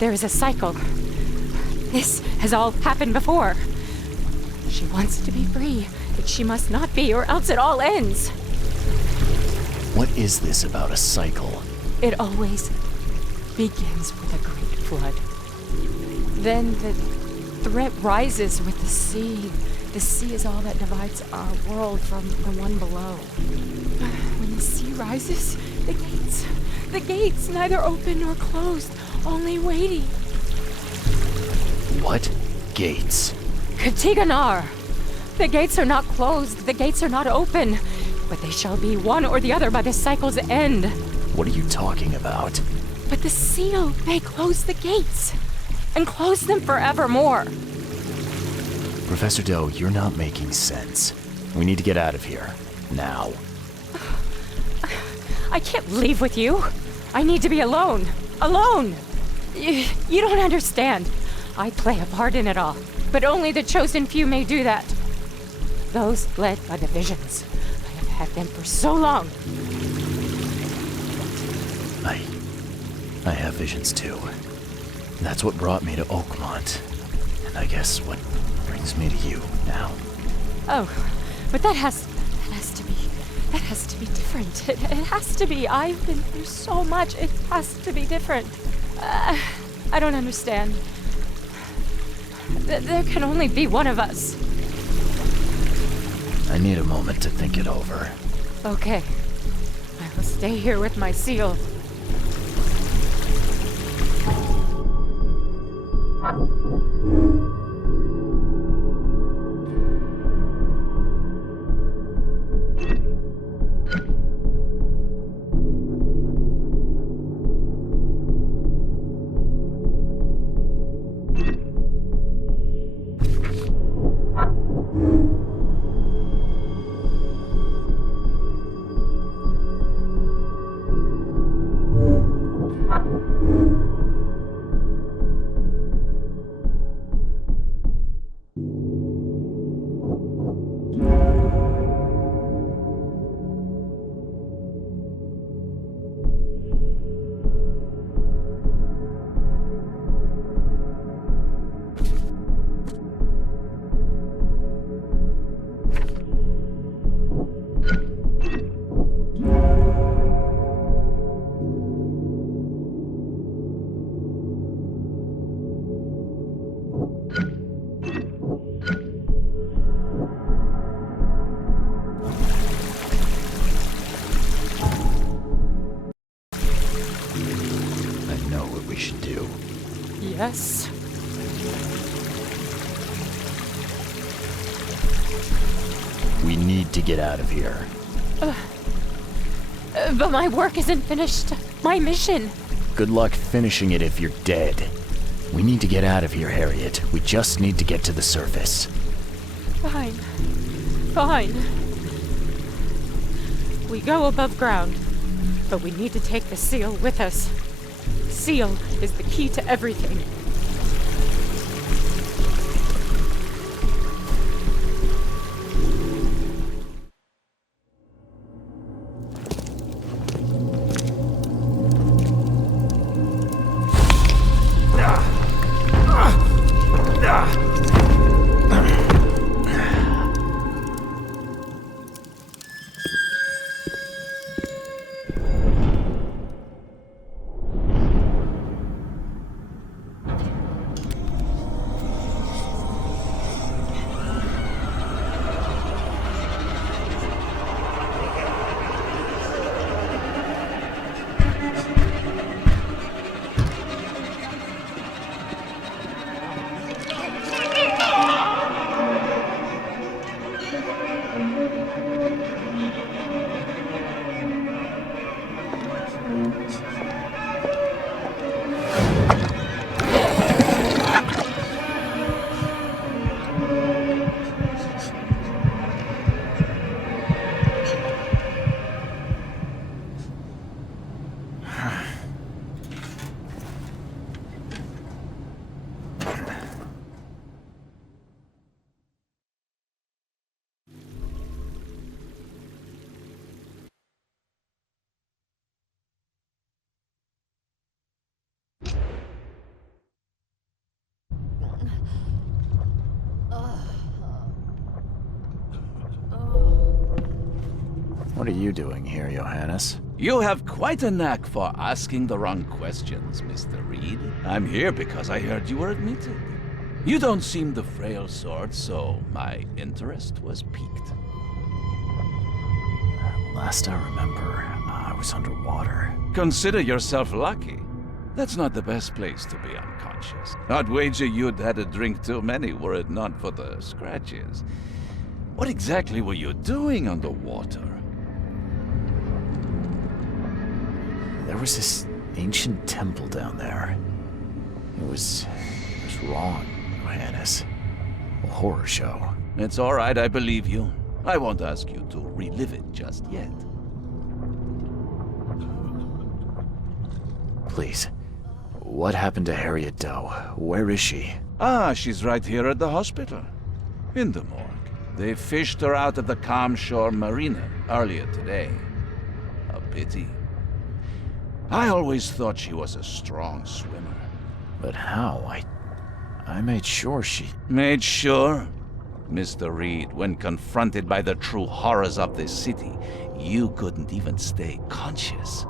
There is a cycle. This has all happened before. She wants to be free, but she must not be, or else it all ends. What is this about a cycle? It always begins with a great flood. Then the threat rises with the sea. The sea is all that divides our world from the one below. When the sea rises, the gates neither open nor closed, only waiting. What gates? Katiganar! The gates are not closed, the gates are not open, but they shall be one or the other by the cycle's end. What are you talking about? But the seal may close the gates, and close them forevermore. Professor Doe, you're not making sense. We need to get out of here. Now. I can't leave with you. I need to be alone. Alone! You don't understand. I play a part in it all, but only the chosen few may do that. Those led by the visions. I have had them for so long. I have visions too. That's what brought me to Oakmont. And I guess what brings me to you now. Oh, but that has to be different. It has to be. I've been through so much. It has to be different. I don't understand. There can only be one of us. I need a moment to think it over. Okay. I will stay here with my seal. Yes. We need to get out of here. But my work isn't finished. My mission. Good luck finishing it if you're dead. We need to get out of here, Harriet. We just need to get to the surface. Fine. Fine. We go above ground, but we need to take the seal with us. The seal is the key to everything. What are you doing here, Johannes? You have quite a knack for asking the wrong questions, Mr. Reed. I'm here because I heard you were admitted. You don't seem the frail sort, so my interest was piqued. Last I remember, I was underwater. Consider yourself lucky. That's not the best place to be unconscious. I'd wager you'd had a drink too many were it not for the scratches. What exactly were you doing underwater? There was this ancient temple down there. It was wrong, Johannes. A horror show. It's all right, I believe you. I won't ask you to relive it just yet. Please. What happened to Harriet Doe? Where is she? Ah, she's right here at the hospital. In the morgue. They fished her out of the Calm Shore Marina earlier today. A pity. I always thought she was a strong swimmer. But how? I made sure she... Made sure? Mr. Reed, when confronted by the true horrors of this city, you couldn't even stay conscious.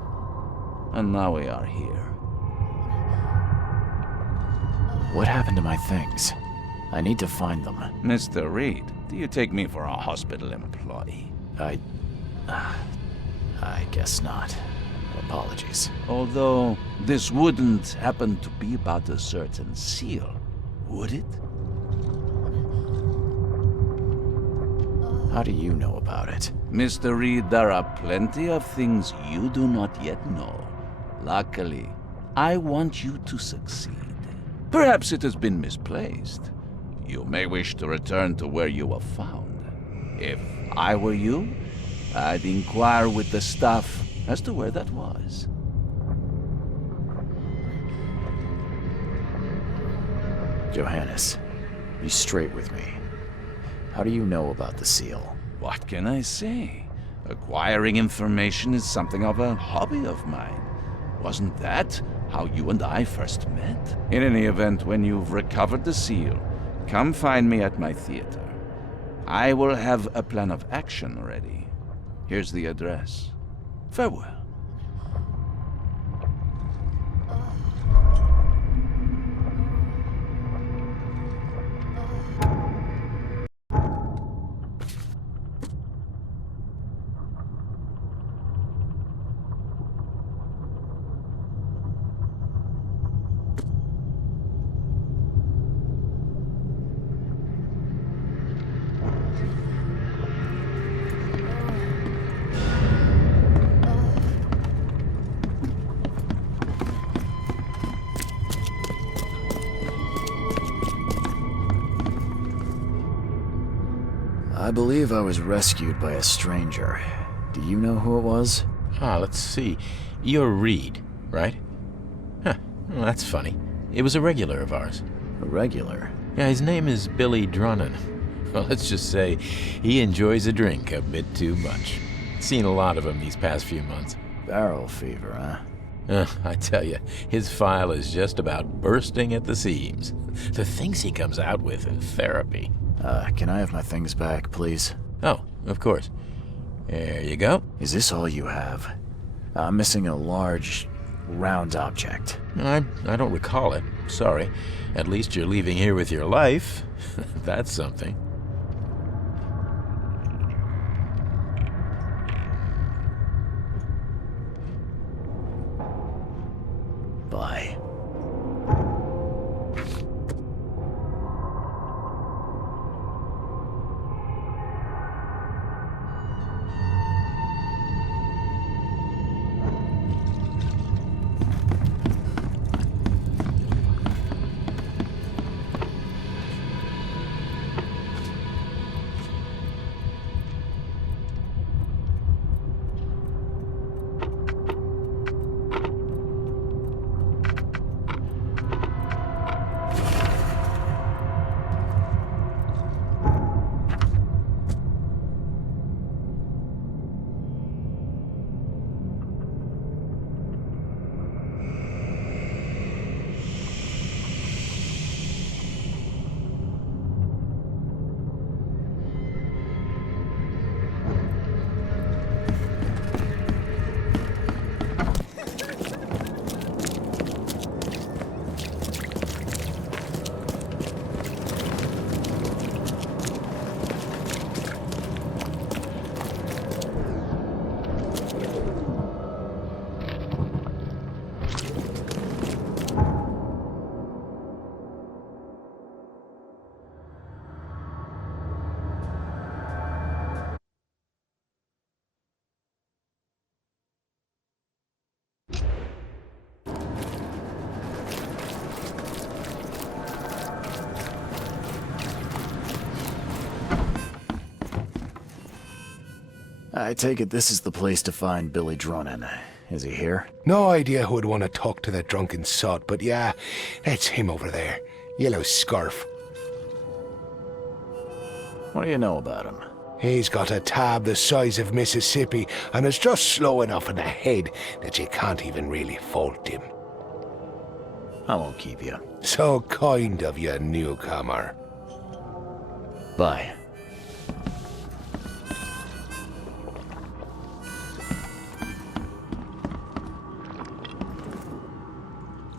And now we are here. What happened to my things? I need to find them. Mr. Reed, do you take me for a hospital employee? I guess not. Apologies. Although, this wouldn't happen to be about a certain seal, would it? How do you know about it? Mr. Reed, there are plenty of things you do not yet know. Luckily, I want you to succeed. Perhaps it has been misplaced. You may wish to return to where you were found. If I were you, I'd inquire with the staff as to where that was. Johannes, be straight with me. How do you know about the seal? What can I say? Acquiring information is something of a hobby of mine. Wasn't that how you and I first met? In any event, when you've recovered the seal, come find me at my theater. I will have a plan of action ready. Here's the address. Farewell. I believe I was rescued by a stranger. Do you know who it was? Let's see. You're Reed, right? Huh, well, that's funny. It was a regular of ours. A regular? Yeah, his name is Billy Drunnen. Well, let's just say he enjoys a drink a bit too much. Seen a lot of him these past few months. Barrel fever, huh? I tell you, his file is just about bursting at the seams. The things he comes out with in therapy. Can I have my things back, please? Oh, of course. There you go. Is this all you have? I'm missing a large, round object. I don't recall it. Sorry. At least you're leaving here with your life. That's something. Bye. I take it this is the place to find Billy Drunin. Is he here? No idea who would want to talk to that drunken sot, but yeah, that's him over there. Yellow scarf. What do you know about him? He's got a tab the size of Mississippi, and is just slow enough in the head that you can't even really fault him. I won't keep you. So kind of you, newcomer. Bye.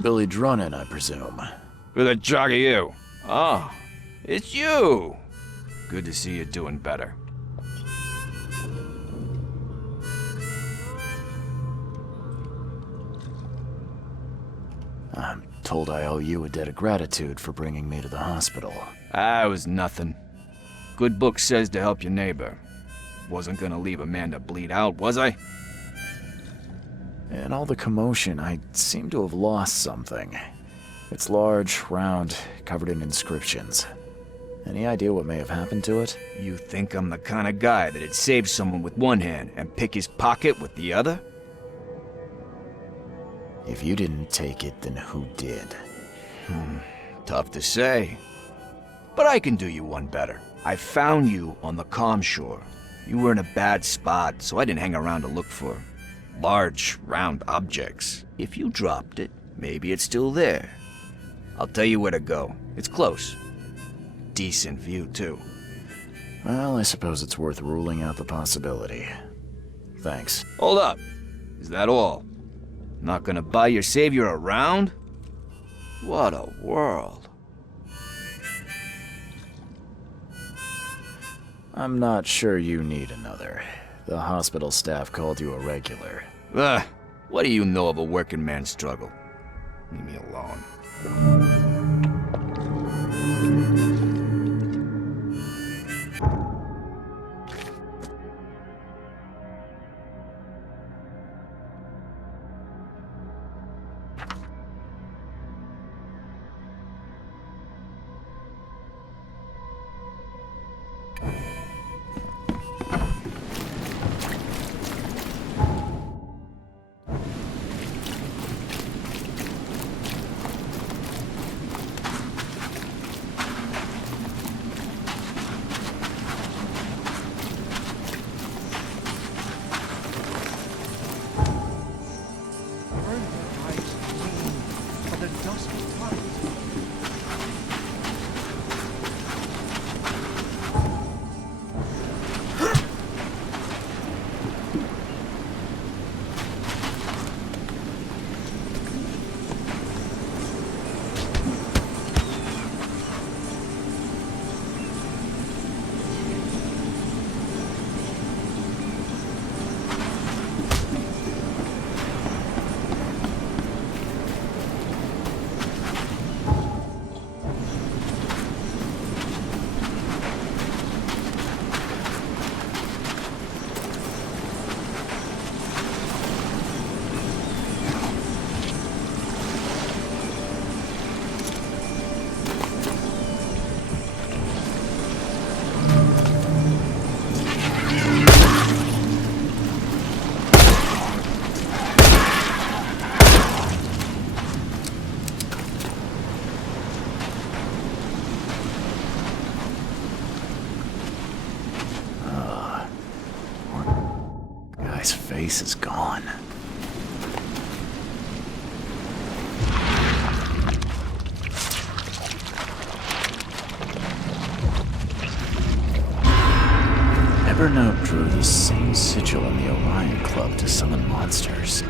Billy Drunin, I presume. Who the jog are you? Oh, it's you. Good to see you doing better. I'm told I owe you a debt of gratitude for bringing me to the hospital. It was nothing. Good book says to help your neighbor. Wasn't gonna leave a man to bleed out, was I? In all the commotion, I seem to have lost something. It's large, round, covered in inscriptions. Any idea what may have happened to it? You think I'm the kind of guy that'd save someone with one hand and pick his pocket with the other? If you didn't take it, then who did? Tough to say. But I can do you one better. I found you on the calm shore. You were in a bad spot, so I didn't hang around to look for large, round objects. If you dropped it, maybe it's still there. I'll tell you where to go. It's close. Decent view, too. Well, I suppose it's worth ruling out the possibility. Thanks. Hold up. Is that all? Not gonna buy your savior around? What a world. I'm not sure you need another. The hospital staff called you a regular. What do you know of a working man's struggle? Leave me alone. Guy's face is gone. Evernote drew the same sigil in the Orion Club to summon monsters.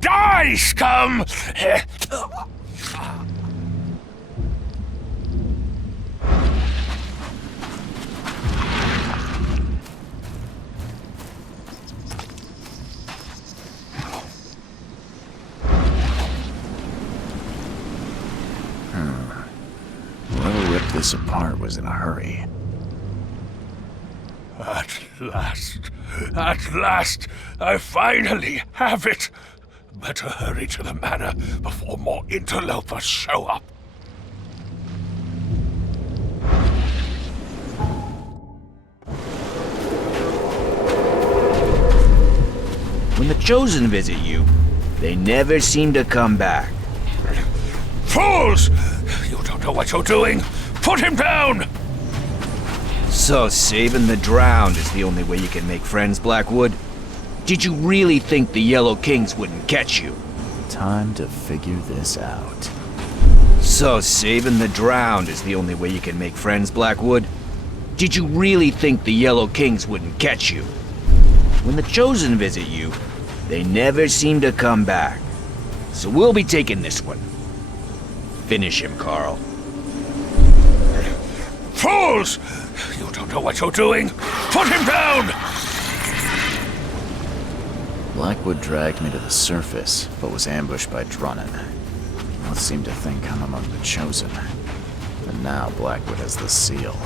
Die, scum! Whoever ripped this apart was in a hurry. At last, I finally have it. Better hurry to the manor before more interlopers show up. When the Chosen visit you, they never seem to come back. Fools! You don't know what you're doing. Put him down! So saving the drowned is the only way you can make friends, Blackwood? Did you really think the Yellow Kings wouldn't catch you? Time to figure this out. So saving the drowned is the only way you can make friends, Blackwood? Did you really think the Yellow Kings wouldn't catch you? When the Chosen visit you, they never seem to come back. So we'll be taking this one. Finish him, Carl. Fools! You don't know what you're doing. Put him down! Blackwood dragged me to the surface, but was ambushed by Drunnan. Both seemed to think I'm among the Chosen. And now Blackwood has the seal.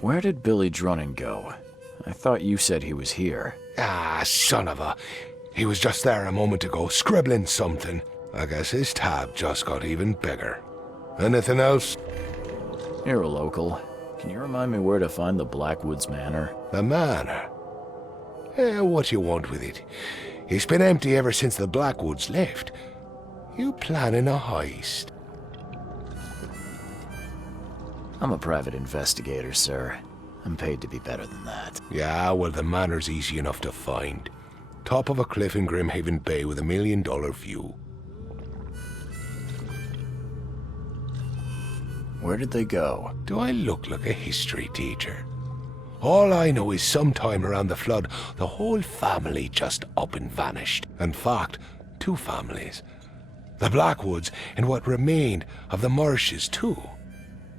Where did Billy Drunnan go? I thought you said he was here. Ah, son of a... He was just there a moment ago, scribbling something. I guess his tab just got even bigger. Anything else? You're a local. Can you remind me where to find the Blackwoods Manor? The manor? What you want with it? It's been empty ever since the Blackwoods left. You planning a heist? I'm a private investigator, sir. I'm paid to be better than that. Yeah, well, the manor's easy enough to find. Top of a cliff in Grimhaven Bay with $1 million view. Where did they go? Do I look like a history teacher? All I know is sometime around the flood, the whole family just up and vanished. In fact, 2 families. The Blackwoods and what remained of the Marshes, too.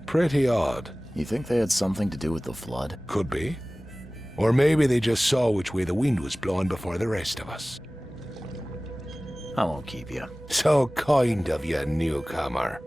Pretty odd. You think they had something to do with the flood? Could be. Or maybe they just saw which way the wind was blowing before the rest of us. I won't keep you. So kind of you, newcomer.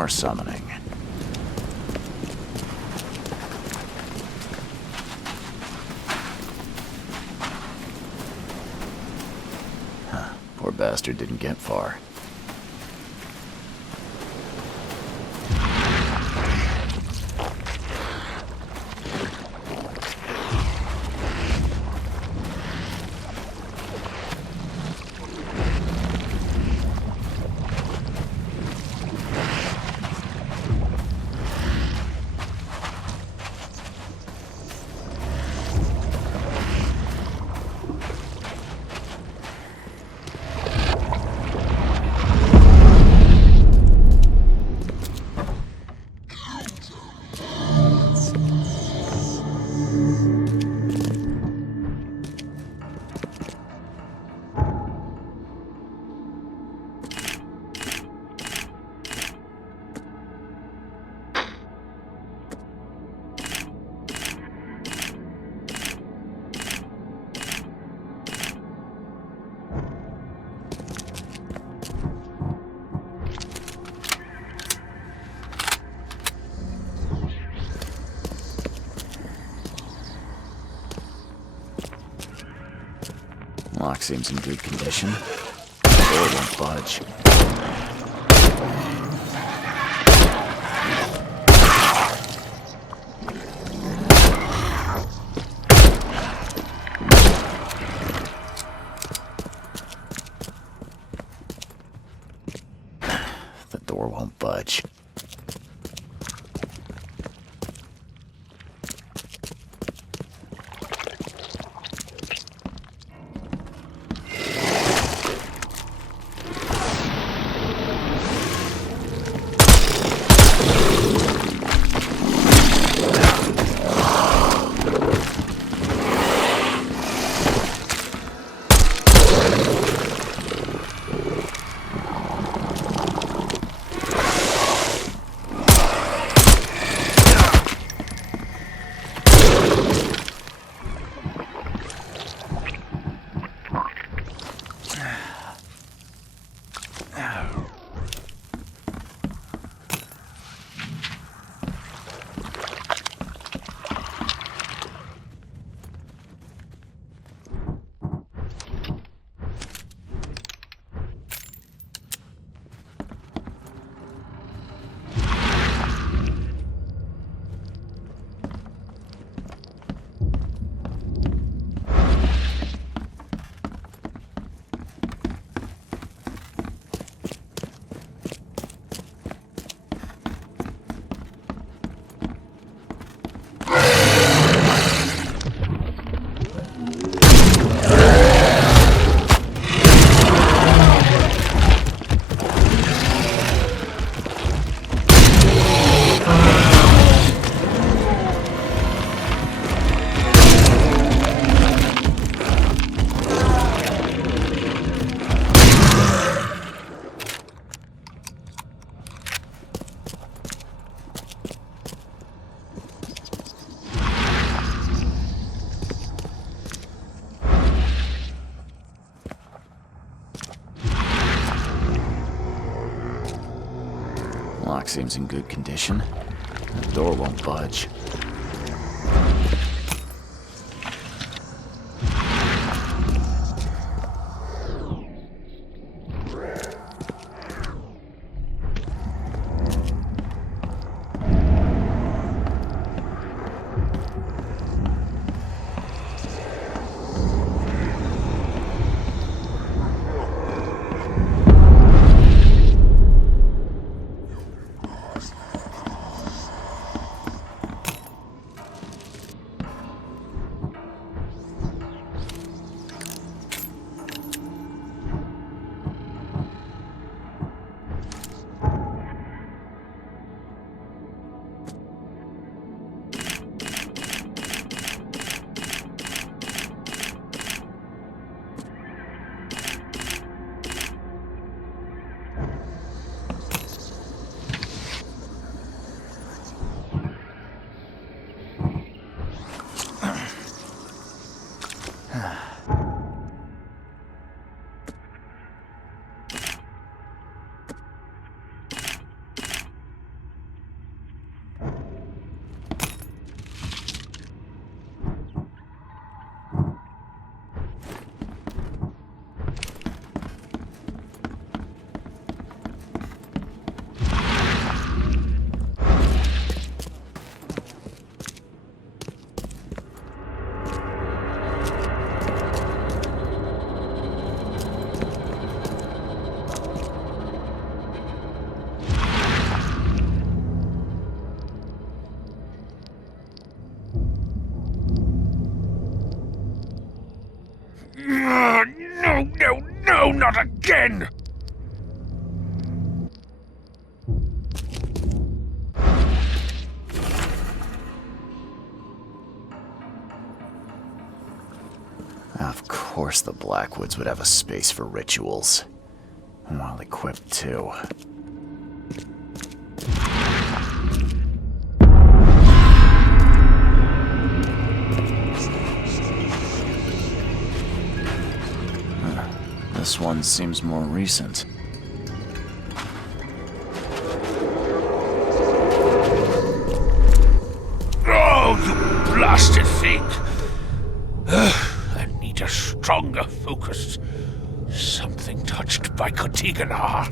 more summoning. Huh, poor bastard didn't get far. Lock seems in good condition. Door won't budge. The door won't budge. Lock seems in good condition. The door won't budge. Not again! Of course the Blackwoods would have a space for rituals. Well equipped, too. This one seems more recent. Oh, you blasted thing! I need a stronger focus. Something touched by Kotiganar.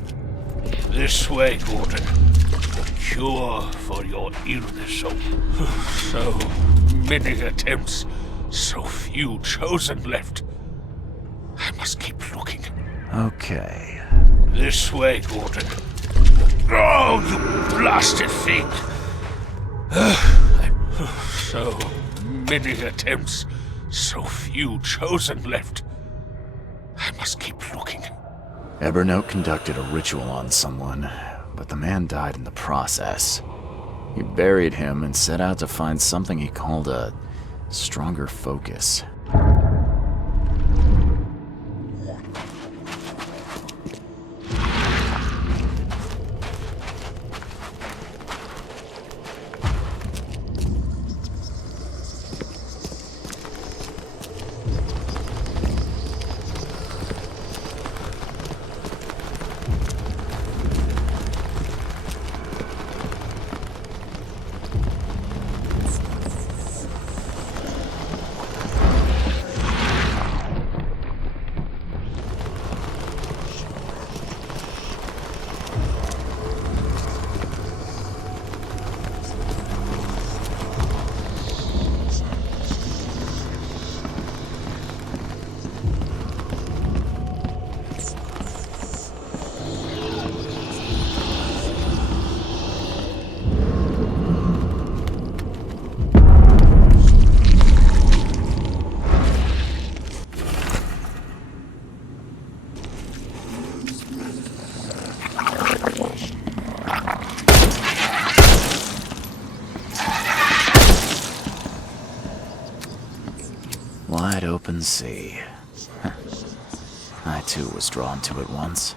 This way, Gordon. The cure for your illness. So many attempts. So few chosen left. I must keep looking. Okay. This way, Gordon. Oh, you blasted thing! So many attempts. So few chosen left. I must keep looking. Evernote conducted a ritual on someone, but the man died in the process. He buried him and set out to find something he called a stronger focus. Wide open sea. I too was drawn to it once.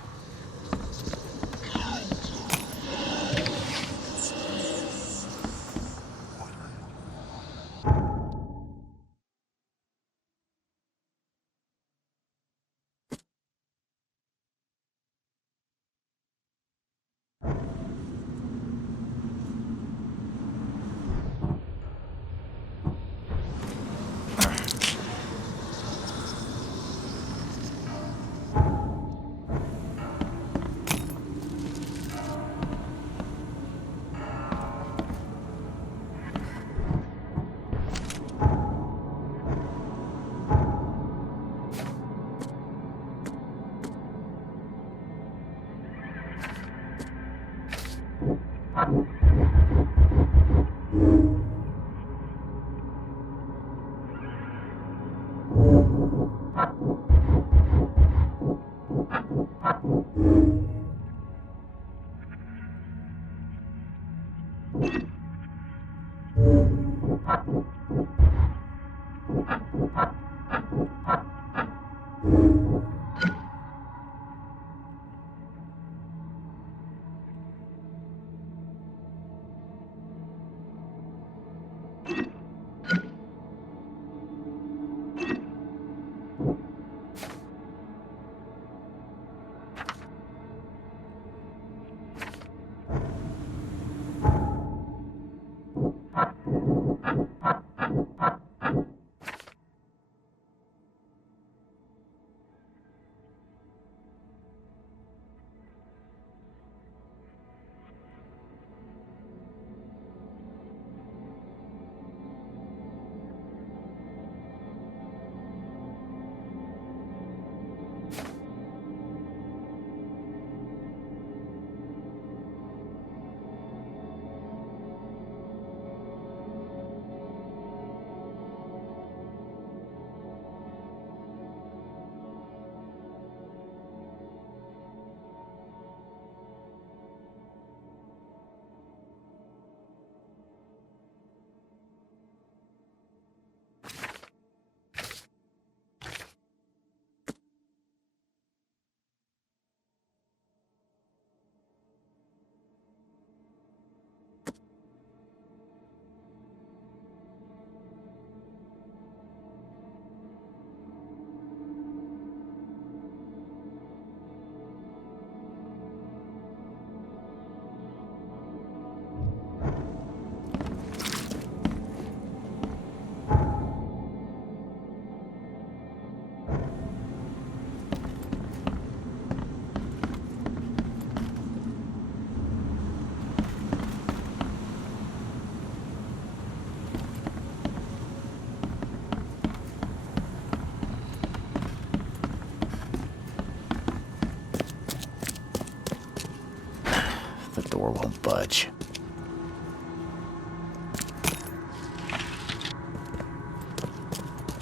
budge.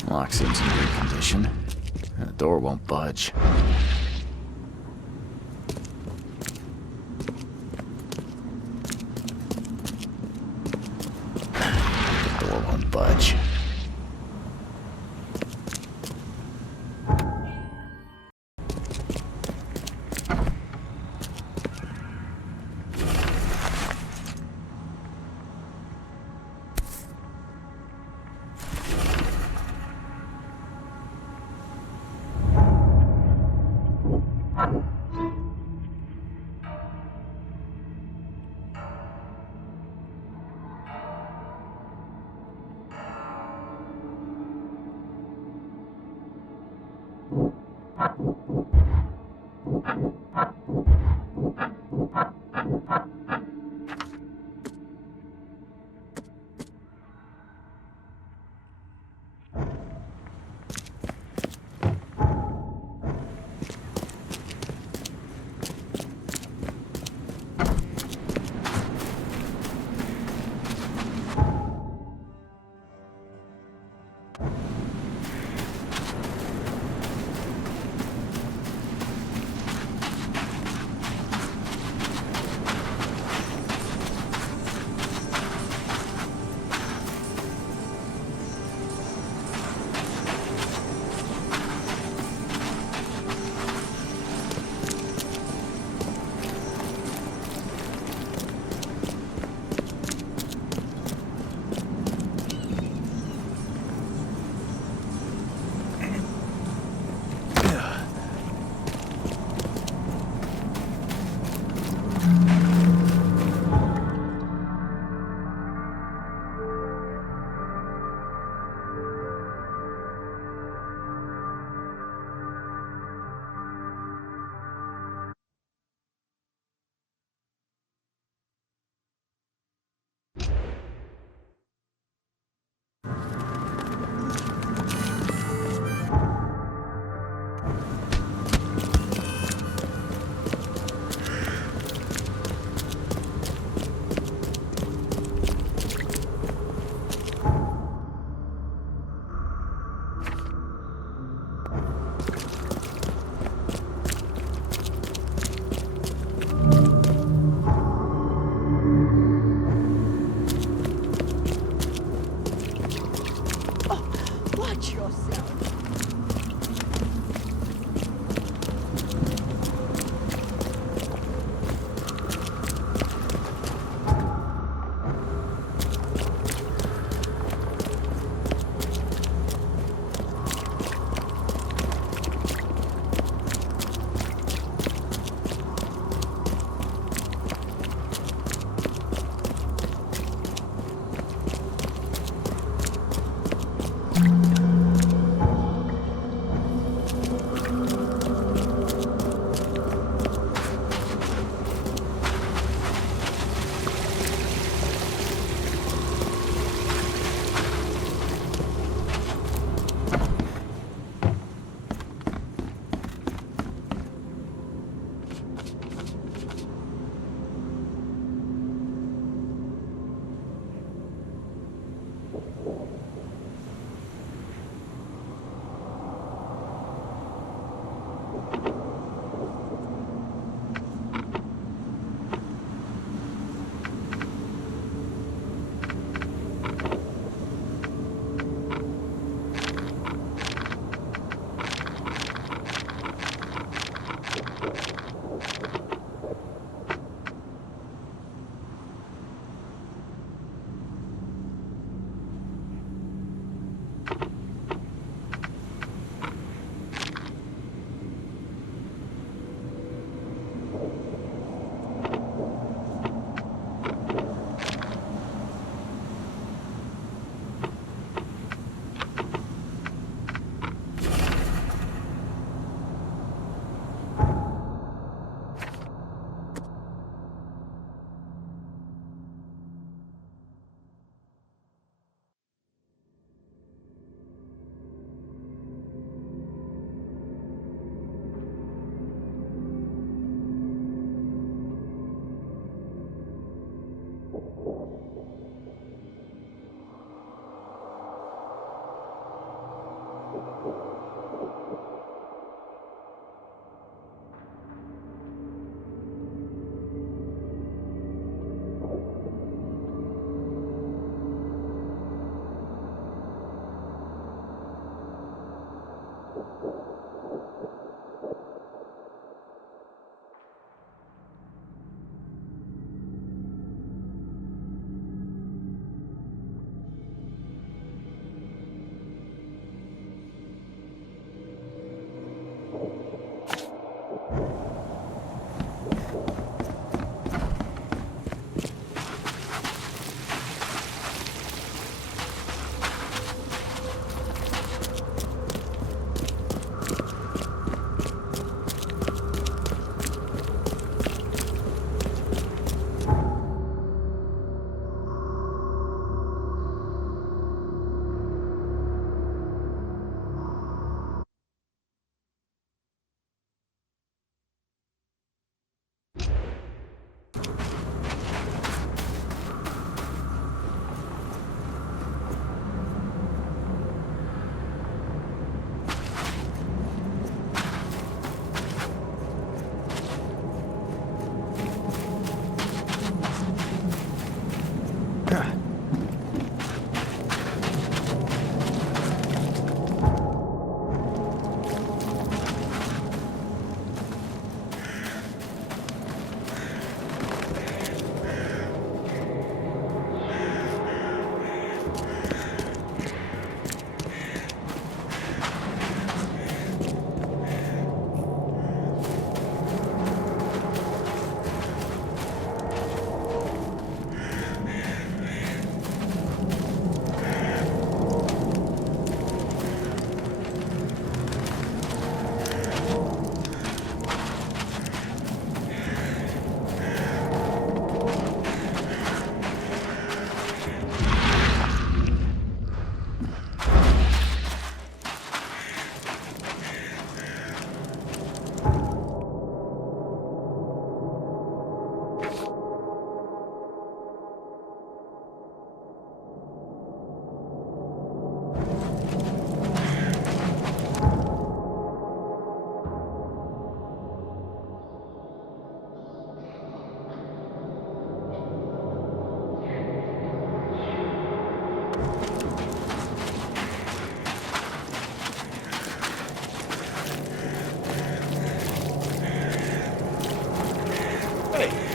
Lock seems in good condition. The door won't budge. The door won't budge.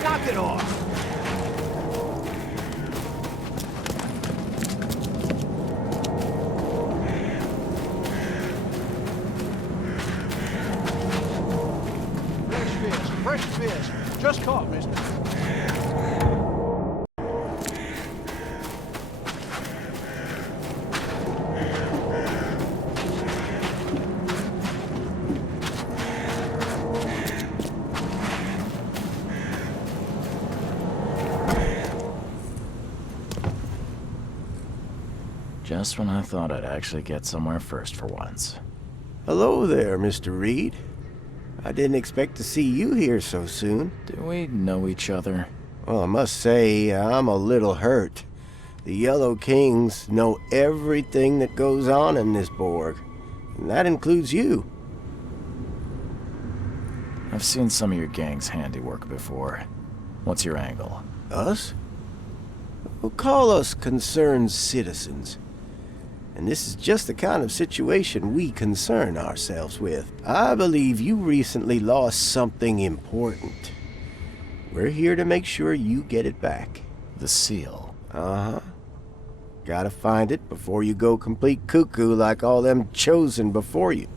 Knock it off! Fresh fish. Just caught, mister. Just when I thought I'd actually get somewhere first for once. Hello there, Mr. Reed. I didn't expect to see you here so soon. Do we know each other? Well, I must say, I'm a little hurt. The Yellow Kings know everything that goes on in this Borg, and that includes you. I've seen some of your gang's handiwork before. What's your angle? Us? Well, call us concerned citizens. And this is just the kind of situation we concern ourselves with. I believe you recently lost something important. We're here to make sure you get it back. The seal? Uh-huh. Gotta find it before you go complete cuckoo like all them chosen before you.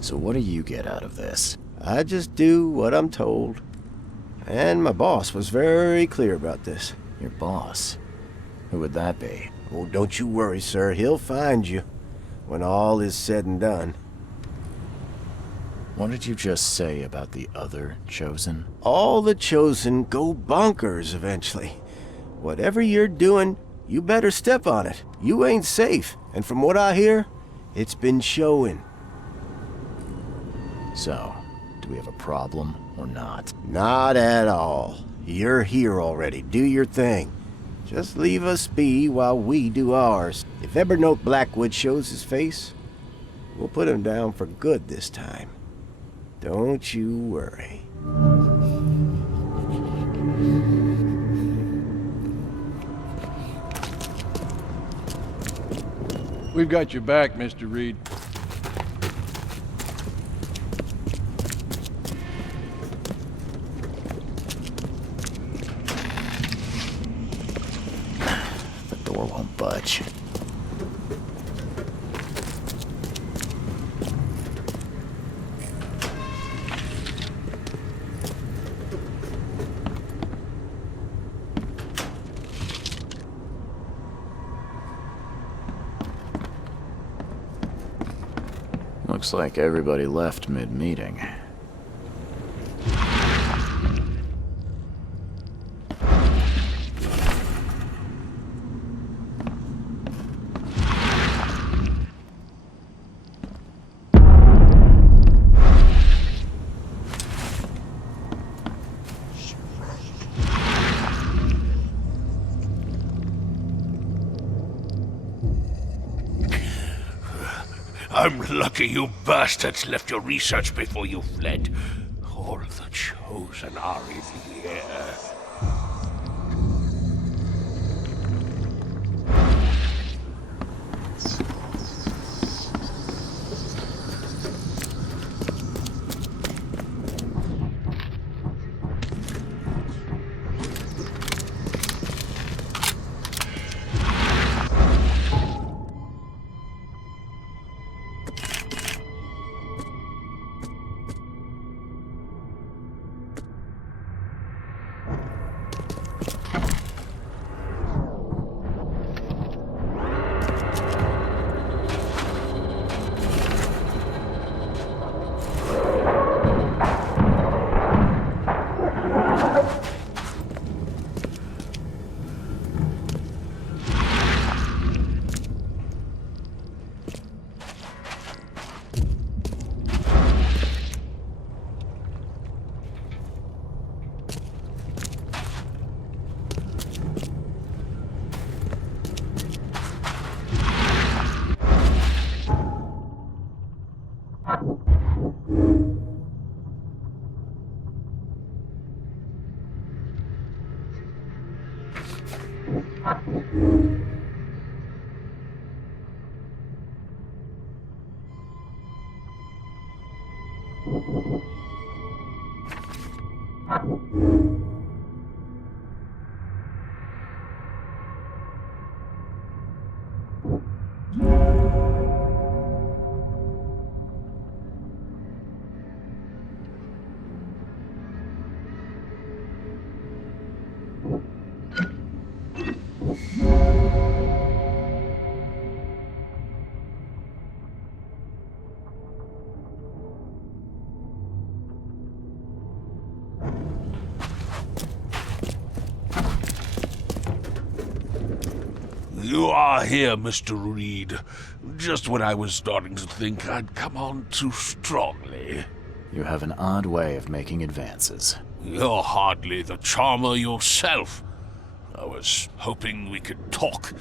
So what do you get out of this? I just do what I'm told. And my boss was very clear about this. Your boss? Who would that be? Oh, don't you worry, sir. He'll find you when all is said and done. What did you just say about the other Chosen? All the Chosen go bonkers eventually. Whatever you're doing, you better step on it. You ain't safe. And from what I hear, it's been showing. So, do we have a problem or not? Not at all. You're here already. Do your thing. Just leave us be while we do ours. If Evernote Blackwood shows his face, we'll put him down for good this time. Don't you worry. We've got your back, Mr. Reed. The door won't budge. Looks like everybody left mid-meeting. I'm lucky you bastards left your research before you fled. All the Chosen are in here. You are here, Mr. Reed. Just when I was starting to think I'd come on too strongly. You have an odd way of making advances. You're hardly the charmer yourself. I was hoping we could talk.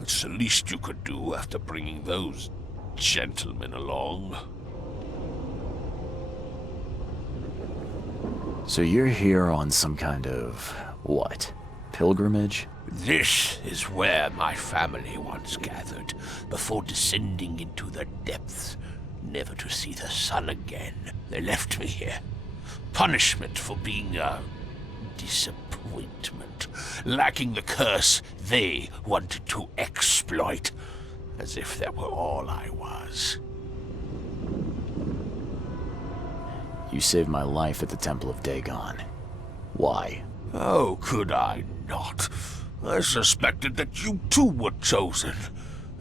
It's the least you could do after bringing those gentlemen along. So you're here on some kind of, what, pilgrimage? This is where my family once gathered, before descending into the depths, never to see the sun again. They left me here. Punishment for being a disappointment, lacking the curse they wanted to exploit, as if that were all I was. You saved my life at the Temple of Dagon. Why? Oh, could I not? I suspected that you too were chosen.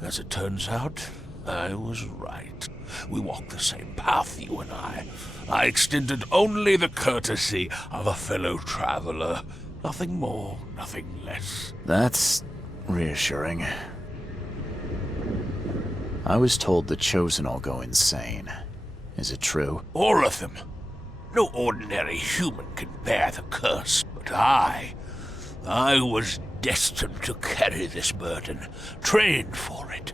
As it turns out, I was right. We walk the same path, you and I. I extended only the courtesy of a fellow traveler. Nothing more, nothing less. That's reassuring. I was told the Chosen all go insane. Is it true? All of them. No ordinary human can bear the curse, but I I was destined to carry this burden, trained for it.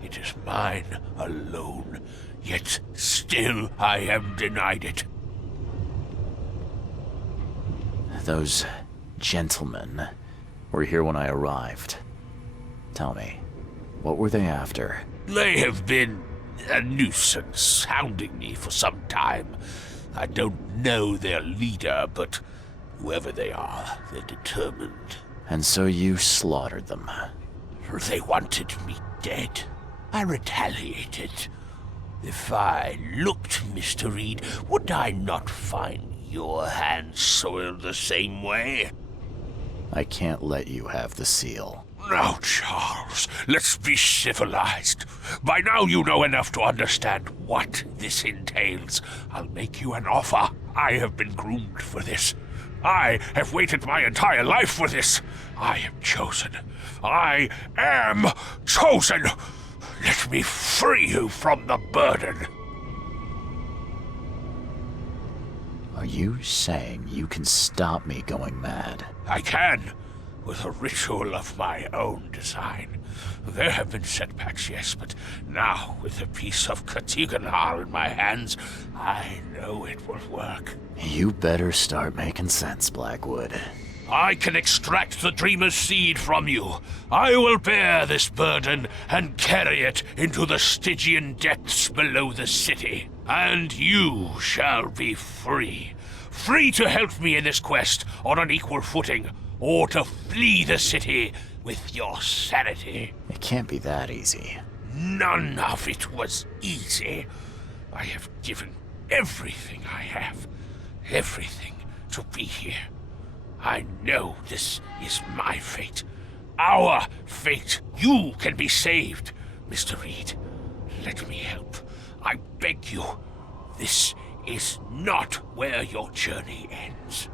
It is mine alone, yet still I am denied it. Those gentlemen were here when I arrived. Tell me, what were they after? They have been a nuisance, hounding me for some time. I don't know their leader, but whoever they are, they're determined. And so you slaughtered them. They wanted me dead. I retaliated. If I looked, Mr. Reed, would I not find your hands soiled the same way? I can't let you have the seal. Now, Charles, let's be civilized. By now you know enough to understand what this entails. I'll make you an offer. I have been groomed for this. I have waited my entire life for this. I am chosen. I am chosen. Let me free you from the burden. Are you saying you can stop me going mad? I can, with a ritual of my own design. There have been setbacks, yes, but now, with a piece of Katiganal in my hands, I know it will work. You better start making sense, Blackwood. I can extract the Dreamer's seed from you. I will bear this burden and carry it into the Stygian depths below the city. And you shall be free. Free to help me in this quest on an equal footing, or to flee the city with your sanity. It can't be that easy. None of it was easy. I have given everything I have, everything to be here. I know this is my fate. Our fate. You can be saved, Mr. Reed. Let me help. I beg you. This is not where your journey ends.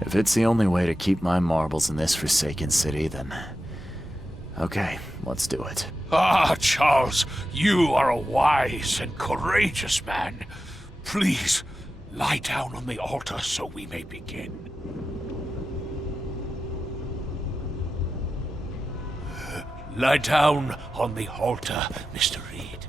If it's the only way to keep my marbles in this forsaken city, then... okay, let's do it. Ah, Charles, you are a wise and courageous man. Please, lie down on the altar so we may begin. Lie down on the altar, Mr. Reed.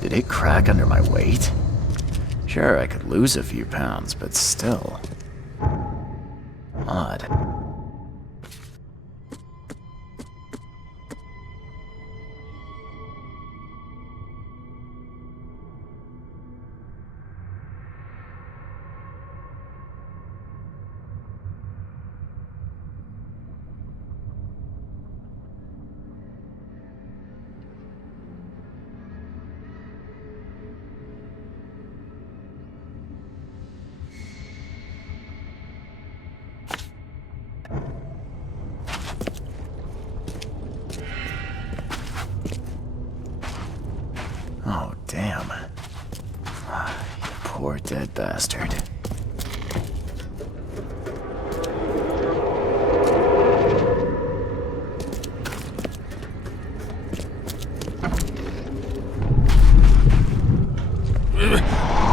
Did it crack under my weight? Sure, I could lose a few pounds, but still. Odd. Oh, damn. You poor dead bastard.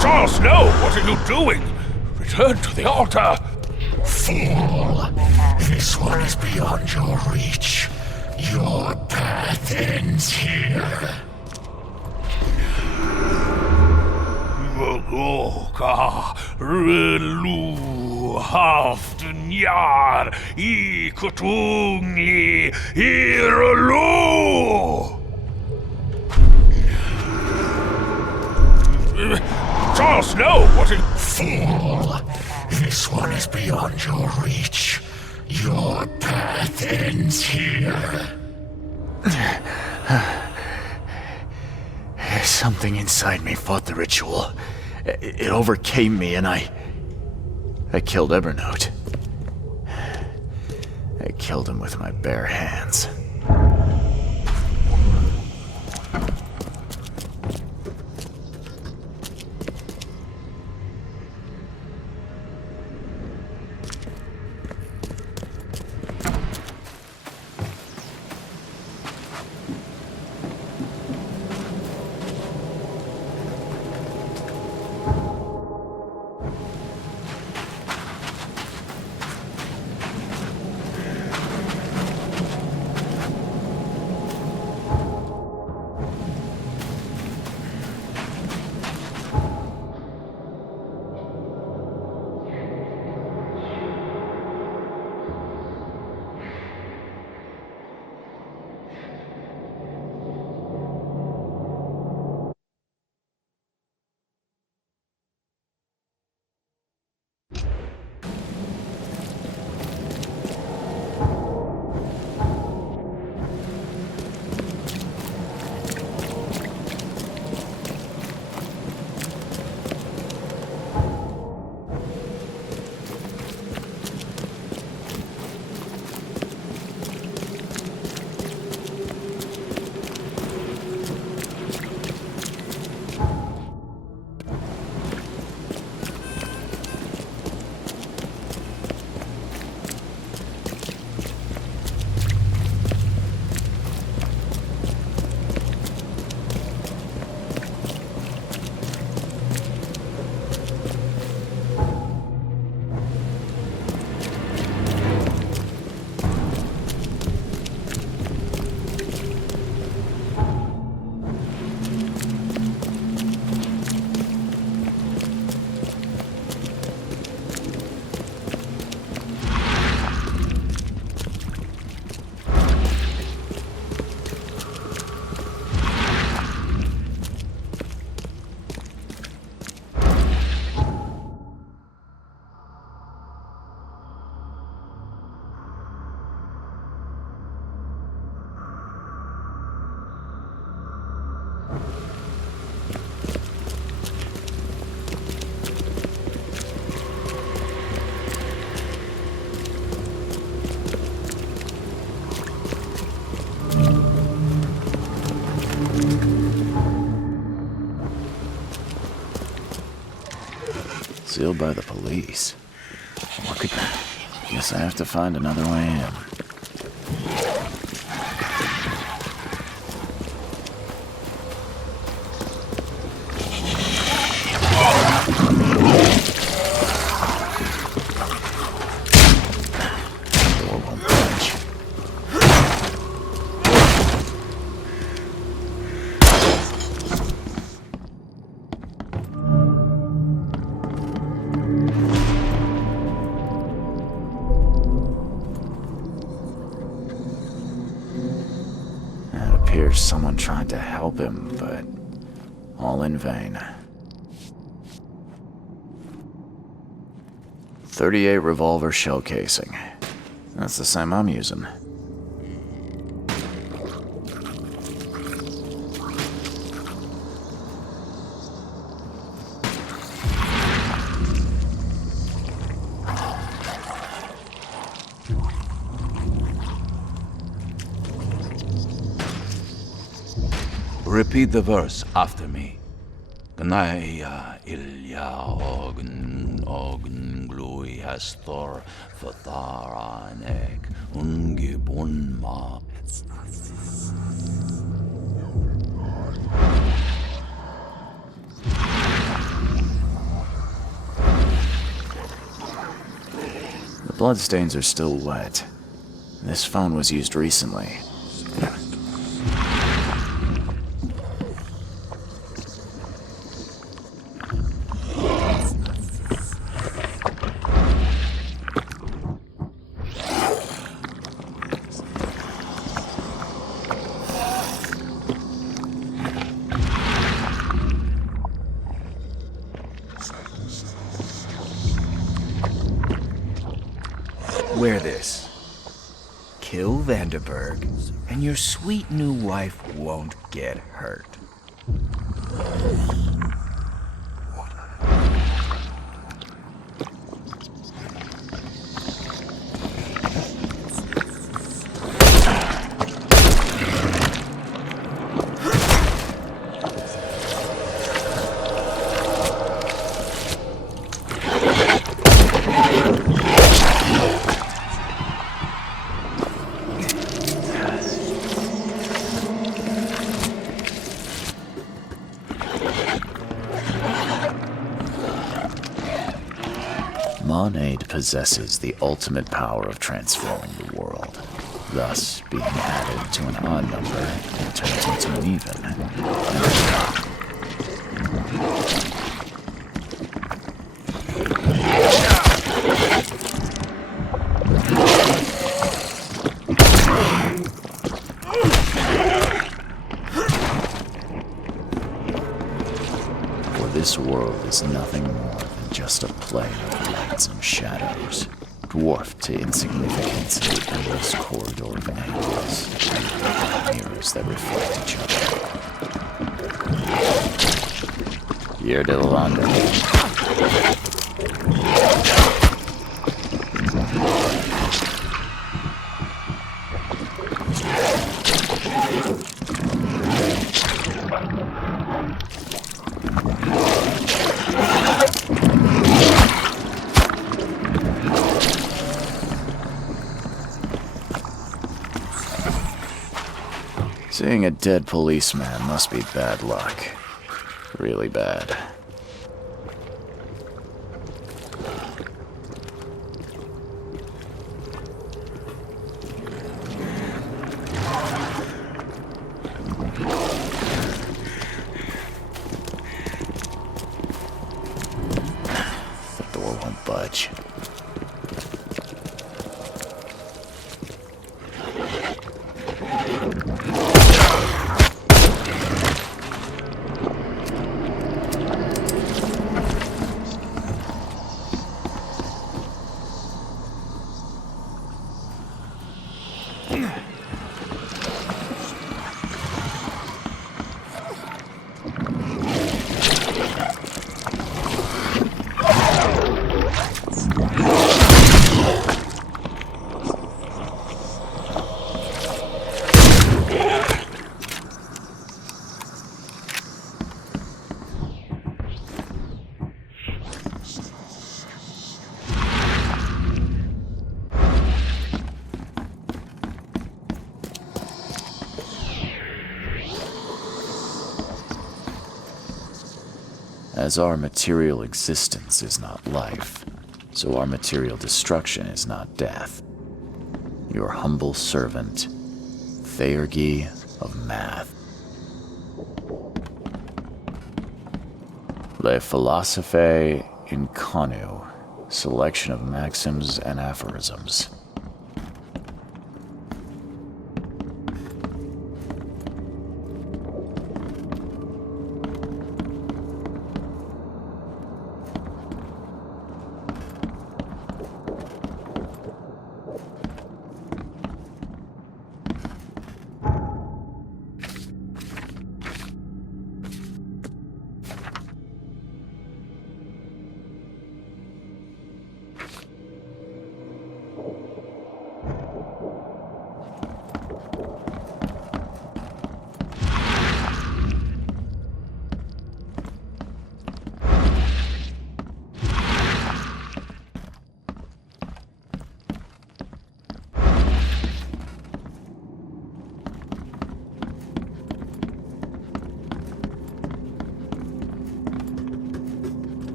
Charles, no! What are you doing? Return to the altar! Fool! This one is beyond your reach. Your path ends here. Loka Relu Haftunyar I Kutungli Irulu. Charles, no! What a fool! This one is beyond your reach. Your path ends here. Something inside me fought the ritual. It overcame me and I killed Evernote. I killed him with my bare hands. Sealed by the police. What could... Guess I have to find another way in. Door won't budge. Here's someone tried to help him, but all in vain. 38 revolver shell casing. That's the same I'm using. Repeat the verse after me. Gnaya ilya ogun glui hastor fatharanek ungibunma. The bloodstains are still wet. This phone was used recently. swear this. Kill Vanderberg, and your sweet new wife won't get hurt. Monade possesses the ultimate power of transforming the world. Thus, being added to an odd number, it turns into an even. For this world is nothing more than just a play of lights and shadows, dwarfed to insignificance in the endless corridor of angles, mirrors that reflect each other. Year de London. Seeing a dead policeman must be bad luck. Really bad. The door won't budge. As our material existence is not life, so our material destruction is not death. Your humble servant, Theurgy of Math. Le Philosophe Inconu, selection of maxims and aphorisms.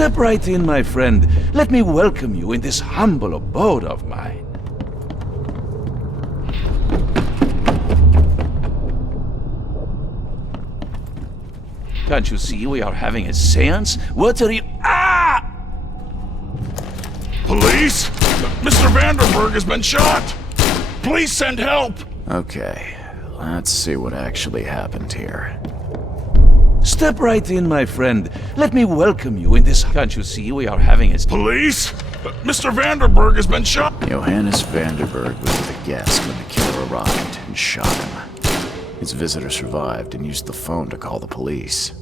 Step right in, my friend. Let me welcome you in this humble abode of mine. Can't you see we are having a seance? What are you— Ah! Police? Mr. Vanderberg has been shot! Please send help! Okay, let's see what actually happened here. Step right in, my friend. Let me welcome you in this— Can't you see we are having a— Police? Mr. Vanderberg has been shot! Johannes Vanderberg was with a guest when the killer arrived and shot him. His visitor survived and used the phone to call the police.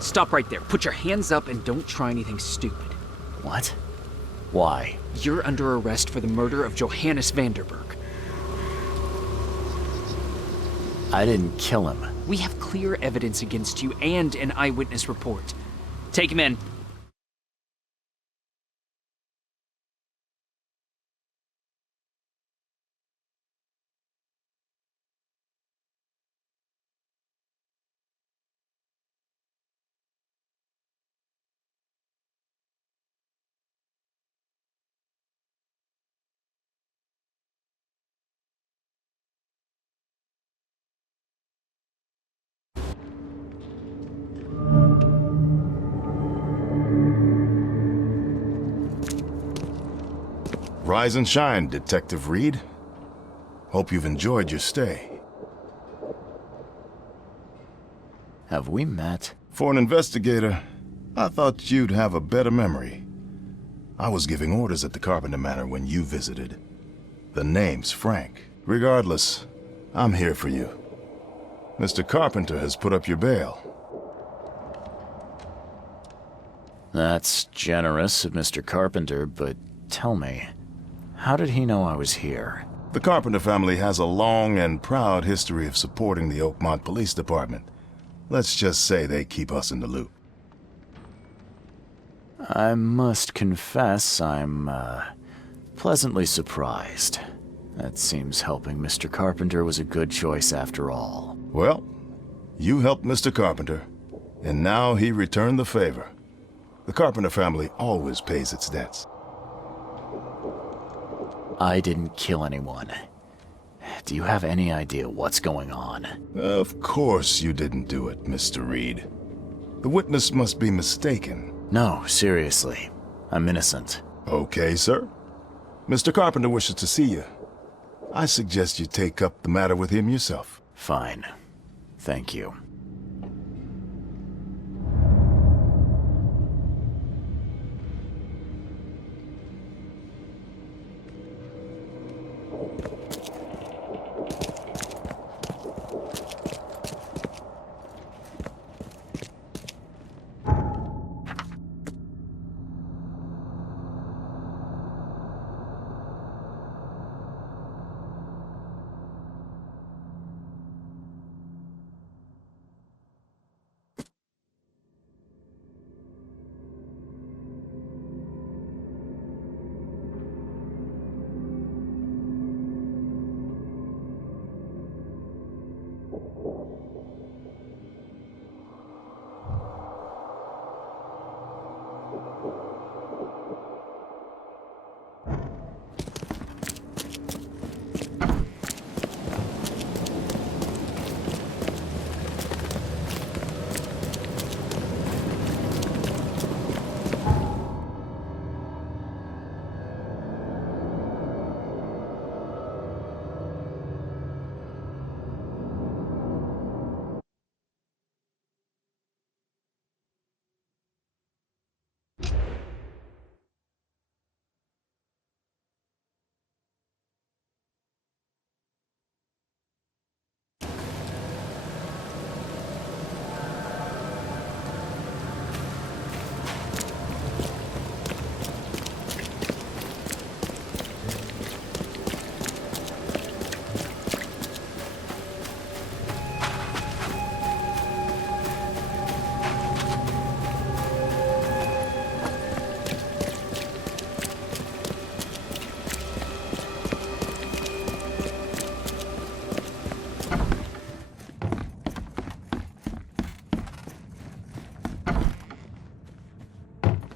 Stop right there. Put your hands up and don't try anything stupid. What? Why? You're under arrest for the murder of Johannes Vanderberg. I didn't kill him. We have clear evidence against you and an eyewitness report. Take him in. Rise and shine, Detective Reed. Hope you've enjoyed your stay. Have we met? For an investigator, I thought you'd have a better memory. I was giving orders at the Carpenter Manor when you visited. The name's Frank. Regardless, I'm here for you. Mr. Carpenter has put up your bail. That's generous of Mr. Carpenter, but tell me, how did he know I was here? The Carpenter family has a long and proud history of supporting the Oakmont Police Department. Let's just say they keep us in the loop. I must confess I'm, pleasantly surprised. That seems helping Mr. Carpenter was a good choice after all. Well, you helped Mr. Carpenter, and now he returned the favor. The Carpenter family always pays its debts. I didn't kill anyone. Do you have any idea what's going on? Of course you didn't do it, Mr. Reed. The witness must be mistaken. No, seriously. I'm innocent. Okay, sir. Mr. Carpenter wishes to see you. I suggest you take up the matter with him yourself. Fine. Thank you.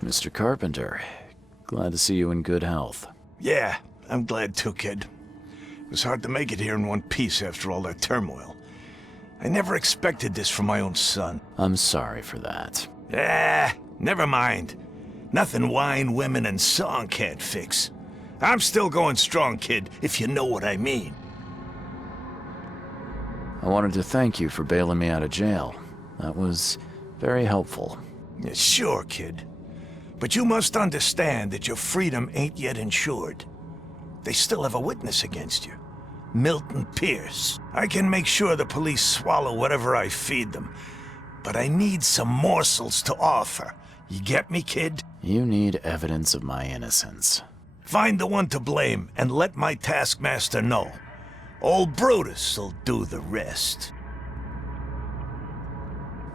Mr. Carpenter, glad to see you in good health. Yeah, I'm glad too, kid. It was hard to make it here in one piece after all that turmoil. I never expected this from my own son. I'm sorry for that. Never mind. Nothing wine, women, and song can't fix. I'm still going strong, kid, if you know what I mean. I wanted to thank you for bailing me out of jail. That was very helpful. Yeah, sure, kid. But you must understand that your freedom ain't yet insured. They still have a witness against you. Milton Pierce. I can make sure the police swallow whatever I feed them. But I need some morsels to offer. You get me, kid? You need evidence of my innocence. Find the one to blame and let my taskmaster know. Old Brutus'll do the rest.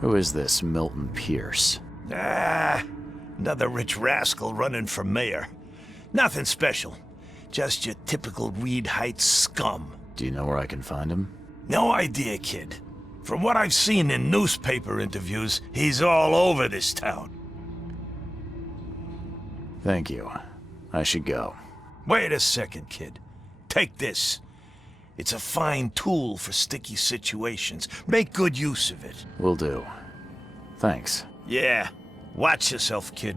Who is this Milton Pierce? Another rich rascal running for mayor. Nothing special. Just your typical Reed Heights scum. Do you know where I can find him? No idea, kid. From what I've seen in newspaper interviews, he's all over this town. Thank you. I should go. Wait a second, kid. Take this. It's a fine tool for sticky situations. Make good use of it. Will do. Thanks. Yeah. Watch yourself, kid.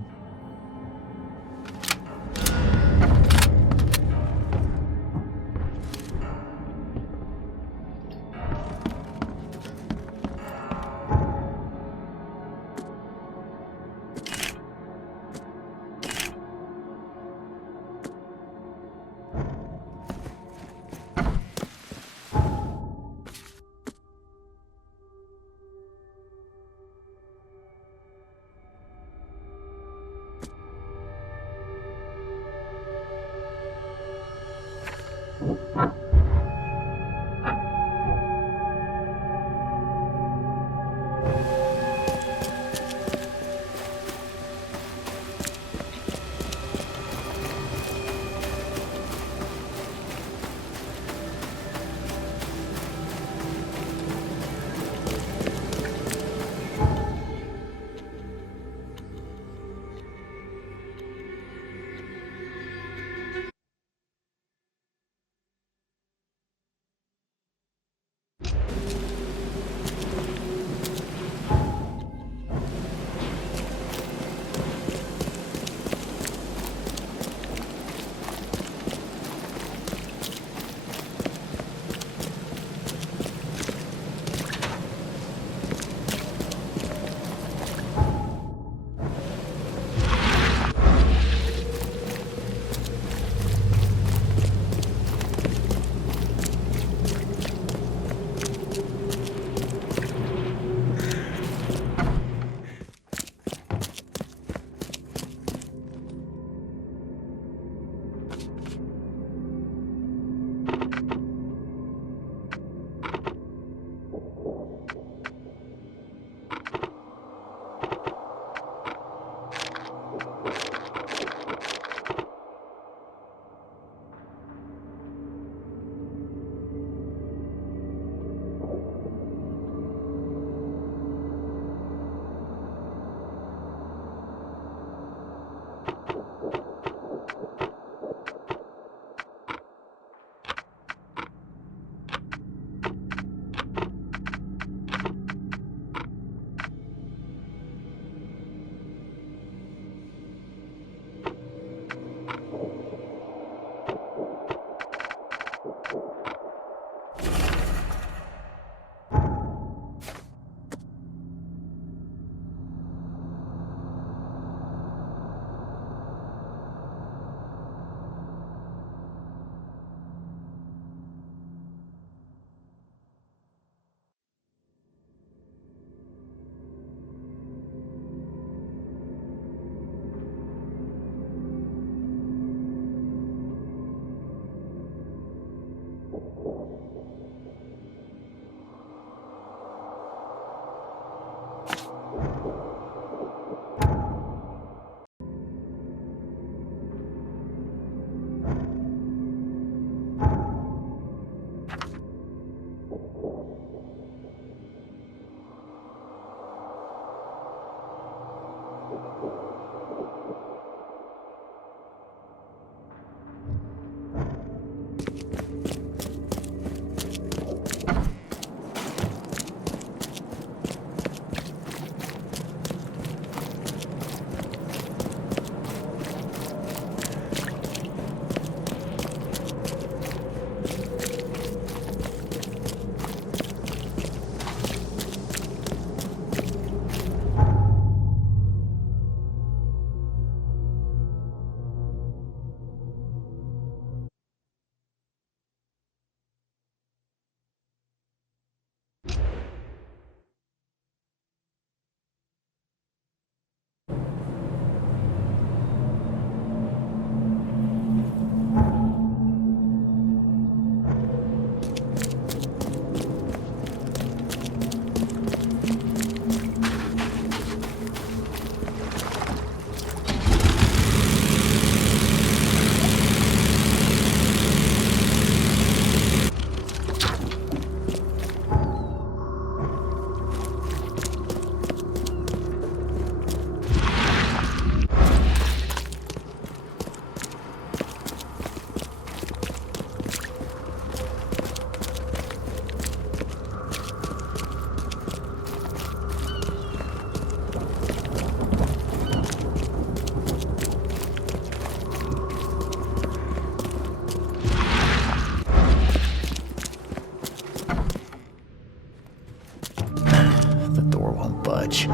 door won't budge.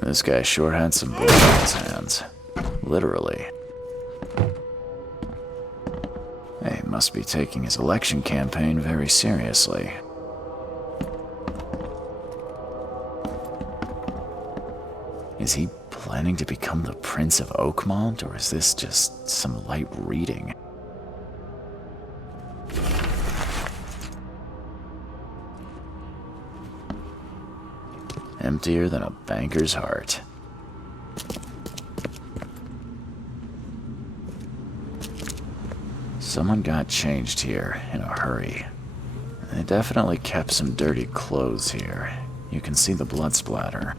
This guy sure had some blood on his hands. Literally. He must be taking his election campaign very seriously. Is he planning to become the Prince of Oakmont, or is this just some light reading? Emptier than a banker's heart. Someone got changed here in a hurry. They definitely kept some dirty clothes here. You can see the blood splatter.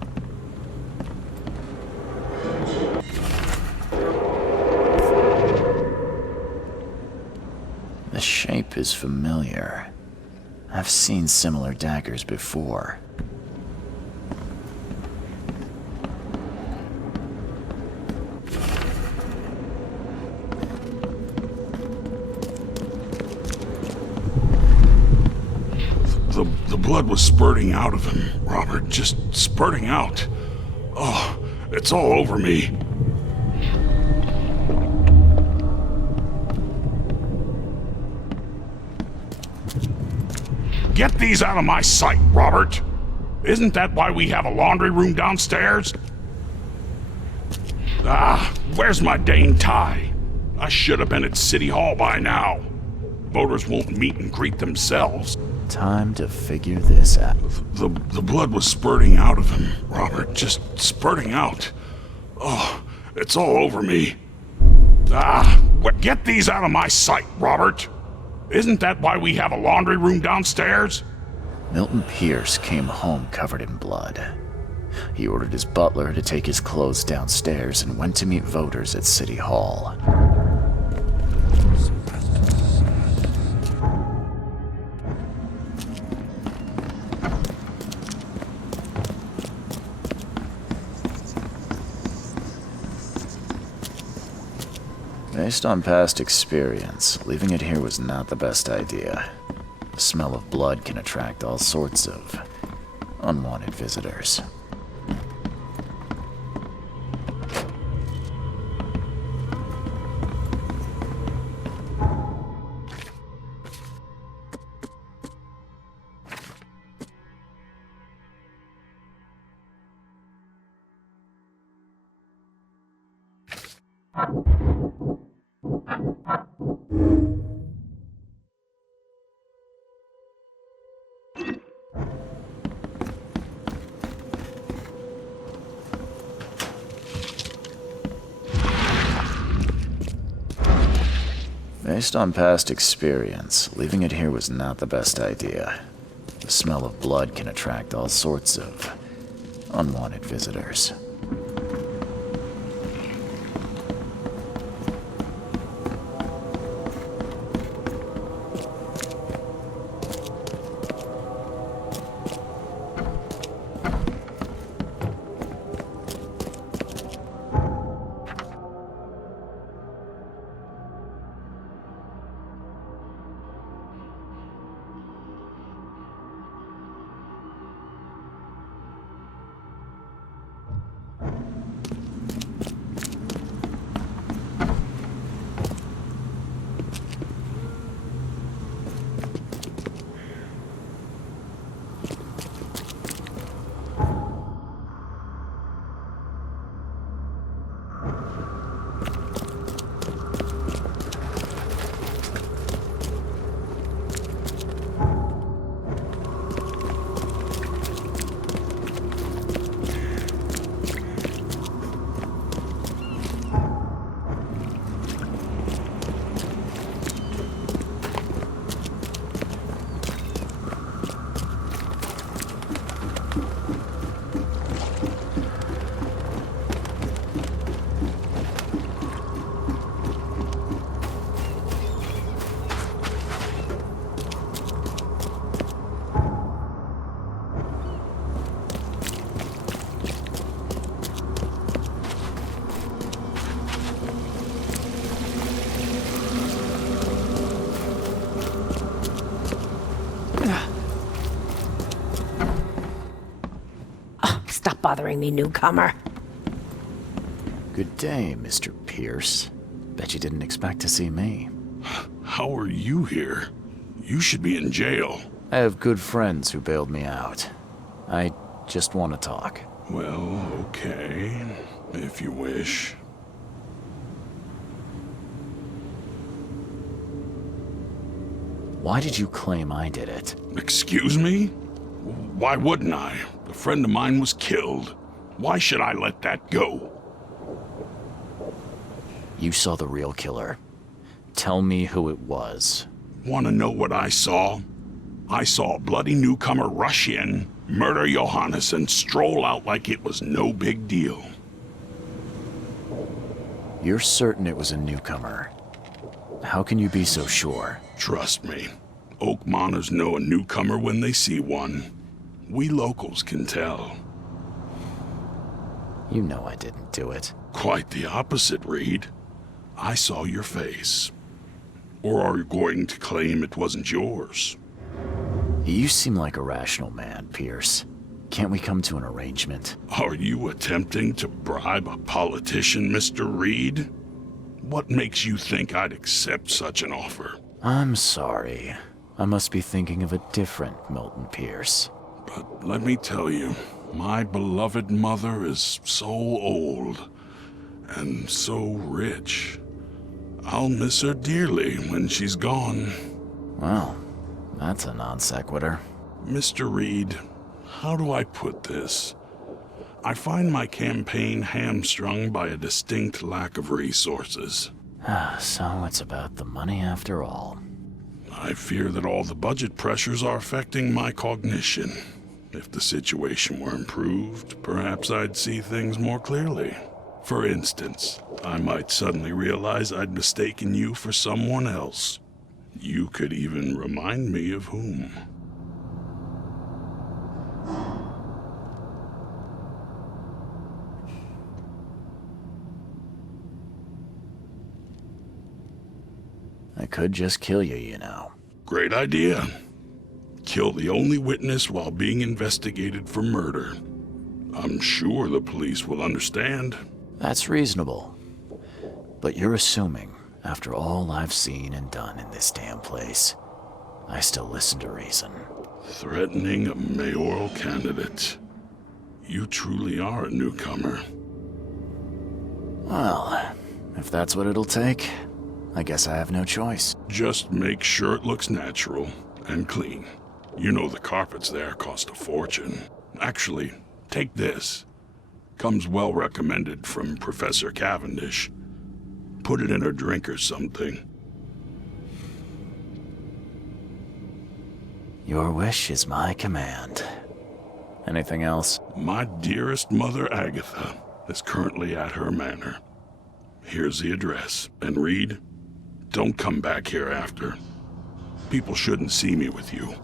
The shape is familiar. I've seen similar daggers before. The blood was spurting out of him, Robert. Just spurting out. Oh, it's all over me. Get these out of my sight, Robert. Isn't that why we have a laundry room downstairs? Ah, where's my dang tie? I should have been at City Hall by now. Voters won't meet and greet themselves. Time to figure this out. The blood was spurting out of him, Robert. Just spurting out. Oh, it's all over me. Ah, get these out of my sight, Robert. Isn't that why we have a laundry room downstairs? Milton Pierce came home covered in blood. He ordered his butler to take his clothes downstairs and went to meet voters at City Hall. Based on past experience, leaving it here was not the best idea. The smell of blood can attract all sorts of unwanted visitors. Based on past experience, leaving it here was not the best idea. The smell of blood can attract all sorts of unwanted visitors. Stop bothering me, newcomer. Good day, Mr. Pierce. Bet you didn't expect to see me. How are you here? You should be in jail. I have good friends who bailed me out. I just want to talk. Well, okay, if you wish. Why did you claim I did it? Excuse me? Why wouldn't I? A friend of mine was killed. Why should I let that go? You saw the real killer. Tell me who it was. Want to know what I saw? I saw a bloody newcomer rush in, murder Johannes, and stroll out like it was no big deal. You're certain it was a newcomer. How can you be so sure? Trust me. Oakmoners know a newcomer when they see one. We locals can tell. You know I didn't do it. Quite the opposite, Reed. I saw your face. Or are you going to claim it wasn't yours? You seem like a rational man, Pierce. Can't we come to an arrangement? Are you attempting to bribe a politician, Mr. Reed? What makes you think I'd accept such an offer? I'm sorry. I must be thinking of a different Milton Pierce. But let me tell you, my beloved mother is so old and so rich. I'll miss her dearly when she's gone. Well, that's a non sequitur. Mr. Reed, how do I put this? I find my campaign hamstrung by a distinct lack of resources. So it's about the money after all. I fear that all the budget pressures are affecting my cognition. If the situation were improved, perhaps I'd see things more clearly. For instance, I might suddenly realize I'd mistaken you for someone else. You could even remind me of whom. I could just kill you, you know. Great idea. Kill the only witness while being investigated for murder. I'm sure the police will understand. That's reasonable. But you're assuming, after all I've seen and done in this damn place, I still listen to reason. Threatening a mayoral candidate. You truly are a newcomer. Well, if that's what it'll take, I guess I have no choice. Just make sure it looks natural and clean. You know the carpets there cost a fortune. Actually, take this. Comes well recommended from Professor Cavendish. Put it in a drink or something. Your wish is my command. Anything else? My dearest mother, Agatha, is currently at her manor. Here's the address. And Reed, don't come back here after. People shouldn't see me with you.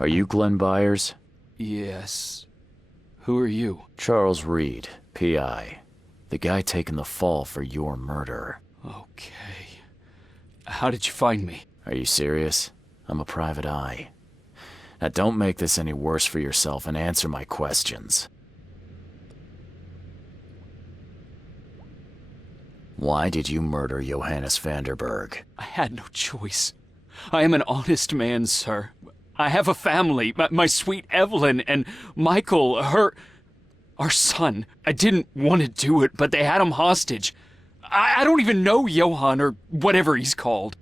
Are you Glenn Byers? Yes. Who are you? Charles Reed, P.I. The guy taking the fall for your murder. Okay. How did you find me? Are you serious? I'm a private eye. Now don't make this any worse for yourself and answer my questions. Why did you murder Johannes Vanderberg? I had no choice. I am an honest man, sir. I have a family, my sweet Evelyn and Michael, our son. I didn't want to do it, but they had him hostage. I don't even know Johann or whatever he's called.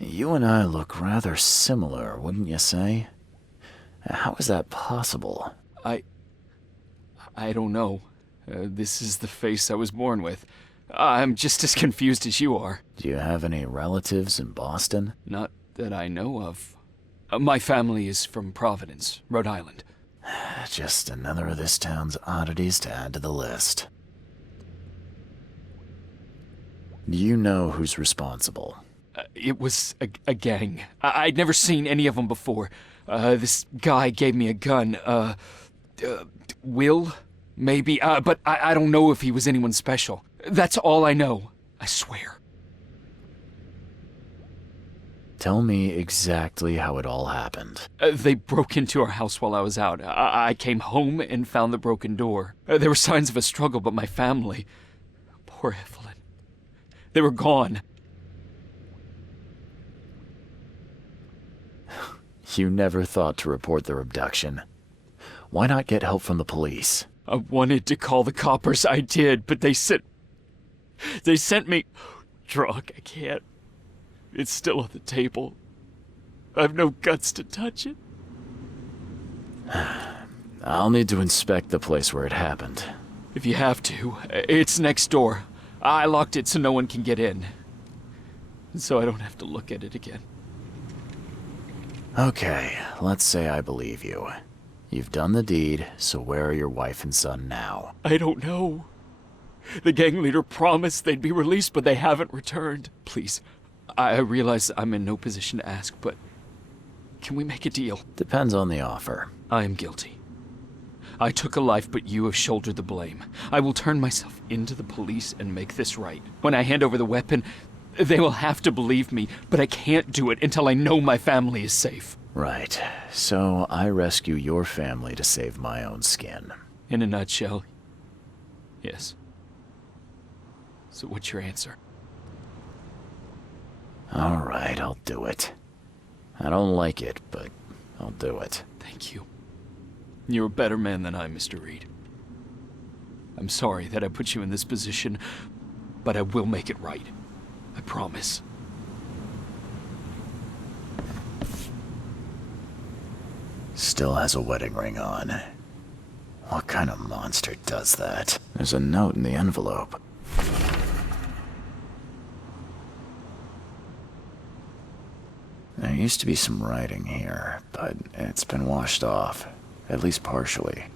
You and I look rather similar, wouldn't you say? How is that possible? I don't know. This is the face I was born with. I'm just as confused as you are. Do you have any relatives in Boston? Not that I know of. My family is from Providence, Rhode Island. Just another of this town's oddities to add to the list. Do you know who's responsible? It was a gang. I'd never seen any of them before. This guy gave me a gun. Will? Maybe. But I don't know if he was anyone special. That's all I know. I swear. Tell me exactly how it all happened. They broke into our house while I was out. I came home and found the broken door. There were signs of a struggle, but my family... Poor Evelyn. They were gone. You never thought to report their abduction. Why not get help from the police? I wanted to call the coppers, I did, but they sent me drunk. I can't. It's still on the table. I've no guts to touch it. I'll need to inspect the place where it happened. If you have to, it's next door. I locked it so no one can get in. So I don't have to look at it again. Okay, let's say I believe you. You've done the deed, so where are your wife and son now? I don't know. The gang leader promised they'd be released, but they haven't returned. Please, I realize I'm in no position to ask, but can we make a deal? Depends on the offer. I am guilty. I took a life, but you have shouldered the blame. I will turn myself into the police and make this right. When I hand over the weapon, they will have to believe me, but I can't do it until I know my family is safe. Right. So I rescue your family to save my own skin. In a nutshell, yes. So what's your answer? All right, I'll do it. I don't like it, but I'll do it. Thank you. You're a better man than I, Mr. Reed. I'm sorry that I put you in this position, but I will make it right. I promise. Still has a wedding ring on. What kind of monster does that? There's a note in the envelope. There used to be some writing here, but it's been washed off, at least partially.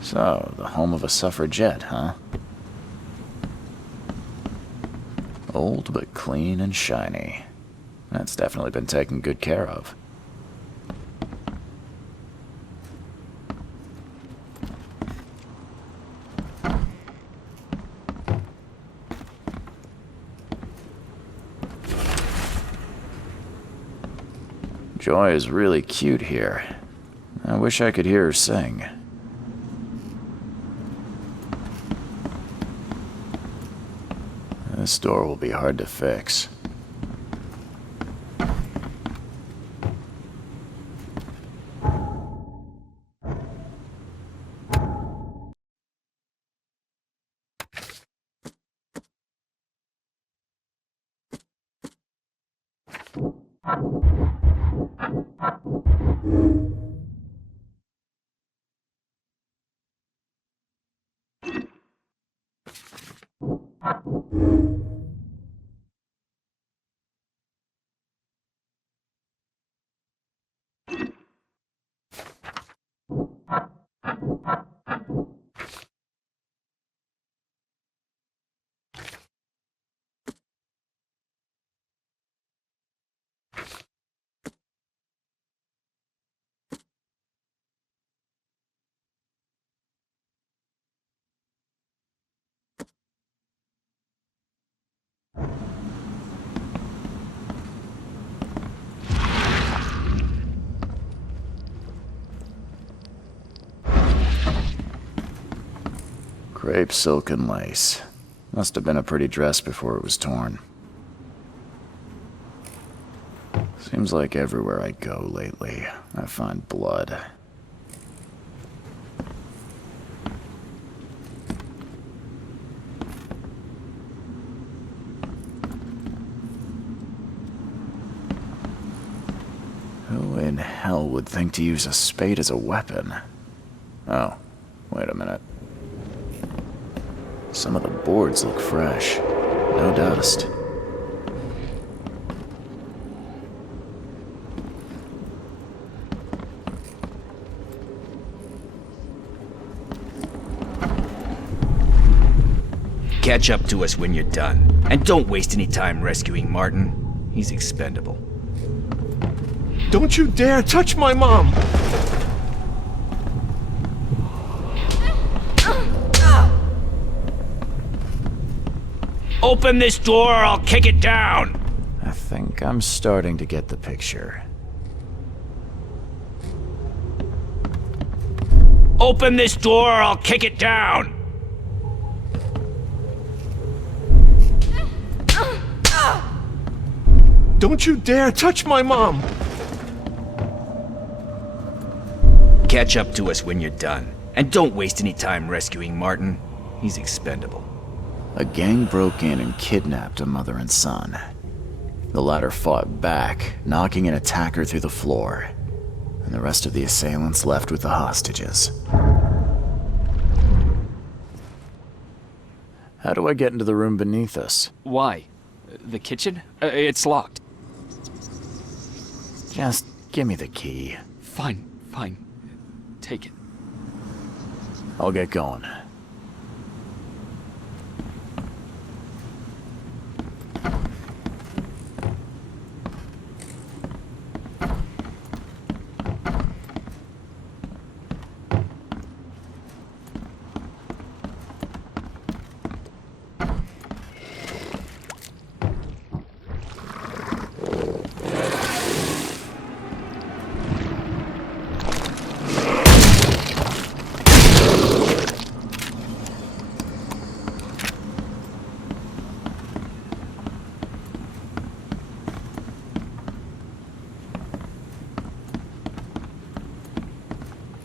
So, the home of a suffragette, huh? Old but clean and shiny. That's definitely been taken good care of. Joy is really cute here. I wish I could hear her sing. This door will be hard to fix. Crepe silk and lace. Must have been a pretty dress before it was torn. Seems like everywhere I go lately, I find blood. Who in hell would think to use a spade as a weapon? Oh, wait a minute. Some of the boards look fresh. No dust. Catch up to us when you're done. And don't waste any time rescuing Martin. He's expendable. Don't you dare touch my mom! Open this door or I'll kick it down! I think I'm starting to get the picture. Open this door or I'll kick it down! Don't you dare touch my mom! Catch up to us when you're done. And don't waste any time rescuing Martin. He's expendable. A gang broke in and kidnapped a mother and son. The latter fought back, knocking an attacker through the floor, and the rest of the assailants left with the hostages. How do I get into the room beneath us? Why? The kitchen? It's locked. Just give me the key. Fine. Take it. I'll get going.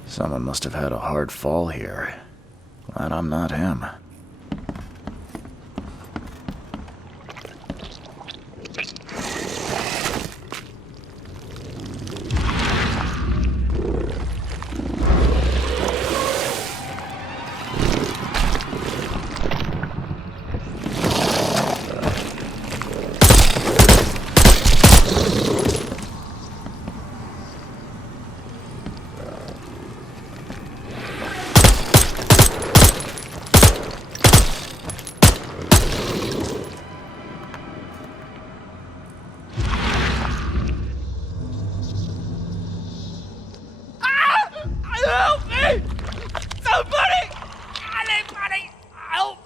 Someone must have had a hard fall here. Glad I'm not him. Help me! Somebody! Anybody! Help!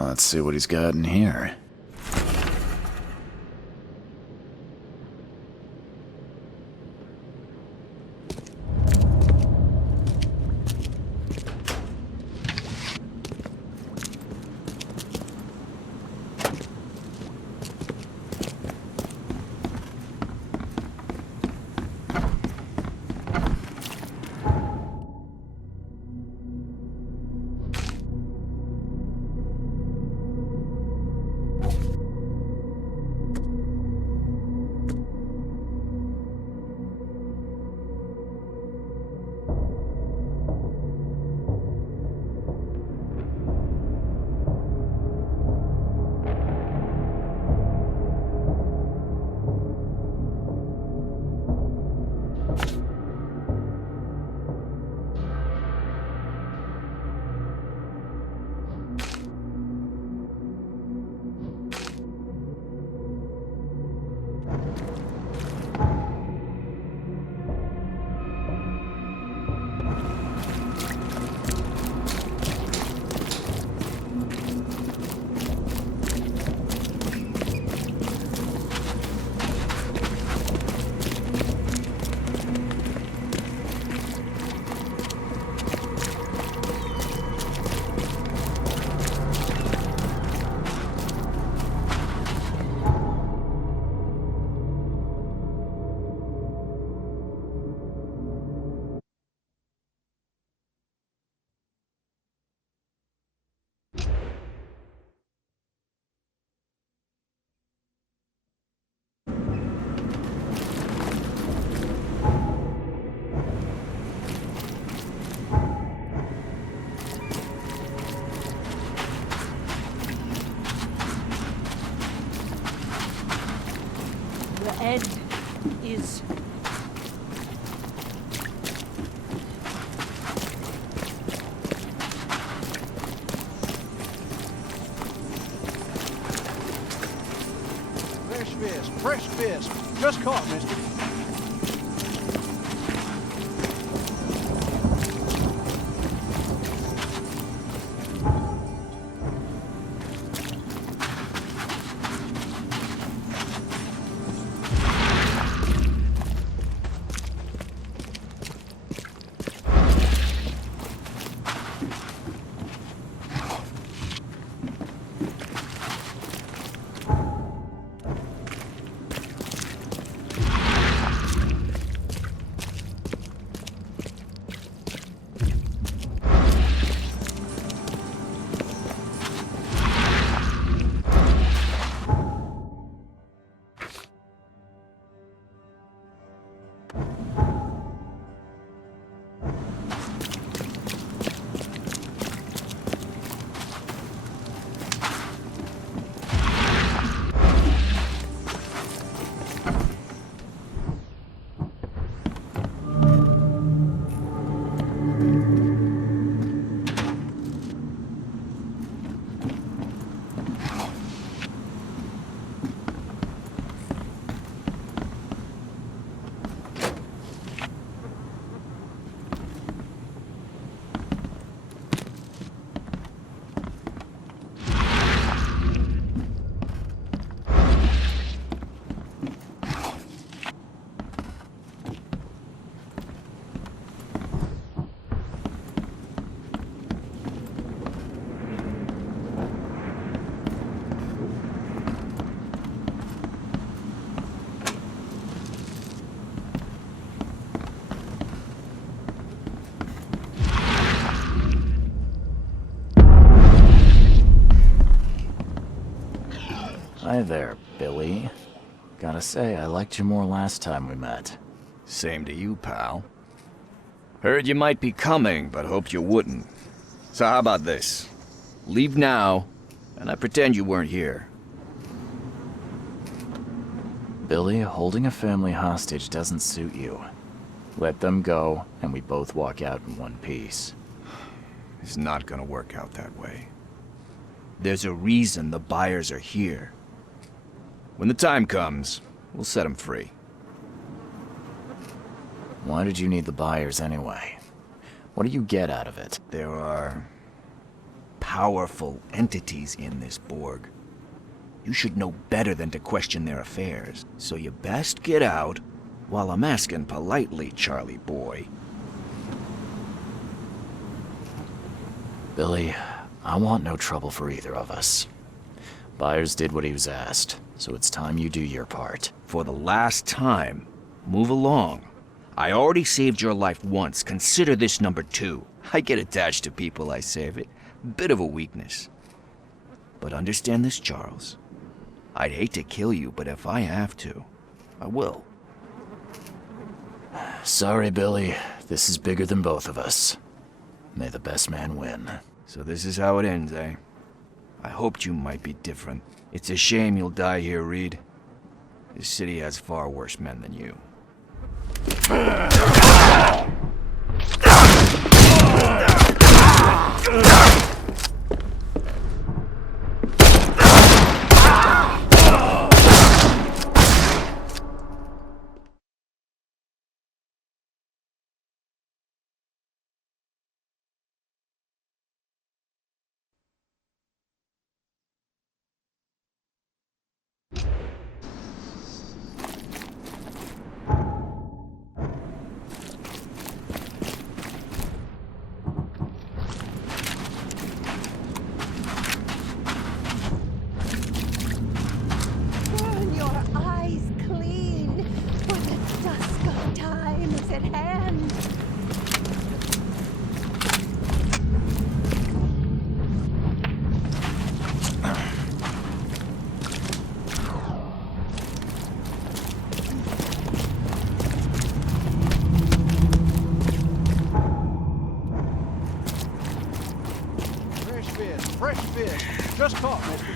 Let's see what he's got in here. The end is... Fresh fish. Just caught, mister. Hi there, Billy. Gotta say, I liked you more last time we met. Same to you, pal. Heard you might be coming, but hoped you wouldn't. So how about this? Leave now, and I pretend you weren't here. Billy, holding a family hostage doesn't suit you. Let them go, and we both walk out in one piece. It's not gonna work out that way. There's a reason the buyers are here. When the time comes, we'll set them free. Why did you need the buyers anyway? What do you get out of it? There are powerful entities in this Borg. You should know better than to question their affairs, so you best get out while I'm asking politely, Charlie boy. Billy, I want no trouble for either of us. Byers did what he was asked, so it's time you do your part. For the last time, move along. I already saved your life once. Consider this number 2. I get attached to people I save. It. Bit of a weakness. But understand this, Charles. I'd hate to kill you, but if I have to, I will. Sorry, Billy. This is bigger than both of us. May the best man win. So this is how it ends, eh? I hoped you might be different. It's a shame you'll die here, Reed. This city has far worse men than you. Burn your eyes clean, for the dusk of time is at hand. Fresh fish. Just caught, mister.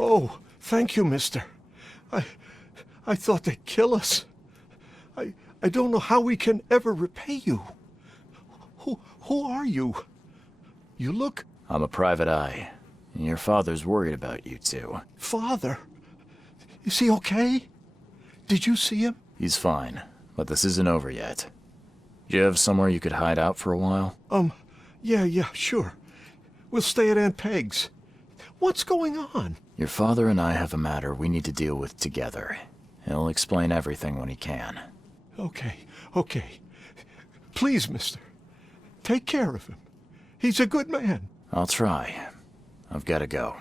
Oh, thank you, mister. I thought they'd kill us. I don't know how we can ever repay you. Who are you? You look... I'm a private eye. Your father's worried about you two. Father? Is he okay? Did you see him? He's fine, but this isn't over yet. Do you have somewhere you could hide out for a while? Yeah, sure. We'll stay at Aunt Peg's. What's going on? Your father and I have a matter we need to deal with together. He'll explain everything when he can. Okay. Please, mister. Take care of him. He's a good man. I'll try. I've got to go.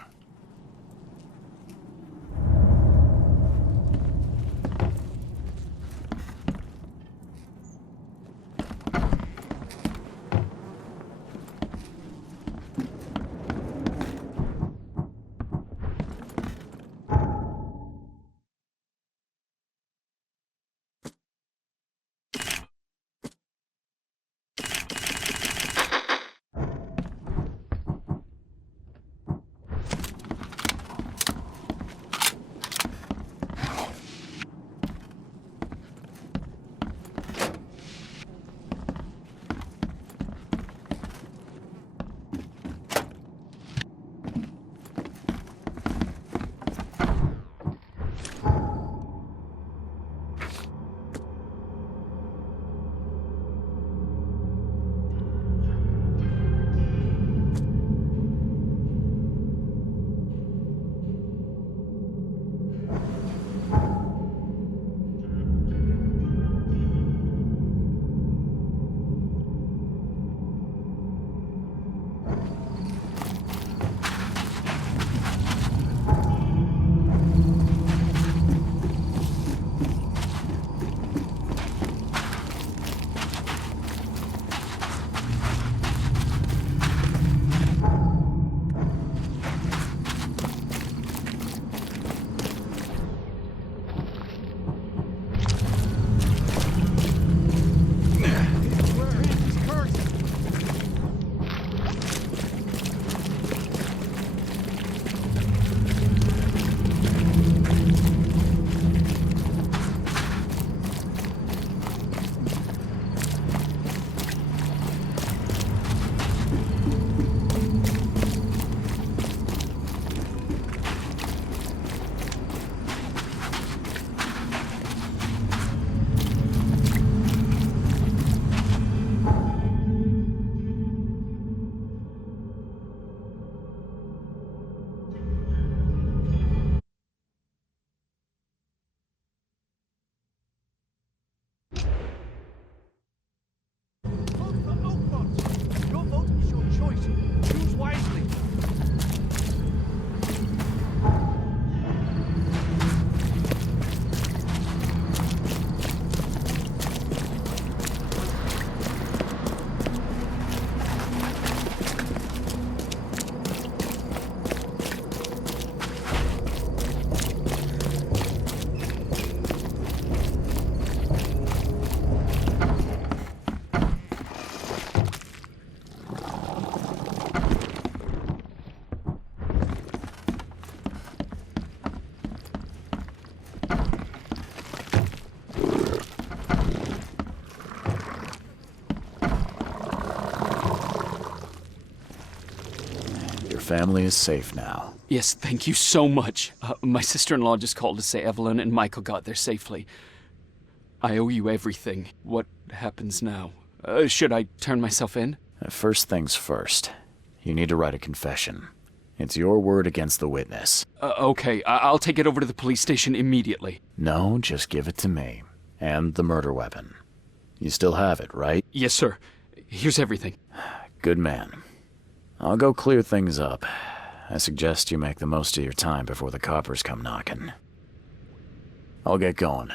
Family is safe now. Yes, thank you so much. My sister-in-law just called to say Evelyn and Michael got there safely. I owe you everything. What happens now? Should I turn myself in? First things first. You need to write a confession. It's your word against the witness. Okay, I'll take it over to the police station immediately. No, just give it to me. And the murder weapon. You still have it, right? Yes, sir. Here's everything. Good man. I'll go clear things up. I suggest you make the most of your time before the coppers come knocking. I'll get going.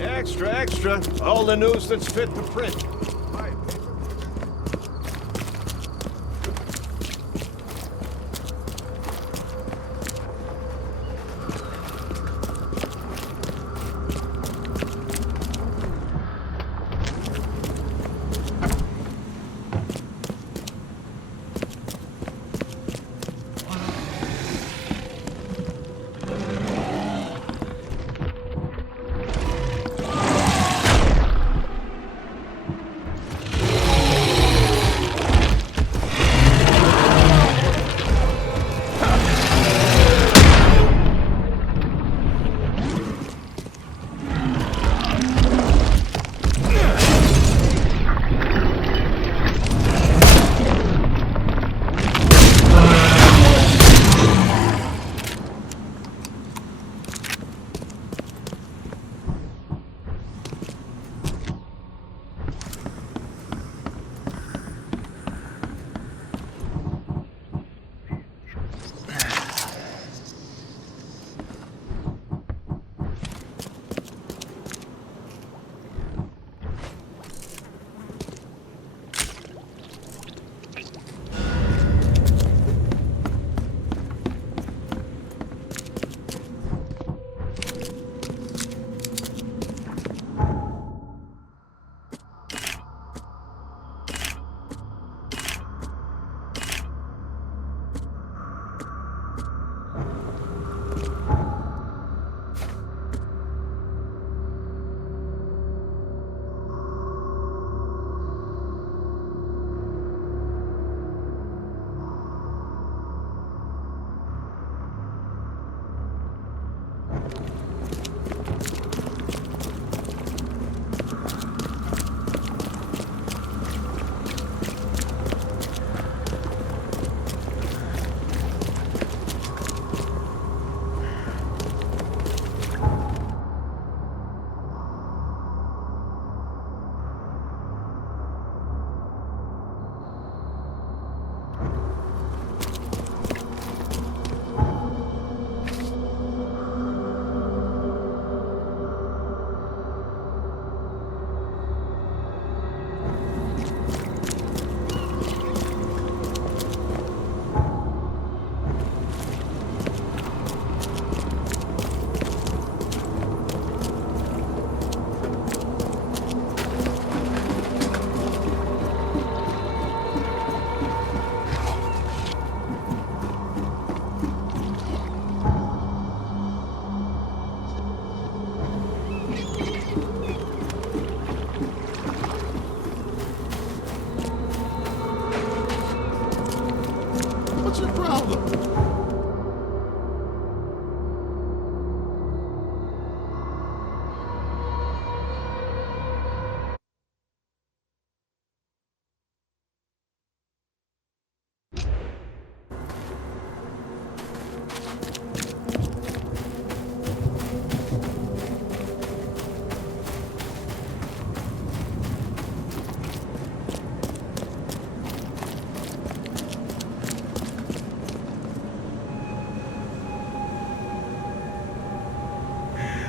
Extra, extra. All the news that's fit to print.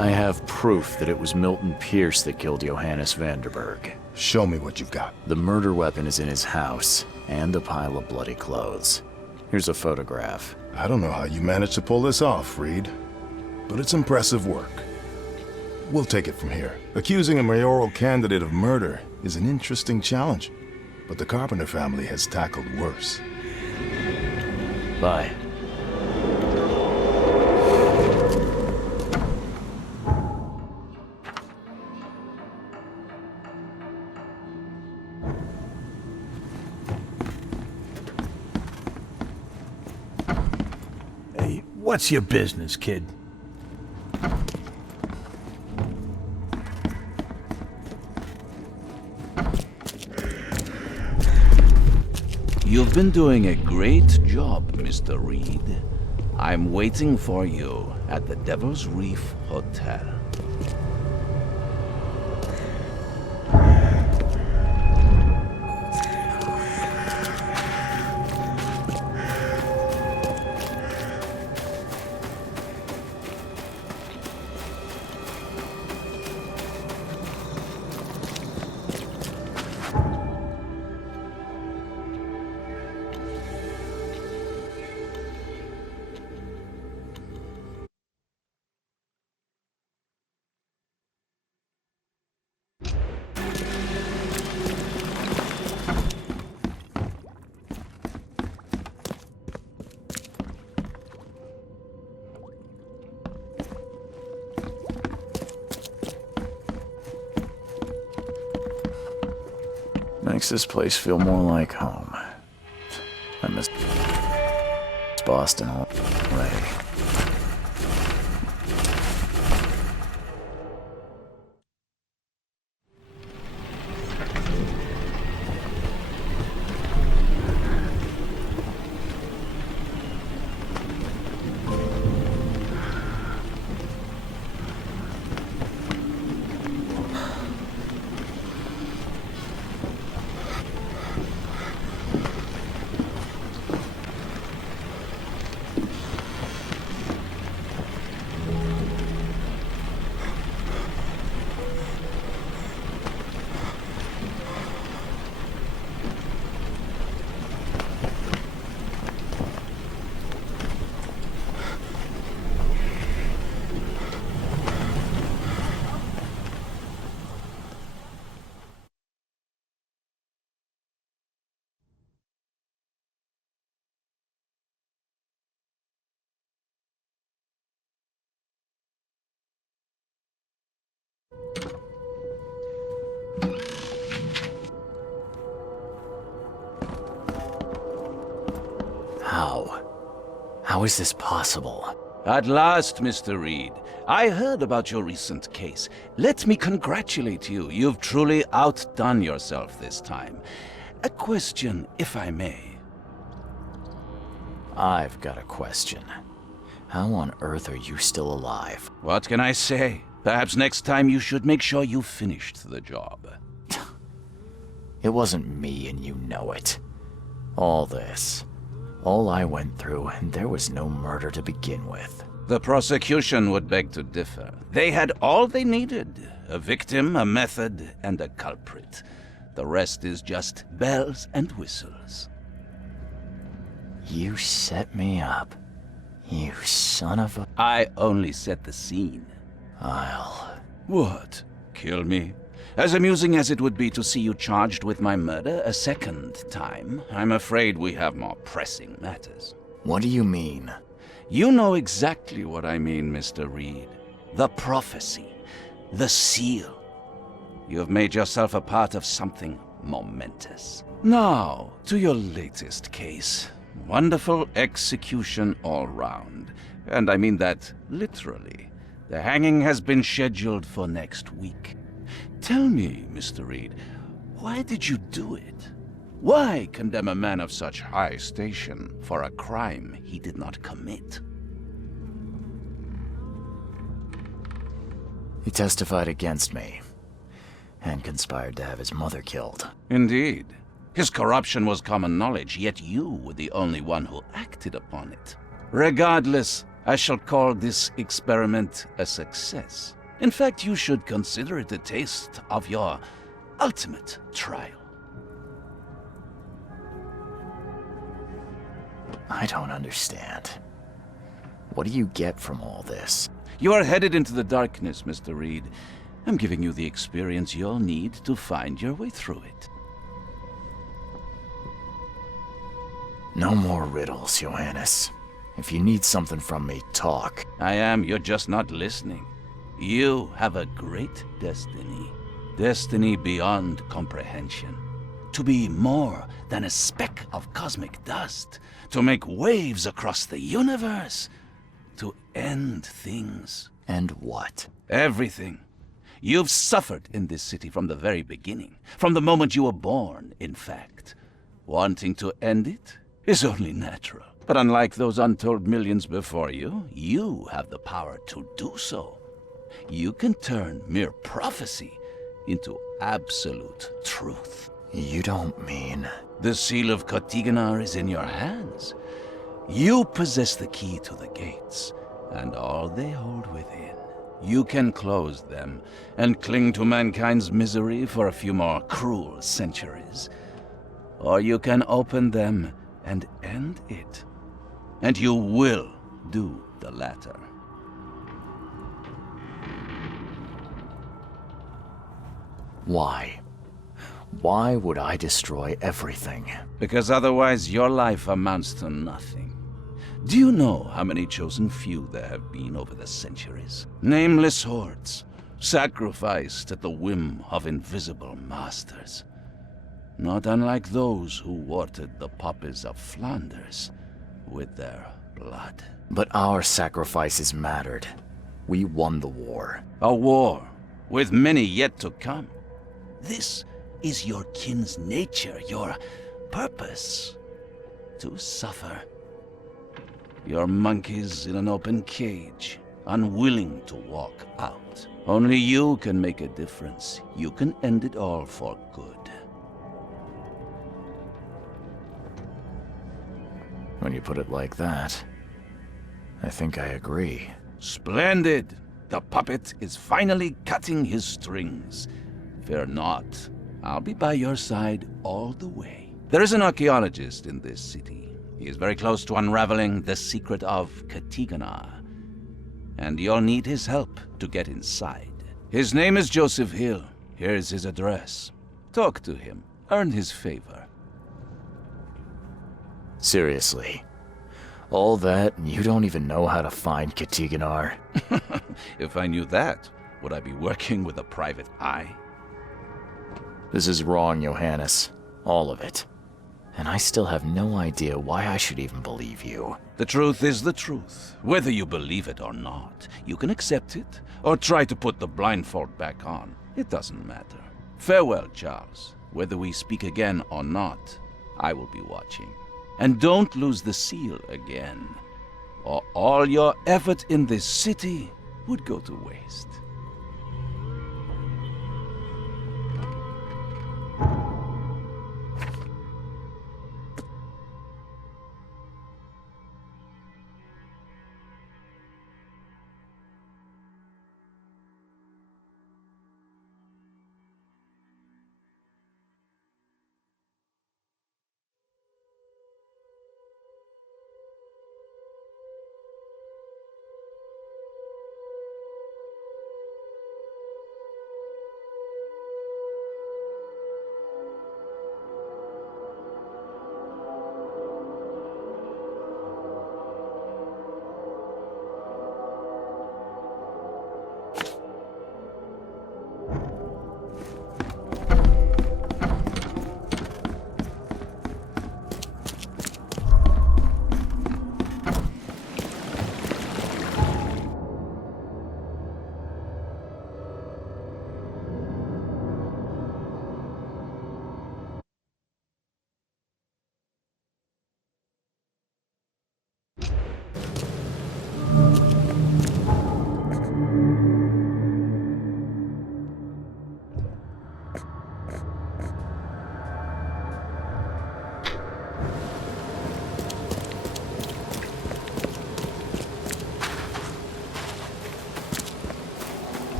I have proof that it was Milton Pierce that killed Johannes Vanderberg. Show me what you've got. The murder weapon is in his house, and a pile of bloody clothes. Here's a photograph. I don't know how you managed to pull this off, Reed, but it's impressive work. We'll take it from here. Accusing a mayoral candidate of murder is an interesting challenge, but the Carpenter family has tackled worse. Bye. Hey, what's your business, kid? You've been doing a great job, Mr. Reed. I'm waiting for you at the Devil's Reef Hotel. Makes this place feel more like home. I miss Boston already. How is this possible? At last, Mr. Reed. I heard about your recent case. Let me congratulate you. You've truly outdone yourself this time. A question, if I may. I've got a question. How on earth are you still alive? What can I say? Perhaps next time you should make sure you finished the job. It wasn't me, and you know it. All I went through, and there was no murder to begin with. The prosecution would beg to differ. They had all they needed. A victim, a method, and a culprit. The rest is just bells and whistles. You set me up. You son of a... I only set the scene. What? Kill me? As amusing as it would be to see you charged with my murder a second time, I'm afraid we have more pressing matters. What do you mean? You know exactly what I mean, Mr. Reed. The prophecy. The seal. You have made yourself a part of something momentous. Now, to your latest case. Wonderful execution all round. And I mean that literally. The hanging has been scheduled for next week. Tell me, Mr. Reed, why did you do it? Why condemn a man of such high station for a crime he did not commit? He testified against me, and conspired to have his mother killed. Indeed. His corruption was common knowledge, yet you were the only one who acted upon it. Regardless, I shall call this experiment a success. In fact, you should consider it a taste of your ultimate trial. I don't understand. What do you get from all this? You are headed into the darkness, Mr. Reed. I'm giving you the experience you'll need to find your way through it. No more riddles, Johannes. If you need something from me, talk. I am, you're just not listening. You have a great destiny. Destiny beyond comprehension. To be more than a speck of cosmic dust. To make waves across the universe. To end things. And what? Everything. You've suffered in this city from the very beginning. From the moment you were born, in fact. Wanting to end it is only natural. But unlike those untold millions before you, you have the power to do so. You can turn mere prophecy into absolute truth. You don't mean... The seal of Kotiganar is in your hands. You possess the key to the gates, and all they hold within. You can close them and cling to mankind's misery for a few more cruel centuries. Or you can open them and end it. And you will do the latter. Why? Why would I destroy everything? Because otherwise your life amounts to nothing. Do you know how many chosen few there have been over the centuries? Nameless hordes, sacrificed at the whim of invisible masters. Not unlike those who watered the poppies of Flanders with their blood. But our sacrifices mattered. We won the war. A war, with many yet to come. This is your kin's nature, your purpose. To suffer. You're monkeys in an open cage, unwilling to walk out. Only you can make a difference. You can end it all for good. When you put it like that, I think I agree. Splendid! The puppet is finally cutting his strings. Fear not. I'll be by your side all the way. There is an archaeologist in this city. He is very close to unraveling the secret of Kotiganar. And you'll need his help to get inside. His name is Joseph Hill. Here's his address. Talk to him. Earn his favor. Seriously. All that, and you don't even know how to find Kotiganar? If I knew that, would I be working with a private eye? This is wrong, Johannes. All of it. And I still have no idea why I should even believe you. The truth is the truth. Whether you believe it or not, you can accept it, or try to put the blindfold back on. It doesn't matter. Farewell, Charles. Whether we speak again or not, I will be watching. And don't lose the seal again, or all your effort in this city would go to waste.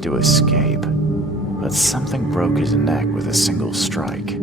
tried to escape, but something broke his neck with a single strike.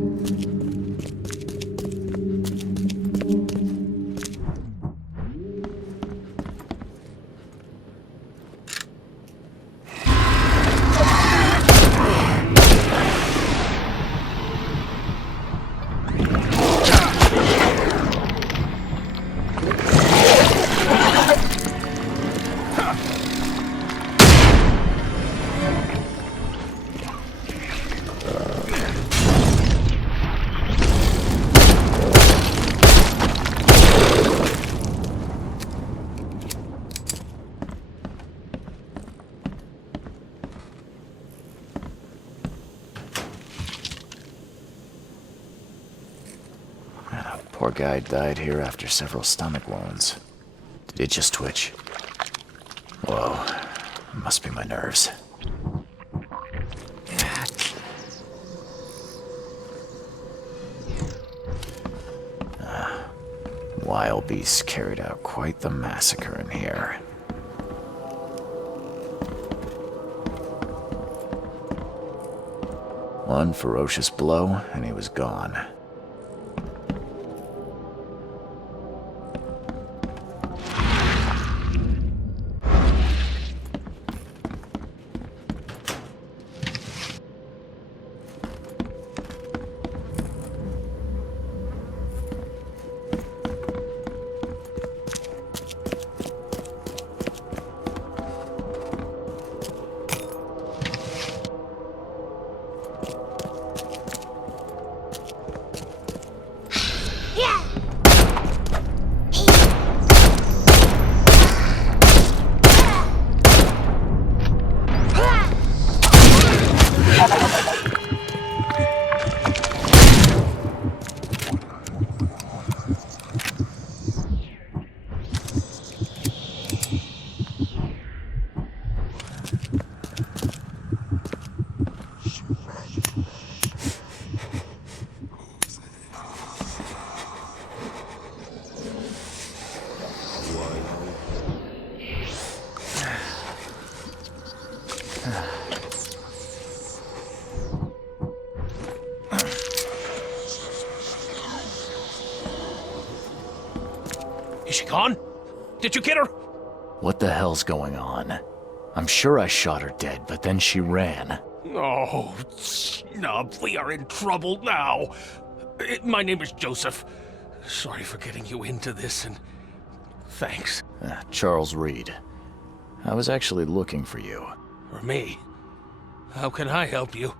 Poor guy died here after several stomach wounds. Did it just twitch? Whoa, must be my nerves. Wild beasts carried out quite the massacre in here. One ferocious blow, and he was gone. Is she gone? Did you get her? What the hell's going on? I'm sure I shot her dead, but then she ran. Oh, snub, we are in trouble now. My name is Joseph. Sorry for getting you into this, and thanks. Charles Reed. I was actually looking for you. For me? How can I help you?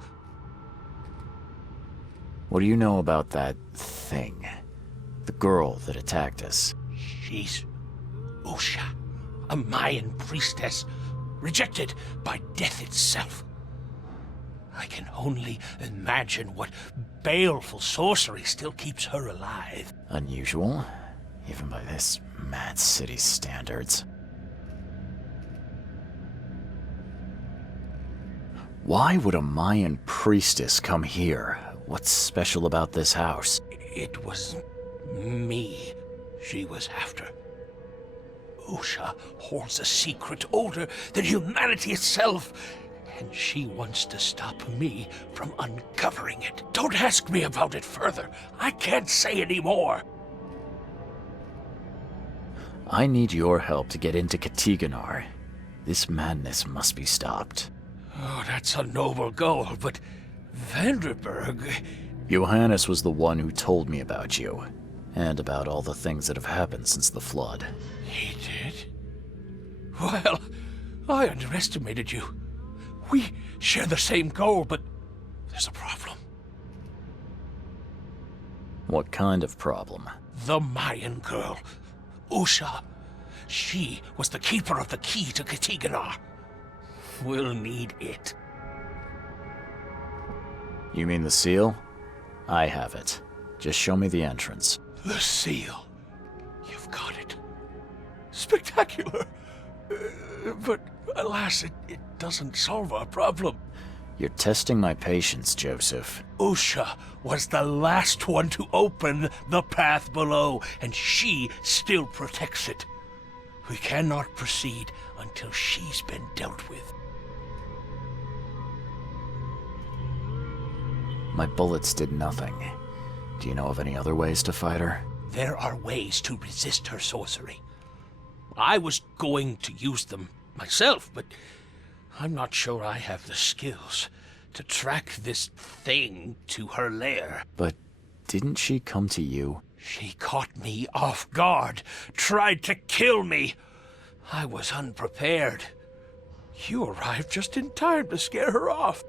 What do you know about that thing? The girl that attacked us? She's Usha, a Mayan priestess, rejected by death itself. I can only imagine what baleful sorcery still keeps her alive. Unusual, even by this mad city's standards. Why would a Mayan priestess come here? What's special about this house? It was me she was after. Usha holds a secret older than humanity itself, and she wants to stop me from uncovering it. Don't ask me about it further. I can't say any more. I need your help to get into Katiganar. This madness must be stopped. Oh, that's a noble goal, but Vanderberg... Johannes was the one who told me about you, and about all the things that have happened since the flood. He did? Well, I underestimated you. We share the same goal, but there's a problem. What kind of problem? The Mayan girl, Usha. She was the keeper of the key to Katiganar. We'll need it. You mean the seal? I have it. Just show me the entrance. The seal. You've got it. Spectacular. But alas, it doesn't solve our problem. You're testing my patience, Joseph. Usha was the last one to open the path below, and she still protects it. We cannot proceed until she's been dealt with. My bullets did nothing. Do you know of any other ways to fight her? There are ways to resist her sorcery. I was going to use them myself, but I'm not sure I have the skills to track this thing to her lair. But didn't she come to you? She caught me off guard, tried to kill me. I was unprepared. You arrived just in time to scare her off.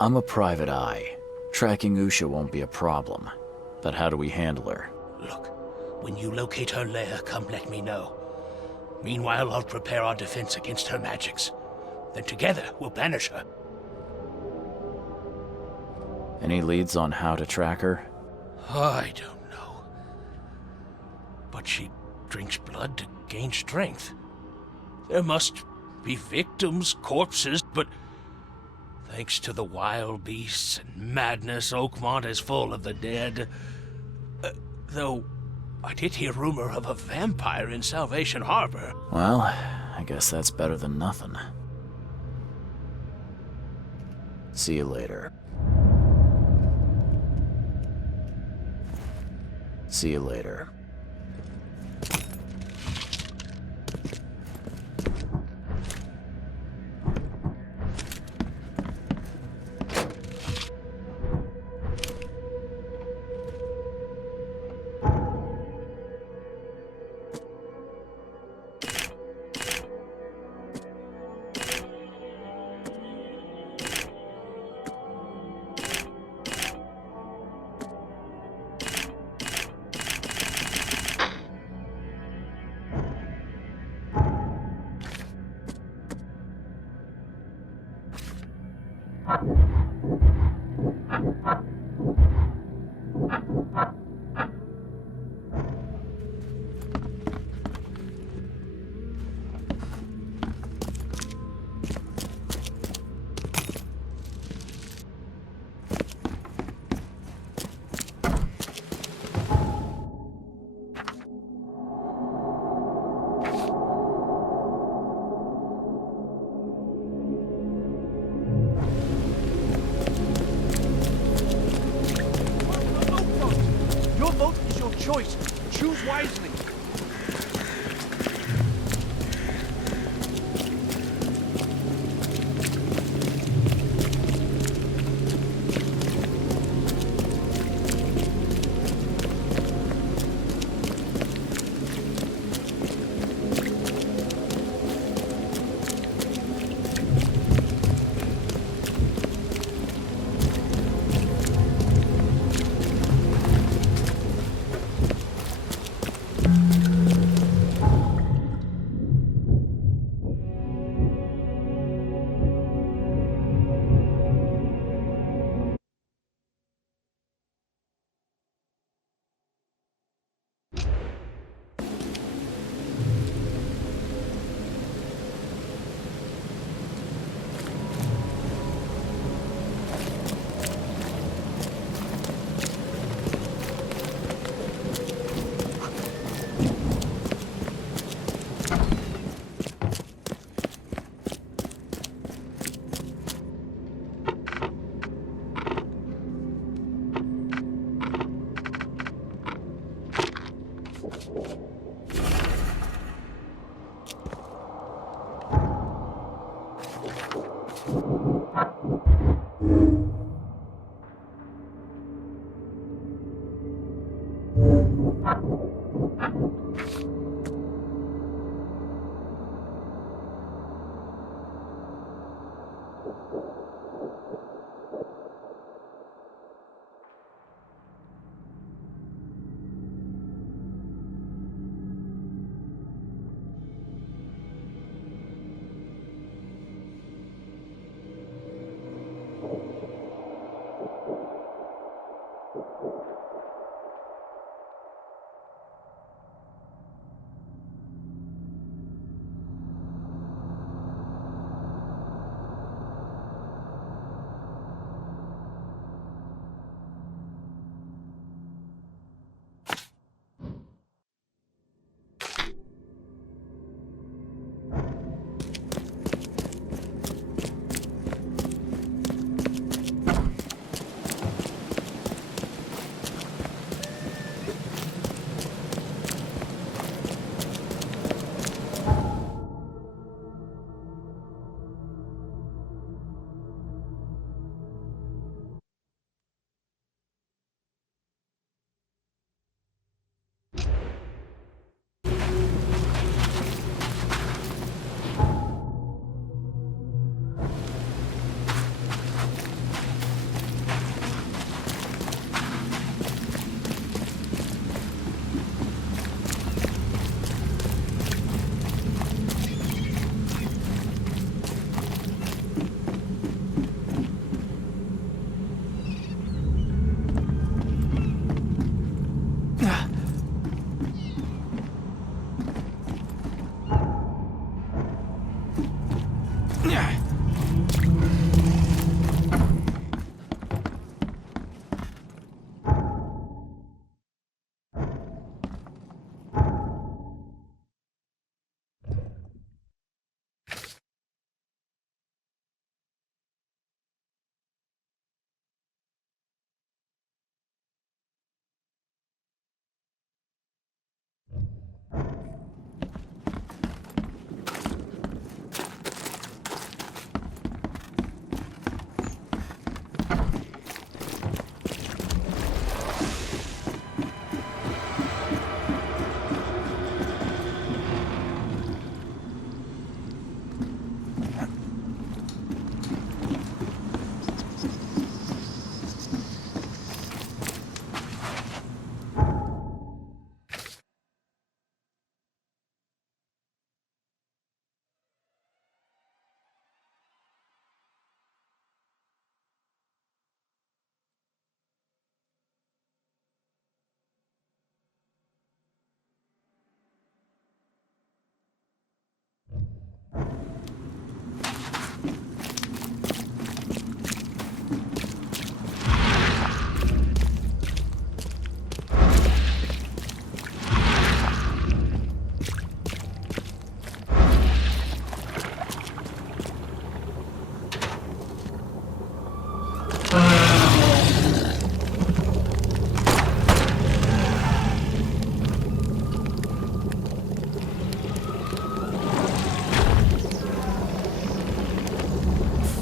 I'm a private eye. Tracking Usha won't be a problem. But how do we handle her? Look, when you locate her lair, come let me know. Meanwhile, I'll prepare our defense against her magics. Then together, we'll banish her. Any leads on how to track her? I don't know. But she drinks blood to gain strength. There must be victims, corpses, but thanks to the wild beasts and madness, Oakmont is full of the dead. Though, I did hear rumor of a vampire in Salvation Harbor. Well, I guess that's better than nothing. See you later. See you later. Your vote is your choice. Choose wisely.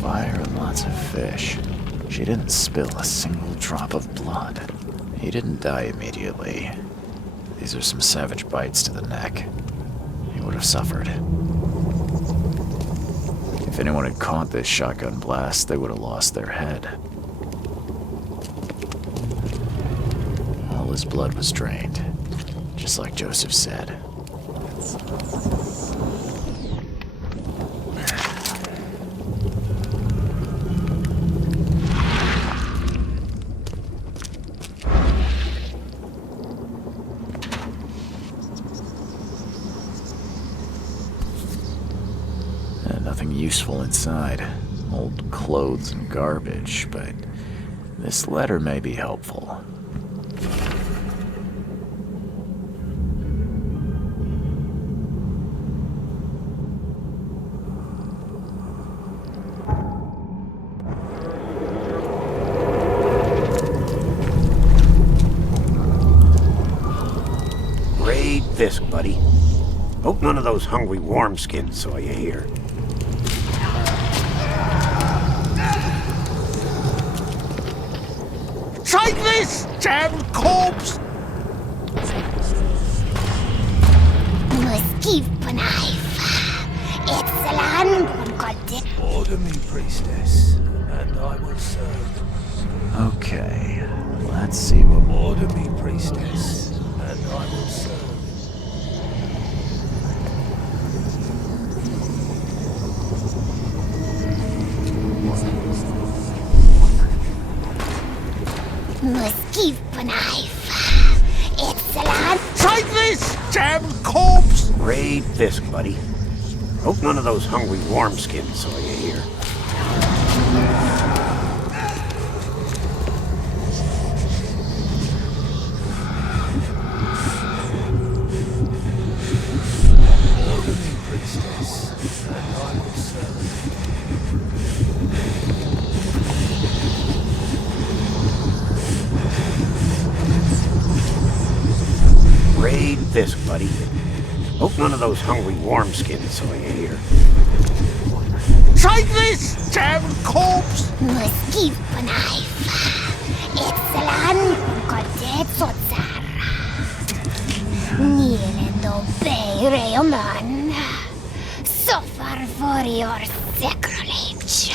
Fire and lots of fish. She didn't spill a single drop of blood. He didn't die immediately. These are some savage bites to the neck. He would have suffered. If anyone had caught this shotgun blast, they would have lost their head. All his blood was drained, just like Joseph said. Nothing useful inside. Old clothes and garbage, but this letter may be helpful. Great Fisk, buddy. Hope none of those hungry wormskins saw you here. Take this, damn corpse! Order me, priestess, and I will serve. Okay, let's see what... Order me, priestess, and I will serve. Take this, damn corpse! Great Fisk, buddy. Hope none of those hungry wormskins saw you here. Order me, priestess, and I will serve. Great Fisk, buddy. Hope none of those hungry wormskins saw you here. Take this, damn corpse! Suffer for your sacrilege.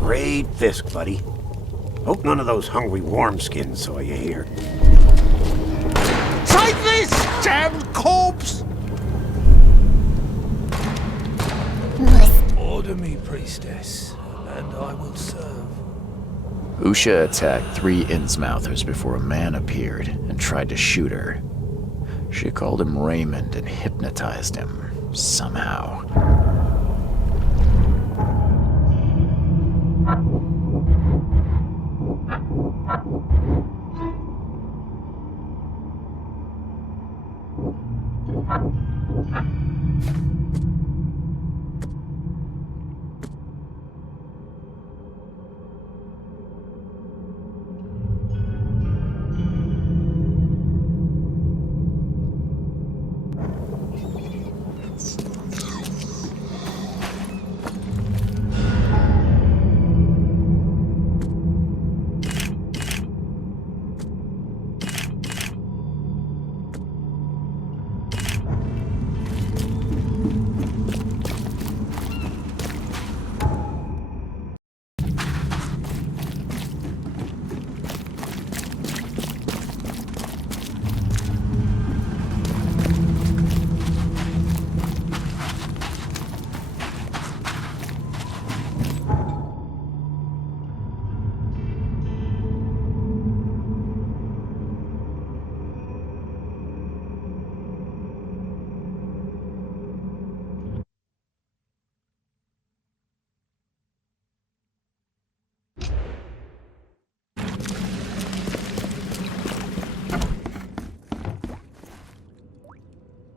Great Fisk, buddy. Hope none of those hungry wormskins saw you here. Take this, damn corpse! Order me, priestess, and I will serve. Usha attacked 3 Innsmouthers before a man appeared and tried to shoot her. She called him Raymond and hypnotized him, somehow.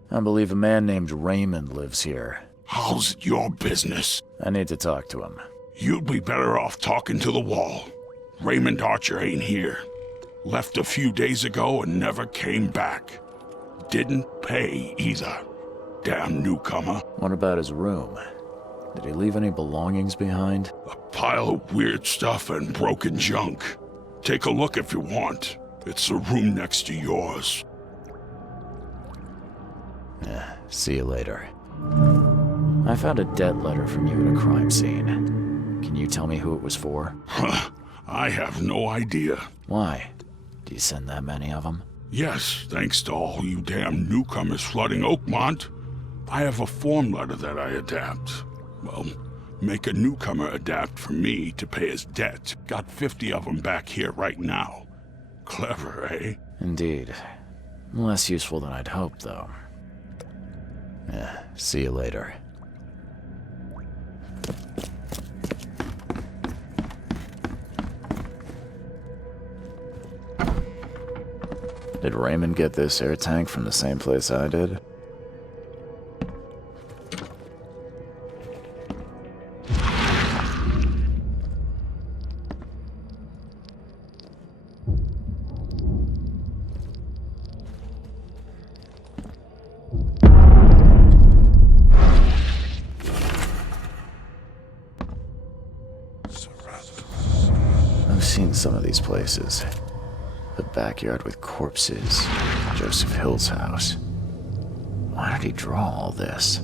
I believe a man named Raymond lives here. How's it your business? I need to talk to him. You'd be better off talking to the wall. Raymond Archer ain't here. Left a few days ago and never came back. Didn't pay either. Damn newcomer. What about his room? Did he leave any belongings behind? A pile of weird stuff and broken junk. Take a look if you want. It's the room next to yours. See you later. I found a debt letter from you at a crime scene. Can you tell me who it was for? I have no idea. Why? Do you send that many of them? Yes, thanks to all you damn newcomers flooding Oakmont. I have a form letter that I adapt. Well, make a newcomer adapt for me to pay his debt. Got 50 of them back here right now. Clever, eh? Indeed. Less useful than I'd hoped, though. See you later. Did Raymond get this air tank from the same place I did? I've seen some of these places. The backyard with corpses, Joseph Hill's house. Why did he draw all this?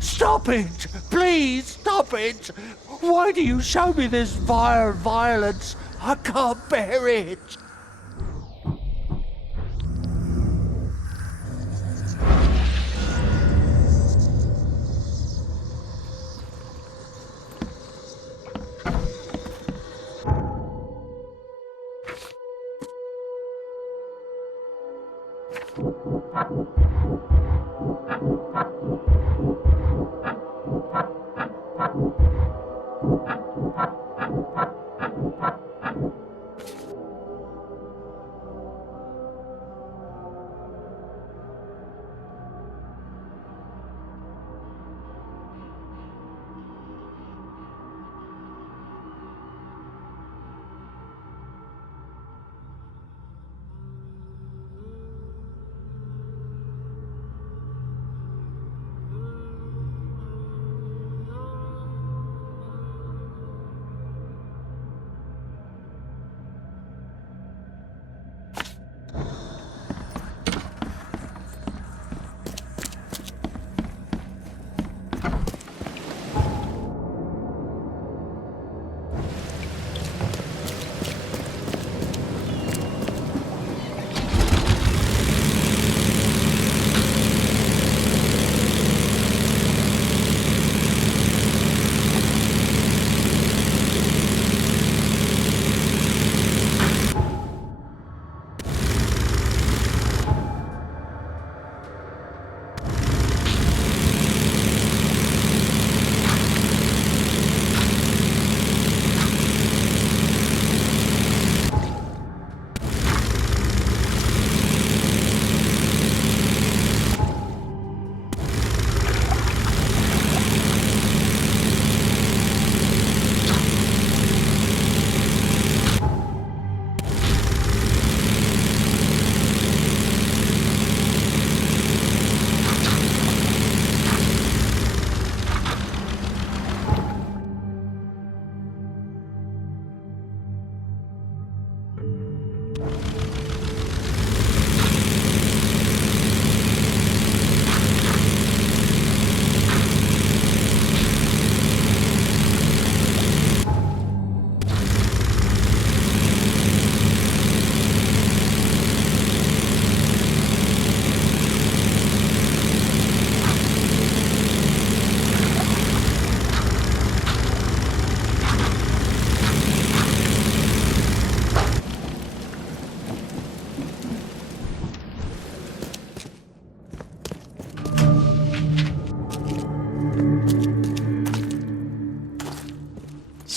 Stop it! Please, stop it! Why do you show me this vile violence? I can't bear it!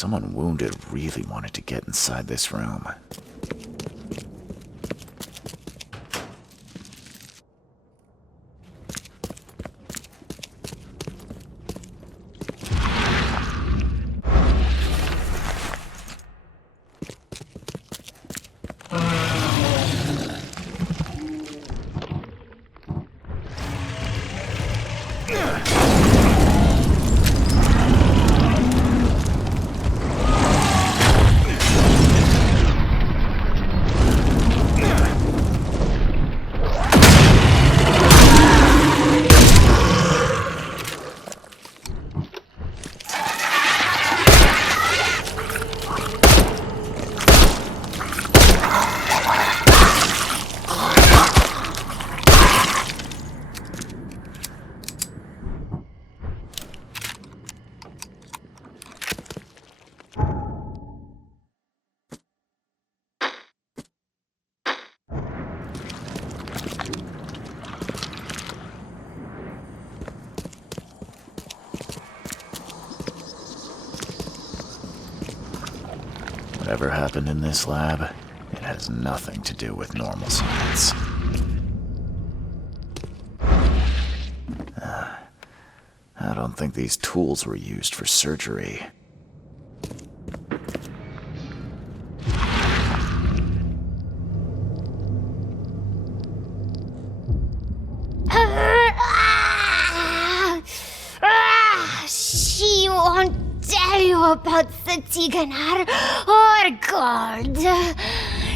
Someone wounded really wanted to get inside this room. Whatever happened in this lab, it has nothing to do with normal science. I don't think these tools were used for surgery. She won't tell you about Satiganar or gold.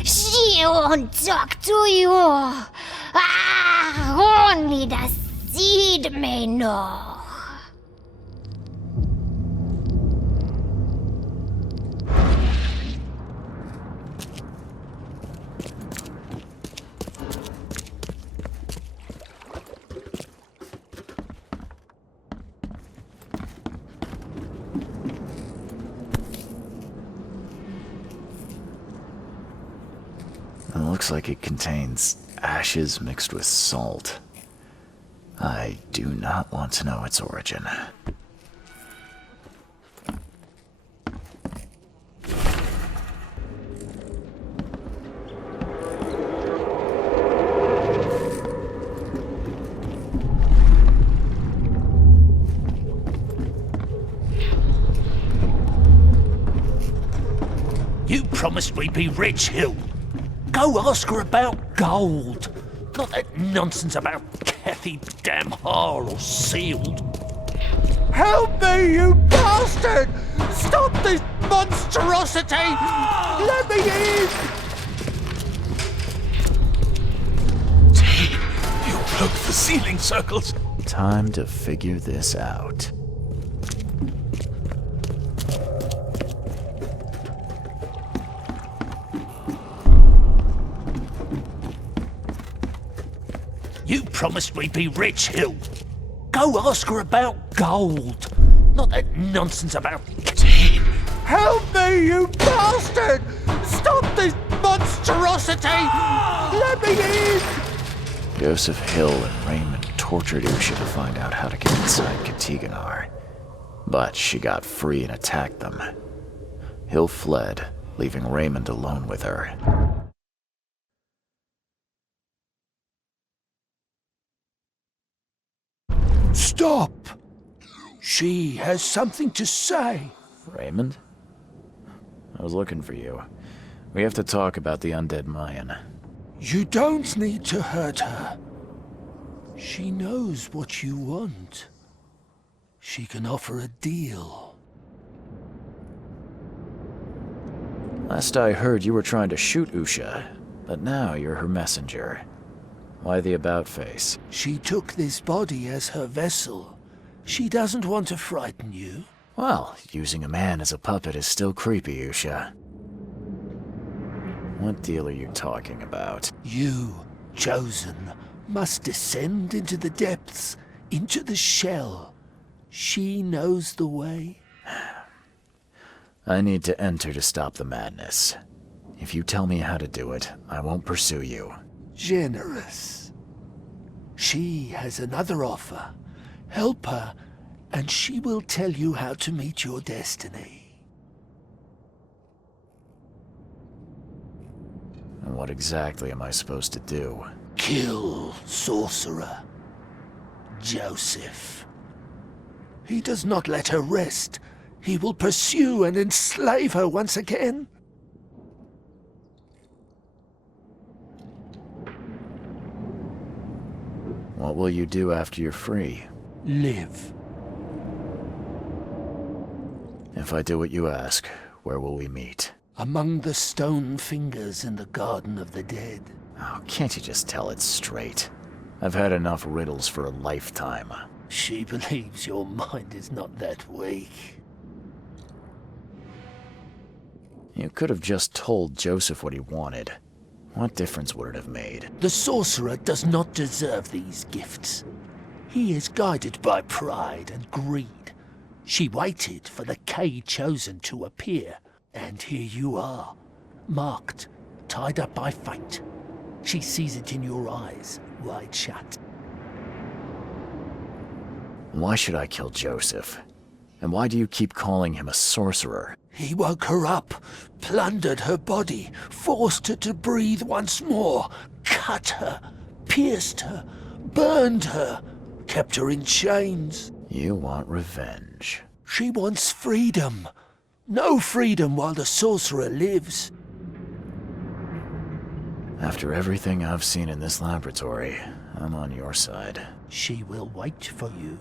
She won't talk to you. Only the seed may know. It looks like it contains ashes mixed with salt. I do not want to know its origin. You promised we'd be rich, Hill. Go ask her about gold. Not that nonsense about Kathy Damhar or sealed. Help me, you bastard! Stop this monstrosity! Let me in! You broke the ceiling circles. Time to figure this out. You promised we'd be rich, Hill. Go ask her about gold. Not that nonsense about... Help me, you bastard! Stop this monstrosity! Let me in! Joseph Hill and Raymond tortured Usha to find out how to get inside Katiganar. But she got free and attacked them. Hill fled, leaving Raymond alone with her. Stop! She has something to say. Raymond? I was looking for you. We have to talk about the undead Mayan. You don't need to hurt her. She knows what you want. She can offer a deal. Last I heard, you were trying to shoot Usha, but now you're her messenger. Why the about-face? She took this body as her vessel. She doesn't want to frighten you. Well, using a man as a puppet is still creepy, Usha. What deal are you talking about? You, chosen, must descend into the depths, into the shell. She knows the way. I need to enter to stop the madness. If you tell me how to do it, I won't pursue you. Generous. She has another offer. Help her, and she will tell you how to meet your destiny. What exactly am I supposed to do? Kill sorcerer Joseph. He does not let her rest. He will pursue and enslave her once again. What will you do after you're free? Live. If I do what you ask, where will we meet? Among the stone fingers in the Garden of the Dead. Oh, can't you just tell it straight? I've had enough riddles for a lifetime. She believes your mind is not that weak. You could have just told Joseph what he wanted. What difference would it have made? The sorcerer does not deserve these gifts. He is guided by pride and greed. She waited for the K chosen to appear, and here you are, marked, tied up by fate. She sees it in your eyes, wide shut. Why should I kill Joseph? And why do you keep calling him a sorcerer? He woke her up, plundered her body, forced her to breathe once more, cut her, pierced her, burned her, kept her in chains. You want revenge. She wants freedom. No freedom while the sorcerer lives. After everything I've seen in this laboratory, I'm on your side. She will wait for you.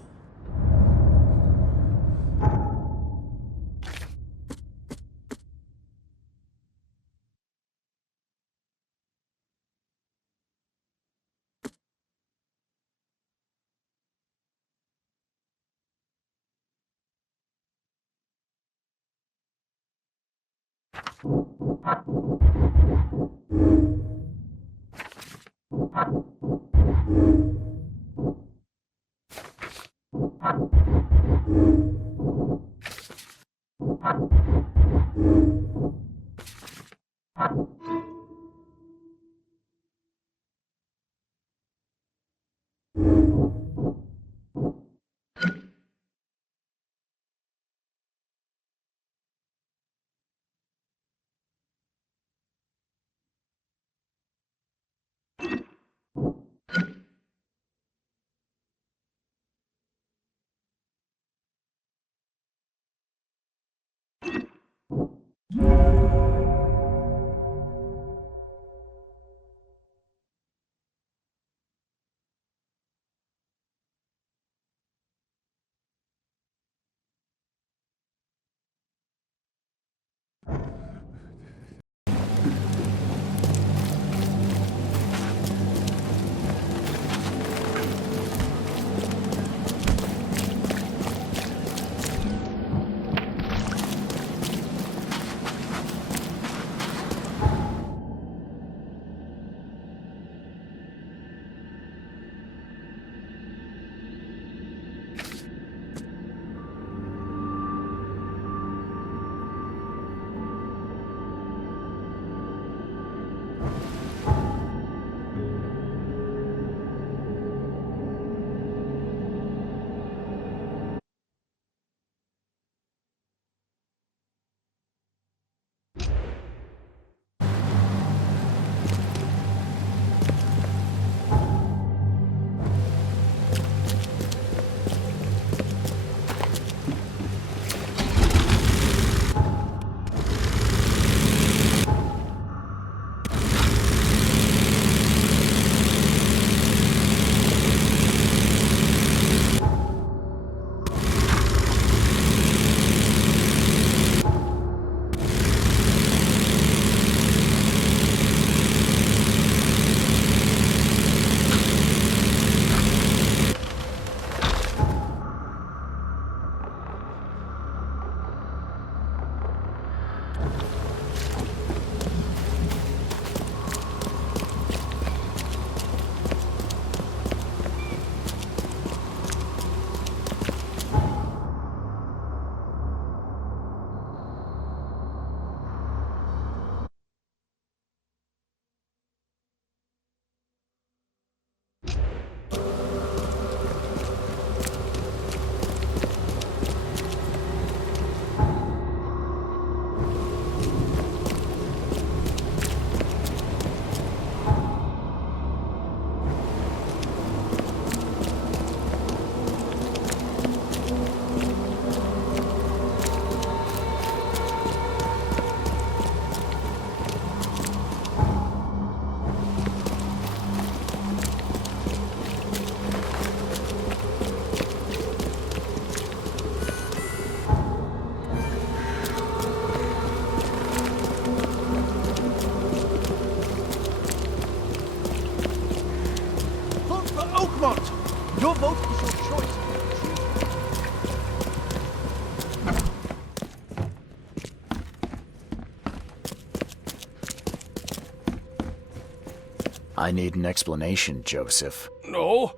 I need an explanation, Joseph. No?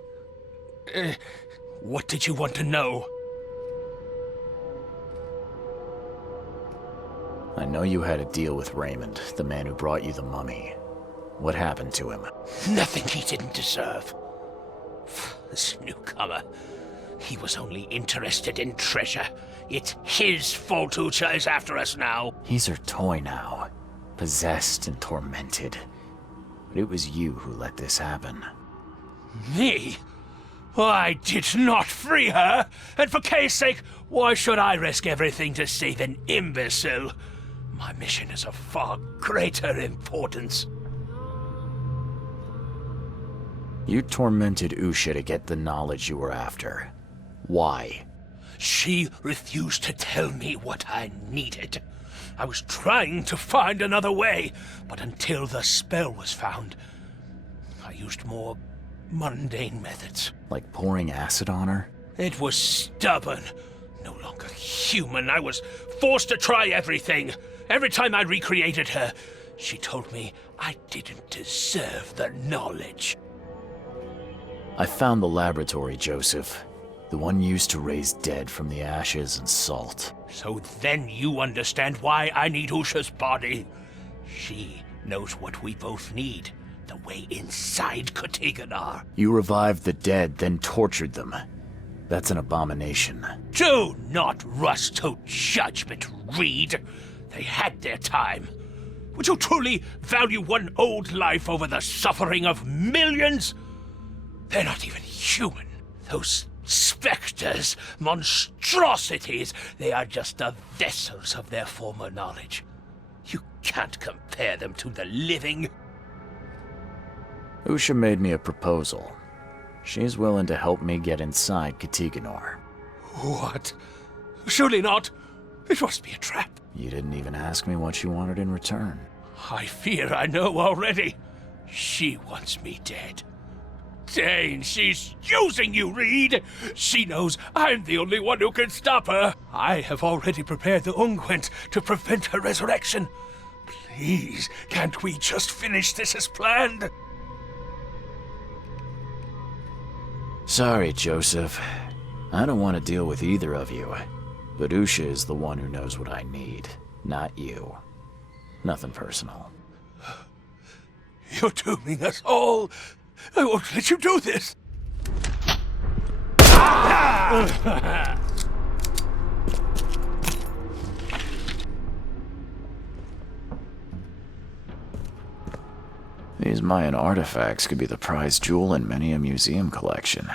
What did you want to know? I know you had a deal with Raymond, the man who brought you the mummy. What happened to him? Nothing he didn't deserve. This newcomer, he was only interested in treasure. It's his fault Usha is after us now. He's her toy now, possessed and tormented. But it was you who let this happen. Me? I did not free her, and for Kay's sake, why should I risk everything to save an imbecile? My mission is of far greater importance. You tormented Usha to get the knowledge you were after. Why? She refused to tell me what I needed. I was trying to find another way, but until the spell was found, I used more mundane methods. Like pouring acid on her? It was stubborn, no longer human. I was forced to try everything. Every time I recreated her, she told me I didn't deserve the knowledge. I found the laboratory, Joseph. The one used to raise dead from the ashes and salt. So then you understand why I need Usha's body. She knows what we both need. The way inside Katiganar. You revived the dead, then tortured them. That's an abomination. Do not rush to judgment, Reed. They had their time. Would you truly value one old life over the suffering of millions? They're not even human. Those specters, monstrosities, they are just the vessels of their former knowledge. You can't compare them to the living. Usha made me a proposal. She's willing to help me get inside Katiganar. What? Surely not. It must be a trap. You didn't even ask me what she wanted in return. I fear I know already. She wants me dead. Dane, she's using you, Reed! She knows I'm the only one who can stop her. I have already prepared the unguent to prevent her resurrection. Please, can't we just finish this as planned? Sorry, Joseph. I don't want to deal with either of you. But Usha is the one who knows what I need, not you. Nothing personal. You're dooming us all. I won't let you do this. These Mayan artifacts could be the prized jewel in many a museum collection.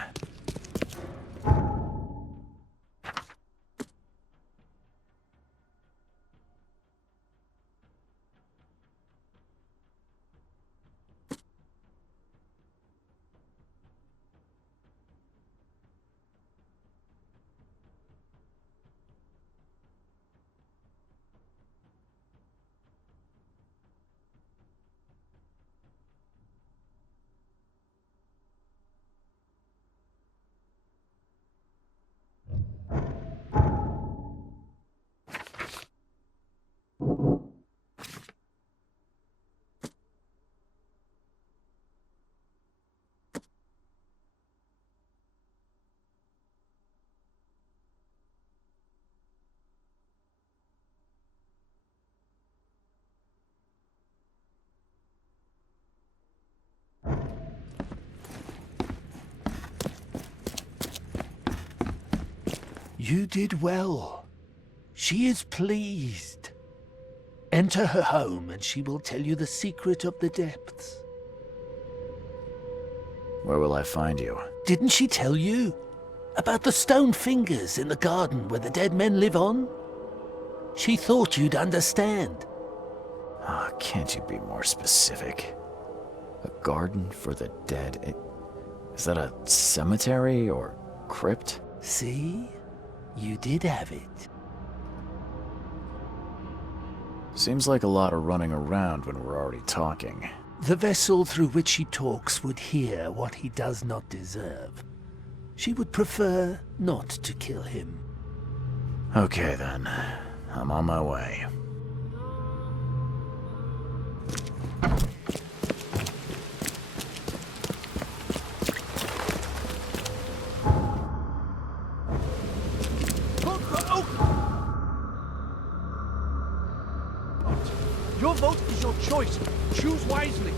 You did well. She is pleased. Enter her home and she will tell you the secret of the depths. Where will I find you? Didn't she tell you? About the stone fingers in the garden where the dead men live on? She thought you'd understand. Ah, can't you be more specific? A garden for the dead? Is that a cemetery or crypt? See? You did have it. Seems like a lot of running around when we're already talking. The vessel through which he talks would hear what he does not deserve. She would prefer not to kill him. Okay then. I'm on my way. Your vote is your choice. Choose wisely.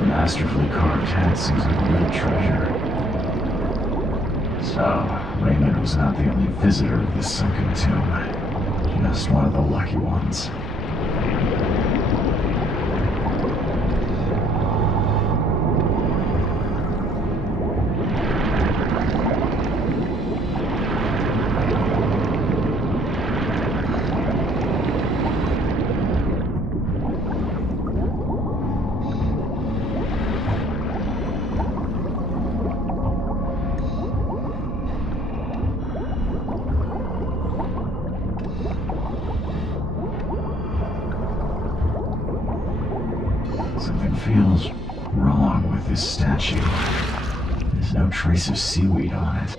Masterfully carved head seems like a real treasure. So, Raymond was not the only visitor of this sunken tomb. Just one of the lucky ones. Something feels wrong with this statue. There's no trace of seaweed on it.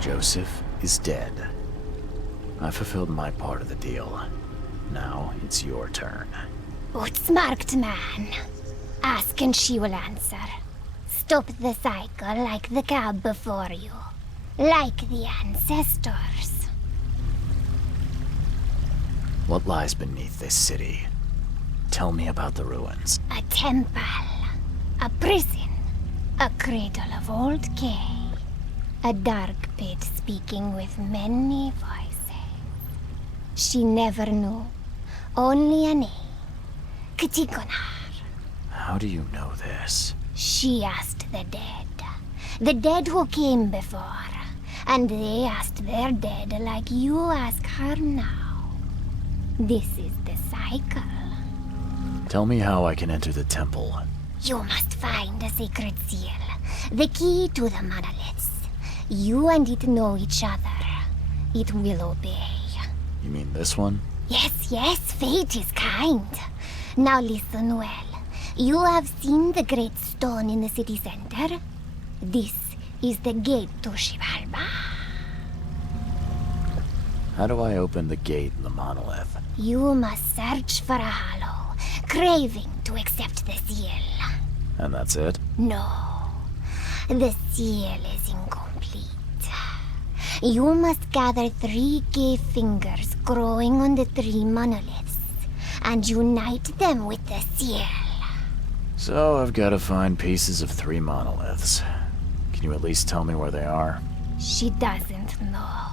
Joseph is dead. I fulfilled my part of the deal. Now it's your turn. Outsmarked man. Ask and she will answer. Stop the cycle like the cab before you. Like the ancestors. What lies beneath this city? Tell me about the ruins. A temple. A prison. A cradle of old Kay. A dark pit speaking with many voices. She never knew. Only a name. Ktigonar. How do you know this? She asked the dead. The dead who came before. And they asked their dead like you ask her now. This is the cycle. Tell me how I can enter the temple. You must find a sacred seal. The key to the monoliths. You and it know each other. It will obey. You mean this one? Yes, yes, fate is kind. Now listen well. You have seen the great stone in the city center? This is the gate to Xibalba. How do I open the gate in the monolith? You must search for a hollow, craving to accept the seal. And that's it? No, the seal is incomplete. You must gather 3 cave fingers growing on the 3 monoliths and unite them with the seal. So I've got to find pieces of 3 monoliths. Can you at least tell me where they are? She doesn't know.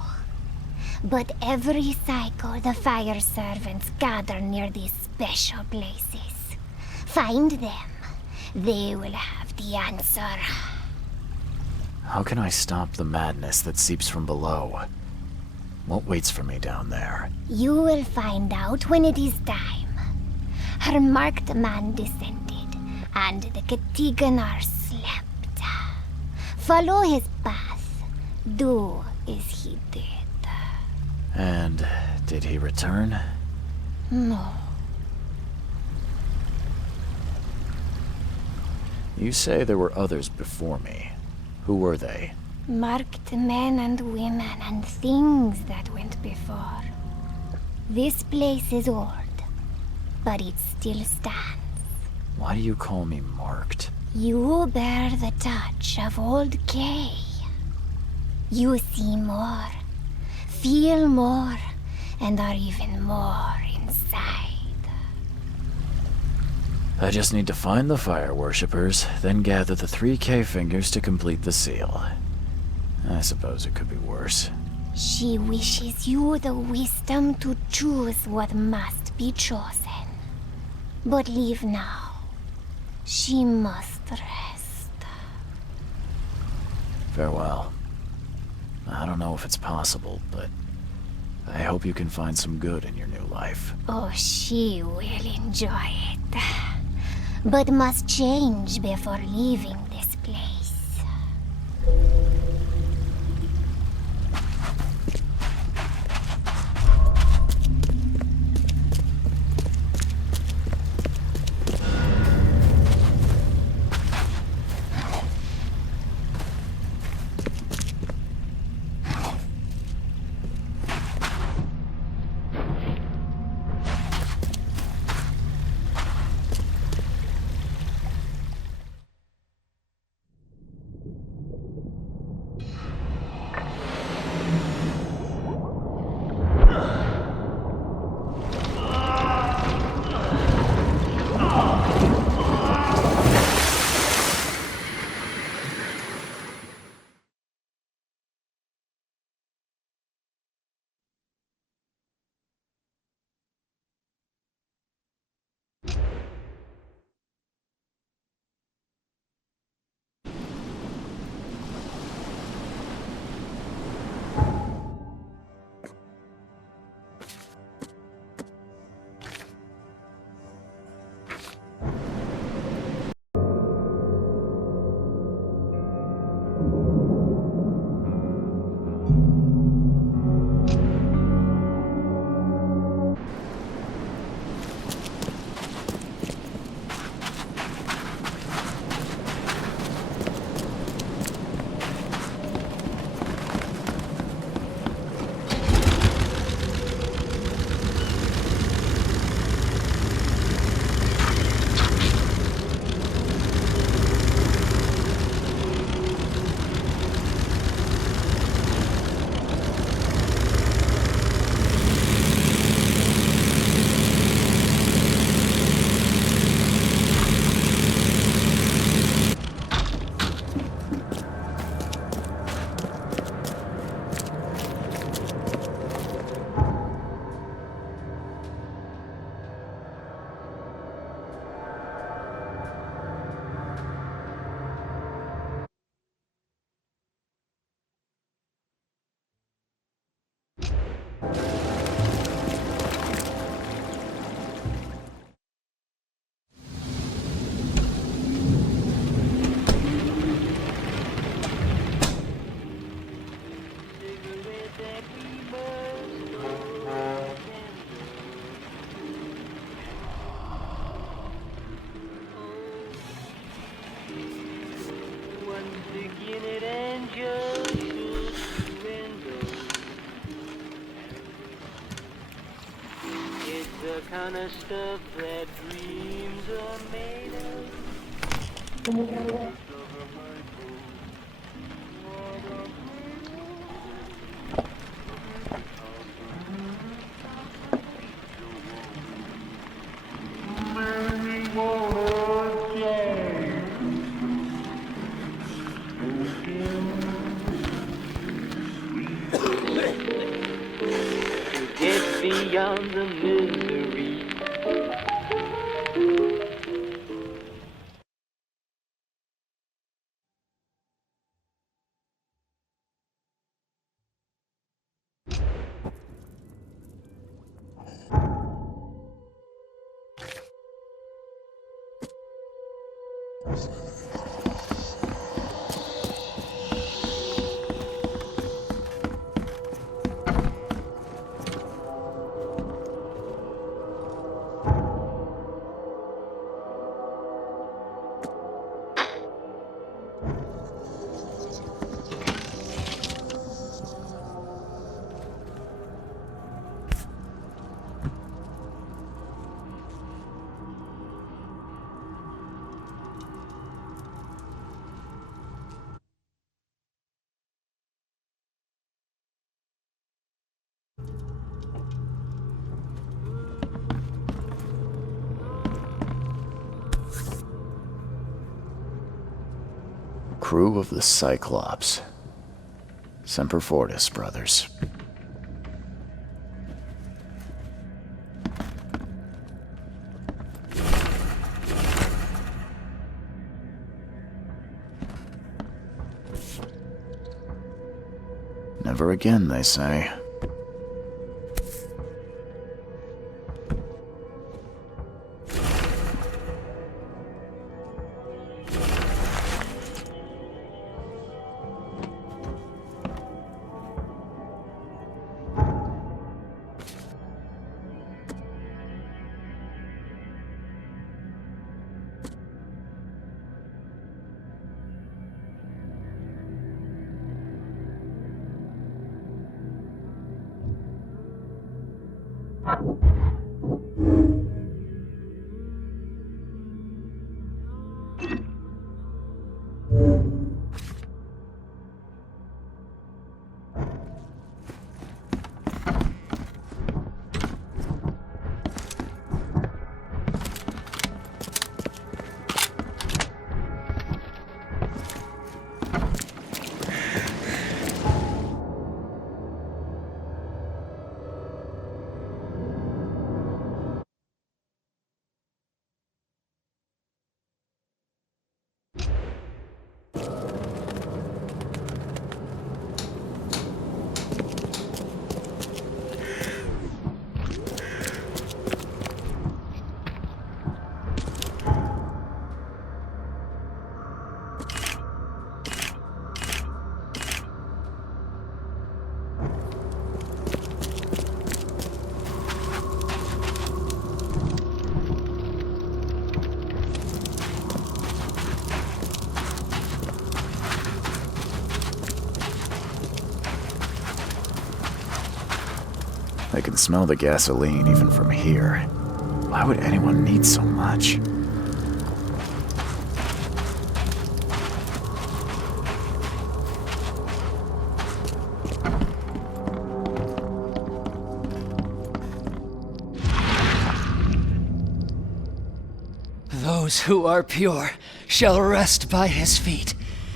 But every cycle the fire servants gather near these special places. Find them. They will have the answer. How can I stop the madness that seeps from below? What waits for me down there? You will find out when it is time. Her marked man descended, and the Ktigonar slept. Follow his path. Do as he did. And did he return? No. You say there were others before me. Who were they? Marked men and women and things that went before. This place is old, but it still stands. Why do you call me marked? You bear the touch of old Kay. You see more, feel more, and are even more inside. I just need to find the fire worshippers, then gather the 3 cave fingers to complete the seal. I suppose it could be worse. She wishes you the wisdom to choose what must be chosen. But leave now. She must rest. Farewell. I don't know if it's possible, but I hope you can find some good in your new life. Oh, she will enjoy it. But must change before leaving this place. in it and just shoot the window. It's the kind of stuff that dreams are made of. Get beyond the misery. Crew of the Cyclops. Semper Fortis, brothers. Never again, they say. I can smell the gasoline even from here. Why would anyone need so much? Those who are pure shall rest by his feet,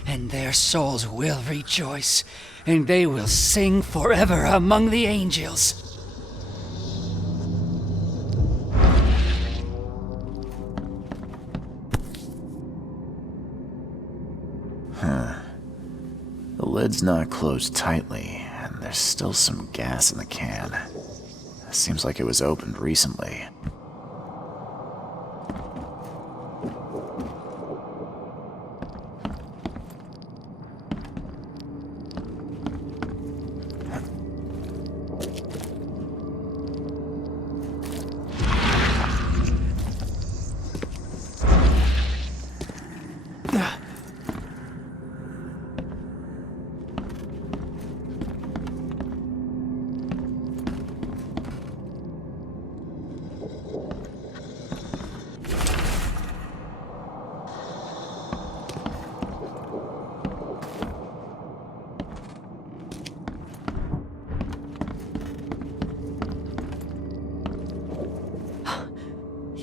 and their souls will rejoice, and they will sing forever among the angels. Huh. The lid's not closed tightly, and there's still some gas in the can. Seems like it was opened recently.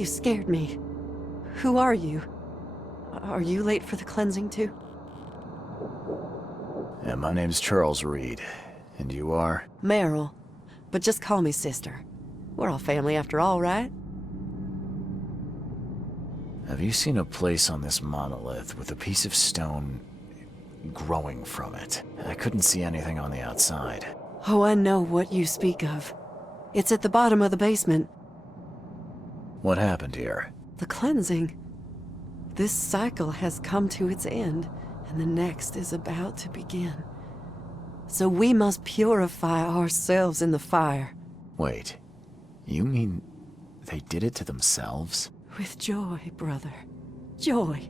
scared me. Who are you? Are you late for the cleansing too? Yeah, my name's Charles Reed. And you are? Meryl. But just call me sister. We're all family after all, right? Have you seen a place on this monolith with a piece of stone growing from it? I couldn't see anything on the outside. Oh, I know what you speak of. It's at the bottom of the basement. What happened here? The cleansing. This cycle has come to its end, and the next is about to begin. So we must purify ourselves in the fire. Wait, you mean they did it to themselves? With joy, brother. Joy.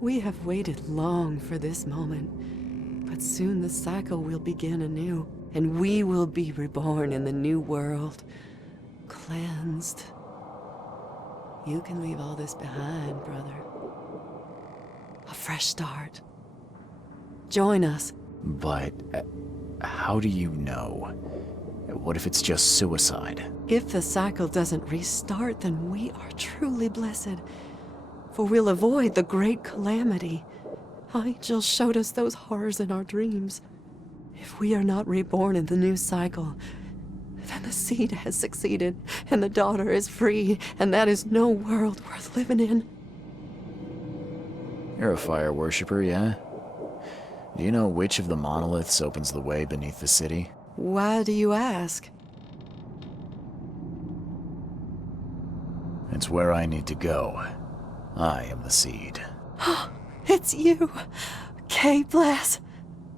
We have waited long for this moment, but soon the cycle will begin anew, and we will be reborn in the new world, cleansed. You can leave all this behind, brother. A fresh start. Join us. But how do you know? What if it's just suicide? If the cycle doesn't restart, then we are truly blessed. For we'll avoid the great calamity. Angel showed us those horrors in our dreams. If we are not reborn in the new cycle, then the seed has succeeded, and the daughter is free, and that is no world worth living in. You're a fire worshiper, yeah? Do you know which of the monoliths opens the way beneath the city? Why do you ask? It's where I need to go. I am the seed. It's you! Kay bless.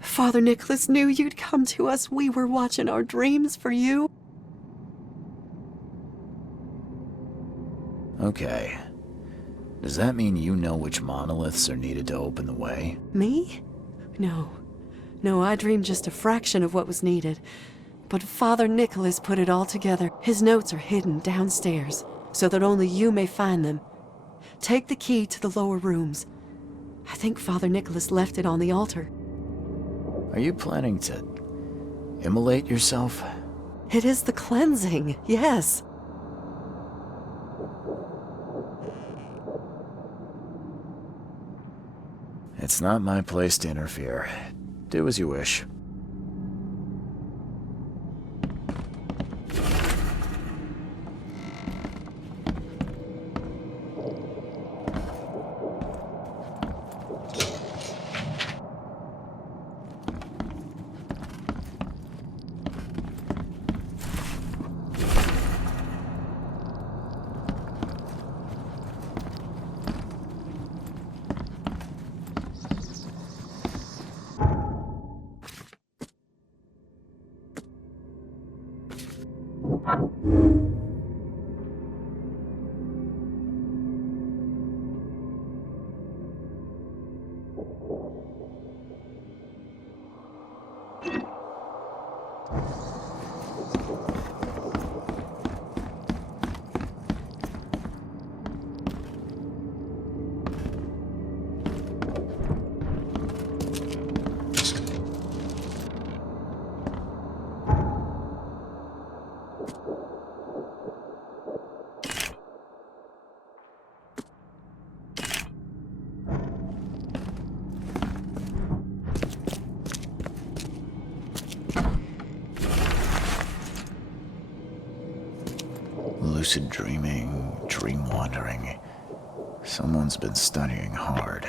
Father Nicholas knew you'd come to us. We were watching our dreams for you. Okay. Does that mean you know which monoliths are needed to open the way? Me? No. No, I dreamed just a fraction of what was needed. But Father Nicholas put it all together. His notes are hidden downstairs, so that only you may find them. Take the key to the lower rooms. I think Father Nicholas left it on the altar. Are you planning to immolate yourself? It is the cleansing, yes. It's not my place to interfere. Do as you wish. Lucid dreaming, dream wandering. Someone's been studying hard.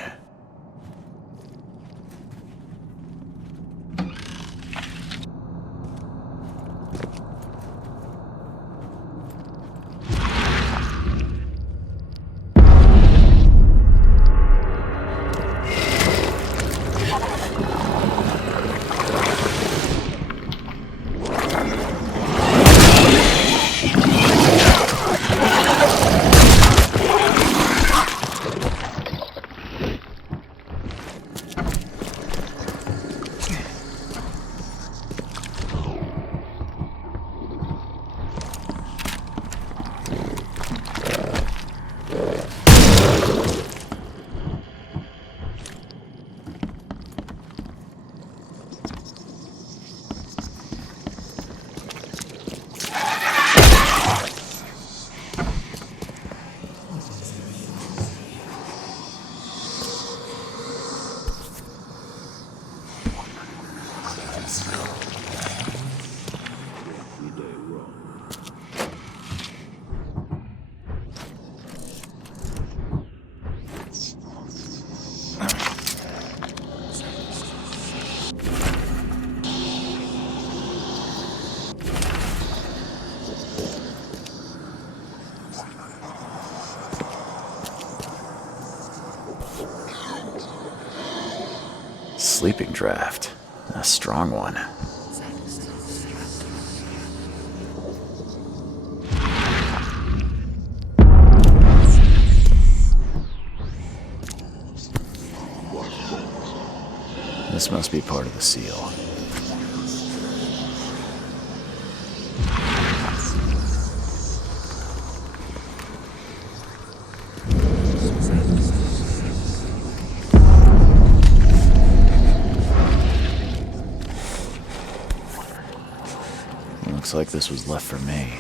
sleeping draft. A strong one. This must be part of the seal. Looks like this was left for me.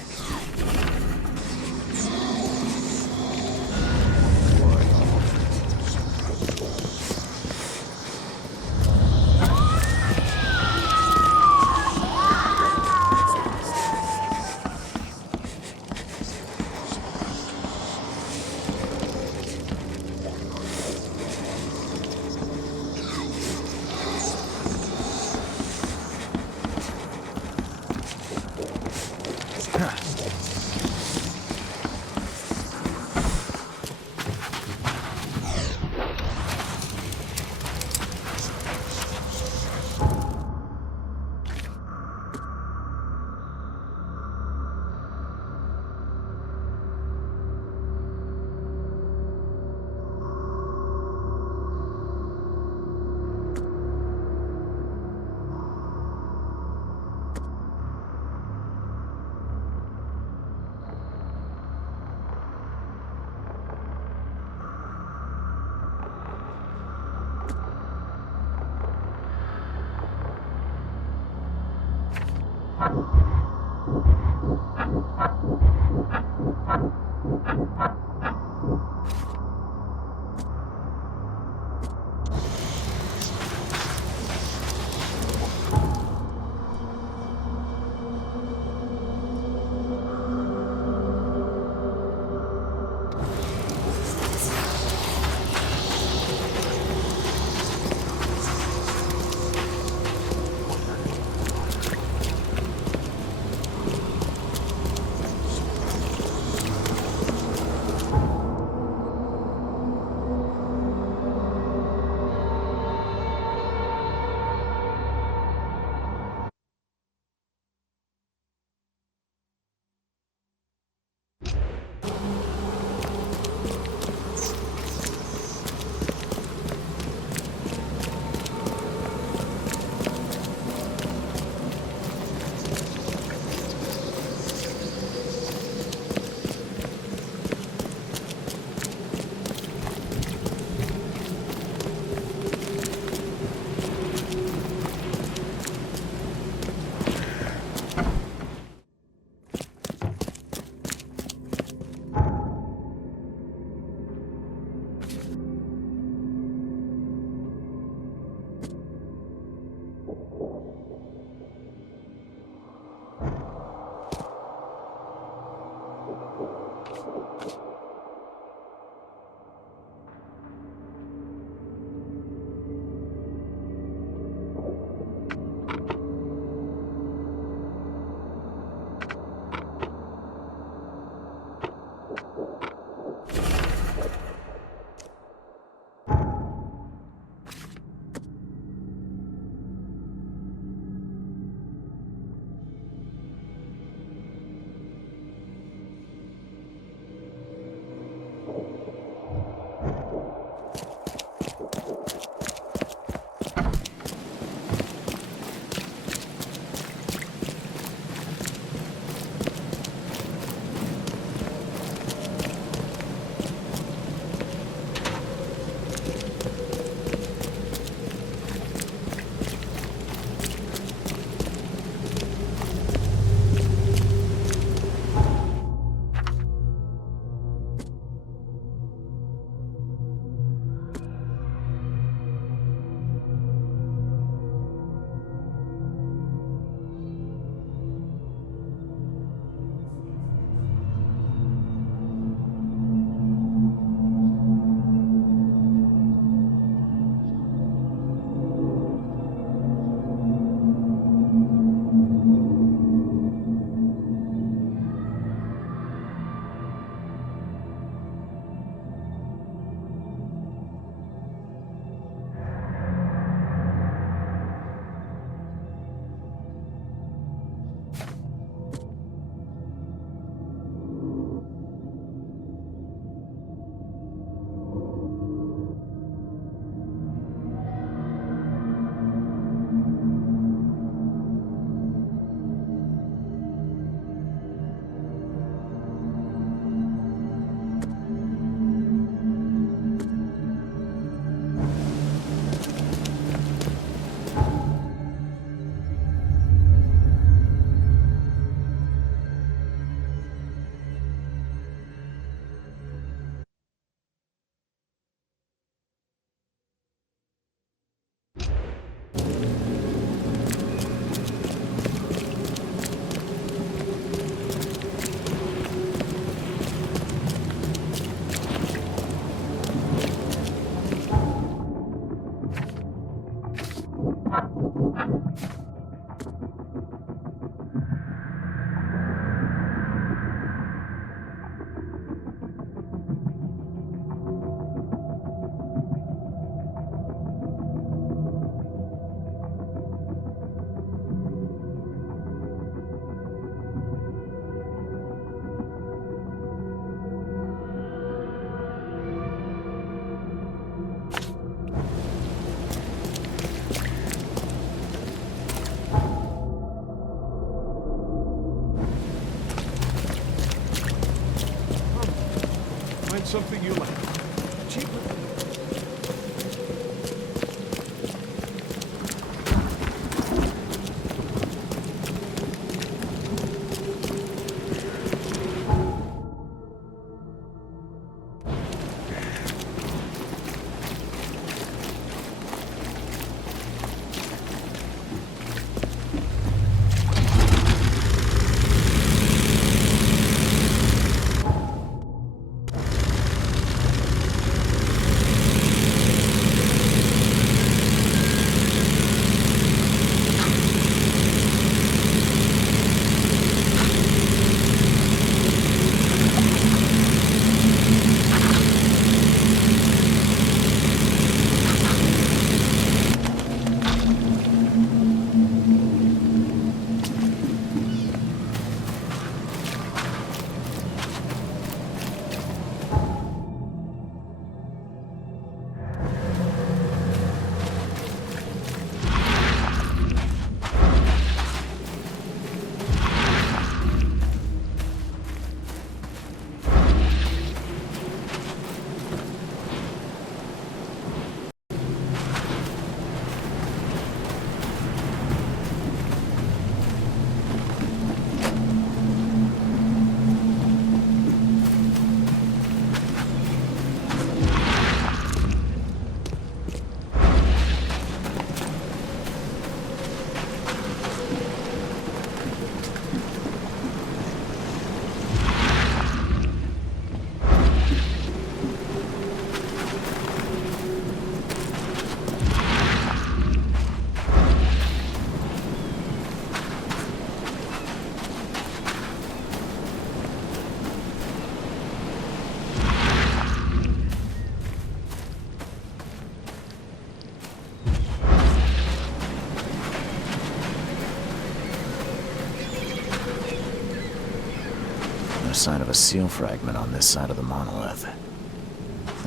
No sign of a seal fragment on this side of the monolith.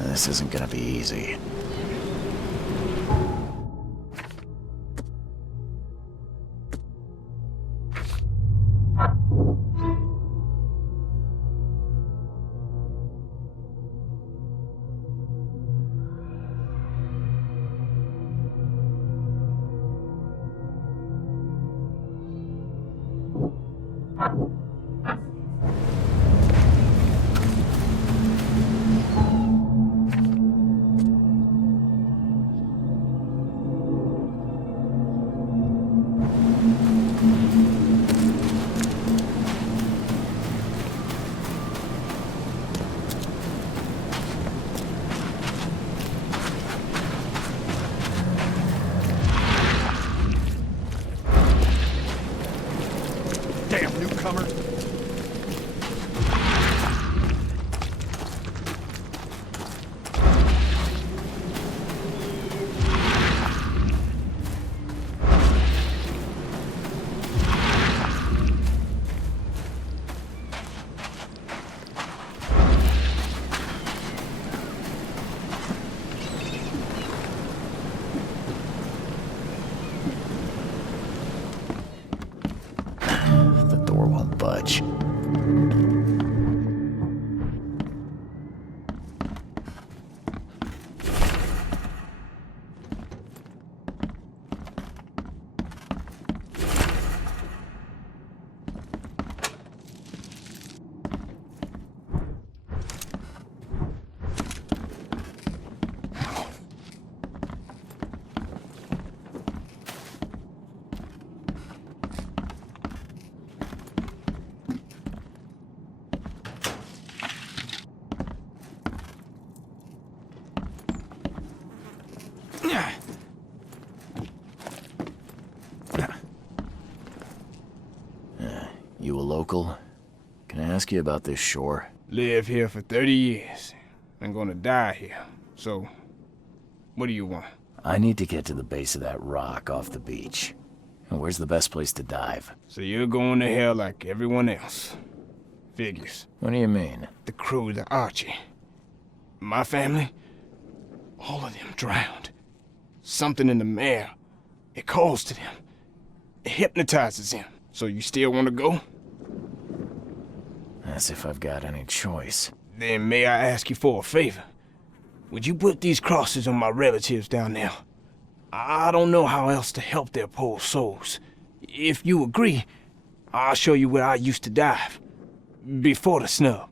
This isn't gonna be easy. Damn newcomer! The door won't budge. You a local? Can I ask you about this shore? Live here for 30 years. I'm gonna die here. So, what do you want? I need to get to the base of that rock off the beach. Where's the best place to dive? So you're going to hell like everyone else. Figures. What do you mean? The crew, the Archie. My family, all of them drowned. Something in the mare. It calls to them. It hypnotizes them. So you still want to go? As if I've got any choice. Then may I ask you for a favor? Would you put these crosses on my relatives down there? I don't know how else to help their poor souls. If you agree, I'll show you where I used to dive. Before the snub.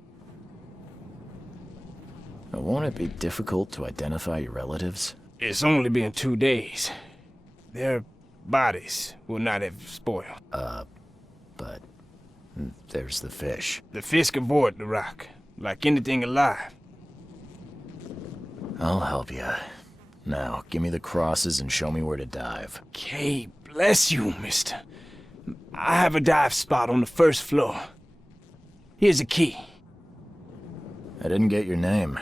Won't it be difficult to identify your relatives? It's only been 2 days. Their bodies will not have spoiled. But there's the fish. The fish avoid the rock, like anything alive. I'll help you. Now, give me the crosses and show me where to dive. Okay, bless you, mister. I have a dive spot on the first floor. Here's a key. I didn't get your name.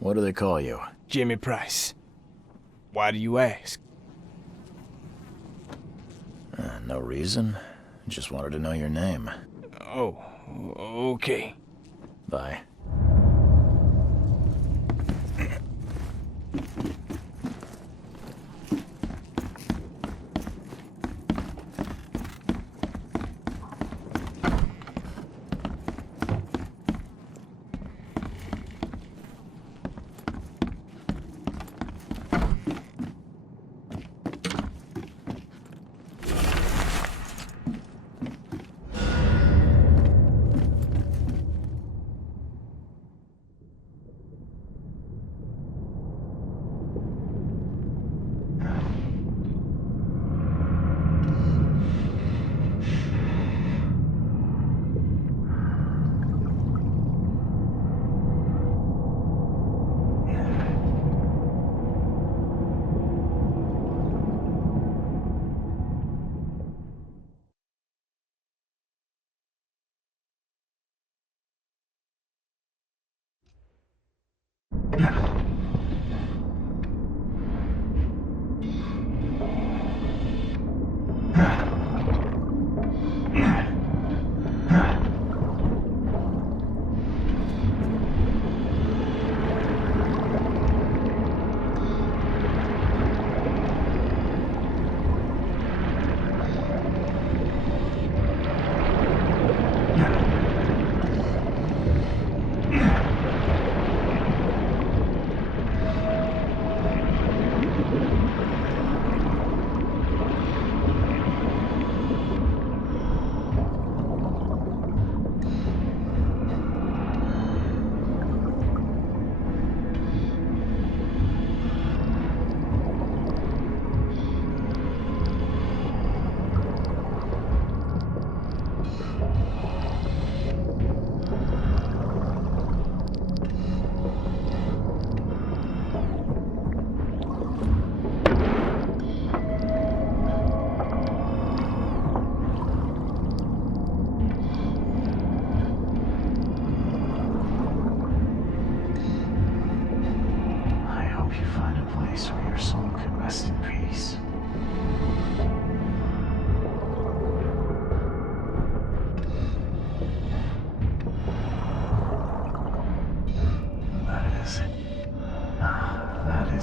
What do they call you? Jimmy Price. Why do you ask? No reason. Just wanted to know your name. Oh, okay. Bye.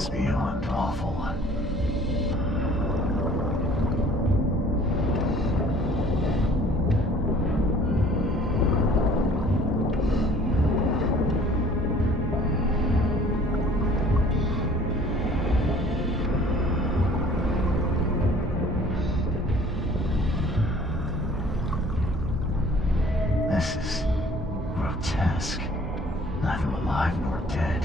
is beyond awful. This is grotesque. Neither alive nor dead.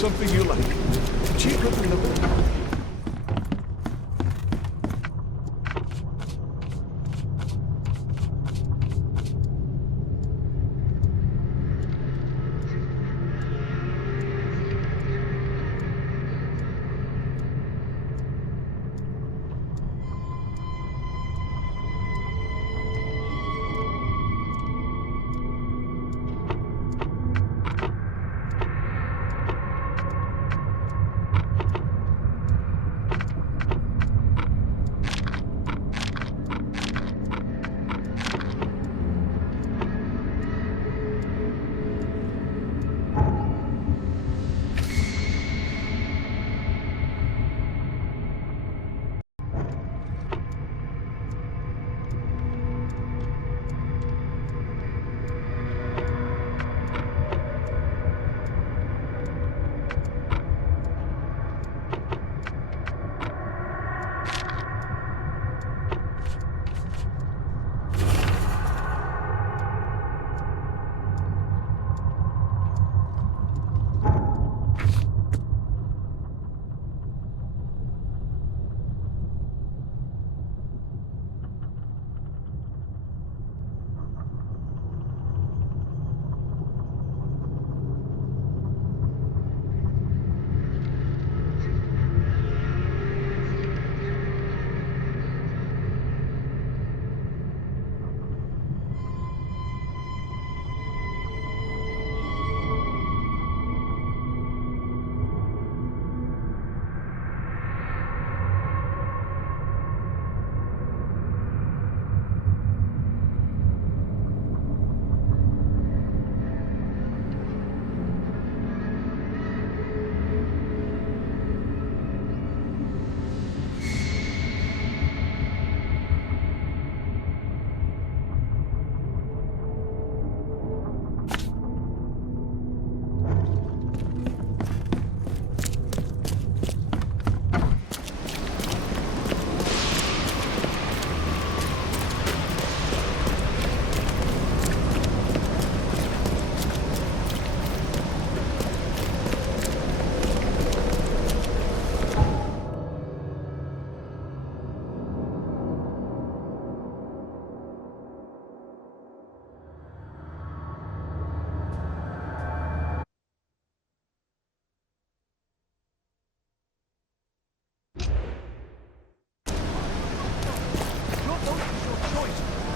something you like. Cheaper than the...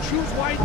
Choose white.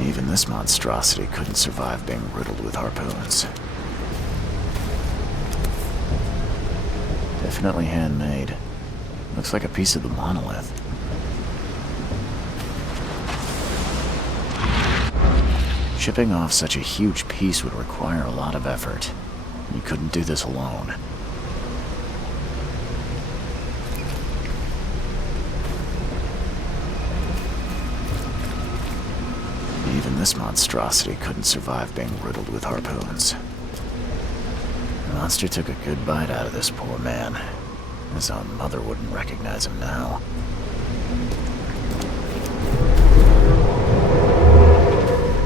Even this monstrosity couldn't survive being riddled with harpoons. Definitely handmade. Looks like a piece of the monolith. Shipping off such a huge piece would require a lot of effort. You couldn't do this alone. Even this monstrosity couldn't survive being riddled with harpoons. The monster took a good bite out of this poor man. His own mother wouldn't recognize him now.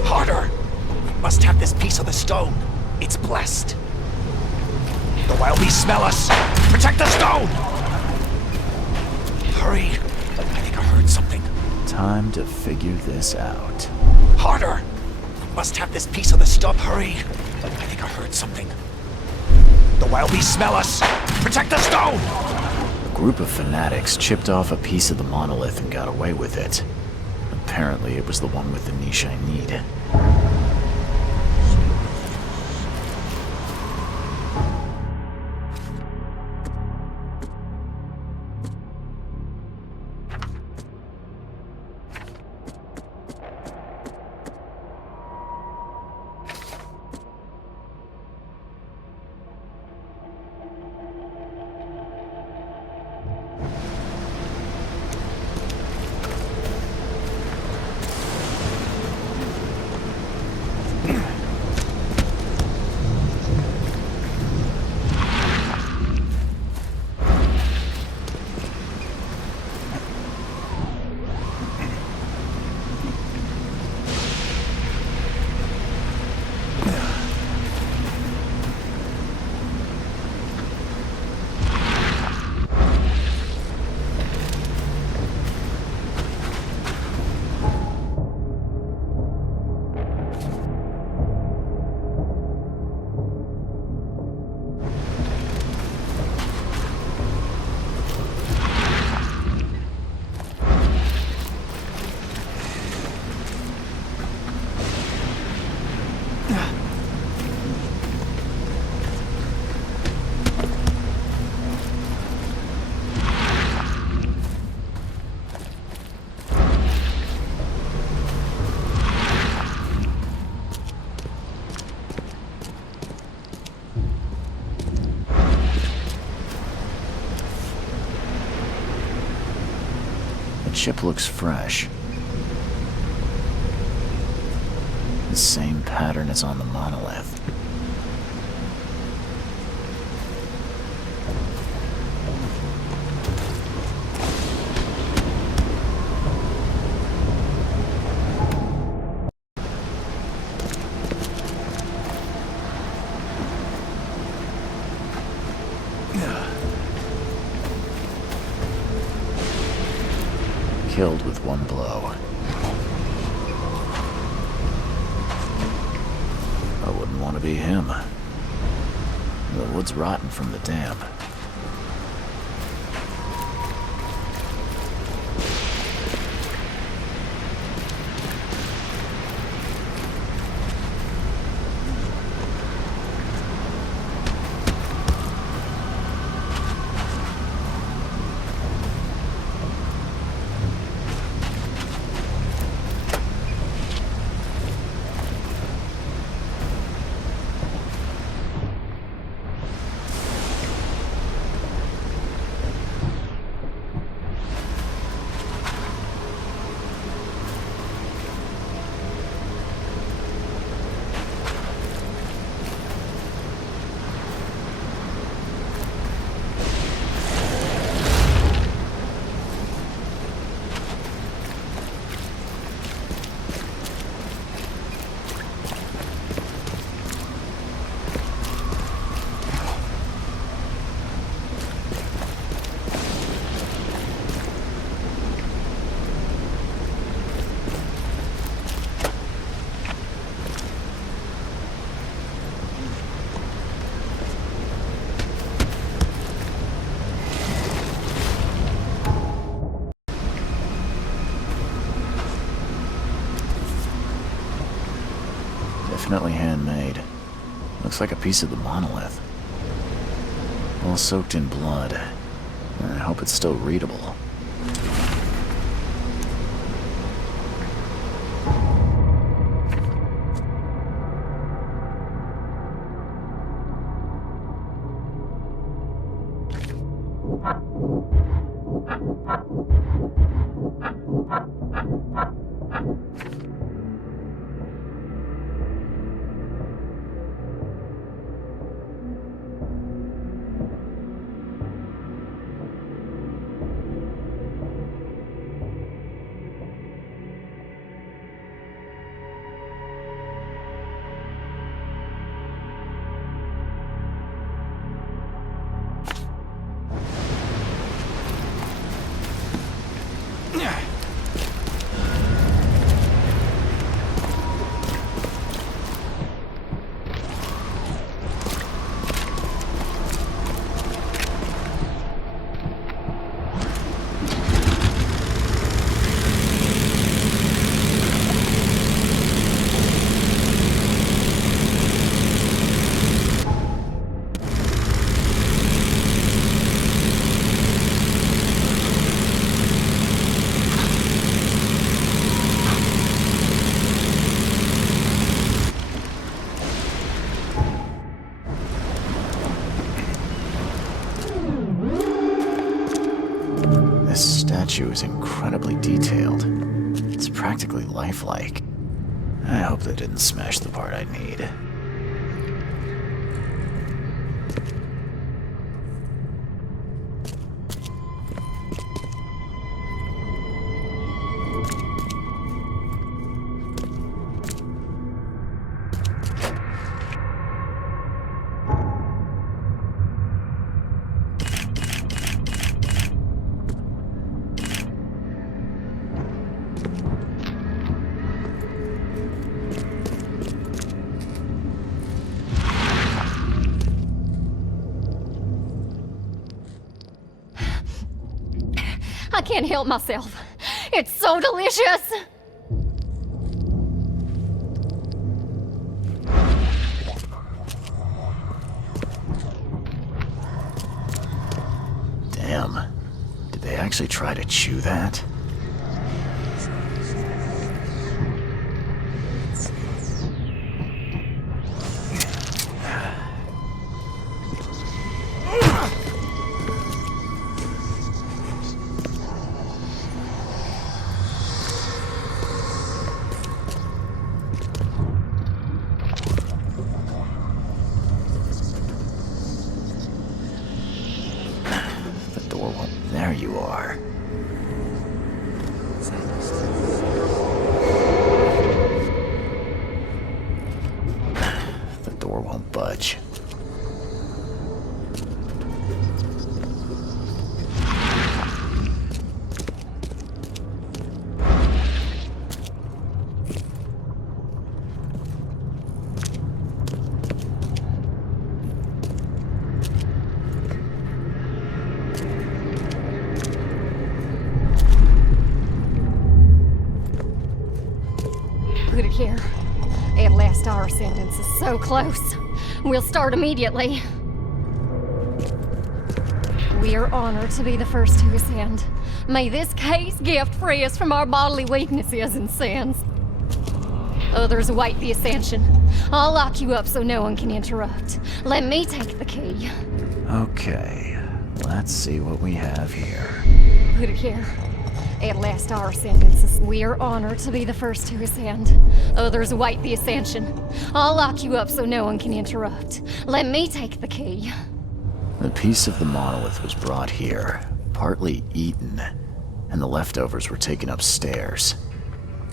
Harder! We must have this piece of the stone. It's blessed. The wild beasts smell us! Protect the stone! Hurry! I think I heard something. Time to figure this out. Harder! We must have this piece of the stone. Hurry! I think I heard something. The wild beasts smell us! Protect the stone! A group of fanatics chipped off a piece of the monolith and got away with it. Apparently it was the one with the niche I need. The chip looks fresh. The same pattern as on the monolith. Killed with one blow. I wouldn't want to be him. The wood's rotten from the damp. Definitely handmade. Looks like a piece of the monolith. All soaked in blood. I hope it's still readable. statue is incredibly detailed. It's practically lifelike. I hope they didn't smash the part I need. I can't help myself. It's so delicious! Damn. Did they actually try to chew that? There you are. The door won't budge. Put it here. At last our sentence is so close. We'll start immediately. We are honored to be the first to ascend. May this case gift free us from our bodily weaknesses and sins. Others await the ascension. I'll lock you up so no one can interrupt. Let me take the key. Okay, let's see what we have here. Put it here. At last our sentences. We are honored to be the first to ascend. Others await the ascension. I'll lock you up so no one can interrupt. Let me take the key. The piece of the monolith was brought here, partly eaten, and the leftovers were taken upstairs.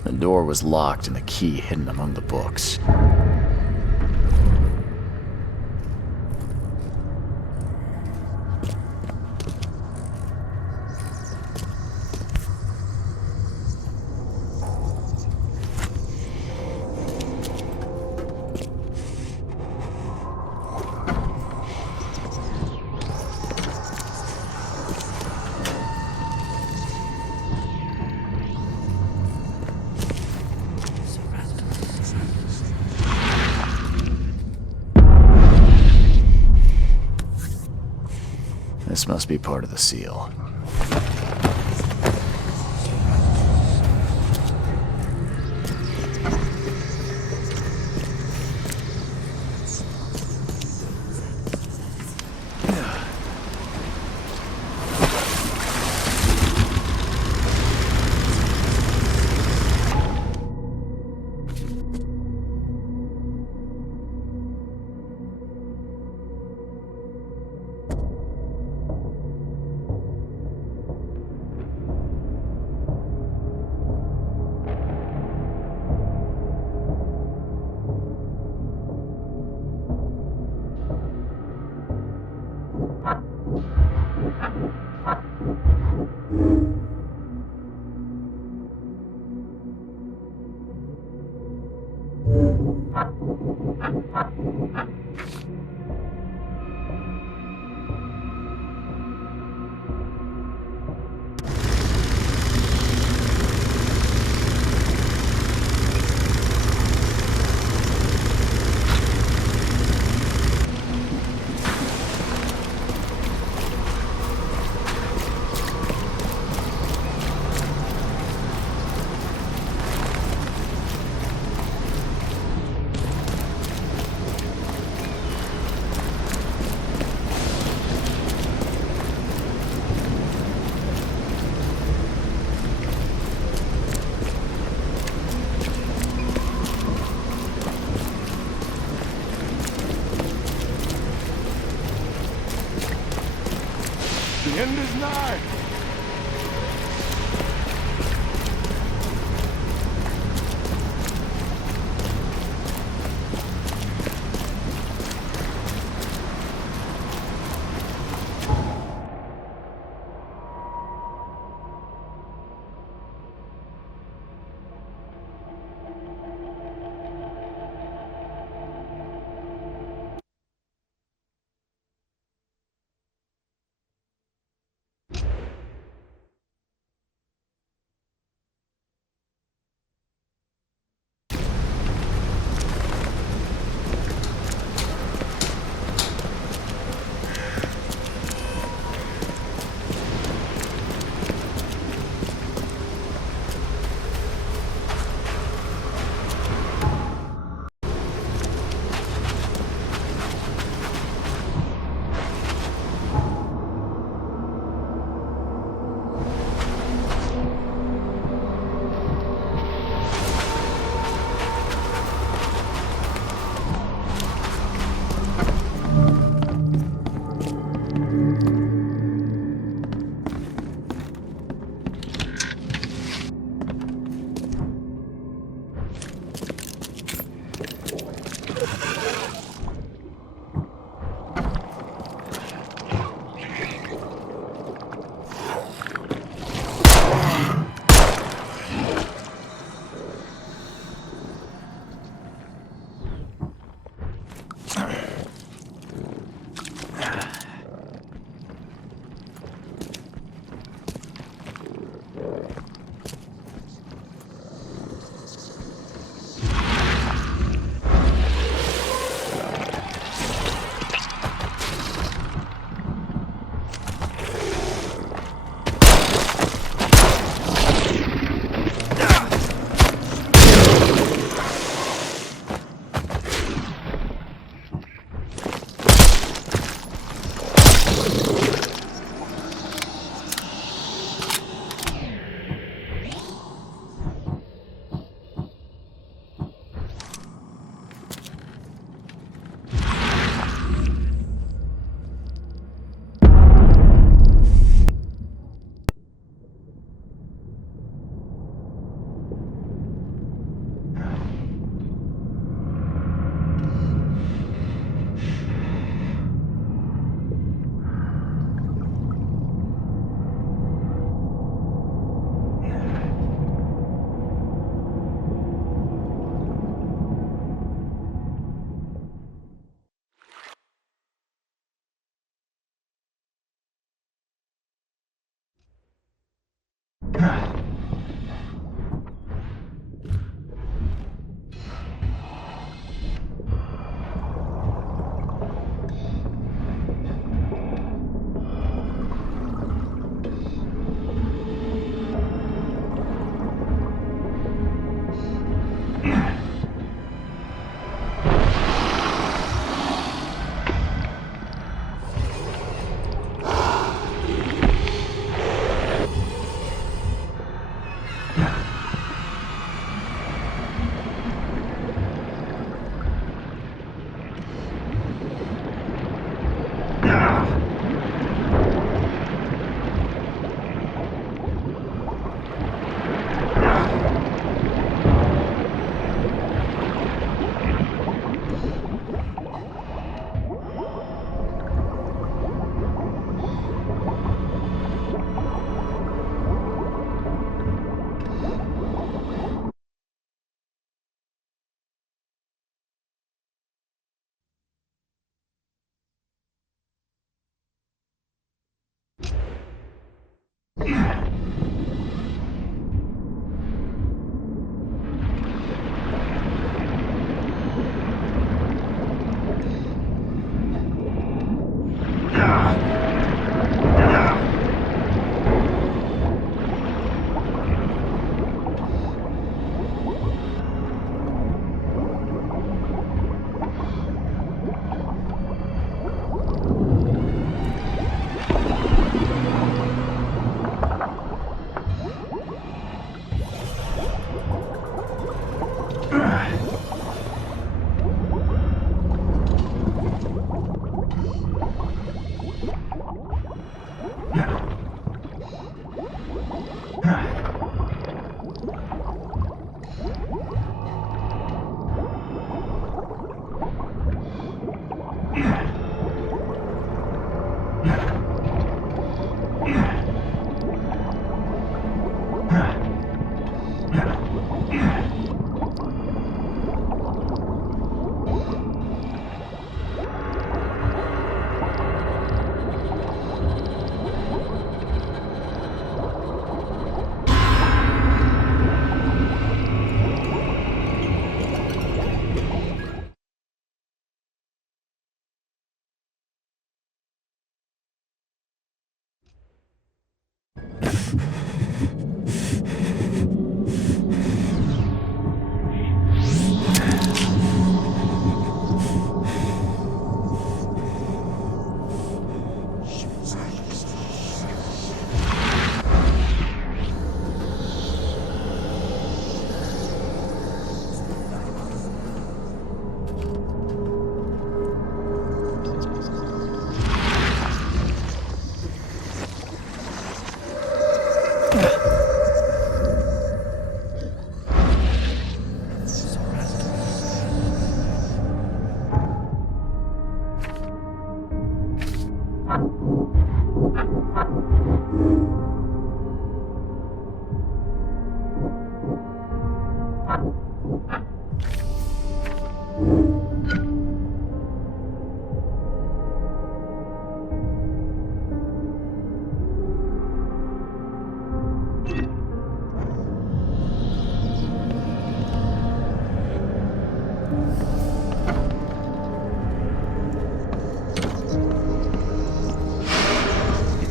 The door was locked and the key hidden among the books. This must be part of the seal. end is nigh.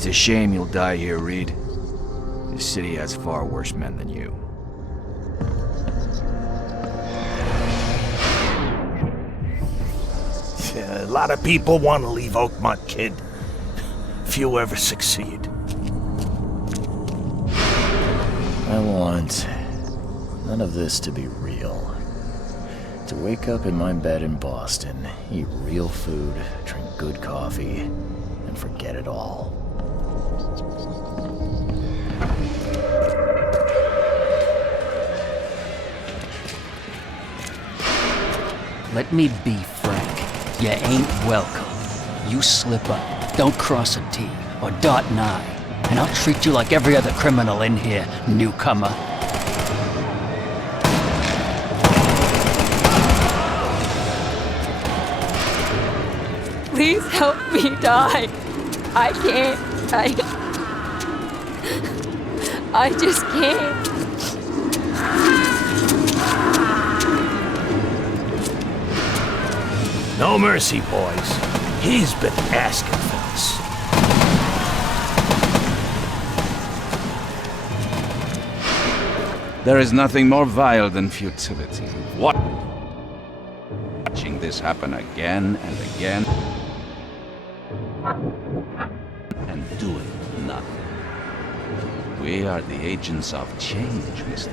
a shame you'll die here, Reed. This city has far worse men than you. Yeah, a lot of people want to leave Oakmont, kid. Few ever succeed. I want none of this to be real. To wake up in my bed in Boston, eat real food, drink good coffee, and forget it all. Let me be frank. You ain't welcome. You slip up, don't cross a T or dot an I, and I'll treat you like every other criminal in here, newcomer. Please help me die. I can't. I just can't. No mercy, boys. He's been asking for this. There is nothing more vile than futility. Watching this happen again and again, and doing nothing. We are the agents of change, mister.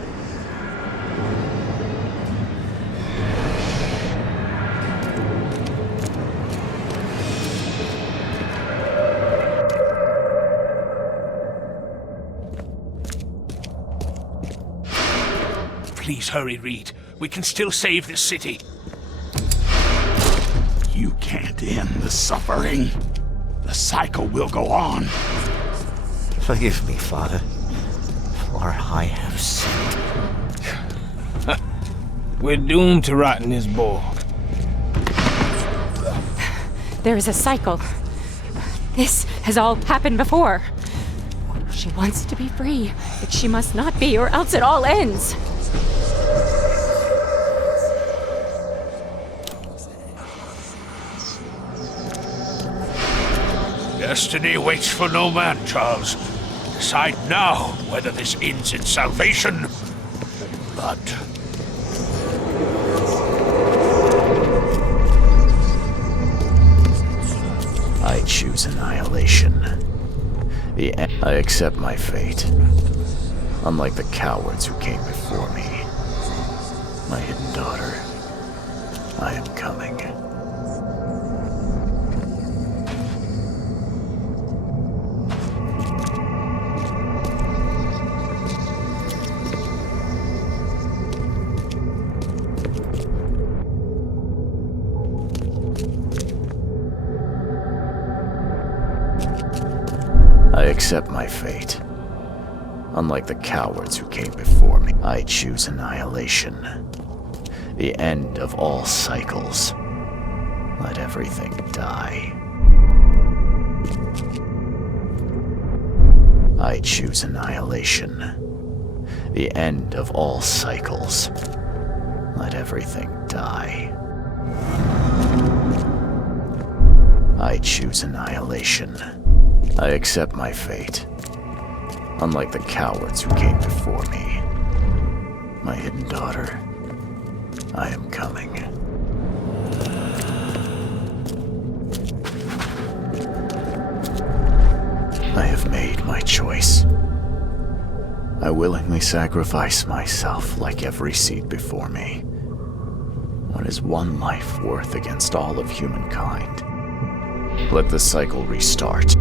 Please hurry, Reed. We can still save this city. You can't end the suffering. The cycle will go on. Forgive me, Father, for I have sinned. We're doomed to rot in this bowl. There is a cycle. This has all happened before. She wants to be free, but she must not be, or else it all ends. Destiny waits for no man, Charles. Decide now whether this ends in salvation or blood. I choose annihilation. I accept my fate. Unlike the cowards who came before me. My hidden daughter. I am coming. I accept my fate. Unlike the cowards who came before me, I choose annihilation. The end of all cycles. Let everything die. I choose annihilation. The end of all cycles. Let everything die. I choose annihilation. I accept my fate. Unlike the cowards who came before me. My hidden daughter. I am coming. I have made my choice. I willingly sacrifice myself like every seed before me. What is one life worth against all of humankind? Let the cycle restart.